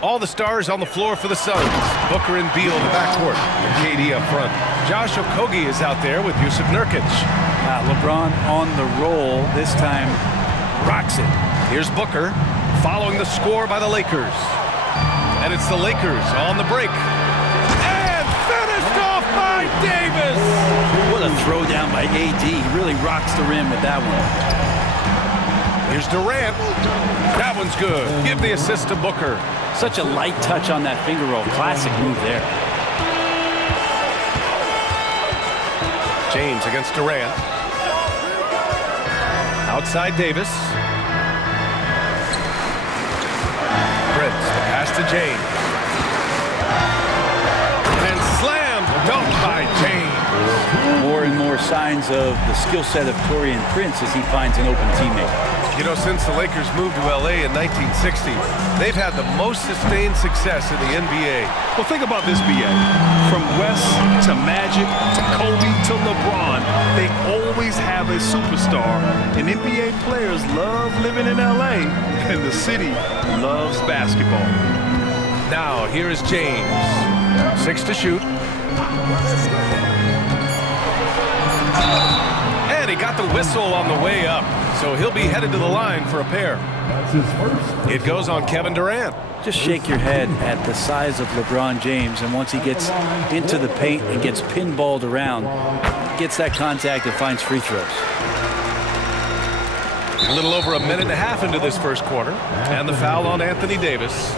All the stars on the floor for the Suns. Booker and Beal in the backcourt, and KD up front. Josh Okogie is out there with Yusuf Nurkic. LeBron on the roll, this time rocks it. Here's Booker, following the score by the Lakers. And it's the Lakers on the break. And finished off by Davis! What a throw down by AD. He really rocks the rim with that one. Here's Durant. That one's good. Give the assist to Booker. Such a light touch on that finger roll. Classic move there. James against Durant. Outside Davis. Prince, the pass to James. And slam dunk by James. More and more signs of the skill set of Taurean Prince as he finds an open teammate. You know, since the Lakers moved to LA in 1960, they've had the most sustained success in the NBA. Well, think about this, BA. From West to Magic to Kobe to LeBron, they always have a superstar. And NBA players love living in LA, and the city loves basketball. Now, here is James. 6 to shoot. And he got the whistle on the way up. So he'll be headed to the line for a pair. It goes on Kevin Durant. Just shake your head at the size of LeBron James, and once he gets into the paint and gets pinballed around, gets that contact and finds free throws. A little over a minute and a half into this first quarter, and the foul on Anthony Davis.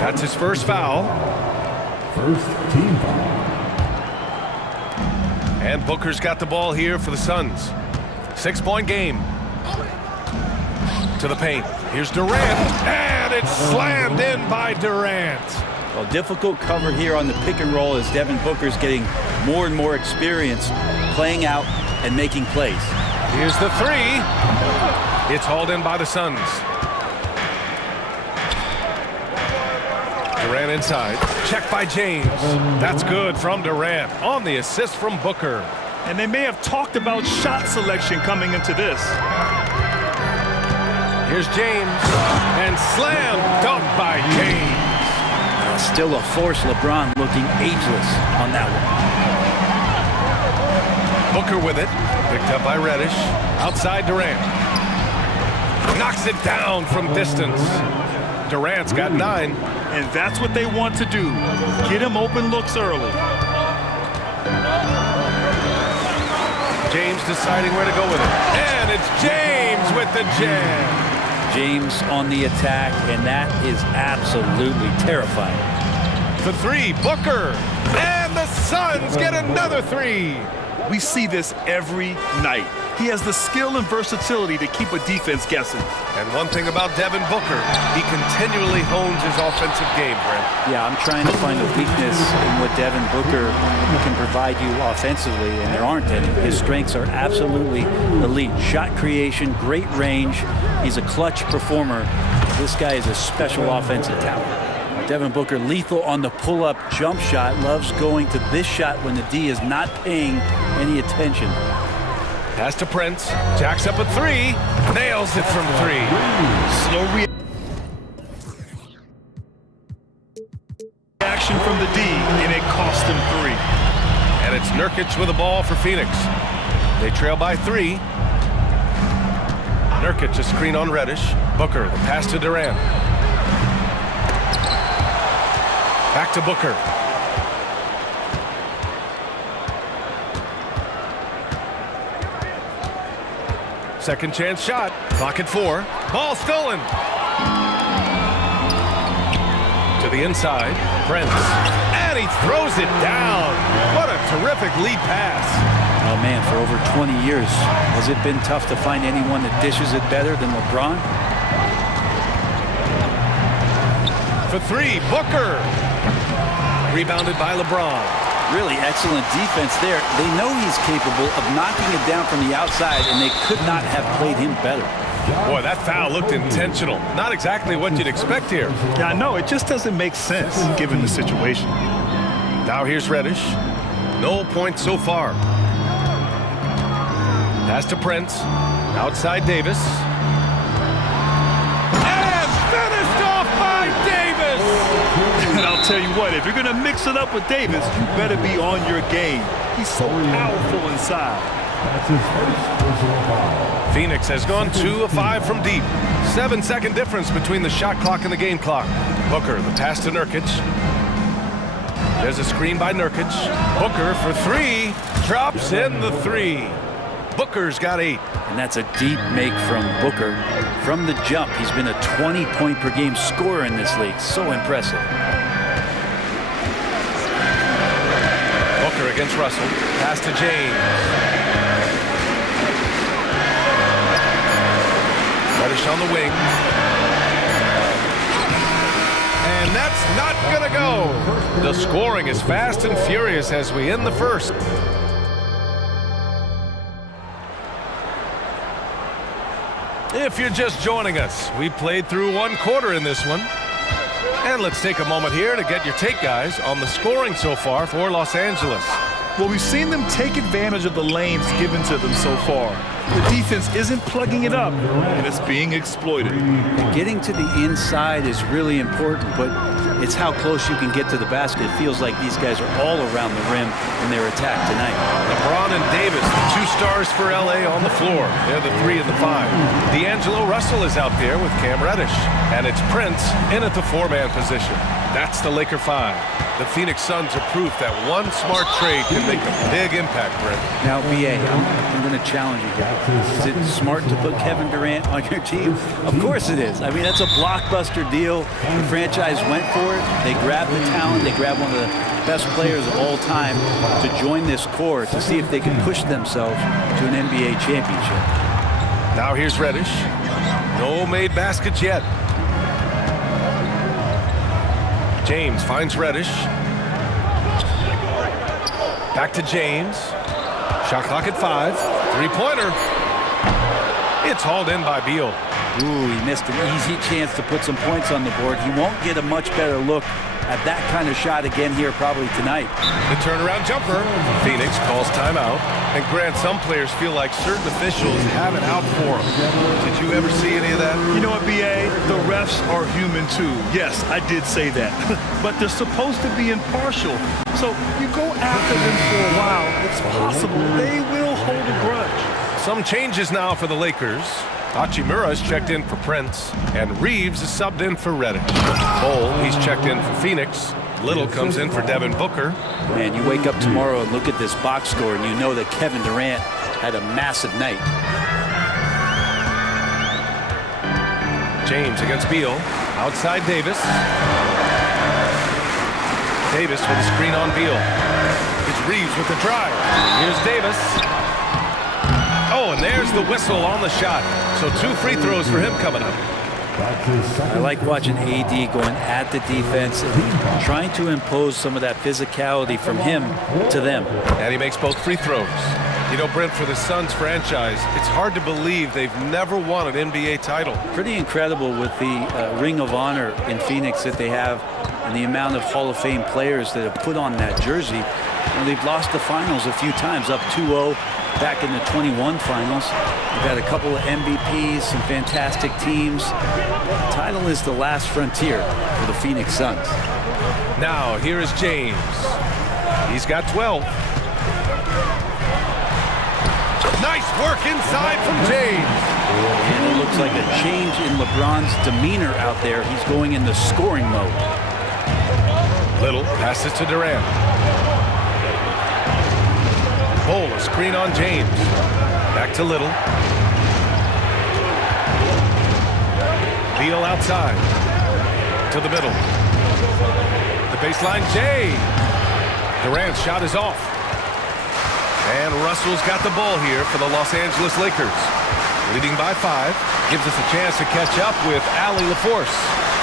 That's his first foul. First team foul. And Booker's got the ball here for the Suns. 6-point game. To the paint. Here's Durant, and it's slammed in by Durant. Well, difficult cover here on the pick and roll as Devin Booker's getting more and more experience playing out and making plays. Here's the three. It's hauled in by the Suns. Durant inside. Check by James. That's good from Durant on the assist from Booker. And they may have talked about shot selection coming into this. Here's James, and slam dunk by James. Still a force. LeBron looking ageless on that one. Booker with it, picked up by Reddish. Outside Durant. Knocks it down from distance. Durant's got 9. And that's what they want to do. Get him open looks early. James deciding where to go with it. And it's James with the jam. James on the attack, and that is absolutely terrifying. The three, Booker, and the Suns get another 3. We see this every night. He has the skill and versatility to keep a defense guessing. And one thing about Devin Booker, he continually hones his offensive game, Brent. Yeah, I'm trying to find a weakness in what Devin Booker can provide you offensively, and there aren't any. His strengths are absolutely elite. Shot creation, great range. He's a clutch performer. This guy is a special offensive talent. Devin Booker lethal on the pull-up jump shot. Loves going to this shot when the D is not paying any attention. Pass to Prince. Jacks up a 3. Nails it from 3. Slow reaction from the D, and it cost him 3. And it's Nurkic with the ball for Phoenix. They trail by 3. Nurkic a screen on Reddish. Booker, the pass to Durant. Back to Booker. Second chance shot. Clock at 4. Ball stolen. To the inside. Prince. And he throws it down. What a terrific lead pass. Oh, man, for over 20 years, has it been tough to find anyone that dishes it better than LeBron? For 3, Booker. Rebounded by LeBron. Really excellent defense there. They know he's capable of knocking it down from the outside, and they could not have played him better. Boy, that foul looked intentional. Not exactly what you'd expect here. Yeah, I know. It just doesn't make sense given the situation. Now here's Reddish. No points so far. Pass to Prince. Outside Davis. And finished off by Davis! And I'll tell you what, if you're going to mix it up with Davis, you better be on your game. He's so powerful inside. That's his first personal foul. Phoenix has gone 2 of 5 from deep. 7-second difference between the shot clock and the game clock. Booker, the pass to Nurkic. There's a screen by Nurkic. Booker for 3. Drops in the 3. Booker's got 8. And that's a deep make from Booker. From the jump, he's been a 20-point-per-game scorer in this league. So impressive. Booker against Russell. Pass to James. Reddish on the wing. And that's not going to go. The scoring is fast and furious as we end the first. If you're just joining us, we played through 1 quarter in this one. And let's take a moment here to get your take, guys, on the scoring so far for Los Angeles. Well, we've seen them take advantage of the lanes given to them so far. The defense isn't plugging it up, and it's being exploited. Getting to the inside is really important, but it's how close you can get to the basket. It feels like these guys are all around the rim in their attack tonight. LeBron and Davis, the 2 stars for LA on the floor. They're the 3 and the 5. D'Angelo Russell is out there with Cam Reddish. And it's Prince in at the 4-man position. That's the Laker 5. The Phoenix Suns are proof that one smart trade can make a big impact, Brent. Now, BA, I'm going to challenge you guys. Is it smart to put Kevin Durant on your team? Of course it is. I mean, that's a blockbuster deal. The franchise went for it. They grabbed the talent. They grabbed one of the best players of all time to join this core to see if they can push themselves to an NBA championship. Now here's Reddish. No made baskets yet. James finds Reddish. Back to James. Shot clock at 5. 3-pointer. It's hauled in by Beal. Ooh, he missed an easy chance to put some points on the board. He won't get a much better look at that kind of shot again here probably tonight. The turnaround jumper. Phoenix calls timeout. And Grant, some players feel like certain officials have it out for them. Did you ever see any of that? You know what, BA? The refs are human too. Yes, I did say that. But they're supposed to be impartial. So you go after them for a while, it's possible they will hold a grudge. Some changes now for the Lakers. Hachimura's checked in for Prince, and Reeves is subbed in for Reddish. Cole, he's checked in for Phoenix. Little comes in for Devin Booker. Man, you wake up tomorrow and look at this box score, and you know that Kevin Durant had a massive night. James against Beal. Outside Davis. Davis with a screen on Beal. It's Reeves with the drive. Here's Davis. Oh, and there's the whistle on the shot. So 2 free throws for him coming up. I like watching AD going at the defense and trying to impose some of that physicality from him to them. And he makes both free throws. You know, Brent, for the Suns franchise, it's hard to believe they've never won an NBA title. Pretty incredible with the Ring of Honor in Phoenix that they have and the amount of Hall of Fame players that have put on that jersey. And they've lost the finals a few times, up 2-0 back in the 21 finals. They've had a couple of MVPs, some fantastic teams. The title is the last frontier for the Phoenix Suns. Now, here is James. He's got 12. Nice work inside from James. And it looks like a change in LeBron's demeanor out there. He's going into scoring mode. Little passes to Durant. Bull, a screen on James. Back to Little. Beal outside. To the middle. The baseline, Jay. Durant's shot is off. And Russell's got the ball here for the Los Angeles Lakers. Leading by 5. Gives us a chance to catch up with Allie LaForce.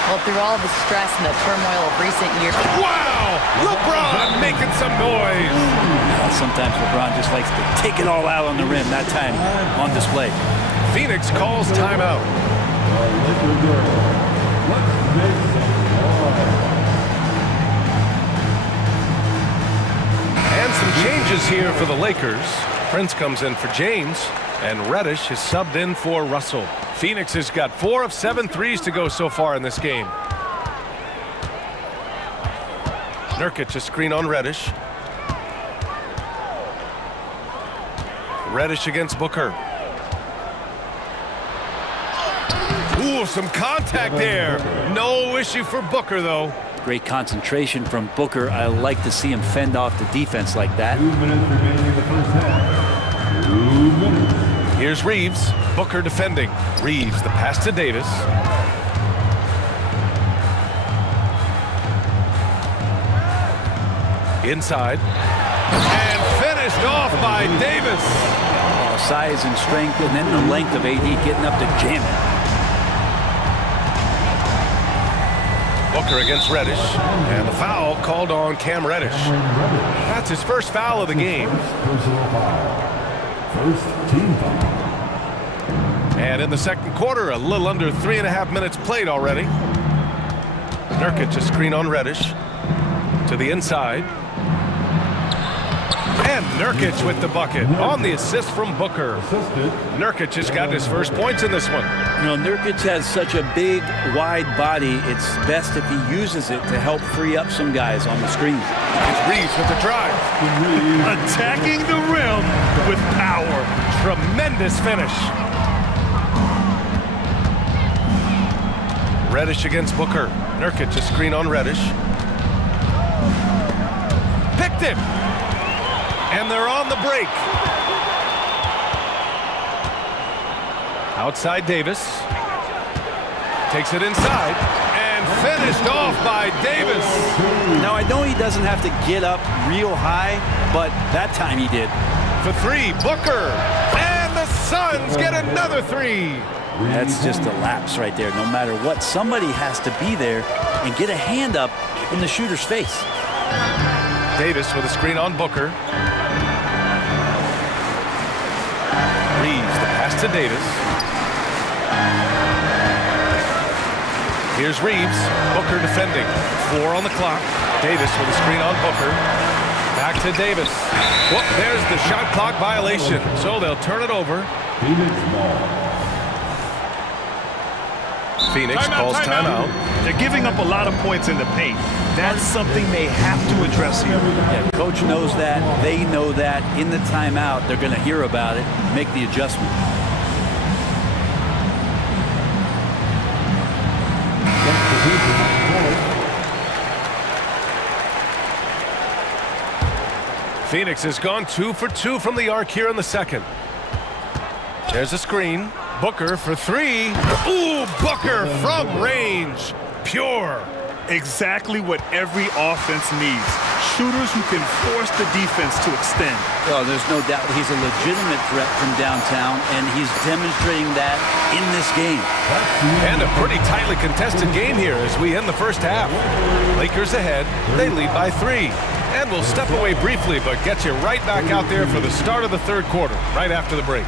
Well, through all the stress and the turmoil of recent years. Wow! LeBron making some noise. Sometimes LeBron just likes to take it all out on the rim, that time on display. Phoenix calls timeout. And some changes here for the Lakers. Prince comes in for James, and Reddish is subbed in for Russell. Phoenix has got 4 of 7 threes to go so far in this game. Nurkic a screen on Reddish. Reddish against Booker. Ooh, some contact there. No issue for Booker, though. Great concentration from Booker. I like to see him fend off the defense like that. 2 minutes remaining in the first half. 2 minutes. Here's Reeves. Booker defending. Reeves, the pass to Davis. Inside. And finished off by Davis. Size and strength, and then the length of AD getting up to jam it. Booker against Reddish, and the foul called on Cam Reddish. That's his first foul of the game. Personal foul. First team foul. And in the second quarter, a little under 3.5 minutes played already. Nurkic a screen on Reddish to the inside. And Nurkic with the bucket on the assist from Booker. Nurkic has got his first points in this one. You know, Nurkic has such a big, wide body. It's best if he uses it to help free up some guys on the screen. It's Reeves with the drive. Attacking the rim with power. Tremendous finish. Reddish against Booker. Nurkic a screen on Reddish. Picked him. And they're on the break. Outside Davis. Takes it inside. And finished off by Davis. Now, I know he doesn't have to get up real high, but that time he did. For 3, Booker. And the Suns get another 3. That's just a lapse right there. No matter what, somebody has to be there and get a hand up in the shooter's face. Davis with a screen on Booker. Reeves, the pass to Davis. Here's Reeves. Booker defending. 4 on the clock. Davis with a screen on Booker. Back to Davis. Whoop, there's the shot clock violation. So they'll turn it over. Phoenix calls timeout. They're giving up a lot of points in the paint. That's something they have to address here. Yeah, coach knows that. They know that. In the timeout, they're going to hear about it, make the adjustment. Phoenix has gone 2 for 2 from the arc here in the second. There's a screen. Booker for 3. Ooh, Booker from range. Pure. Exactly what every offense needs. Shooters who can force the defense to extend. Oh, there's no doubt he's a legitimate threat from downtown, and he's demonstrating that in this game. And a pretty tightly contested game here as we end the first half. Lakers ahead. They lead by 3. And we'll step away briefly, but get you right back out there for the start of the third quarter, right after the break.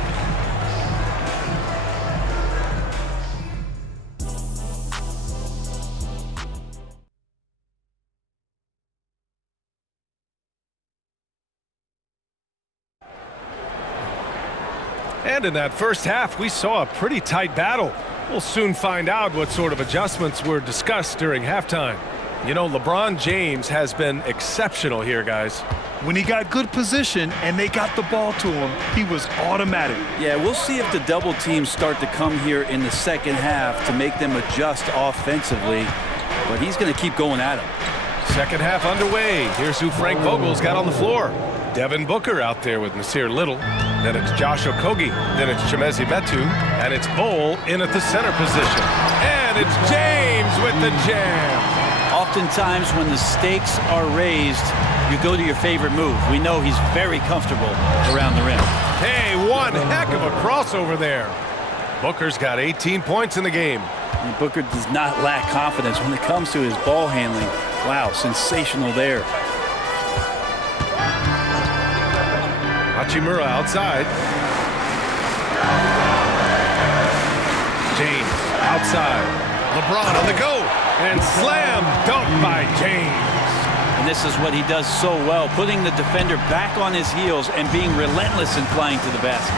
And in that first half, we saw a pretty tight battle. We'll soon find out what sort of adjustments were discussed during halftime. You know, LeBron James has been exceptional here, guys. When he got good position and they got the ball to him, he was automatic. Yeah, we'll see if the double teams start to come here in the second half to make them adjust offensively. But he's going to keep going at him. Second half underway. Here's who Frank Vogel's got on the floor. Devin Booker out there with Nasir Little. Then it's Josh Okogie. Then it's Chimezi Metu. And it's Bol in at the center position. And it's James with the jam. Oftentimes when the stakes are raised, you go to your favorite move. We know he's very comfortable around the rim. Hey, one heck of a crossover there. Booker's got 18 points in the game. And Booker does not lack confidence when it comes to his ball handling. Wow, sensational there. Hachimura outside. outside. LeBron on the go. And slam dunk by James. And this is what he does so well, putting the defender back on his heels and being relentless in flying to the basket.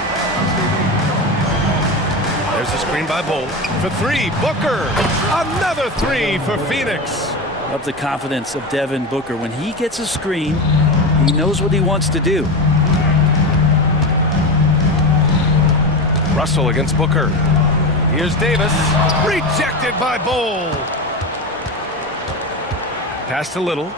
There's a screen by Bolt. For three, Booker. Another three for Phoenix. Love the confidence of Devin Booker. When he gets a screen, he knows what he wants to do. Russell against Booker. Here's Davis. Rejected by Bolt. Passed a little.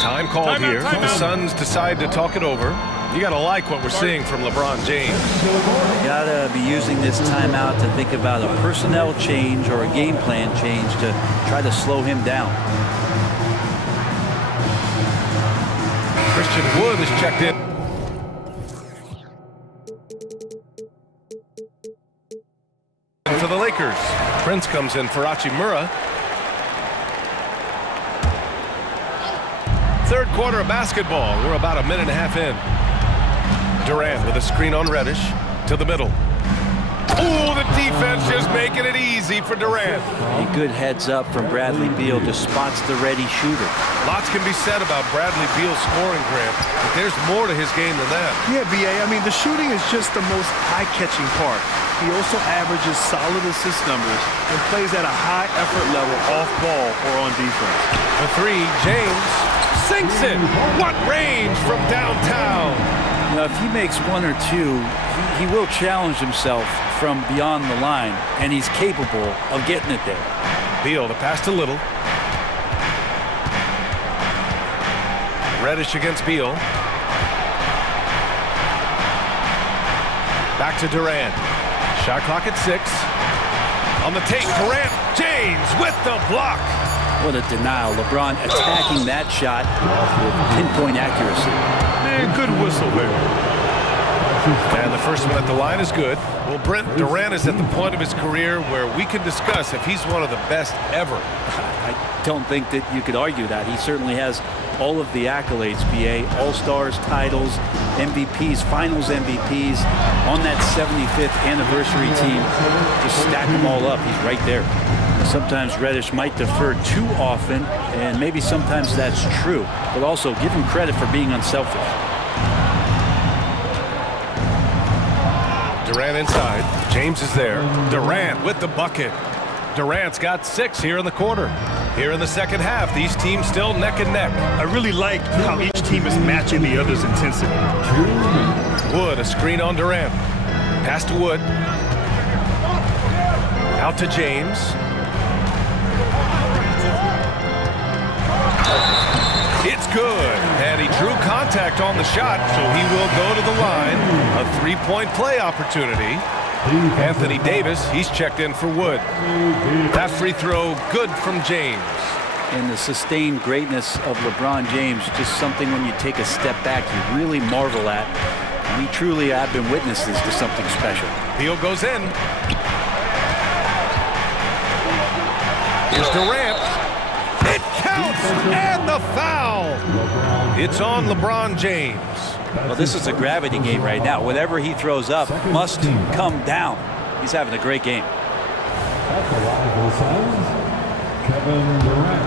Time called here. The Suns decide to talk it over. You got to like what we're seeing from LeBron James. You got to be using this timeout to think about a personnel change or a game plan change to try to slow him down. Christian Wood is checked in. For the Lakers, Prince comes in for Hachimura. Third quarter of basketball. We're about a minute and a half in. Durant with a screen on Reddish to the middle. Oh, the defense just making it easy for Durant. A good heads up from Bradley Beal, just spots the ready shooter. Lots can be said about Bradley Beal's scoring, Grant, but there's more to his game than that. Yeah, B.A., I mean, the shooting is just the most eye-catching part. He also averages solid assist numbers and plays at a high effort level off ball or on defense. The three, James sinks it. What range from downtown? Now, if he makes one or two, he will challenge himself from beyond the line, and he's capable of getting it there. Beal, the pass to Little. Reddish against Beal. Back to Durant. Shot clock at 6. On the tape, Durant, James with the block. What a denial. LeBron attacking that shot with pinpoint accuracy. Man, good whistle there. And the first one at the line is good. Well, Brent, Durant is at the point of his career where we can discuss if he's one of the best ever. I don't think that you could argue that. He certainly has all of the accolades, BA. All-Stars, titles, MVPs, Finals MVPs. On that 75th anniversary team, just stack them all up. He's right there. Sometimes Reddish might defer too often, and maybe sometimes that's true. But also, give him credit for being unselfish. Durant inside. James is there. Durant with the bucket. Durant's got 6 here in the quarter. Here in the second half, these teams still neck and neck. I really like how each team is matching the other's intensity. Wood, a screen on Durant. Pass to Wood. Out to James. It's good, and he drew contact on the shot, so he will go to the line. A three-point play opportunity. Anthony Davis, he's checked in for Wood. That free throw, good from James. And the sustained greatness of LeBron James, just something when you take a step back, you really marvel at. We truly have been witnesses to something special. Beal goes in. Here's Durant. It counts, and the foul. It's on LeBron James. Well, this is a gravity game right now. Whatever he throws up must come down. He's having a great game. At the line for the Suns, Kevin Durant.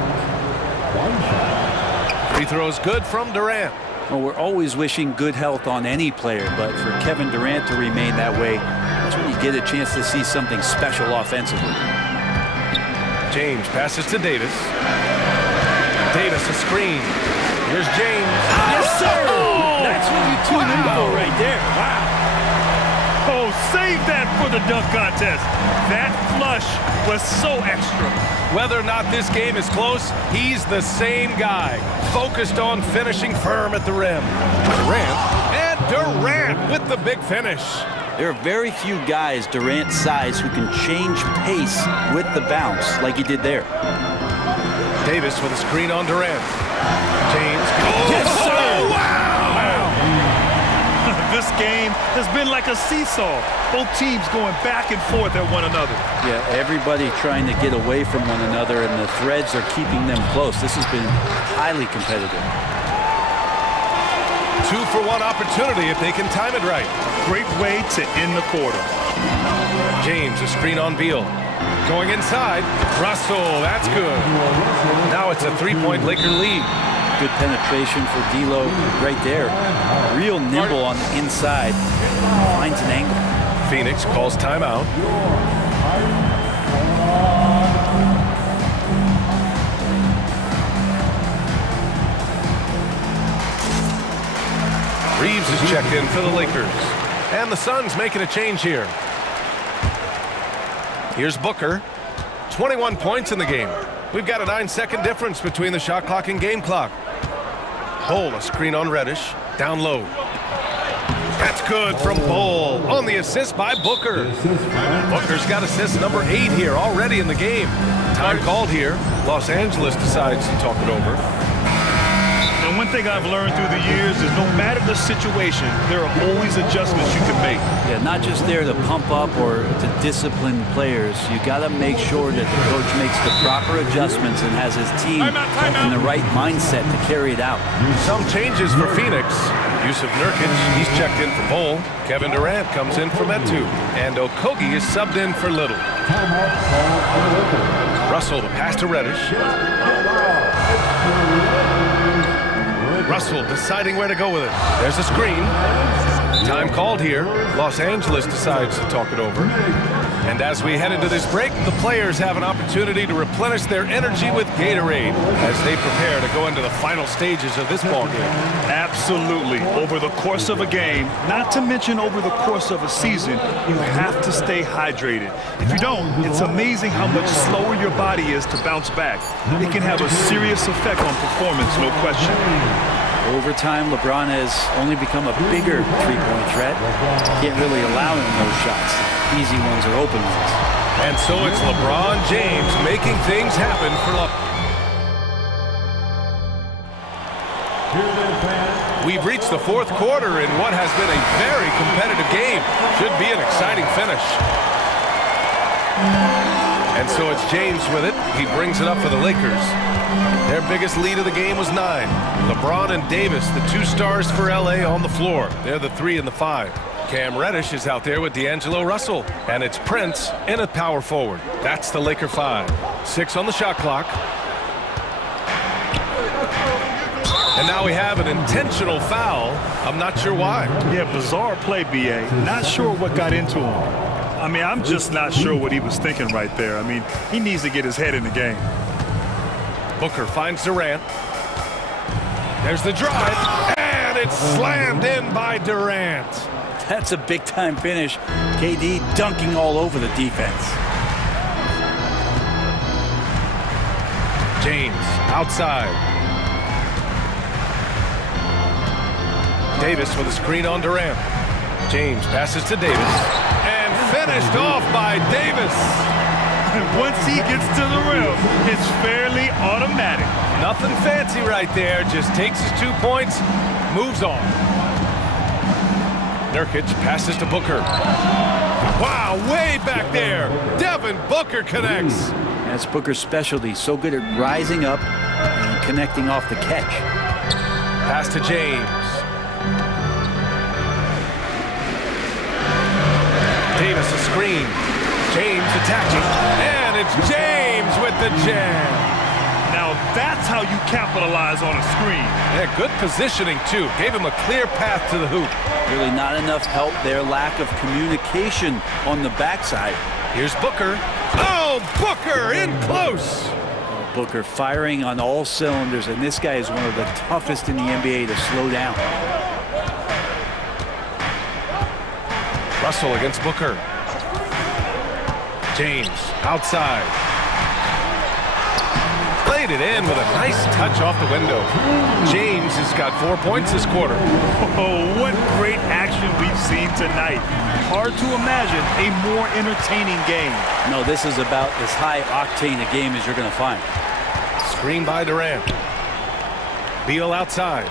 One shot. Free throw is good from Durant. Well, we're always wishing good health on any player, but for Kevin Durant to remain that way, that's when you get a chance to see something special offensively. James passes to Davis. Davis a screen. Here's James. Yes, sir! That's what you tune in for right there. Wow. Oh, save that for the dunk contest. That flush was so extra. Whether or not this game is close, he's the same guy. Focused on finishing firm at the rim. Durant, and Durant with the big finish. There are very few guys Durant's size who can change pace with the bounce like he did there. Davis with a screen on Durant. James. Yes, sir! Oh, wow! This game has been like a seesaw. Both teams going back and forth at one another. Yeah, everybody trying to get away from one another, and the threads are keeping them close. This has been highly competitive. 2-for-1 opportunity if they can time it right. Great way to end the quarter. James, a screen on Beal. Going inside. Russell, that's good. Now it's a 3-point Laker lead. Good penetration for D'Lo right there. Real nimble on the inside. Finds an angle. Phoenix calls timeout. Reeves is checked in for the Lakers. And the Suns making a change here. Here's Booker. 21 points in the game. We've got a 9-second difference between the shot clock and game clock. Bull, a screen on Reddish. Down low. That's good from Bull on the assist by Booker. Booker's got assist number 8 here already in the game. Time called here. Los Angeles decides to talk it over. And one thing I've learned through the years is no matter the situation, there are always adjustments you can make. Yeah, not just there to pump up or to discipline players. You got to make sure that the coach makes the proper adjustments and has his team in the right mindset to carry it out. Some changes for Phoenix. Yusuf Nurkic, he's checked in for Bull. Kevin Durant comes in for Metu. And Okogie is subbed in for Little. Russell, the pass to Reddish. Russell deciding where to go with it. There's a screen. Time called here. Los Angeles decides to talk it over. And as we head into this break, the players have an opportunity to replenish their energy with Gatorade as they prepare to go into the final stages of this ballgame. Absolutely. Over the course of a game, not to mention over the course of a season, you have to stay hydrated. If you don't, it's amazing how much slower your body is to bounce back. It can have a serious effect on performance, no question. Over time, LeBron has only become a bigger three-point threat. Can't really allow him those shots. Easy ones are open ones. And so it's LeBron James making things happen for We've reached the fourth quarter in what has been a very competitive game. Should be an exciting finish. And so it's James with it. He brings it up for the Lakers. Their biggest lead of the game was 9. LeBron and Davis, the 2 stars for LA, on the floor. They're the 3 and the 5. Cam Reddish is out there with D'Angelo Russell. And it's Prince in a power forward. That's the Laker 5. 6 on the shot clock. And now we have an intentional foul. I'm not sure why. Yeah, bizarre play, B.A. Not sure what got into him. I mean, I'm just not sure what he was thinking right there. I mean, he needs to get his head in the game. Booker finds Durant. There's the drive, and it's slammed in by Durant. That's a big-time finish. KD dunking all over the defense. James outside. Davis with a screen on Durant. James passes to Davis. And finished off by Davis. Once he gets to the rim, it's fairly automatic. Nothing fancy right there. Just takes his 2 points, moves on. Nurkic passes to Booker. Wow, way back there. Devin Booker connects. That's Booker's specialty. So good at rising up and connecting off the catch. Pass to James. Davis a screen. James attacking. And it's James with the jam. Now that's how you capitalize on a screen. Yeah, good positioning too. Gave him a clear path to the hoop. Really not enough help there. Lack of communication on the backside. Here's Booker. Oh, Booker in close. Booker firing on all cylinders, and this guy is one of the toughest in the NBA to slow down. Russell against Booker. James outside. Played it in with a nice touch off the window. James has got 4 points this quarter. Oh, what great action we've seen tonight. Hard to imagine a more entertaining game. No, this is about as high octane a game as you're going to find. Screen by Durant. Beal outside.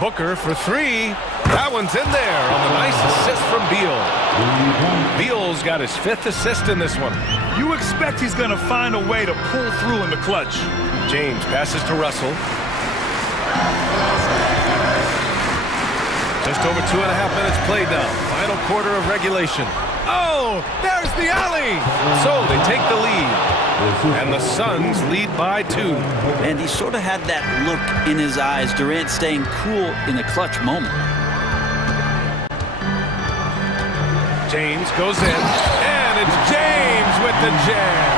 Booker for 3. That one's in there on the nice assist from Beal. Beal's got his 5th assist in this one. You expect he's going to find a way to pull through in the clutch. James passes to Russell. Just over 2.5 minutes played now. Final quarter of regulation. Oh, there's the alley. So they take the lead. And the Suns lead by 2. And he sort of had that look in his eyes. Durant staying cool in a clutch moment. James goes in. And it's James with the jam.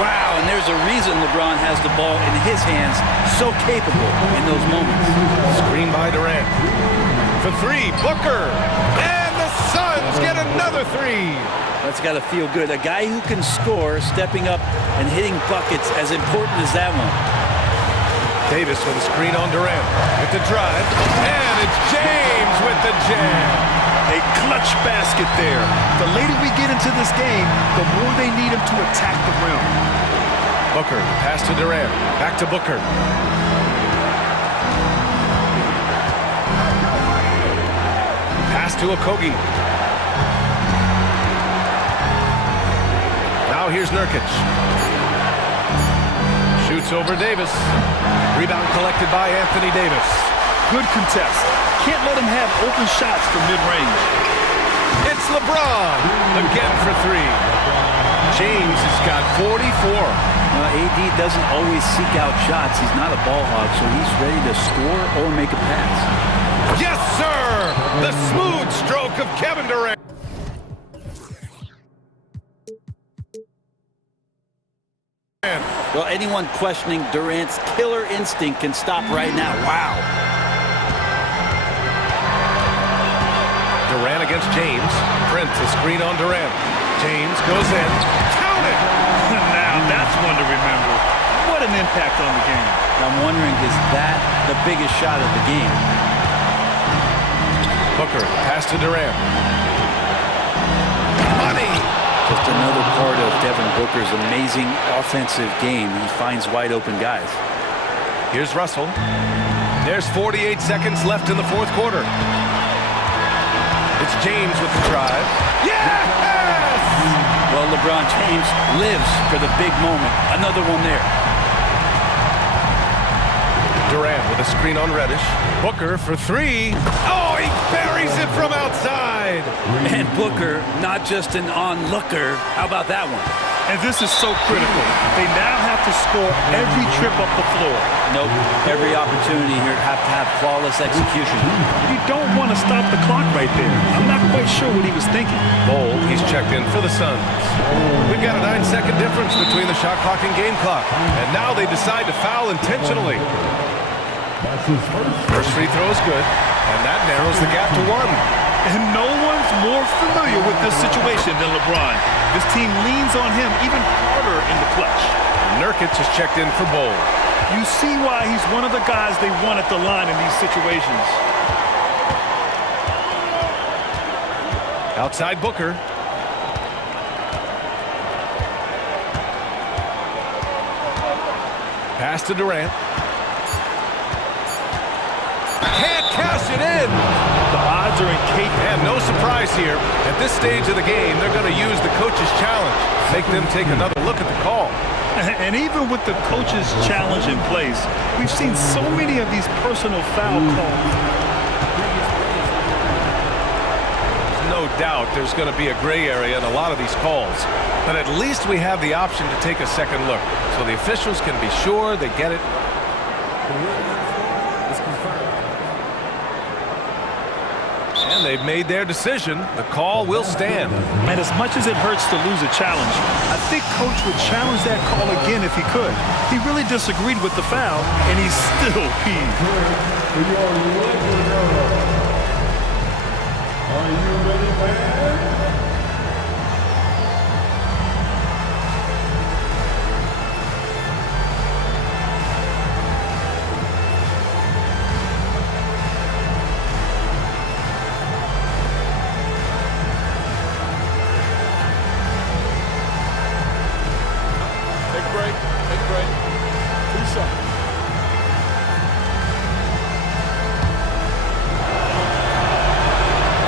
Wow, and there's a reason LeBron has the ball in his hands. So capable in those moments. Screen by Durant. For 3, Booker. And the Suns get another 3. That's got to feel good. A guy who can score, stepping up and hitting buckets, as important as that one. Davis with a screen on Durant. With the drive. And it's James with the jam. A clutch basket there. The later we get into this game, the more they need him to attack the rim. Booker, pass to Durant. Back to Booker. Pass to Okogie. Now here's Nurkic. Shoots over Davis. Rebound collected by Anthony Davis. Good contest. Can't let him have open shots from mid-range. It's LeBron again for 3. James has got 44. AD doesn't always seek out shots. He's not a ball hog, so he's ready to score or make a pass. Yes, sir! The smooth stroke of Kevin Durant. Well, anyone questioning Durant's killer instinct can stop right now. Wow. Durant against James. Prince, a screen on Durant. James goes in. Count it! Now, that's one to remember. What an impact on the game. I'm wondering, is that the biggest shot of the game? Booker, pass to Durant. Money! Just another part of Devin Booker's amazing offensive game. He finds wide open guys. Here's Russell. There's 48 seconds left in the 4th quarter. It's James with the drive. Yes! Well, LeBron James lives for the big moment. Another one there. Durant with a screen on Reddish. Booker for 3. Oh, he buries it from outside. And Booker, not just an onlooker. How about that one? And this is so critical. They now have to score every trip up the floor. Nope. Every opportunity here have to have flawless execution. You don't want to stop the clock right there. I'm not quite sure what he was thinking. Bol, he's checked in for the Suns. We've got a 9-second difference between the shot clock and game clock. And now they decide to foul intentionally. First free throw is good. And that narrows the gap to 1. And no one's more familiar with this situation than LeBron. This team leans on him even harder in the clutch. Nurkic is checked in for Bol. You see why he's one of the guys they want at the line in these situations. Outside Booker. Pass to Durant. Can't cash it in. The odds are in Kate. And no surprise here. At this stage of the game, they're going to use the coach's challenge. Make them take another look at the call. And even with the coach's challenge in place, we've seen so many of these personal foul calls. No doubt there's going to be a gray area in a lot of these calls. But at least we have the option to take a second look. So the officials can be sure they get it. And they've made their decision. The call will stand. And as much as it hurts to lose a challenge, I think Coach would challenge that call again if he could. He really disagreed with the foul, and he's still peeved. Are you ready, man?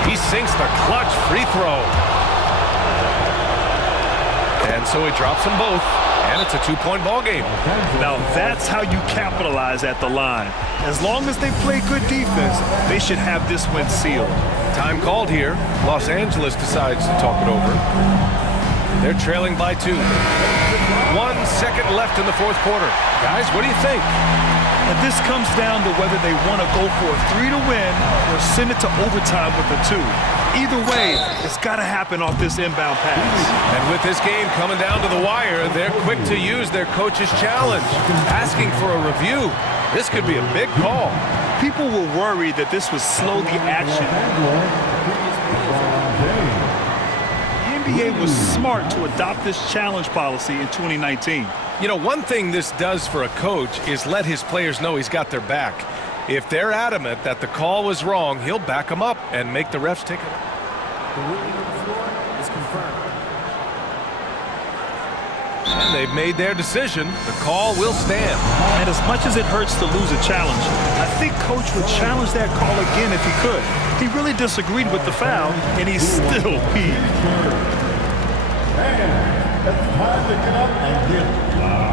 He sinks the clutch free throw. And so he drops them both. And it's a 2-point ball game. Now that's how you capitalize at the line. As long as they play good defense, they should have this win sealed. Time called here. Los Angeles decides to talk it over. They're trailing by 2. 1 second left in the fourth quarter. Guys, what do you think? And this comes down to whether they want to go for a 3 to win or send it to overtime with a 2. Either way, it's got to happen off this inbound pass. And with this game coming down to the wire, they're quick to use their coach's challenge, asking for a review. This could be a big call. People were worried that this would slow the action. The NBA was smart to adopt this challenge policy in 2019. You know, one thing this does for a coach is let his players know he's got their back. If they're adamant that the call was wrong, he'll back them up and make the refs take it. The ruling on the floor is confirmed. And they've made their decision. The call will stand. And as much as it hurts to lose a challenge, I think Coach would challenge that call again if he could. He really disagreed with the foul, and he's still peeved. It's time to get up and get loud.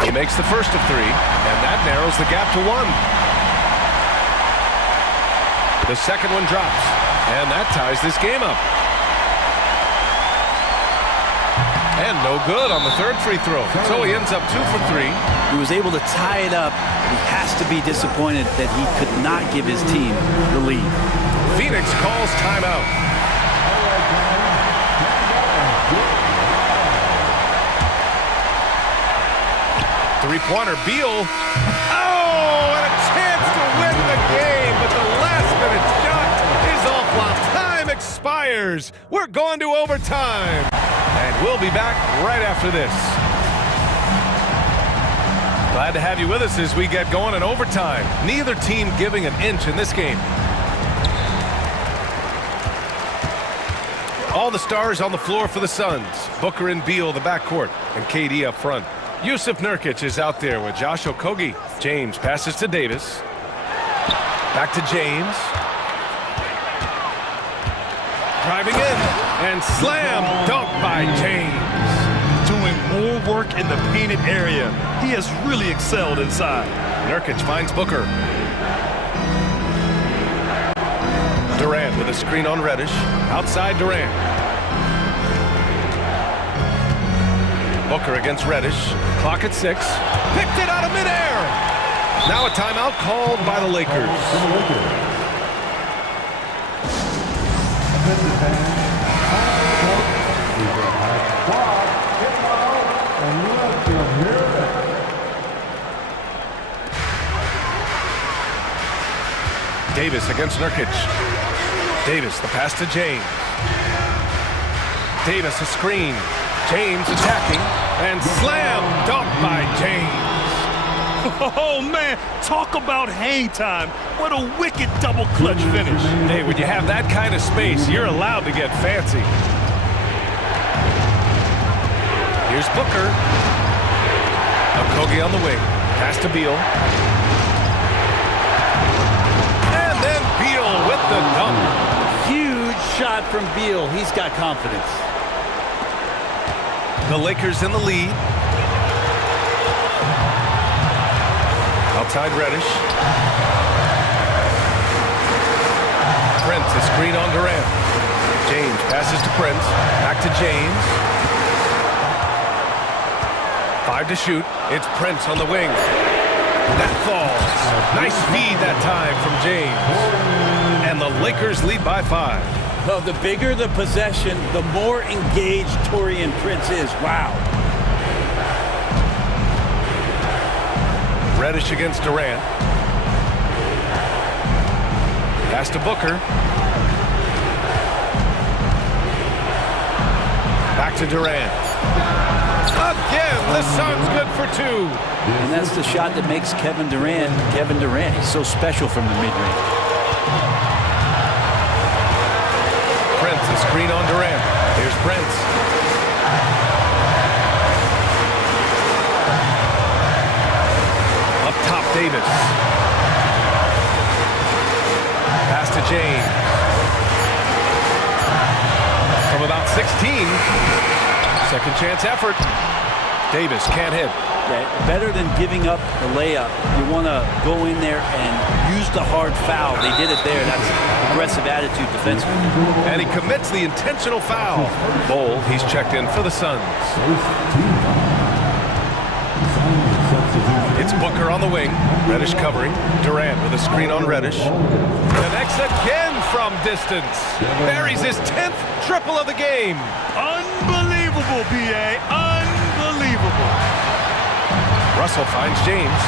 He makes the first of 3, and that narrows the gap to 1. The second one drops, and that ties this game up. And no good on the third free throw. So he ends up 2 for 3. He was able to tie it up. He has to be disappointed that he could not give his team the lead. Phoenix calls timeout. Three-pointer, Beal. Oh, and a chance to win the game, but the last-minute shot is off while time expires. We're going to overtime, and we'll be back right after this. Glad to have you with us as we get going in overtime. Neither team giving an inch in this game. All the stars on the floor for the Suns. Booker and Beal, the backcourt, and KD up front. Yusuf Nurkic is out there with Josh Okogie. James passes to Davis. Back to James. Driving in. And slam dunk by James. Doing more work in the painted area. He has really excelled inside. Nurkic finds Booker. Durant with a screen on Reddish. Outside Durant. Booker against Reddish. Clock at 6. Picked it out of midair. Now a timeout called by the Lakers. Davis against Nurkic. Davis, the pass to James. Davis, a screen. James attacking, and slam dunk by James. Oh, man, talk about hang time. What a wicked double clutch finish. Hey, when you have that kind of space, you're allowed to get fancy. Here's Booker. Okogie on the wing. Pass to Beal. And then Beal with the dunk. Huge shot from Beal. He's got confidence. The Lakers in the lead. Outside Reddish. Prince, a screen on Durant. James passes to Prince. Back to James. 5 to shoot. It's Prince on the wing. That falls. Nice feed that time from James. And the Lakers lead by 5. Well, the bigger the possession, the more engaged Taurean Prince is. Wow. Reddish against Durant. Pass to Booker. Back to Durant. Again. And the Suns good for two. And that's the shot that makes Kevin Durant. He's so special from the mid-range. Prince, a screen on Durant. Here's Prince. Up top, Davis. Pass to James. From about 16. Second chance effort. Davis can't hit. Yeah, better than giving up the layup. You want to go in there and use the hard foul. They did it there. That's aggressive attitude defensively. And he commits the intentional foul. Bol, he's checked in for the Suns. It's Booker on the wing. Reddish covering. Durant with a screen on Reddish. Connects again from distance. Buries his 10th triple of the game. Unbelievable, B.A. Unbelievable. Russell finds James.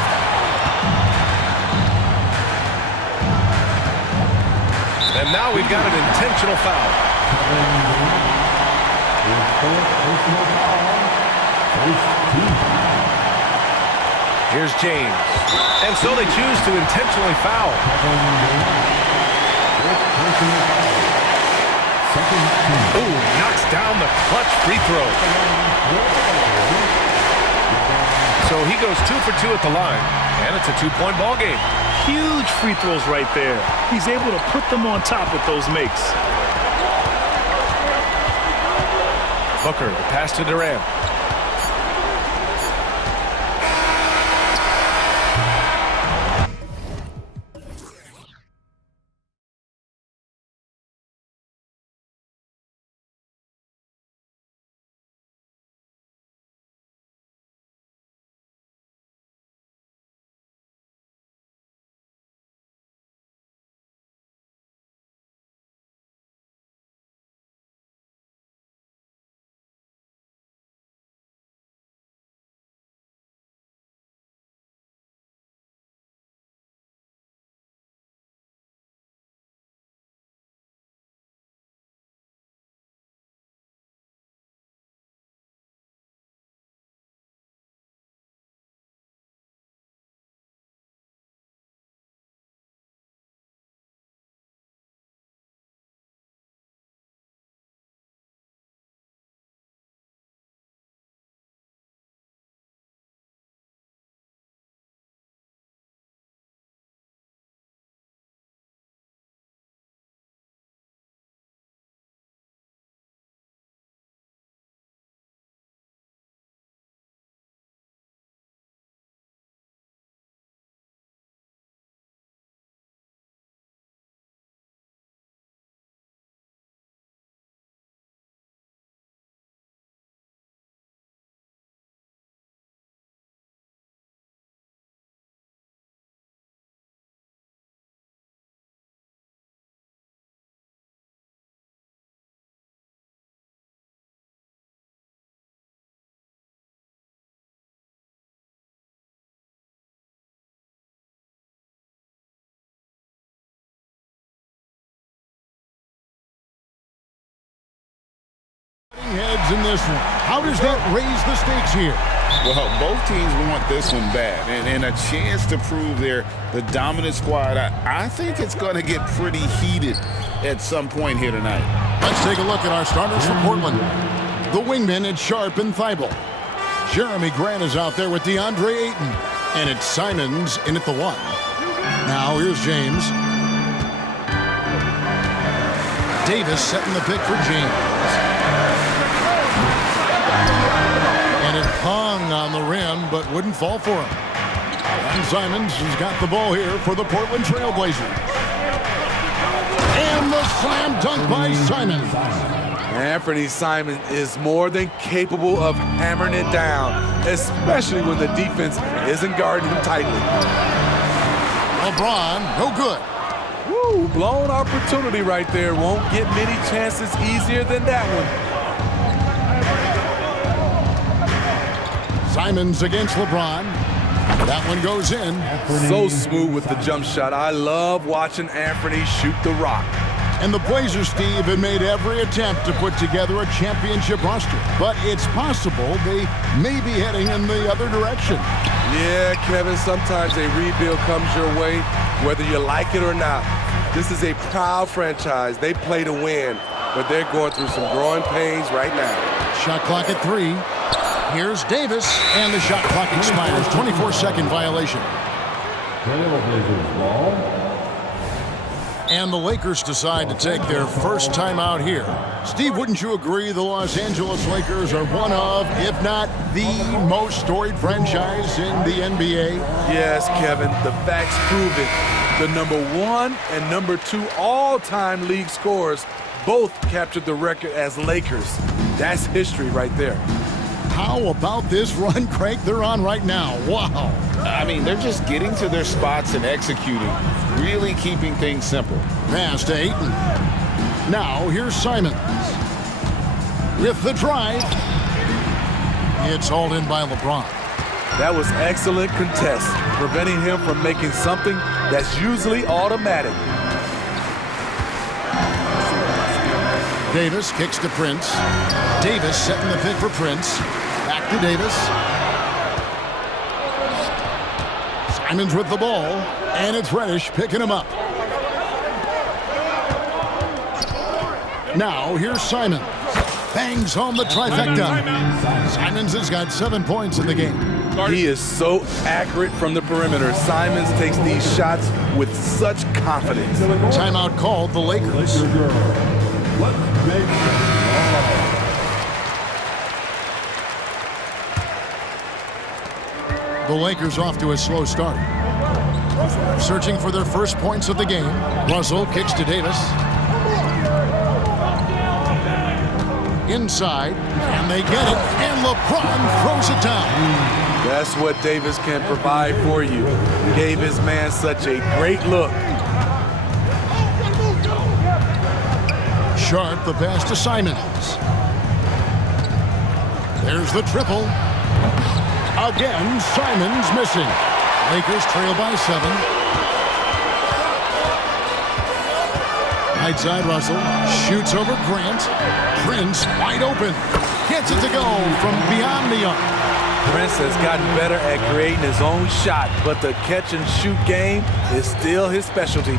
And now we've got an intentional foul. Here's James. And so they choose to intentionally foul. Ooh, knocks down the clutch free throw. So he goes 2 for 2 at the line, and it's a 2-point ball game. Huge free throws right there. He's able to put them on top with those makes. Booker, the pass to Durant. Heads in this one. How does that raise the stakes here? Well, both teams want this one bad, and a chance to prove they're the dominant squad. I think it's going to get pretty heated at some point here tonight. Let's take a look at our starters for Portland. The wingmen, it's Sharp and Thibault. Jeremy Grant is out there with DeAndre Ayton, and it's Simons in at the 1. Now here's James. Davis setting the pick for James. And it hung on the rim, but wouldn't fall for him. And Simons has got the ball here for the Portland Trailblazers. And the slam dunk by Simons. Anthony Simons is more than capable of hammering it down, especially when the defense isn't guarding him tightly. LeBron, no good. Woo, blown opportunity right there. Won't get many chances easier than that one. Simons against LeBron. That one goes in. So smooth with the jump shot. I love watching Anthony shoot the rock. And the Blazers, Steve, have made every attempt to put together a championship roster. But it's possible they may be heading in the other direction. Yeah, Kevin, sometimes a rebuild comes your way, whether you like it or not. This is a proud franchise. They play to win, but they're going through some growing pains right now. Shot clock at 3. Here's Davis, and the shot clock expires. 24-second violation. Trailblazers ball. And the Lakers decide to take their first time out here. Steve, wouldn't you agree the Los Angeles Lakers are one of, if not the most storied franchise in the NBA? Yes, Kevin, the facts prove it. The #1 and #2 all-time league scorers both captured the record as Lakers. That's history right there. How about this run, Craig, they're on right now? Wow. I mean, they're just getting to their spots and executing, really keeping things simple. Pass to Ayton. Now, here's Simons. With the drive. It's hauled in by LeBron. That was excellent contest, preventing him from making something that's usually automatic. Davis kicks to Prince. Davis setting the pick for Prince. Back to Davis. Simons with the ball, and it's Reddish picking him up. Now, here's Simons. Bangs home the trifecta. Simons has got 7 points in the game. He is so accurate from the perimeter. Simons takes these shots with such confidence. Timeout called the Lakers. The Lakers off to a slow start. Searching for their first points of the game. Russell kicks to Davis. Inside, and they get it, and LeBron throws it down. That's what Davis can provide for you. Gave his man such a great look. Sharp, the pass to Simons. There's the triple. Again, Simons missing. Lakers trail by 7. Right side, Russell shoots over Grant. Prince wide open. Gets it to go from beyond the arc. Prince has gotten better at creating his own shot, but the catch and shoot game is still his specialty.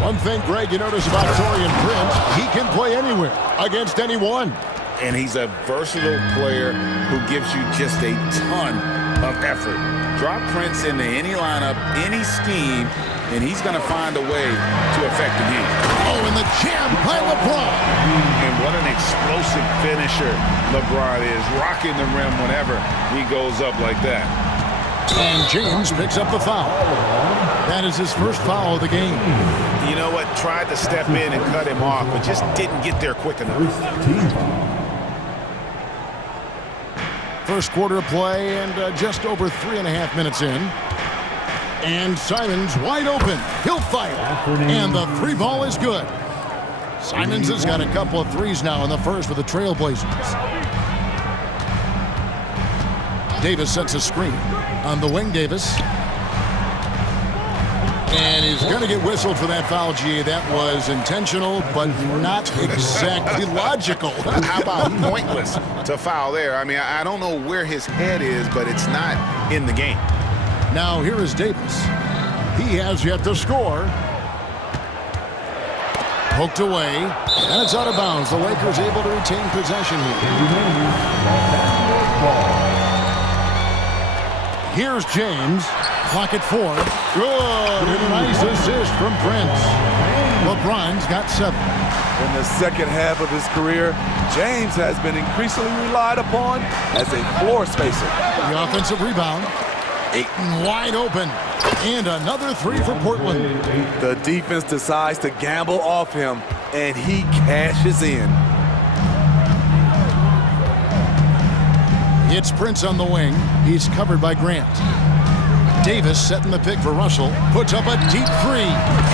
One thing, Greg, you notice about Taurean Prince, he can play anywhere, against anyone. And he's a versatile player who gives you just a ton of effort. Drop Prince into any lineup, any scheme, and he's going to find a way to affect the game. Oh, and the jam by LeBron. And what an explosive finisher LeBron is, rocking the rim whenever he goes up like that. And James picks up the foul. That is his first foul of the game. You know what? Tried to step in and cut him off, but just didn't get there quick enough. First quarter of play and just over 3.5 minutes in. And Simons wide open. He'll fire. And the 3 ball is good. Simons has got a couple of threes now in the first for the Trailblazers. Davis sets a screen. On the wing, Davis. And he's going to get whistled for that foul, G. That was intentional, but not exactly logical. How about pointless to foul there? I mean, I don't know where his head is, but it's not in the game. Now here is Davis. He has yet to score. Poked away, and it's out of bounds. The Lakers able to retain possession here. Here's James. Clock at 4. Good. And a nice assist from Prince. LeBron's got 7. In the second half of his career, James has been increasingly relied upon as a floor spacer. The offensive rebound. Ayton wide open. And another 3 for Portland. The defense decides to gamble off him, and he cashes in. It's Prince on the wing. He's covered by Grant. Davis setting the pick for Russell. Puts up a deep 3.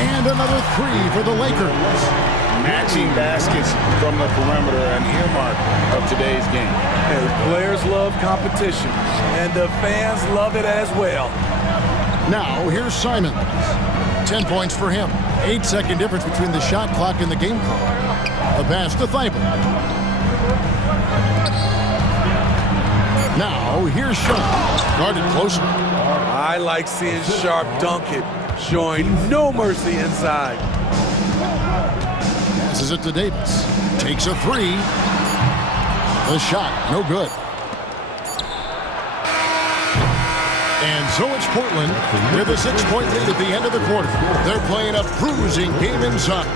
And another 3 for the Lakers. Matching baskets from the perimeter, an earmark of today's game. Hey, players love competition, and the fans love it as well. Now, here's Simons. 10 points for him. 8-second difference between the shot clock and the game clock. A pass to Thibault. Now, here's Sharp. Guarded closely. I like seeing Sharp dunk it, showing no mercy inside. Passes it to Davis. Takes a three. The shot, no good. And so it's Portland with a 6-point lead at the end of the quarter. They're playing a bruising game inside.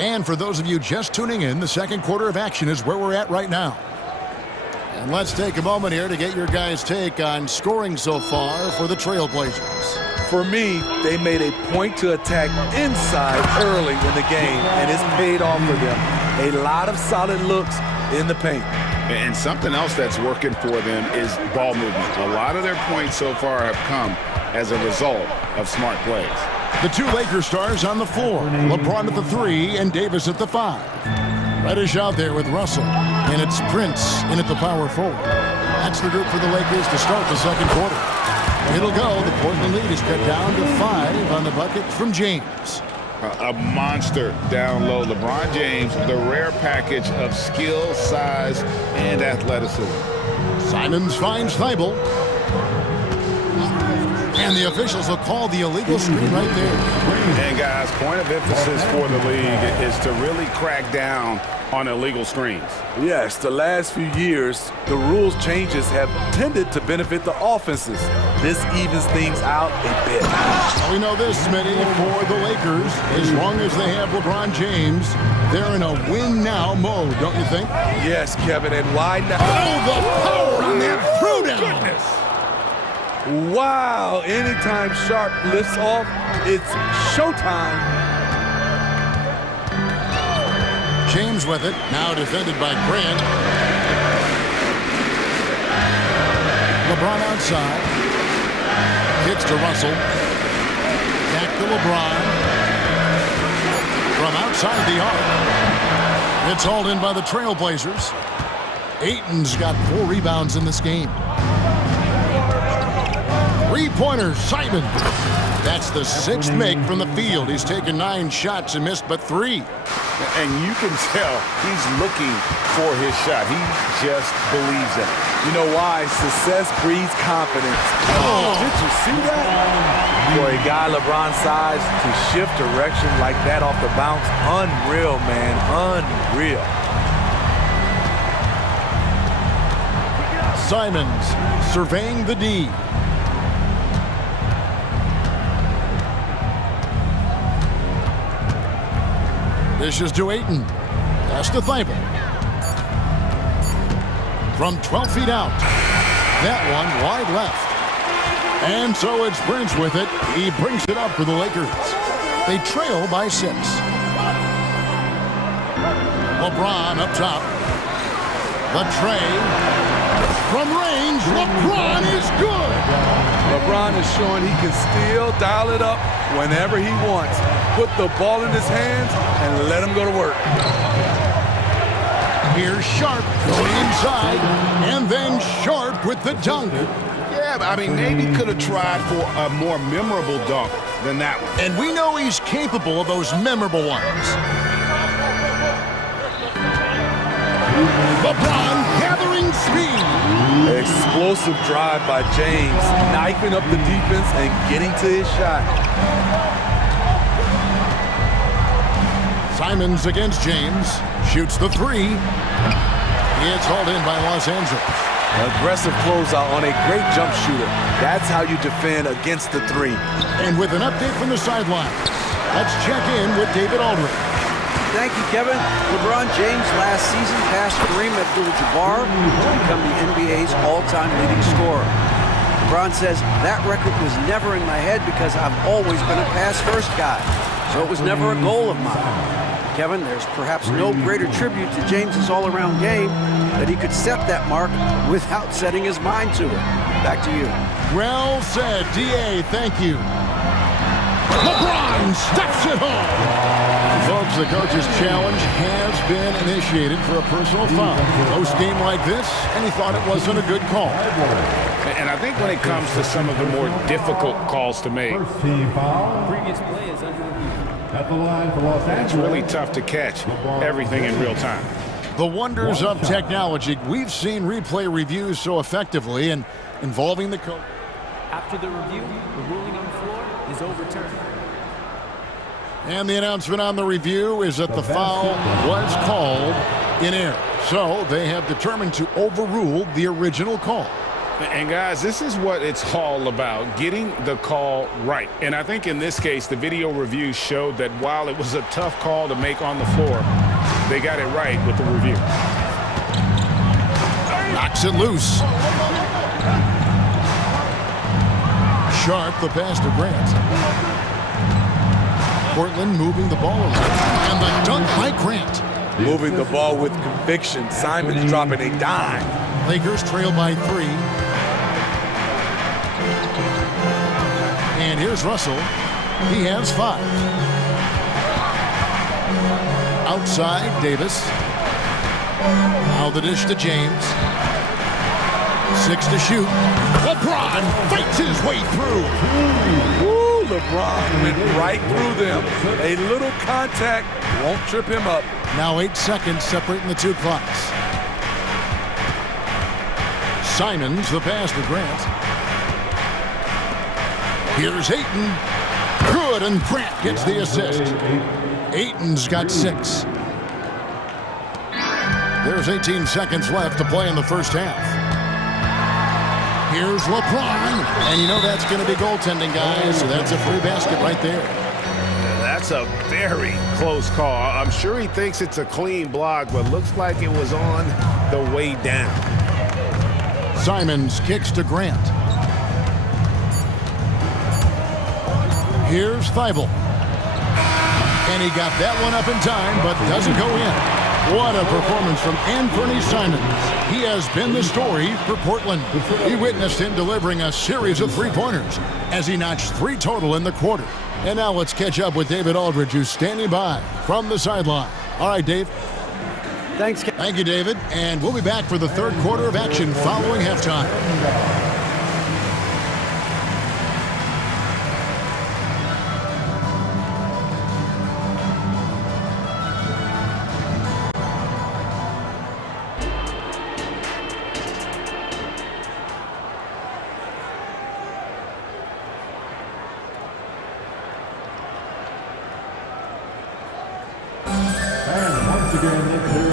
And for those of you just tuning in, the second quarter of action is where we're at right now. And let's take a moment here to get your guys' take on scoring so far for the Trailblazers. For me, they made a point to attack inside early in the game, and it's paid off for them. A lot of solid looks in the paint. And something else that's working for them is ball movement. A lot of their points so far have come as a result of smart plays. The two Lakers stars on the floor. LeBron at the 3 and Davis at the 5. Reddish out there with Russell. And it's Prince in at the power forward. That's the group for the Lakers to start the second quarter. It'll go. The Portland lead is cut down to 5 on the bucket from James. A monster down low. LeBron James, the rare package of skill, size, and athleticism. Simons finds Thibault. And the officials will call the illegal screen right there. And guys, point of emphasis for the league is to really crack down on illegal screens. Yes, the last few years, the rules changes have tended to benefit the offenses. This evens things out a bit. We know this, Smitty, for the Lakers, as long as they have LeBron James, they're in a win-now mode, don't you think? Yes, Kevin, and why not? Oh, the power on that throwdown! Goodness. Wow, anytime Sharp lifts off, it's showtime. James with it, now defended by Grant. LeBron outside. Kicks to Russell. Back to LeBron. From outside the arc. It's hauled in by the Trailblazers. Ayton's got 4 rebounds in this game. 3-pointer, Simon. That's the 6th make from the field. He's taken 9 shots and missed but 3. And you can tell he's looking for his shot. He just believes in it. You know why? Success breeds confidence. Oh, did you see that? For a guy LeBron's size to shift direction like that off the bounce, unreal, man, unreal. Simons surveying the D. Dishes to Ayton. Pass to Thibault. From 12 feet out. That one wide left. And so it's Prince with it. He brings it up for the Lakers. They trail by 6. LeBron up top. The tray. From range, LeBron is good. LeBron is showing he can still dial it up whenever he wants. Put the ball in his hands and let him go to work. Here's Sharp going inside, and then Sharp with the dunk. Yeah, I mean, maybe could have tried for a more memorable dunk than that one. And we know he's capable of those memorable ones. LeBron gathering speed. Explosive drive by James, knifing up the defense and getting to his shot. Simons against James. Shoots the 3. It's hauled in by Los Angeles. Aggressive closeout on a great jump shooter. That's how you defend against the 3. And with an update from the sideline, let's check in with David Aldridge. Thank you, Kevin. LeBron James last season passed Kareem Abdul-Jabbar to become the NBA's all-time leading scorer. LeBron says, that record was never in my head because I've always been a pass-first guy. So it was never a goal of mine. Kevin, there's perhaps no greater tribute to James's all-around game that he could set that mark without setting his mind to it. Back to you. Well said, D.A. Thank you. LeBron steps it home. Folks, Daves, the coach's challenge has been initiated for a personal foul. Close game like this, and he thought it wasn't a good call. And I think when it comes to some of the more difficult calls to make, Previous play is under review. At the line for Los Angeles. it's really tough to catch everything in real time. The wonders of technology. We've seen replay reviews so effectively and involving the coach. After the review, the ruling on the floor is overturned. And the announcement on the review is that the foul was called in error. So they have determined to overrule the original call. And guys, this is what it's all about, getting the call right. And I think in this case, the video review showed that while it was a tough call to make on the floor, they got it right with the review. Knocks it loose. Sharp, the pass to Grant. Portland moving the ball around. And the dunk by Grant. Moving the ball with conviction. Simon's dropping a dime. Lakers trail by 3. And here's Russell. He has 5. Outside, Davis. Now the dish to James. 6 to shoot. LeBron fights his way through. Woo, LeBron went right through them. A little contact won't trip him up. Now 8 seconds separating the two clocks. Simons, the pass to Grant. Here's Ayton. Good, and Grant gets the assist. Ayton's got 6. There's 18 seconds left to play in the first half. Here's LeBron. And you know that's going to be goaltending, guys. So that's a free basket right there. That's a very close call. I'm sure he thinks it's a clean block, but looks like it was on the way down. Simons kicks to Grant. Here's Thibault. And he got that one up in time, but doesn't go in. What a performance from Anthony Simons. He has been the story for Portland. We witnessed him delivering a series of three-pointers as he notched 3 total in the quarter. And now let's catch up with David Aldridge, who's standing by from the sideline. All right, Dave. Thanks. Thank you, David. And we'll be back for the third quarter of action following halftime.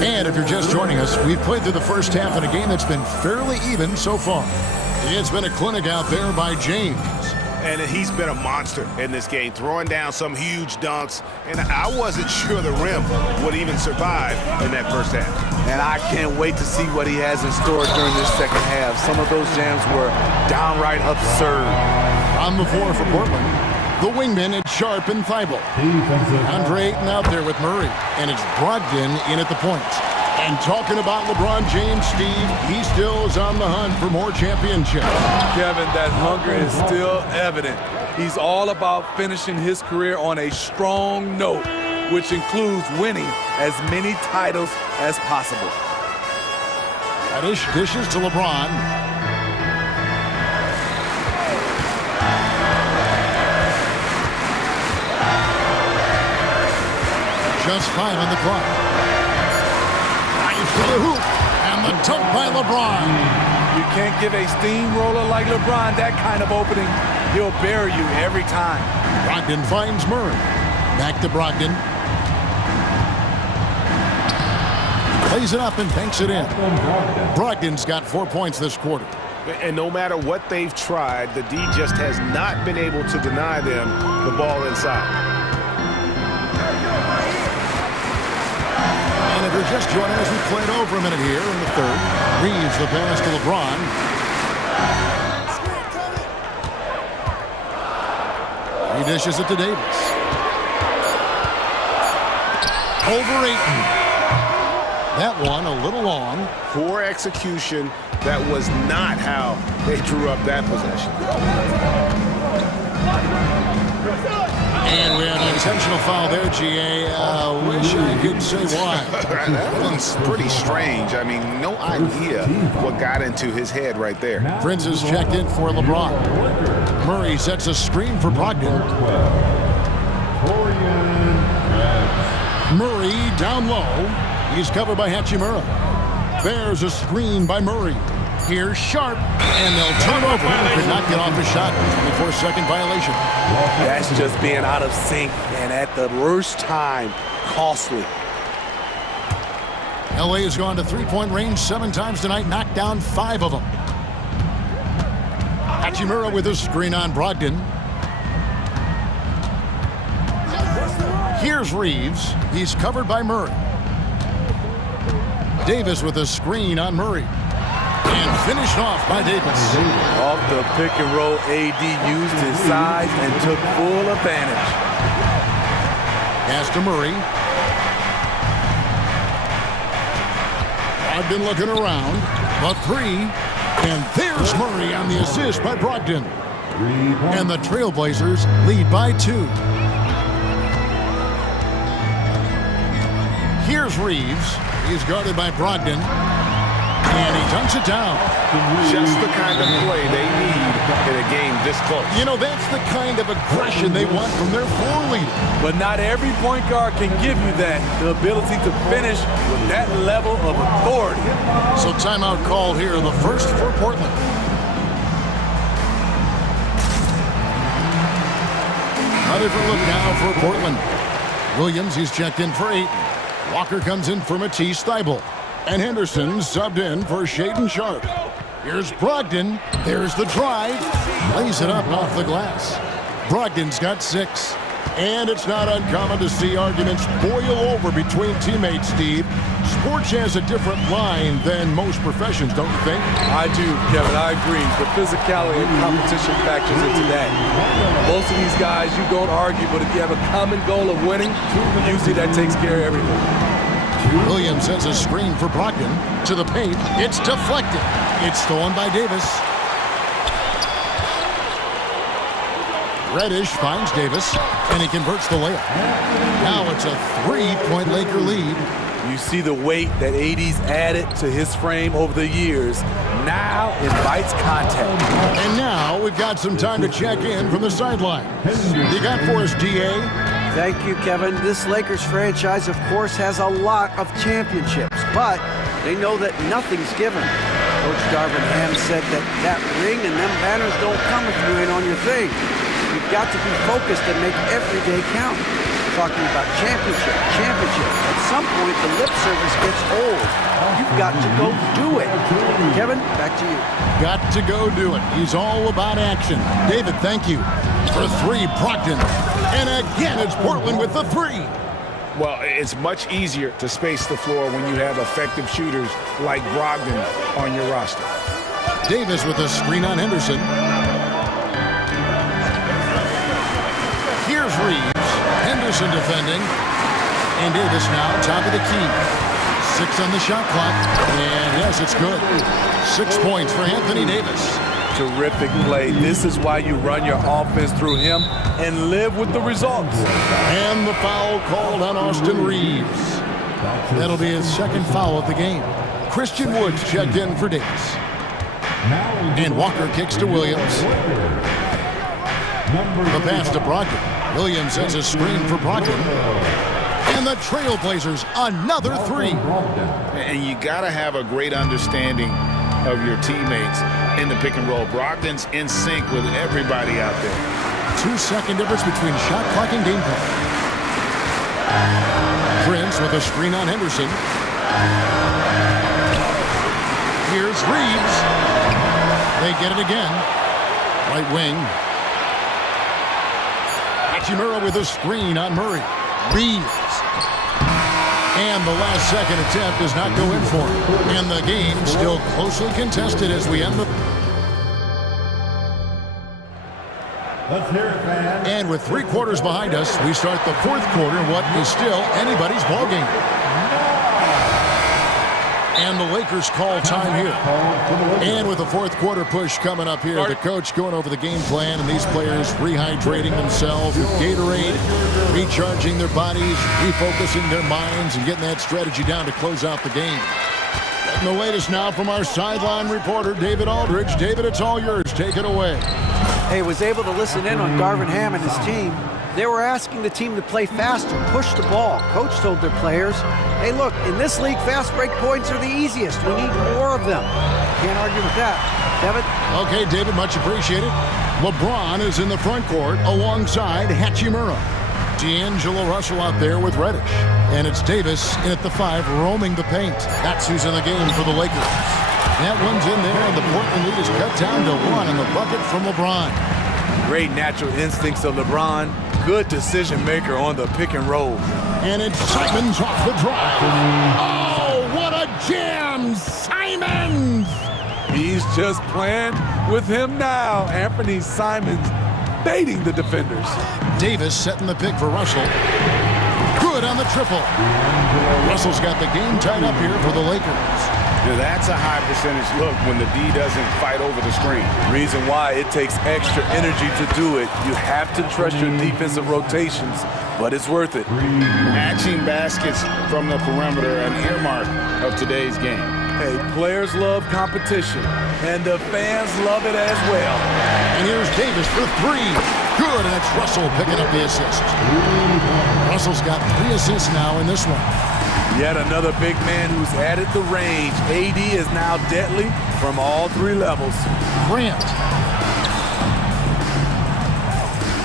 And if you're just joining us, we've played through the first half in a game that's been fairly even so far. It's been a clinic out there by James. And he's been a monster in this game, throwing down some huge dunks. And I wasn't sure the rim would even survive in that first half. And I can't wait to see what he has in store during this second half. Some of those jams were downright absurd. On the floor for Portland, the wingmen at Sharp and Thibault. Andre Ayton out there with Murray. And it's Brogdon in at the point. And talking about LeBron James, Steve, he still is on the hunt for more championships. Kevin, that hunger is still evident. He's all about finishing his career on a strong note, which includes winning as many titles as possible. Dishes to LeBron. Just 5 on the clock. To the hoop, and the dunk by LeBron. You can't give a steamroller like LeBron that kind of opening. He'll bury you every time. Brogdon finds Murray. Back to Brogdon. Plays it up and banks it in. Brogdon's got 4 points this quarter. And no matter what they've tried, the D just has not been able to deny them the ball inside. And if you're just joining us, we played over a minute here in the third. Reeves the pass to LeBron. He dishes it to Davis. Over Ayton. That one a little long. Poor execution. That was not how they drew up that possession. And we had an intentional foul there, GA. Wish I could say why. That one's pretty strange. I mean, no idea what got into his head right there. Prince is checked in for LeBron. Murray sets a screen for Brogdon. Murray down low. He's covered by Hachimura. There's a screen by Murray. Here's Sharp, and they'll turn over. Could not get off the shot. 24-second violation. That's just being out of sync, and at the worst time, costly. LA has gone to three-point range 7 times tonight, knocked down 5 of them. Hachimura with a screen on Brogdon. Here's Reeves. He's covered by Murray. Davis with a screen on Murray. And finished off by Davis. Off the pick and roll, AD used his size and took full advantage. Pass to Murray. Brogdon looking around. The 3. And there's Murray on the assist by Brogdon. And the Trailblazers lead by 2. Here's Reeves. He's guarded by Brogdon. And he dunks it down. Just the kind of play they need in a game this close. You know, that's the kind of aggression they want from their floor leader. But not every point guard can give you that, the ability to finish with that level of authority. So timeout called here, the first for Portland. A different look now for Portland. Williams, he's checked in for 8. Walker comes in for Matisse Thybulle. And Henderson subbed in for Shaedon Sharp. Here's Brogdon. There's the drive. Lays it up off the glass. Brogdon's got 6. And it's not uncommon to see arguments boil over between teammates, Steve. Sports has a different line than most professions, don't you think? I do, Kevin. I agree. The physicality and competition factors into that. Most of these guys, you don't argue, but if you have a common goal of winning, usually that takes care of everything. Williams sends a screen for Brogdon to the paint. It's deflected. It's stolen by Davis. Reddish finds Davis, and he converts the layup. Now it's a 3-point Laker lead. You see the weight that AD's added to his frame over the years. Now invites contact. And now we've got some time to check in from the sideline. You got for us, DA? Thank you, Kevin. This Lakers franchise, of course, has a lot of championships, but they know that nothing's given. Coach Darvin Ham said that ring and them banners don't come if you ain't on your thing. You've got to be focused and make every day count. Talking about championship. At some point, the lip service gets old. You've got to go do it. Kevin, back to you. Got to go do it. He's all about action. David, thank you. For 3, Brogdon. And again, it's Portland with the 3. Well, it's much easier to space the floor when you have effective shooters like Brogdon on your roster. Davis with a screen on Henderson. Here's Reeves. Henderson defending. And Davis now top of the key. 6 on the shot clock. And yes, it's good. 6 points for Anthony Davis. Terrific play. This is why you run your offense through him and live with the results. And the foul called on Austin Reeves. That'll be his 2nd foul of the game. Christian Woods checked in for Davis. And Walker kicks to Williams. The pass to Brogdon. Williams sends a screen for Brogdon. And the Trailblazers, another 3. And you got to have a great understanding of your teammates in the pick and roll. Brogdon's in sync with everybody out there. 2-second difference between shot clock and game clock. Prince with a screen on Henderson. Here's Reeves. They get it again. Right wing. Hachimura with a screen on Murray. Reeves. And the last second attempt does not go in for him. And the game still closely contested as we end the... Let's hear it, man. And with 3 quarters behind us, we start the 4th quarter in what is still anybody's ballgame. And the Lakers call time here. And with the fourth quarter push coming up here, the coach going over the game plan, and these players rehydrating themselves with Gatorade, recharging their bodies, refocusing their minds, and getting that strategy down to close out the game. And the latest now from our sideline reporter, David Aldridge. David, it's all yours. Take it away. Hey, was able to listen in on Darvin Ham and his team. They were asking the team to play faster, push the ball. Coach told their players, hey, look, in this league, fast break points are the easiest. We need more of them. Can't argue with that. Kevin? Okay, David, much appreciated. LeBron is in the front court alongside Hachimura. D'Angelo Russell out there with Reddish. And it's Davis in at the 5, roaming the paint. That's who's in the game for the Lakers. That one's in there, and the Portland lead is cut down to 1 in the bucket from LeBron. Great natural instincts of LeBron. Good decision maker on the pick and roll. And it's Simons off the drive. Oh, what a jam! Simons! He's just playing with him now. Anthony Simons baiting the defenders. Davis setting the pick for Russell. Good on the triple. Russell's got the game tied up here for the Lakers. Now that's a high percentage look when the D doesn't fight over the screen. Reason why it takes extra energy to do it. You have to trust your defensive rotations, but it's worth it. Matching baskets from the perimeter, an earmark of today's game. Hey, players love competition, and the fans love it as well. And here's Davis for 3. Good, and it's Russell picking up the assist. Russell's got 3 assists now in this one. Yet another big man who's added the range. AD is now deadly from all 3 levels. Grant.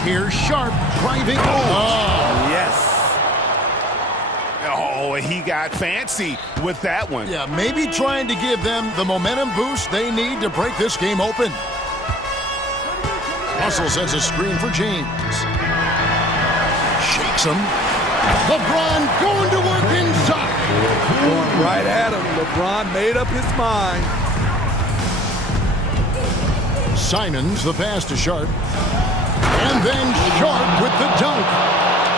Here's Sharp driving. Oh, yes. Oh, he got fancy with that one. Yeah, maybe trying to give them the momentum boost they need to break this game open. Russell sends a screen for James. Shakes him. LeBron going to work inside. Going right at him. LeBron made up his mind. Simons, the pass to Sharp. And then Sharp with the dunk.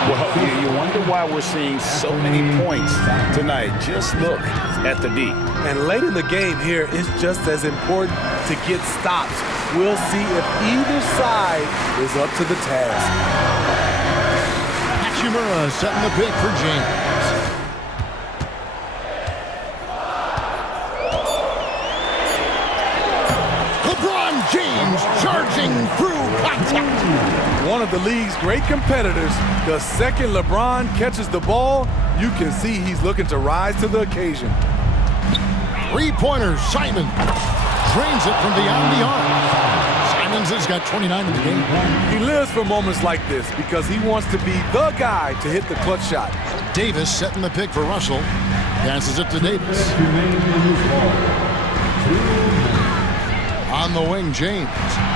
Well, you wonder why we're seeing so many points tonight. Just look at the D. And late in the game here, it's just as important to get stops. We'll see if either side is up to the task. Hachimura setting the pick for James. LeBron James charging through contact. One of the league's great competitors. The second LeBron catches the ball, you can see he's looking to rise to the occasion. 3-pointer, Simon drains it from beyond the arc. Simons has got 29 in the game. He lives for moments like this because he wants to be the guy to hit the clutch shot. Davis setting the pick for Russell. Passes it to Davis. On the wing, James.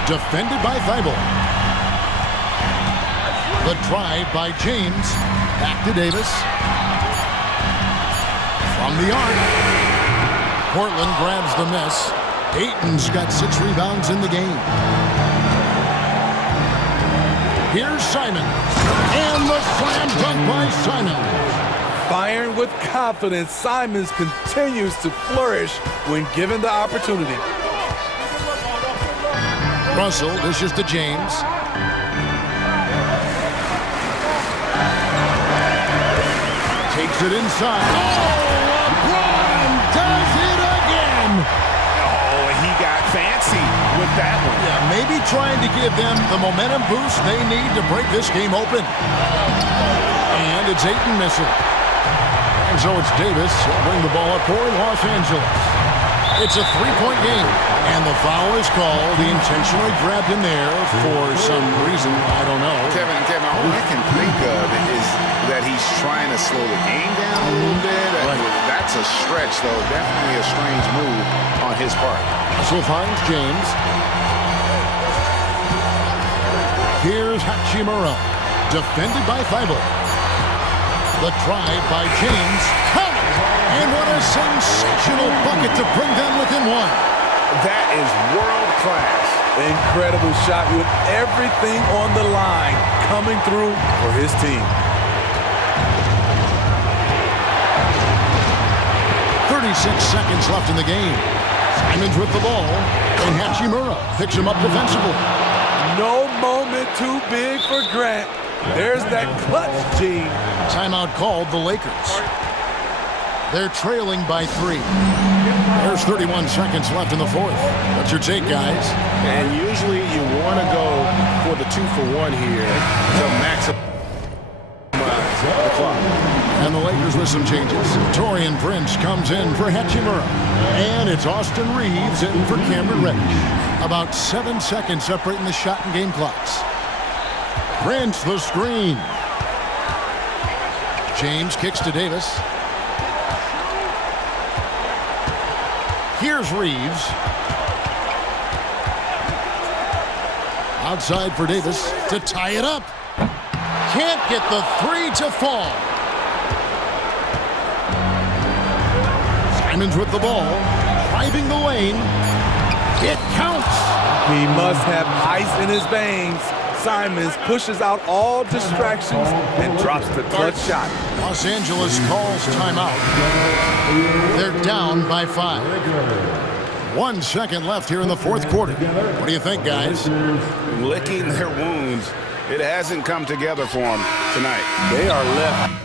Defended by Thibault. The drive by James. Back to Davis. From the arc. Portland grabs the miss. Ayton's got 6 rebounds in the game. Here's Simon. And the slam dunk by Simon. Firing with confidence, Simons continues to flourish when given the opportunity. Russell dishes to James. Takes it inside. Oh, LeBron does it again. Oh, he got fancy with that one. Yeah, maybe trying to give them the momentum boost they need to break this game open. And it's Ayton missing. And so it's Davis. He'll bring the ball up for Los Angeles. It's a 3-point game. And the foul is called. He intentionally grabbed him there for some reason. I don't know. Kevin, all I can think of is that he's trying to slow the game down a little bit. Right. That's a stretch, though. Definitely a strange move on his part. Russell finds James. Here's Hachimura. Defended by Thibault. The drive by James. And what a sensational bucket to bring them within 1. That is world class. Incredible shot with everything on the line coming through for his team. 39 36 seconds left in the game. Simons with the ball, and Hachimura picks him up defensively. No moment too big for Grant. There's that clutch gene. Timeout called the Lakers. They're trailing by 3. There's 31 seconds left in the fourth. What's your take, guys? And usually you want to go for the 2-for-1 here to maximize the clock. And the Lakers with some changes. Torian Prince comes in for Hachimura. And it's Austin Reeves in for Cameron Reddish. About 7 seconds separating the shot and game clocks. Prince the screen. James kicks to Davis. Here's Reeves. Outside for Davis to tie it up. Can't get the 3 to fall. Simons with the ball, driving the lane. It counts. He must have ice in his veins. Simons pushes out all distractions and drops the clutch shot. Los Angeles calls timeout. They're down by 5. 1 second left here in the fourth quarter. What do you think, guys? Licking their wounds. It hasn't come together for them tonight. They are left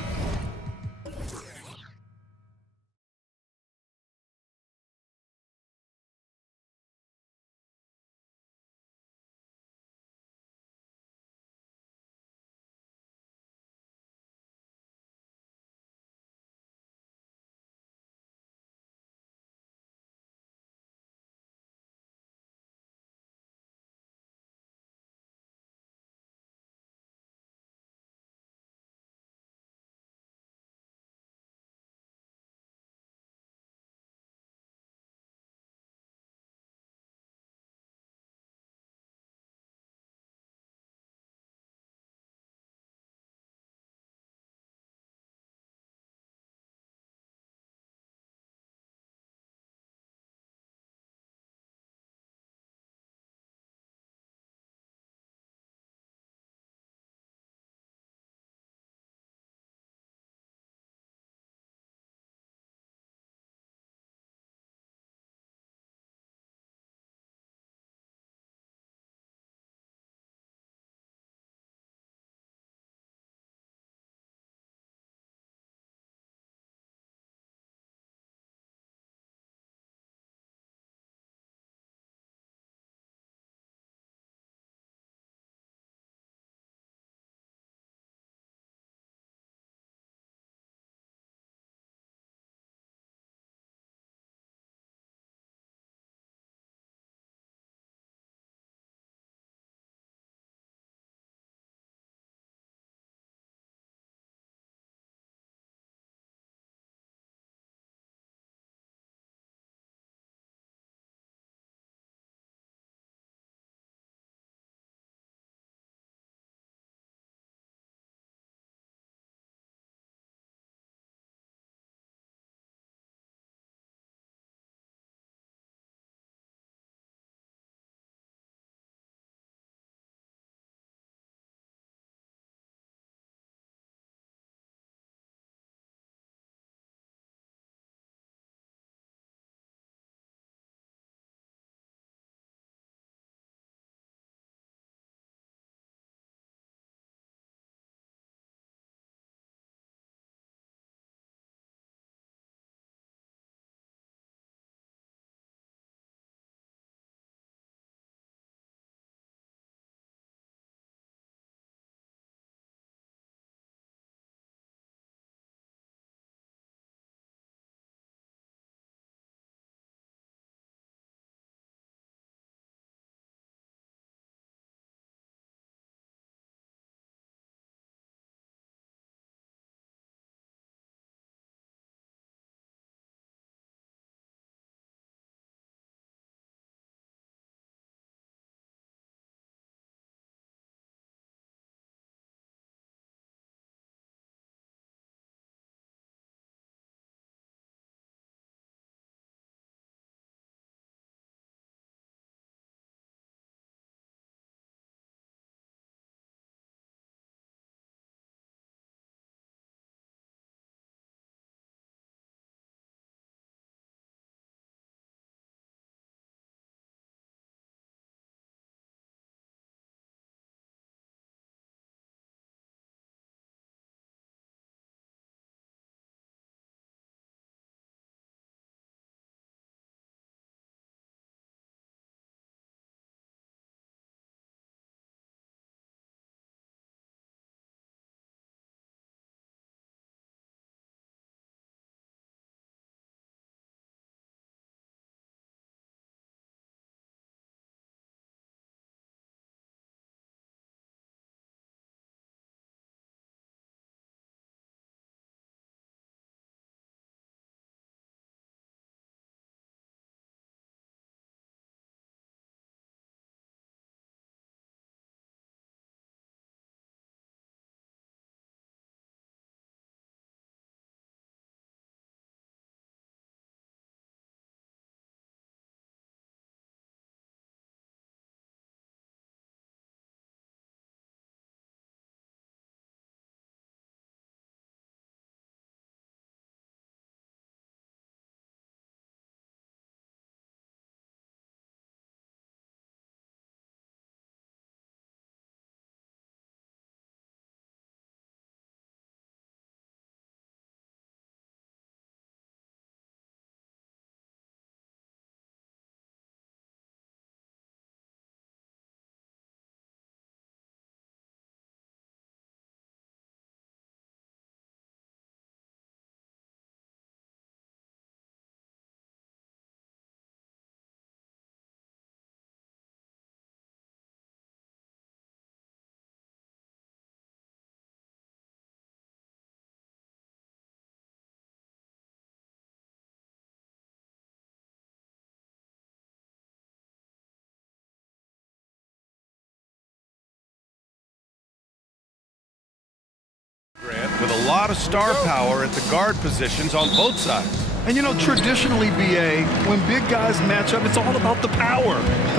with a lot of star power at the guard positions on both sides. And you know, traditionally, BA, when big guys match up, it's all about the power.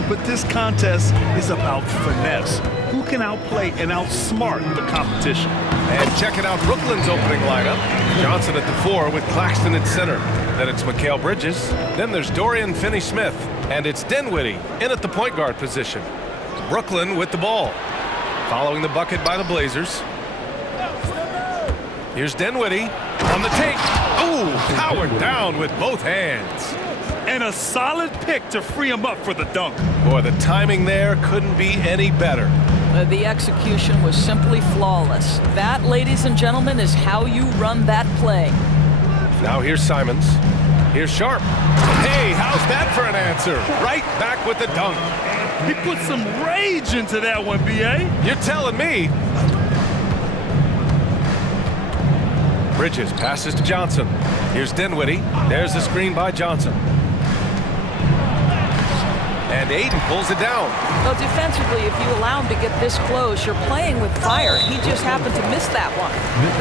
But this contest is about finesse. Who can outplay and outsmart the competition? And checking out Brooklyn's opening lineup. Johnson at the 4 with Claxton at center. Then it's Mikal Bridges. Then there's Dorian Finney-Smith. And it's Dinwiddie in at the point guard position. Brooklyn with the ball. Following the bucket by the Blazers. Here's Dinwiddie on the take. Ooh, powered down with both hands. And a solid pick to free him up for the dunk. Boy, the timing there couldn't be any better. The execution was simply flawless. That, ladies and gentlemen, is how you run that play. Now here's Simons. Here's Sharp. Hey, how's that for an answer? Right back with the dunk. He put some rage into that one, B.A. You're telling me. Bridges passes to Johnson. Here's Dinwiddie. There's the screen by Johnson. And Aiden pulls it down. Well, defensively, if you allow him to get this close, you're playing with fire. He just happened to miss that one.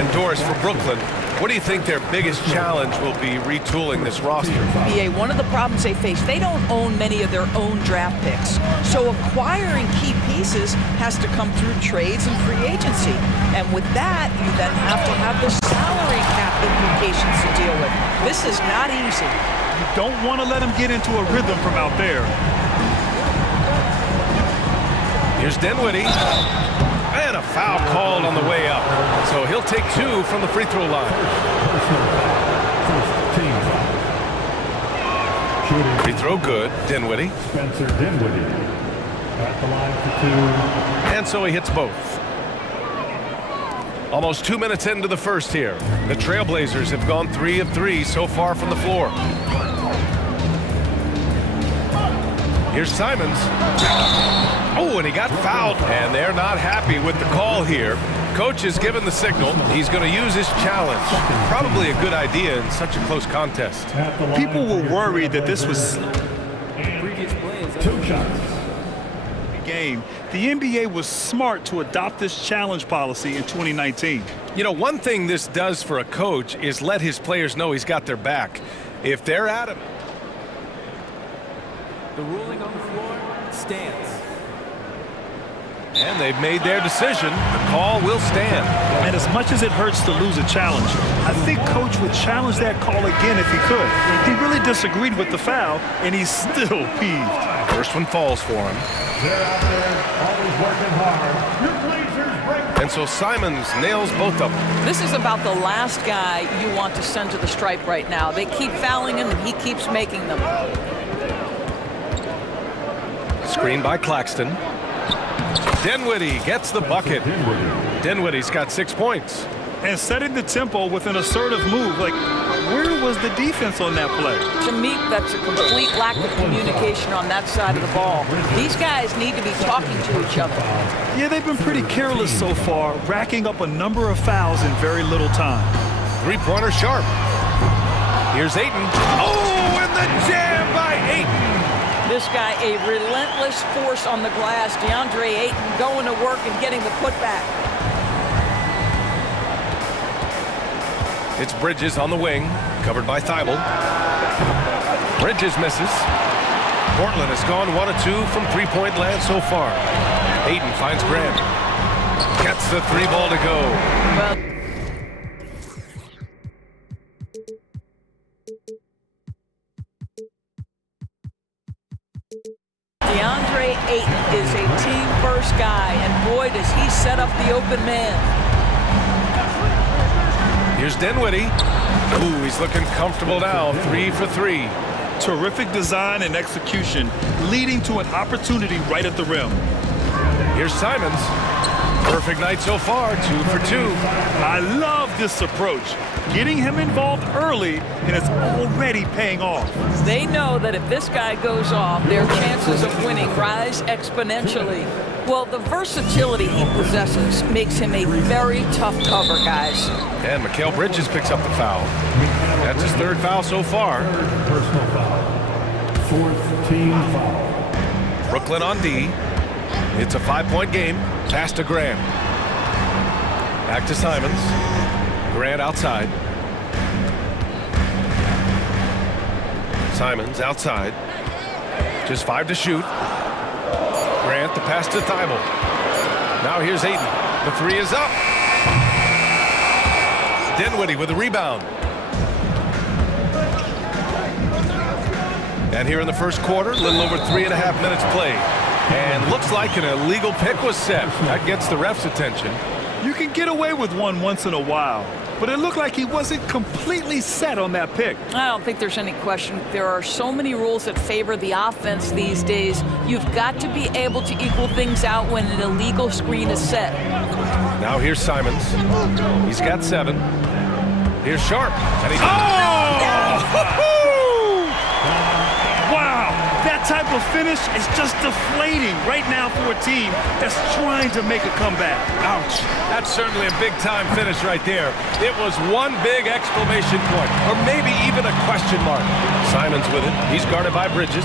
And Doris, for Brooklyn, what do you think their biggest challenge will be retooling this roster? BA, one of the problems they face, they don't own many of their own draft picks. So acquiring key pieces has to come through trades and free agency. And with that, you then have to have the salary cap implications to deal with. This is not easy. You don't want to let him get into a rhythm from out there. Here's Dinwiddie. And a foul called on the way up. So he'll take 2 from the free throw line. Free throw good. Dinwiddie. Spencer Dinwiddie at the line for 2. And so he hits both. Almost 2 minutes into the first here. The Trailblazers have gone 3 of 3 so far from the floor. Here's Simons. Oh, and he got fouled. And they're not happy with the call here. Coach has given the signal. He's going to use his challenge. Probably a good idea in such a close contest. People were worried that this was 2 shots. Game. The NBA was smart to adopt this challenge policy in 2019. You know, one thing this does for a coach is let his players know he's got their back. If they're adamant. The ruling on the floor stands. And they've made their decision. The call will stand. And as much as it hurts to lose a challenge, I think Coach would challenge that call again if he could. He really disagreed with the foul, and he's still peeved. First one falls for him. They're out there, always working hard. Your Blazers break. And so Simons nails both of them. This is about the last guy you want to send to the stripe right now. They keep fouling him, and he keeps making them. Screen by Claxton. Dinwiddie gets the bucket. Dinwiddie's got 6 points. And setting the tempo with an assertive move. Like, where was the defense on that play? To me, that's a complete lack of communication on that side of the ball. These guys need to be talking to each other. Yeah, they've been pretty careless so far, racking up a number of fouls in very little time. Three-pointer Sharp. Here's Ayton. Oh, and the jam by Ayton. This guy, a relentless force on the glass. DeAndre Ayton going to work and getting the putback. It's Bridges on the wing, covered by Thibault. Bridges misses. Portland has gone 1 of 2 from three-point land so far. Ayton finds Grant. Gets the 3 ball to go. Well, DeAndre Ayton is a team-first guy, and boy, does he set up the open man. Here's Dinwiddie. Ooh, he's looking comfortable now. 3 for 3. Terrific design and execution, leading to an opportunity right at the rim. Here's Simons. Perfect night so far, 2 for 2. I love this approach. Getting him involved early, and it's already paying off. They know that if this guy goes off, their chances of winning rise exponentially. Well, the versatility he possesses makes him a very tough cover, guys. And Mikal Bridges picks up the foul. That's his 3rd foul so far. Personal foul. 4th team foul. Brooklyn on D. It's a 5-point game. Pass to Graham. Back to Simons. Grant outside. Simons outside. Just 5 to shoot. Grant the pass to Thibault. Now here's Ayton. The 3 is up. Dinwiddie with the rebound. And here in the first quarter, a little over 3.5 minutes played. And looks like an illegal pick was set. That gets the ref's attention. You can get away with one once in a while, but it looked like he wasn't completely set on that pick. I don't think there's any question. There are so many rules that favor the offense these days. You've got to be able to equal things out when an illegal screen is set. Now here's Simons. He's got 7. Here's Sharp. And he... Wow! That type of finish is just deflating right now for a team that's trying to make a comeback. Ouch. That's certainly a big-time finish right there. It was one big exclamation point, or maybe even a question mark. Simons with it. He's guarded by Bridges.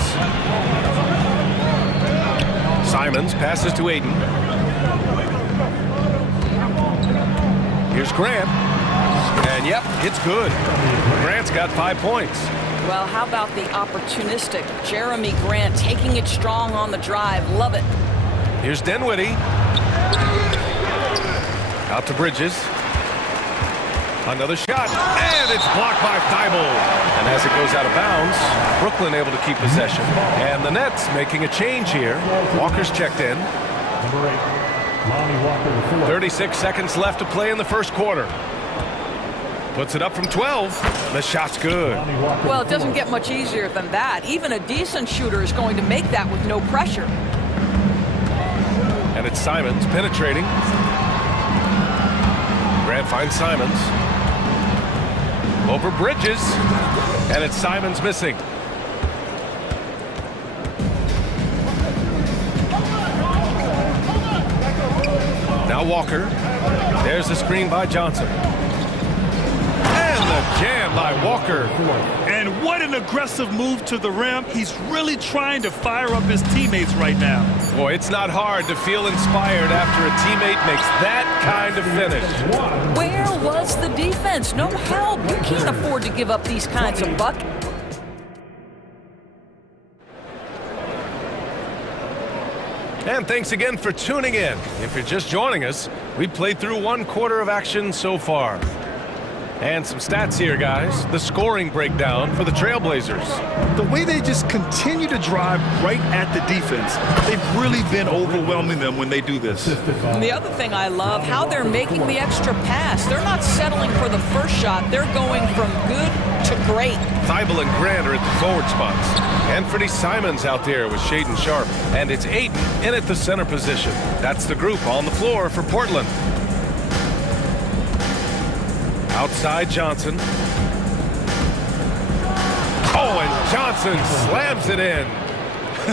Simons passes to Ayton. Here's Grant. And yep, it's good. Grant's got 5 points. Well, how about the opportunistic Jeremy Grant taking it strong on the drive? Love it. Here's Dinwiddie. Out to Bridges. Another shot. And it's blocked by Thibault. And as it goes out of bounds, Brooklyn able to keep possession. And the Nets making a change here. Walker's checked in. 36 seconds left to play in the first quarter. Puts it up from 12. The shot's good. Well, it doesn't get much easier than that. Even a decent shooter is going to make that with no pressure. And it's Simons penetrating. Grant finds Simons. Over Bridges. And it's Simons missing. Now Walker. There's the screen by Johnson. And the jam by Walker. And what an aggressive move to the rim. He's really trying to fire up his teammates right now. Boy, it's not hard to feel inspired after a teammate makes that kind of finish. Where was the defense? No help. You can't afford to give up these kinds of buckets. And thanks again for tuning in. If you're just joining us, we played through 1 quarter of action so far. And some stats here, guys. The scoring breakdown for the Trailblazers. The way they just continue to drive right at the defense, they've really been overwhelming them when they do this. And the other thing I love, how they're making the extra pass. They're not settling for the first shot. They're going from good to great. Thibault and Grant are at the forward spots. Anthony Simons out there with Shaedon Sharpe. And it's Ayton in at the center position. That's the group on the floor for Portland. Outside Johnson. Oh, and Johnson slams it in.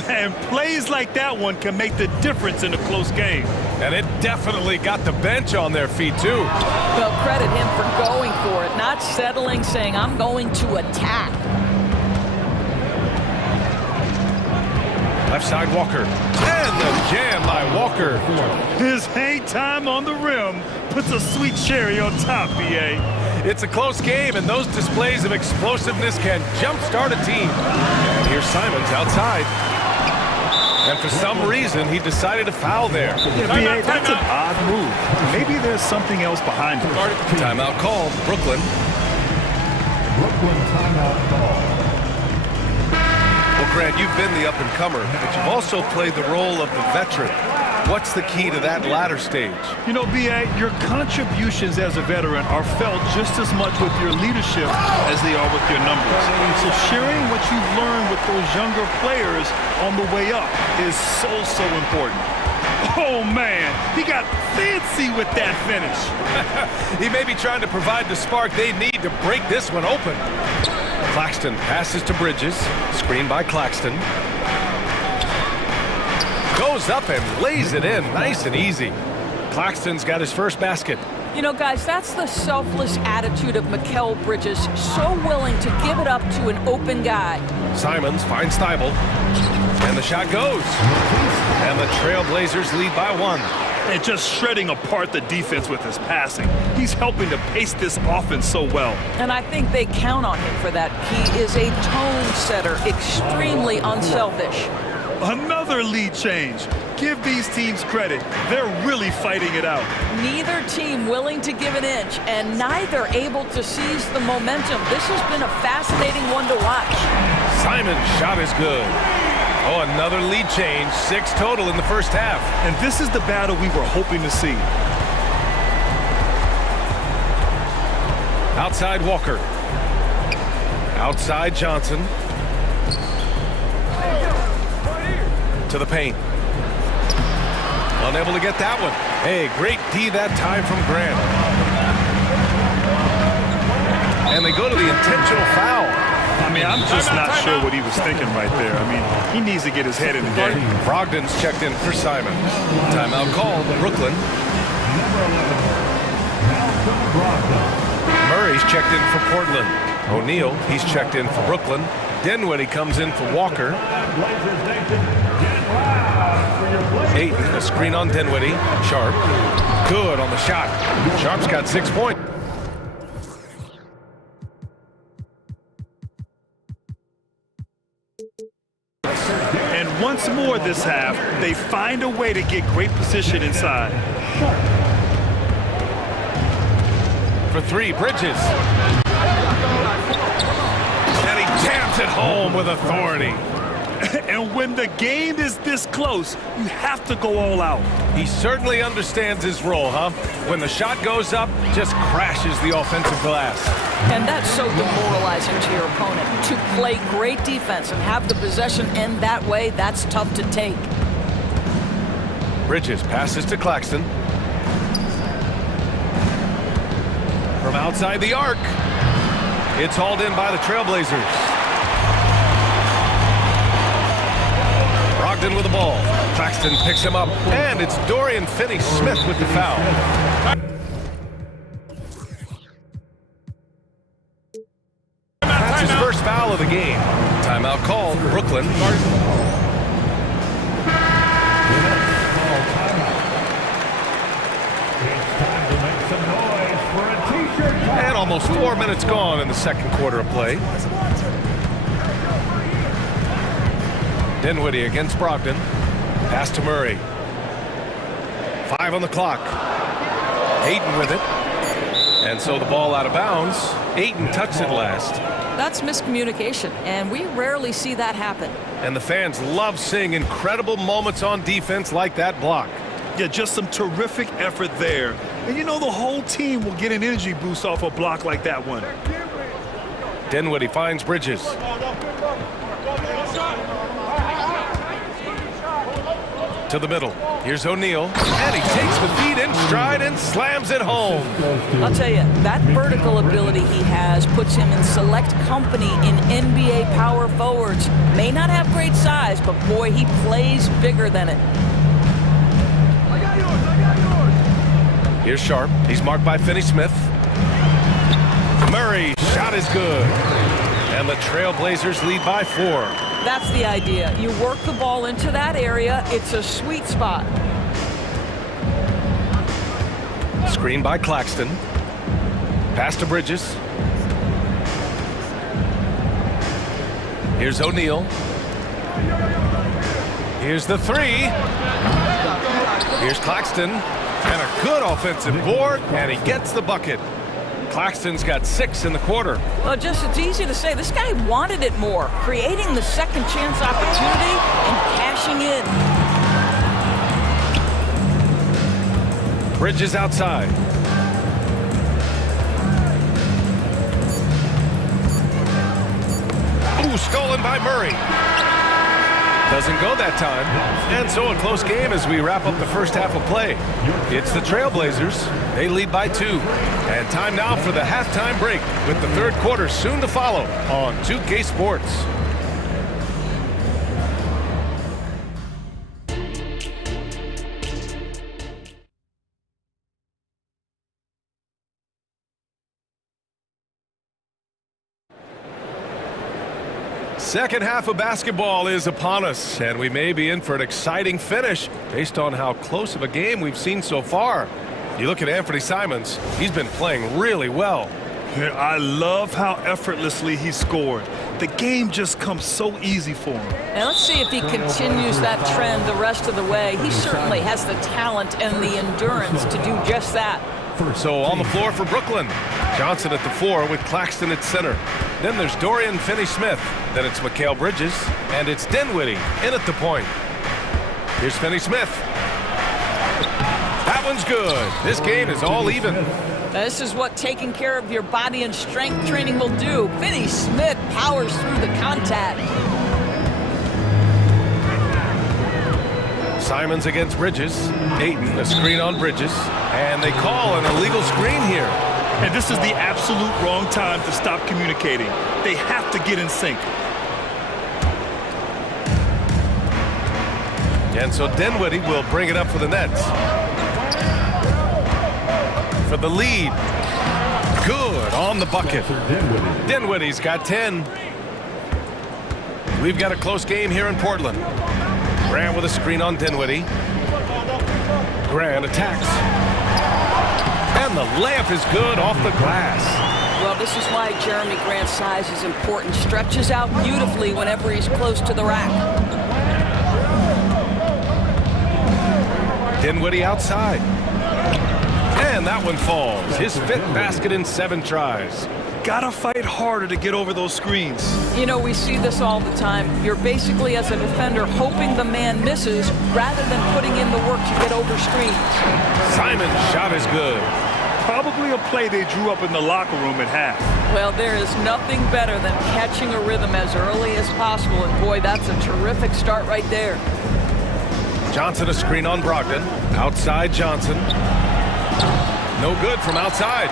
And plays like that one can make the difference in a close game. And it definitely got the bench on their feet, too. Well, credit him for going for it, not settling, saying, I'm going to attack. Left side Walker. And the jam by Walker. His hang time on the rim puts a sweet cherry on top, BA. It's a close game, and those displays of explosiveness can jumpstart a team. And here's Simons outside. And for some reason, he decided to foul there. Yeah, BA, that's an odd move. Maybe there's something else behind it. Timeout called. Brooklyn. Brooklyn timeout call. Well, Grant, you've been the up-and-comer, but you've also played the role of the veteran. What's the key to that latter stage? You know, B.A., your contributions as a veteran are felt just as much with your leadership as they are with your numbers. So sharing what you've learned with those younger players on the way up is so important. Oh, man, he got fancy with that finish. He may be trying to provide the spark they need to break this one open. Claxton passes to Bridges. Screen by Claxton. Goes up and lays it in nice and easy. Claxton's got his first basket. You know, guys, that's the selfless attitude of Mikal Bridges. So willing to give it up to an open guy. Simons finds Thibault. And the shot goes. And the Trailblazers lead by 1. and just shredding apart the defense with his passing. He's helping to pace this offense so well. And I think they count on him for that. He is a tone setter, extremely unselfish. Another lead change. Give these teams credit. They're really fighting it out. Neither team willing to give an inch, and neither able to seize the momentum. This has been a fascinating one to watch. Simon's shot is good. Oh, another lead change. 6 total in the first half. And this is the battle we were hoping to see. Outside Walker. Outside Johnson. To the paint. Unable to get that one. Hey, great D that time from Grant. And they go to the intentional foul. I mean, I'm just not sure what he was thinking right there. I mean, he needs to get his head in the game. Brogdon's checked in for Simon. Timeout called, Brooklyn. Murray's checked in for Portland. O'Neal, he's checked in for Brooklyn. Dinwiddie comes in for Walker. Ayton, a screen on Dinwiddie. Sharp. Good on the shot. Sharp's got 6 points. And once more this half, they find a way to get great position inside. For 3, Bridges. And he jams it home with authority. And when the game is this close, you have to go all out. He certainly understands his role, huh? When the shot goes up, just crashes the offensive glass. And that's so demoralizing to your opponent. To play great defense and have the possession end that way, that's tough to take. Bridges passes to Claxton. From outside the arc. It's hauled in by the Trailblazers. Brogdon with the ball. Claxton picks him up, and it's Dorian Finney-Smith with the foul. That's his first foul of the game. Timeout called, Brooklyn. And almost 4 minutes gone in the second quarter of play. Dinwiddie against Brogdon. Pass to Murray. 5 on the clock. Ayton with it. And so the ball out of bounds. Ayton touched it last. That's miscommunication, and we rarely see that happen. And the fans love seeing incredible moments on defense like that block. Yeah, just some terrific effort there. And you know the whole team will get an energy boost off a block like that one. Dinwiddie finds Bridges. To the middle. Here's O'Neal. And he takes the feed in stride and slams it home. I'll tell you, that vertical ability he has puts him in select company in NBA power forwards. May not have great size, but boy, he plays bigger than it. Here's Sharp. He's marked by Finney-Smith. Murray, shot is good. And the Trailblazers lead by 4. That's the idea. You work the ball into that area. It's a sweet spot. Screen by Claxton. Pass to Bridges. Here's O'Neal. Here's the 3. Here's Claxton. And a good offensive board, and he gets the bucket. Claxton's got 6 in the quarter. Well, it's easy to say. This guy wanted it more, creating the second chance opportunity and cashing in. Bridges outside. Ooh, stolen by Murray. Doesn't go that time. And so a close game as we wrap up the first half of play. It's the Trailblazers. They lead by 2. And time now for the halftime break with the third quarter soon to follow on 2K Sports. Second half of basketball is upon us, and we may be in for an exciting finish based on how close of a game we've seen so far. You look at Anthony Simons, he's been playing really well. I love how effortlessly he scored. The game just comes so easy for him. And let's see if he continues that trend the rest of the way. He certainly has the talent and the endurance to do just that. So on the floor for Brooklyn, Johnson at the 4 with Claxton at center. Then there's Dorian Finney-Smith. Then it's Mikal Bridges, and it's Dinwiddie in at the point. Here's Finney-Smith. That one's good. This game is all even. This is what taking care of your body and strength training will do. Finney-Smith powers through the contact. Simons against Bridges. Ayton, a screen on Bridges. And they call an illegal screen here. And this is the absolute wrong time to stop communicating. They have to get in sync. And so Dinwiddie will bring it up for the Nets. For the lead. Good on the bucket. Dinwiddie's got 10. We've got a close game here in Portland. Grant with a screen on Dinwiddie. Grant attacks. And the layup is good off the glass. Well, this is why Jeremy Grant's size is important. Stretches out beautifully whenever he's close to the rack. Dinwiddie outside. And that one falls. His 5th basket in 7 tries. Gotta fight harder to get over those screens. You know, we see this all the time. You're basically, as a defender, hoping the man misses rather than putting in the work to get over screens. Simon's shot is good. Probably a play they drew up in the locker room at half. Well, there is nothing better than catching a rhythm as early as possible, and boy, that's a terrific start right there. Johnson a screen on Brogdon. Outside Johnson. No good from outside.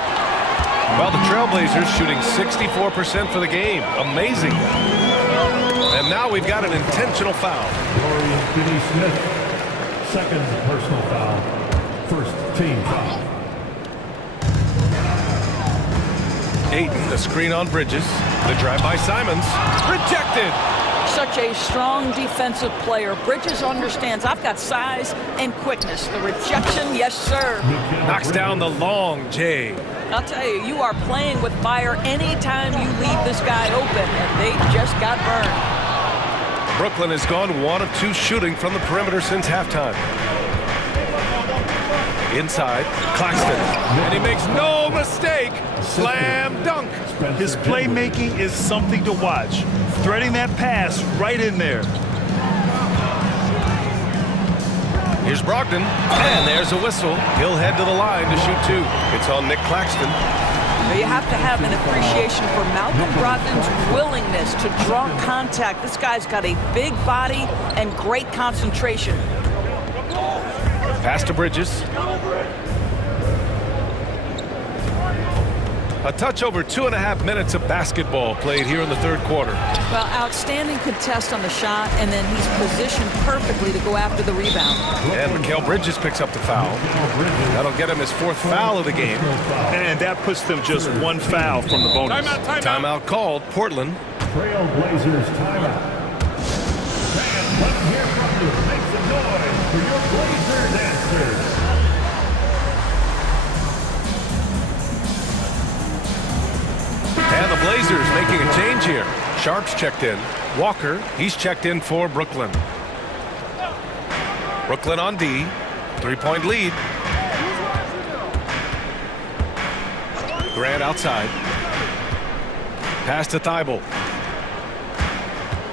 Well, the Trailblazers shooting 64% for the game. Amazing. And now we've got an intentional foul. Dorian Finney-Smith, second personal foul, first team foul. Ayton, the screen on Bridges. The drive by Simons. Rejected. Such a strong defensive player. Bridges understands I've got size and quickness. The rejection, yes, sir. Knocks down the long J. I'll tell you, you are playing with fire anytime you leave this guy open, and they just got burned. Brooklyn has gone 1 of 2 shooting from the perimeter since halftime. Inside, Claxton, and he makes no mistake. Slam dunk. His playmaking is something to watch. Threading that pass right in there. Here's Brogdon, and there's a whistle. He'll head to the line to shoot 2. It's on Nick Claxton. You have to have an appreciation for Malcolm Brogdon's willingness to draw contact. This guy's got a big body and great concentration. Pass to Bridges. A touch over 2.5 minutes of basketball played here in the 3rd quarter. Well, outstanding contest on the shot, and then he's positioned perfectly to go after the rebound. And Mikal Bridges picks up the foul. That'll get him his 4th foul of the game. And that puts them just 1 foul from the bonus. Timeout called. Portland. Trailblazers timeout. Fans, let's hear from you. Make some noise for your Blazers answers. And the Blazers making a change here. Sharp's checked in. Walker, he's checked in for Brooklyn. Brooklyn on D. 3-point lead. Grant outside. Pass to Thibault.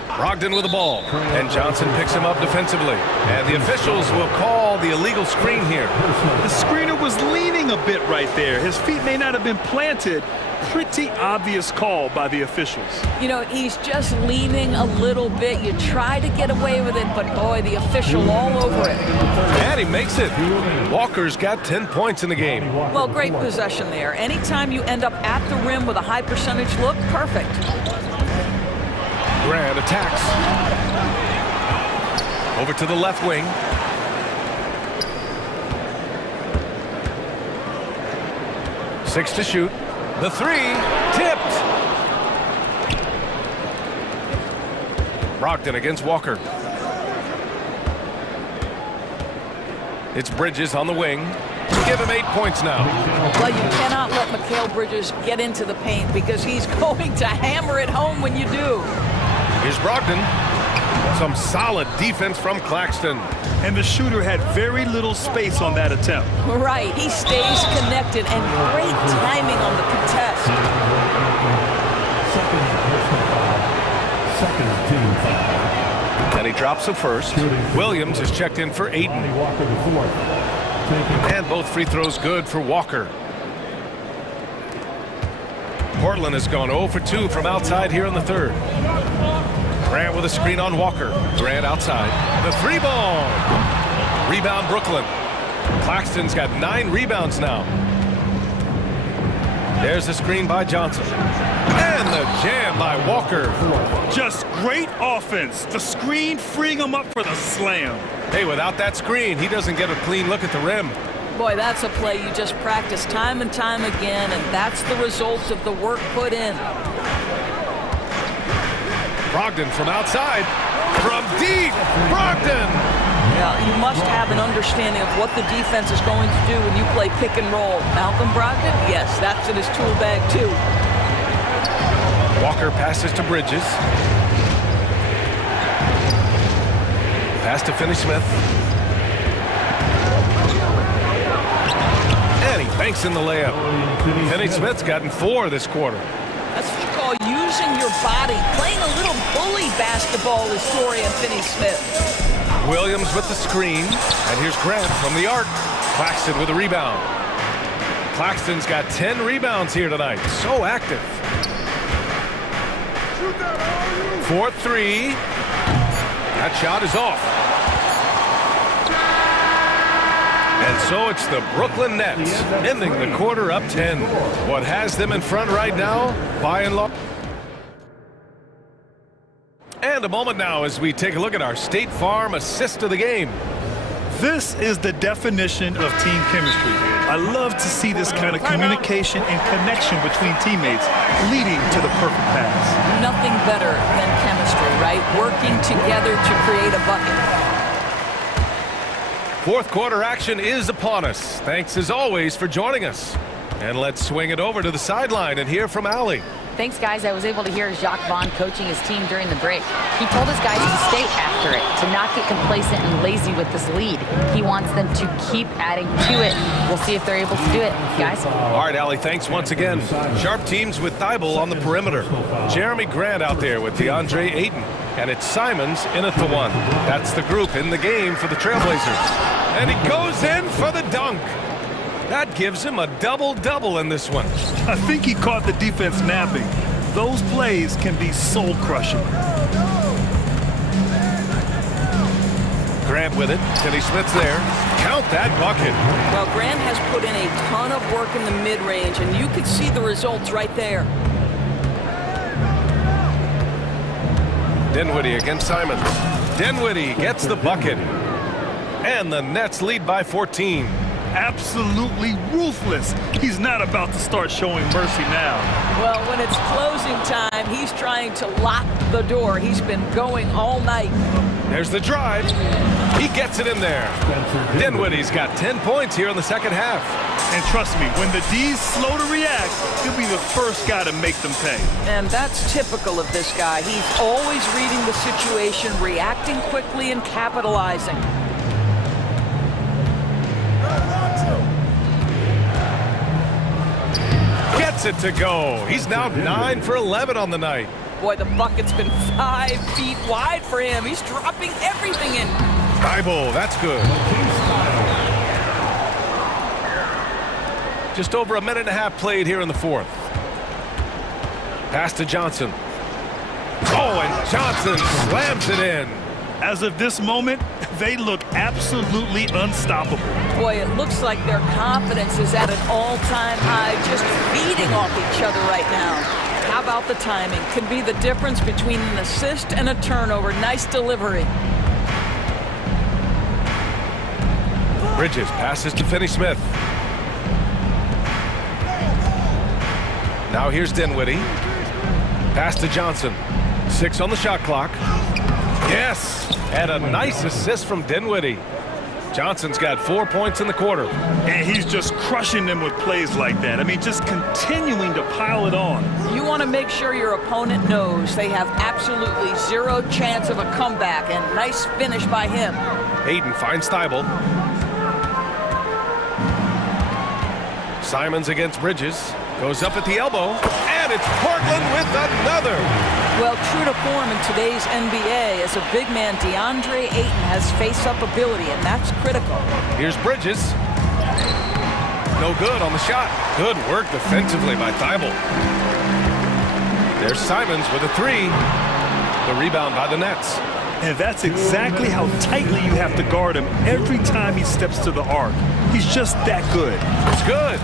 Brogdon with the ball, and Johnson picks him up defensively. And the officials will call the illegal screen here. The screener was leaning a bit right there. His feet may not have been planted. Pretty obvious call by the officials. You know, he's just leaning a little bit. You try to get away with it, but boy, the official all over it. And he makes it. Walker's got 10 points in the game. Well, great possession there. Anytime you end up at the rim with a high percentage look, perfect. Grant attacks. Over to the left wing. Six to shoot. The 3 tipped. Brogdon against Walker. It's Bridges on the wing. Give him 8 points now. Well, you cannot let Mikal Bridges get into the paint because he's going to hammer it home when you do. Here's Brogdon. Some solid defense from Claxton. And the shooter had very little space on that attempt. Right, he stays connected and great timing on the contest. Second team foul. And he drops the first. Williams is checked in for Ayton. And both free throws good for Walker. Portland has gone 0 for 2 from outside here in the third. Grant with a screen on Walker. Grant outside. The 3-ball. Rebound Brooklyn. Claxton's got 9 rebounds now. There's the screen by Johnson. And the jam by Walker. Just great offense. The screen freeing him up for the slam. Hey, without that screen, he doesn't get a clean look at the rim. Boy, that's a play you just practice time and time again, and that's the result of the work put in. Brogdon from outside. From deep. Brogdon. Yeah, you must have an understanding of what the defense is going to do when you play pick and roll. Malcolm Brogdon? Yes, that's in his tool bag, too. Walker passes to Bridges. Pass to Finney-Smith. And he banks in the layup. Finney-Smith's gotten 4 this quarter. That's what you call using your body. Playing a little bully basketball is Dorian Finney-Smith. Williams with the screen. And here's Grant from the arc. Claxton with a rebound. Claxton's got 10 rebounds here tonight. So active. 4-3. That shot is off. And so it's the Brooklyn Nets ending the quarter up 10. What has them in front right now, by and large. And a moment now as we take a look at our State Farm assist of the game. This is the definition of team chemistry. I love to see this kind of communication and connection between teammates leading to the perfect pass. Nothing better than chemistry, right? Working together to create a bucket. Fourth quarter action is upon us. Thanks as always for joining us. And let's swing it over to the sideline and hear from Allie. Thanks, guys. I was able to hear Jacques Vaughn coaching his team during the break. He told his guys to stay after it, to not get complacent and lazy with this lead. He wants them to keep adding to it. We'll see if they're able to do it, guys. All right, Allie, thanks once again. Sharp teams with Thibault on the perimeter. Jeremy Grant out there with DeAndre Ayton. And it's Simons in at the 1. That's the group in the game for the Trailblazers. And he goes in for the dunk. That gives him a double-double in this one. I think he caught the defense napping. Those plays can be soul-crushing. Grant with it. Finney-Smith's there. Count that bucket. Well, Grant has put in a ton of work in the mid-range, and you can see the results right there. Dinwiddie against Simons. Dinwiddie gets the bucket. And the Nets lead by 14. Absolutely ruthless. He's not about to start showing mercy now. Well, when it's closing time, he's trying to lock the door. He's been going all night. There's the drive. He gets it in there. Dinwiddie's got 10 points here in the second half. And trust me, when the D's slow to react, he'll be the first guy to make them pay. And that's typical of this guy. He's always reading the situation, reacting quickly and capitalizing. Gets it to go. He's now 9 for 11 on the night. Boy, the bucket's been 5 feet wide for him. He's dropping everything in. Thibault, that's good. Just over a minute and a half played here in the fourth. Pass to Johnson. Oh, and Johnson slams it in. As of this moment, they look absolutely unstoppable. Boy, it looks like their confidence is at an all-time high, just feeding off each other right now. How about the timing? Could be the difference between an assist and a turnover. Nice delivery. Bridges passes to Finney-Smith. Now here's Dinwiddie. Pass to Johnson. 6 on the shot clock. Yes, and a nice assist from Dinwiddie. Johnson's got 4 points in the quarter. And he's just crushing them with plays like that. I mean, just continuing to pile it on. You want to make sure your opponent knows they have absolutely zero chance of a comeback, and nice finish by him. Hayden finds Thibault. Simons against Bridges. Goes up at the elbow, and it's Portland with another. Well, true to form in today's NBA, as a big man, DeAndre Ayton has face-up ability, and that's critical. Here's Bridges. No good on the shot. Good work defensively by Thibault. There's Simons with a three. The rebound by the Nets. And that's exactly how tightly you have to guard him every time he steps to the arc. He's just that good. It's good.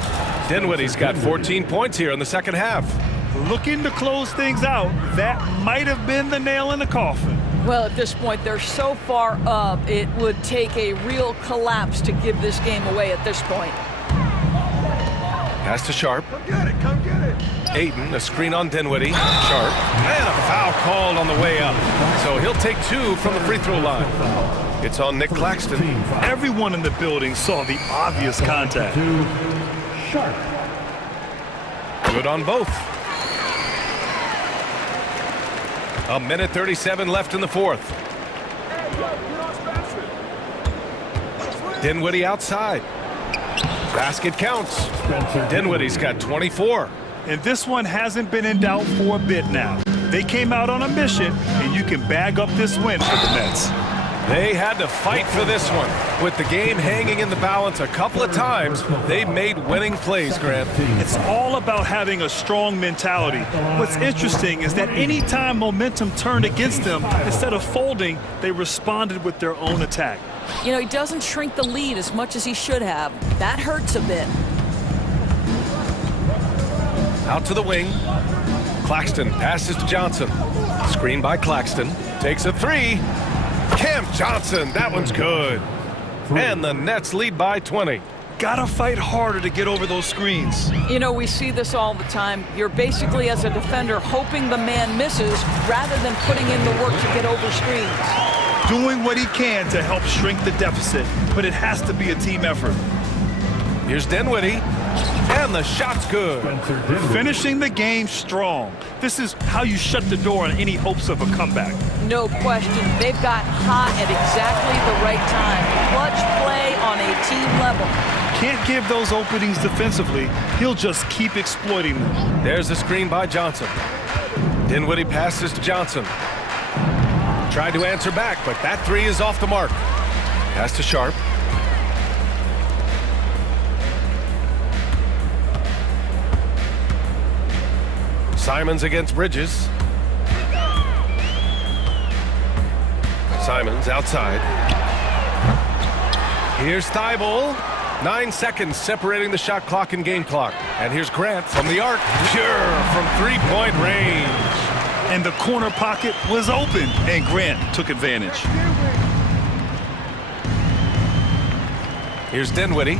Dinwiddie's got 14 points here in the second half. Looking to close things out. That might have been the nail in the coffin. Well, at this point, they're so far up, it would take a real collapse to give this game away at this point. Pass to Sharp. Come get it, come get it. Ayton, a screen on Dinwiddie. Sharp. And a foul called on the way up. So he'll take two from the free throw line. It's on Nick Claxton. Everyone in the building saw the obvious contact. Sharp. Good on both. A minute 37 left in the fourth. Dinwiddie outside. Basket counts. Dinwiddie's got 24. And this one hasn't been in doubt for a bit now. They came out on a mission, and you can bag up this win for the Nets. They had to fight for this one. With the game hanging in the balance a couple of times, they made winning plays, Grant. It's all about having a strong mentality. What's interesting is that any time momentum turned against them, instead of folding, they responded with their own attack. You know, he doesn't shrink the lead as much as he should have. That hurts a bit. Out to the wing. Claxton passes to Johnson. Screen by Claxton. Takes a three. Cam Johnson, that one's good. And the Nets lead by 20. Gotta fight harder to get over those screens. You know, we see this all the time. You're basically, as a defender, hoping the man misses rather than putting in the work to get over screens. Doing what he can to help shrink the deficit, but it has to be a team effort. Here's Dinwiddie, and the shot's good. Finishing the game strong. This is how you shut the door on any hopes of a comeback. No question. They've got hot at exactly the right time. Clutch play on a team level. Can't give those openings defensively. He'll just keep exploiting them. There's a screen by Johnson. Dinwiddie passes to Johnson. Tried to answer back, but that three is off the mark. Pass to Sharp. Simons against Bridges. Simons outside. Here's Thibault. 9 seconds separating the shot clock and game clock. And here's Grant from the arc. Pure from three-point range. And the corner pocket was open, and Grant took advantage. Here's Dinwiddie.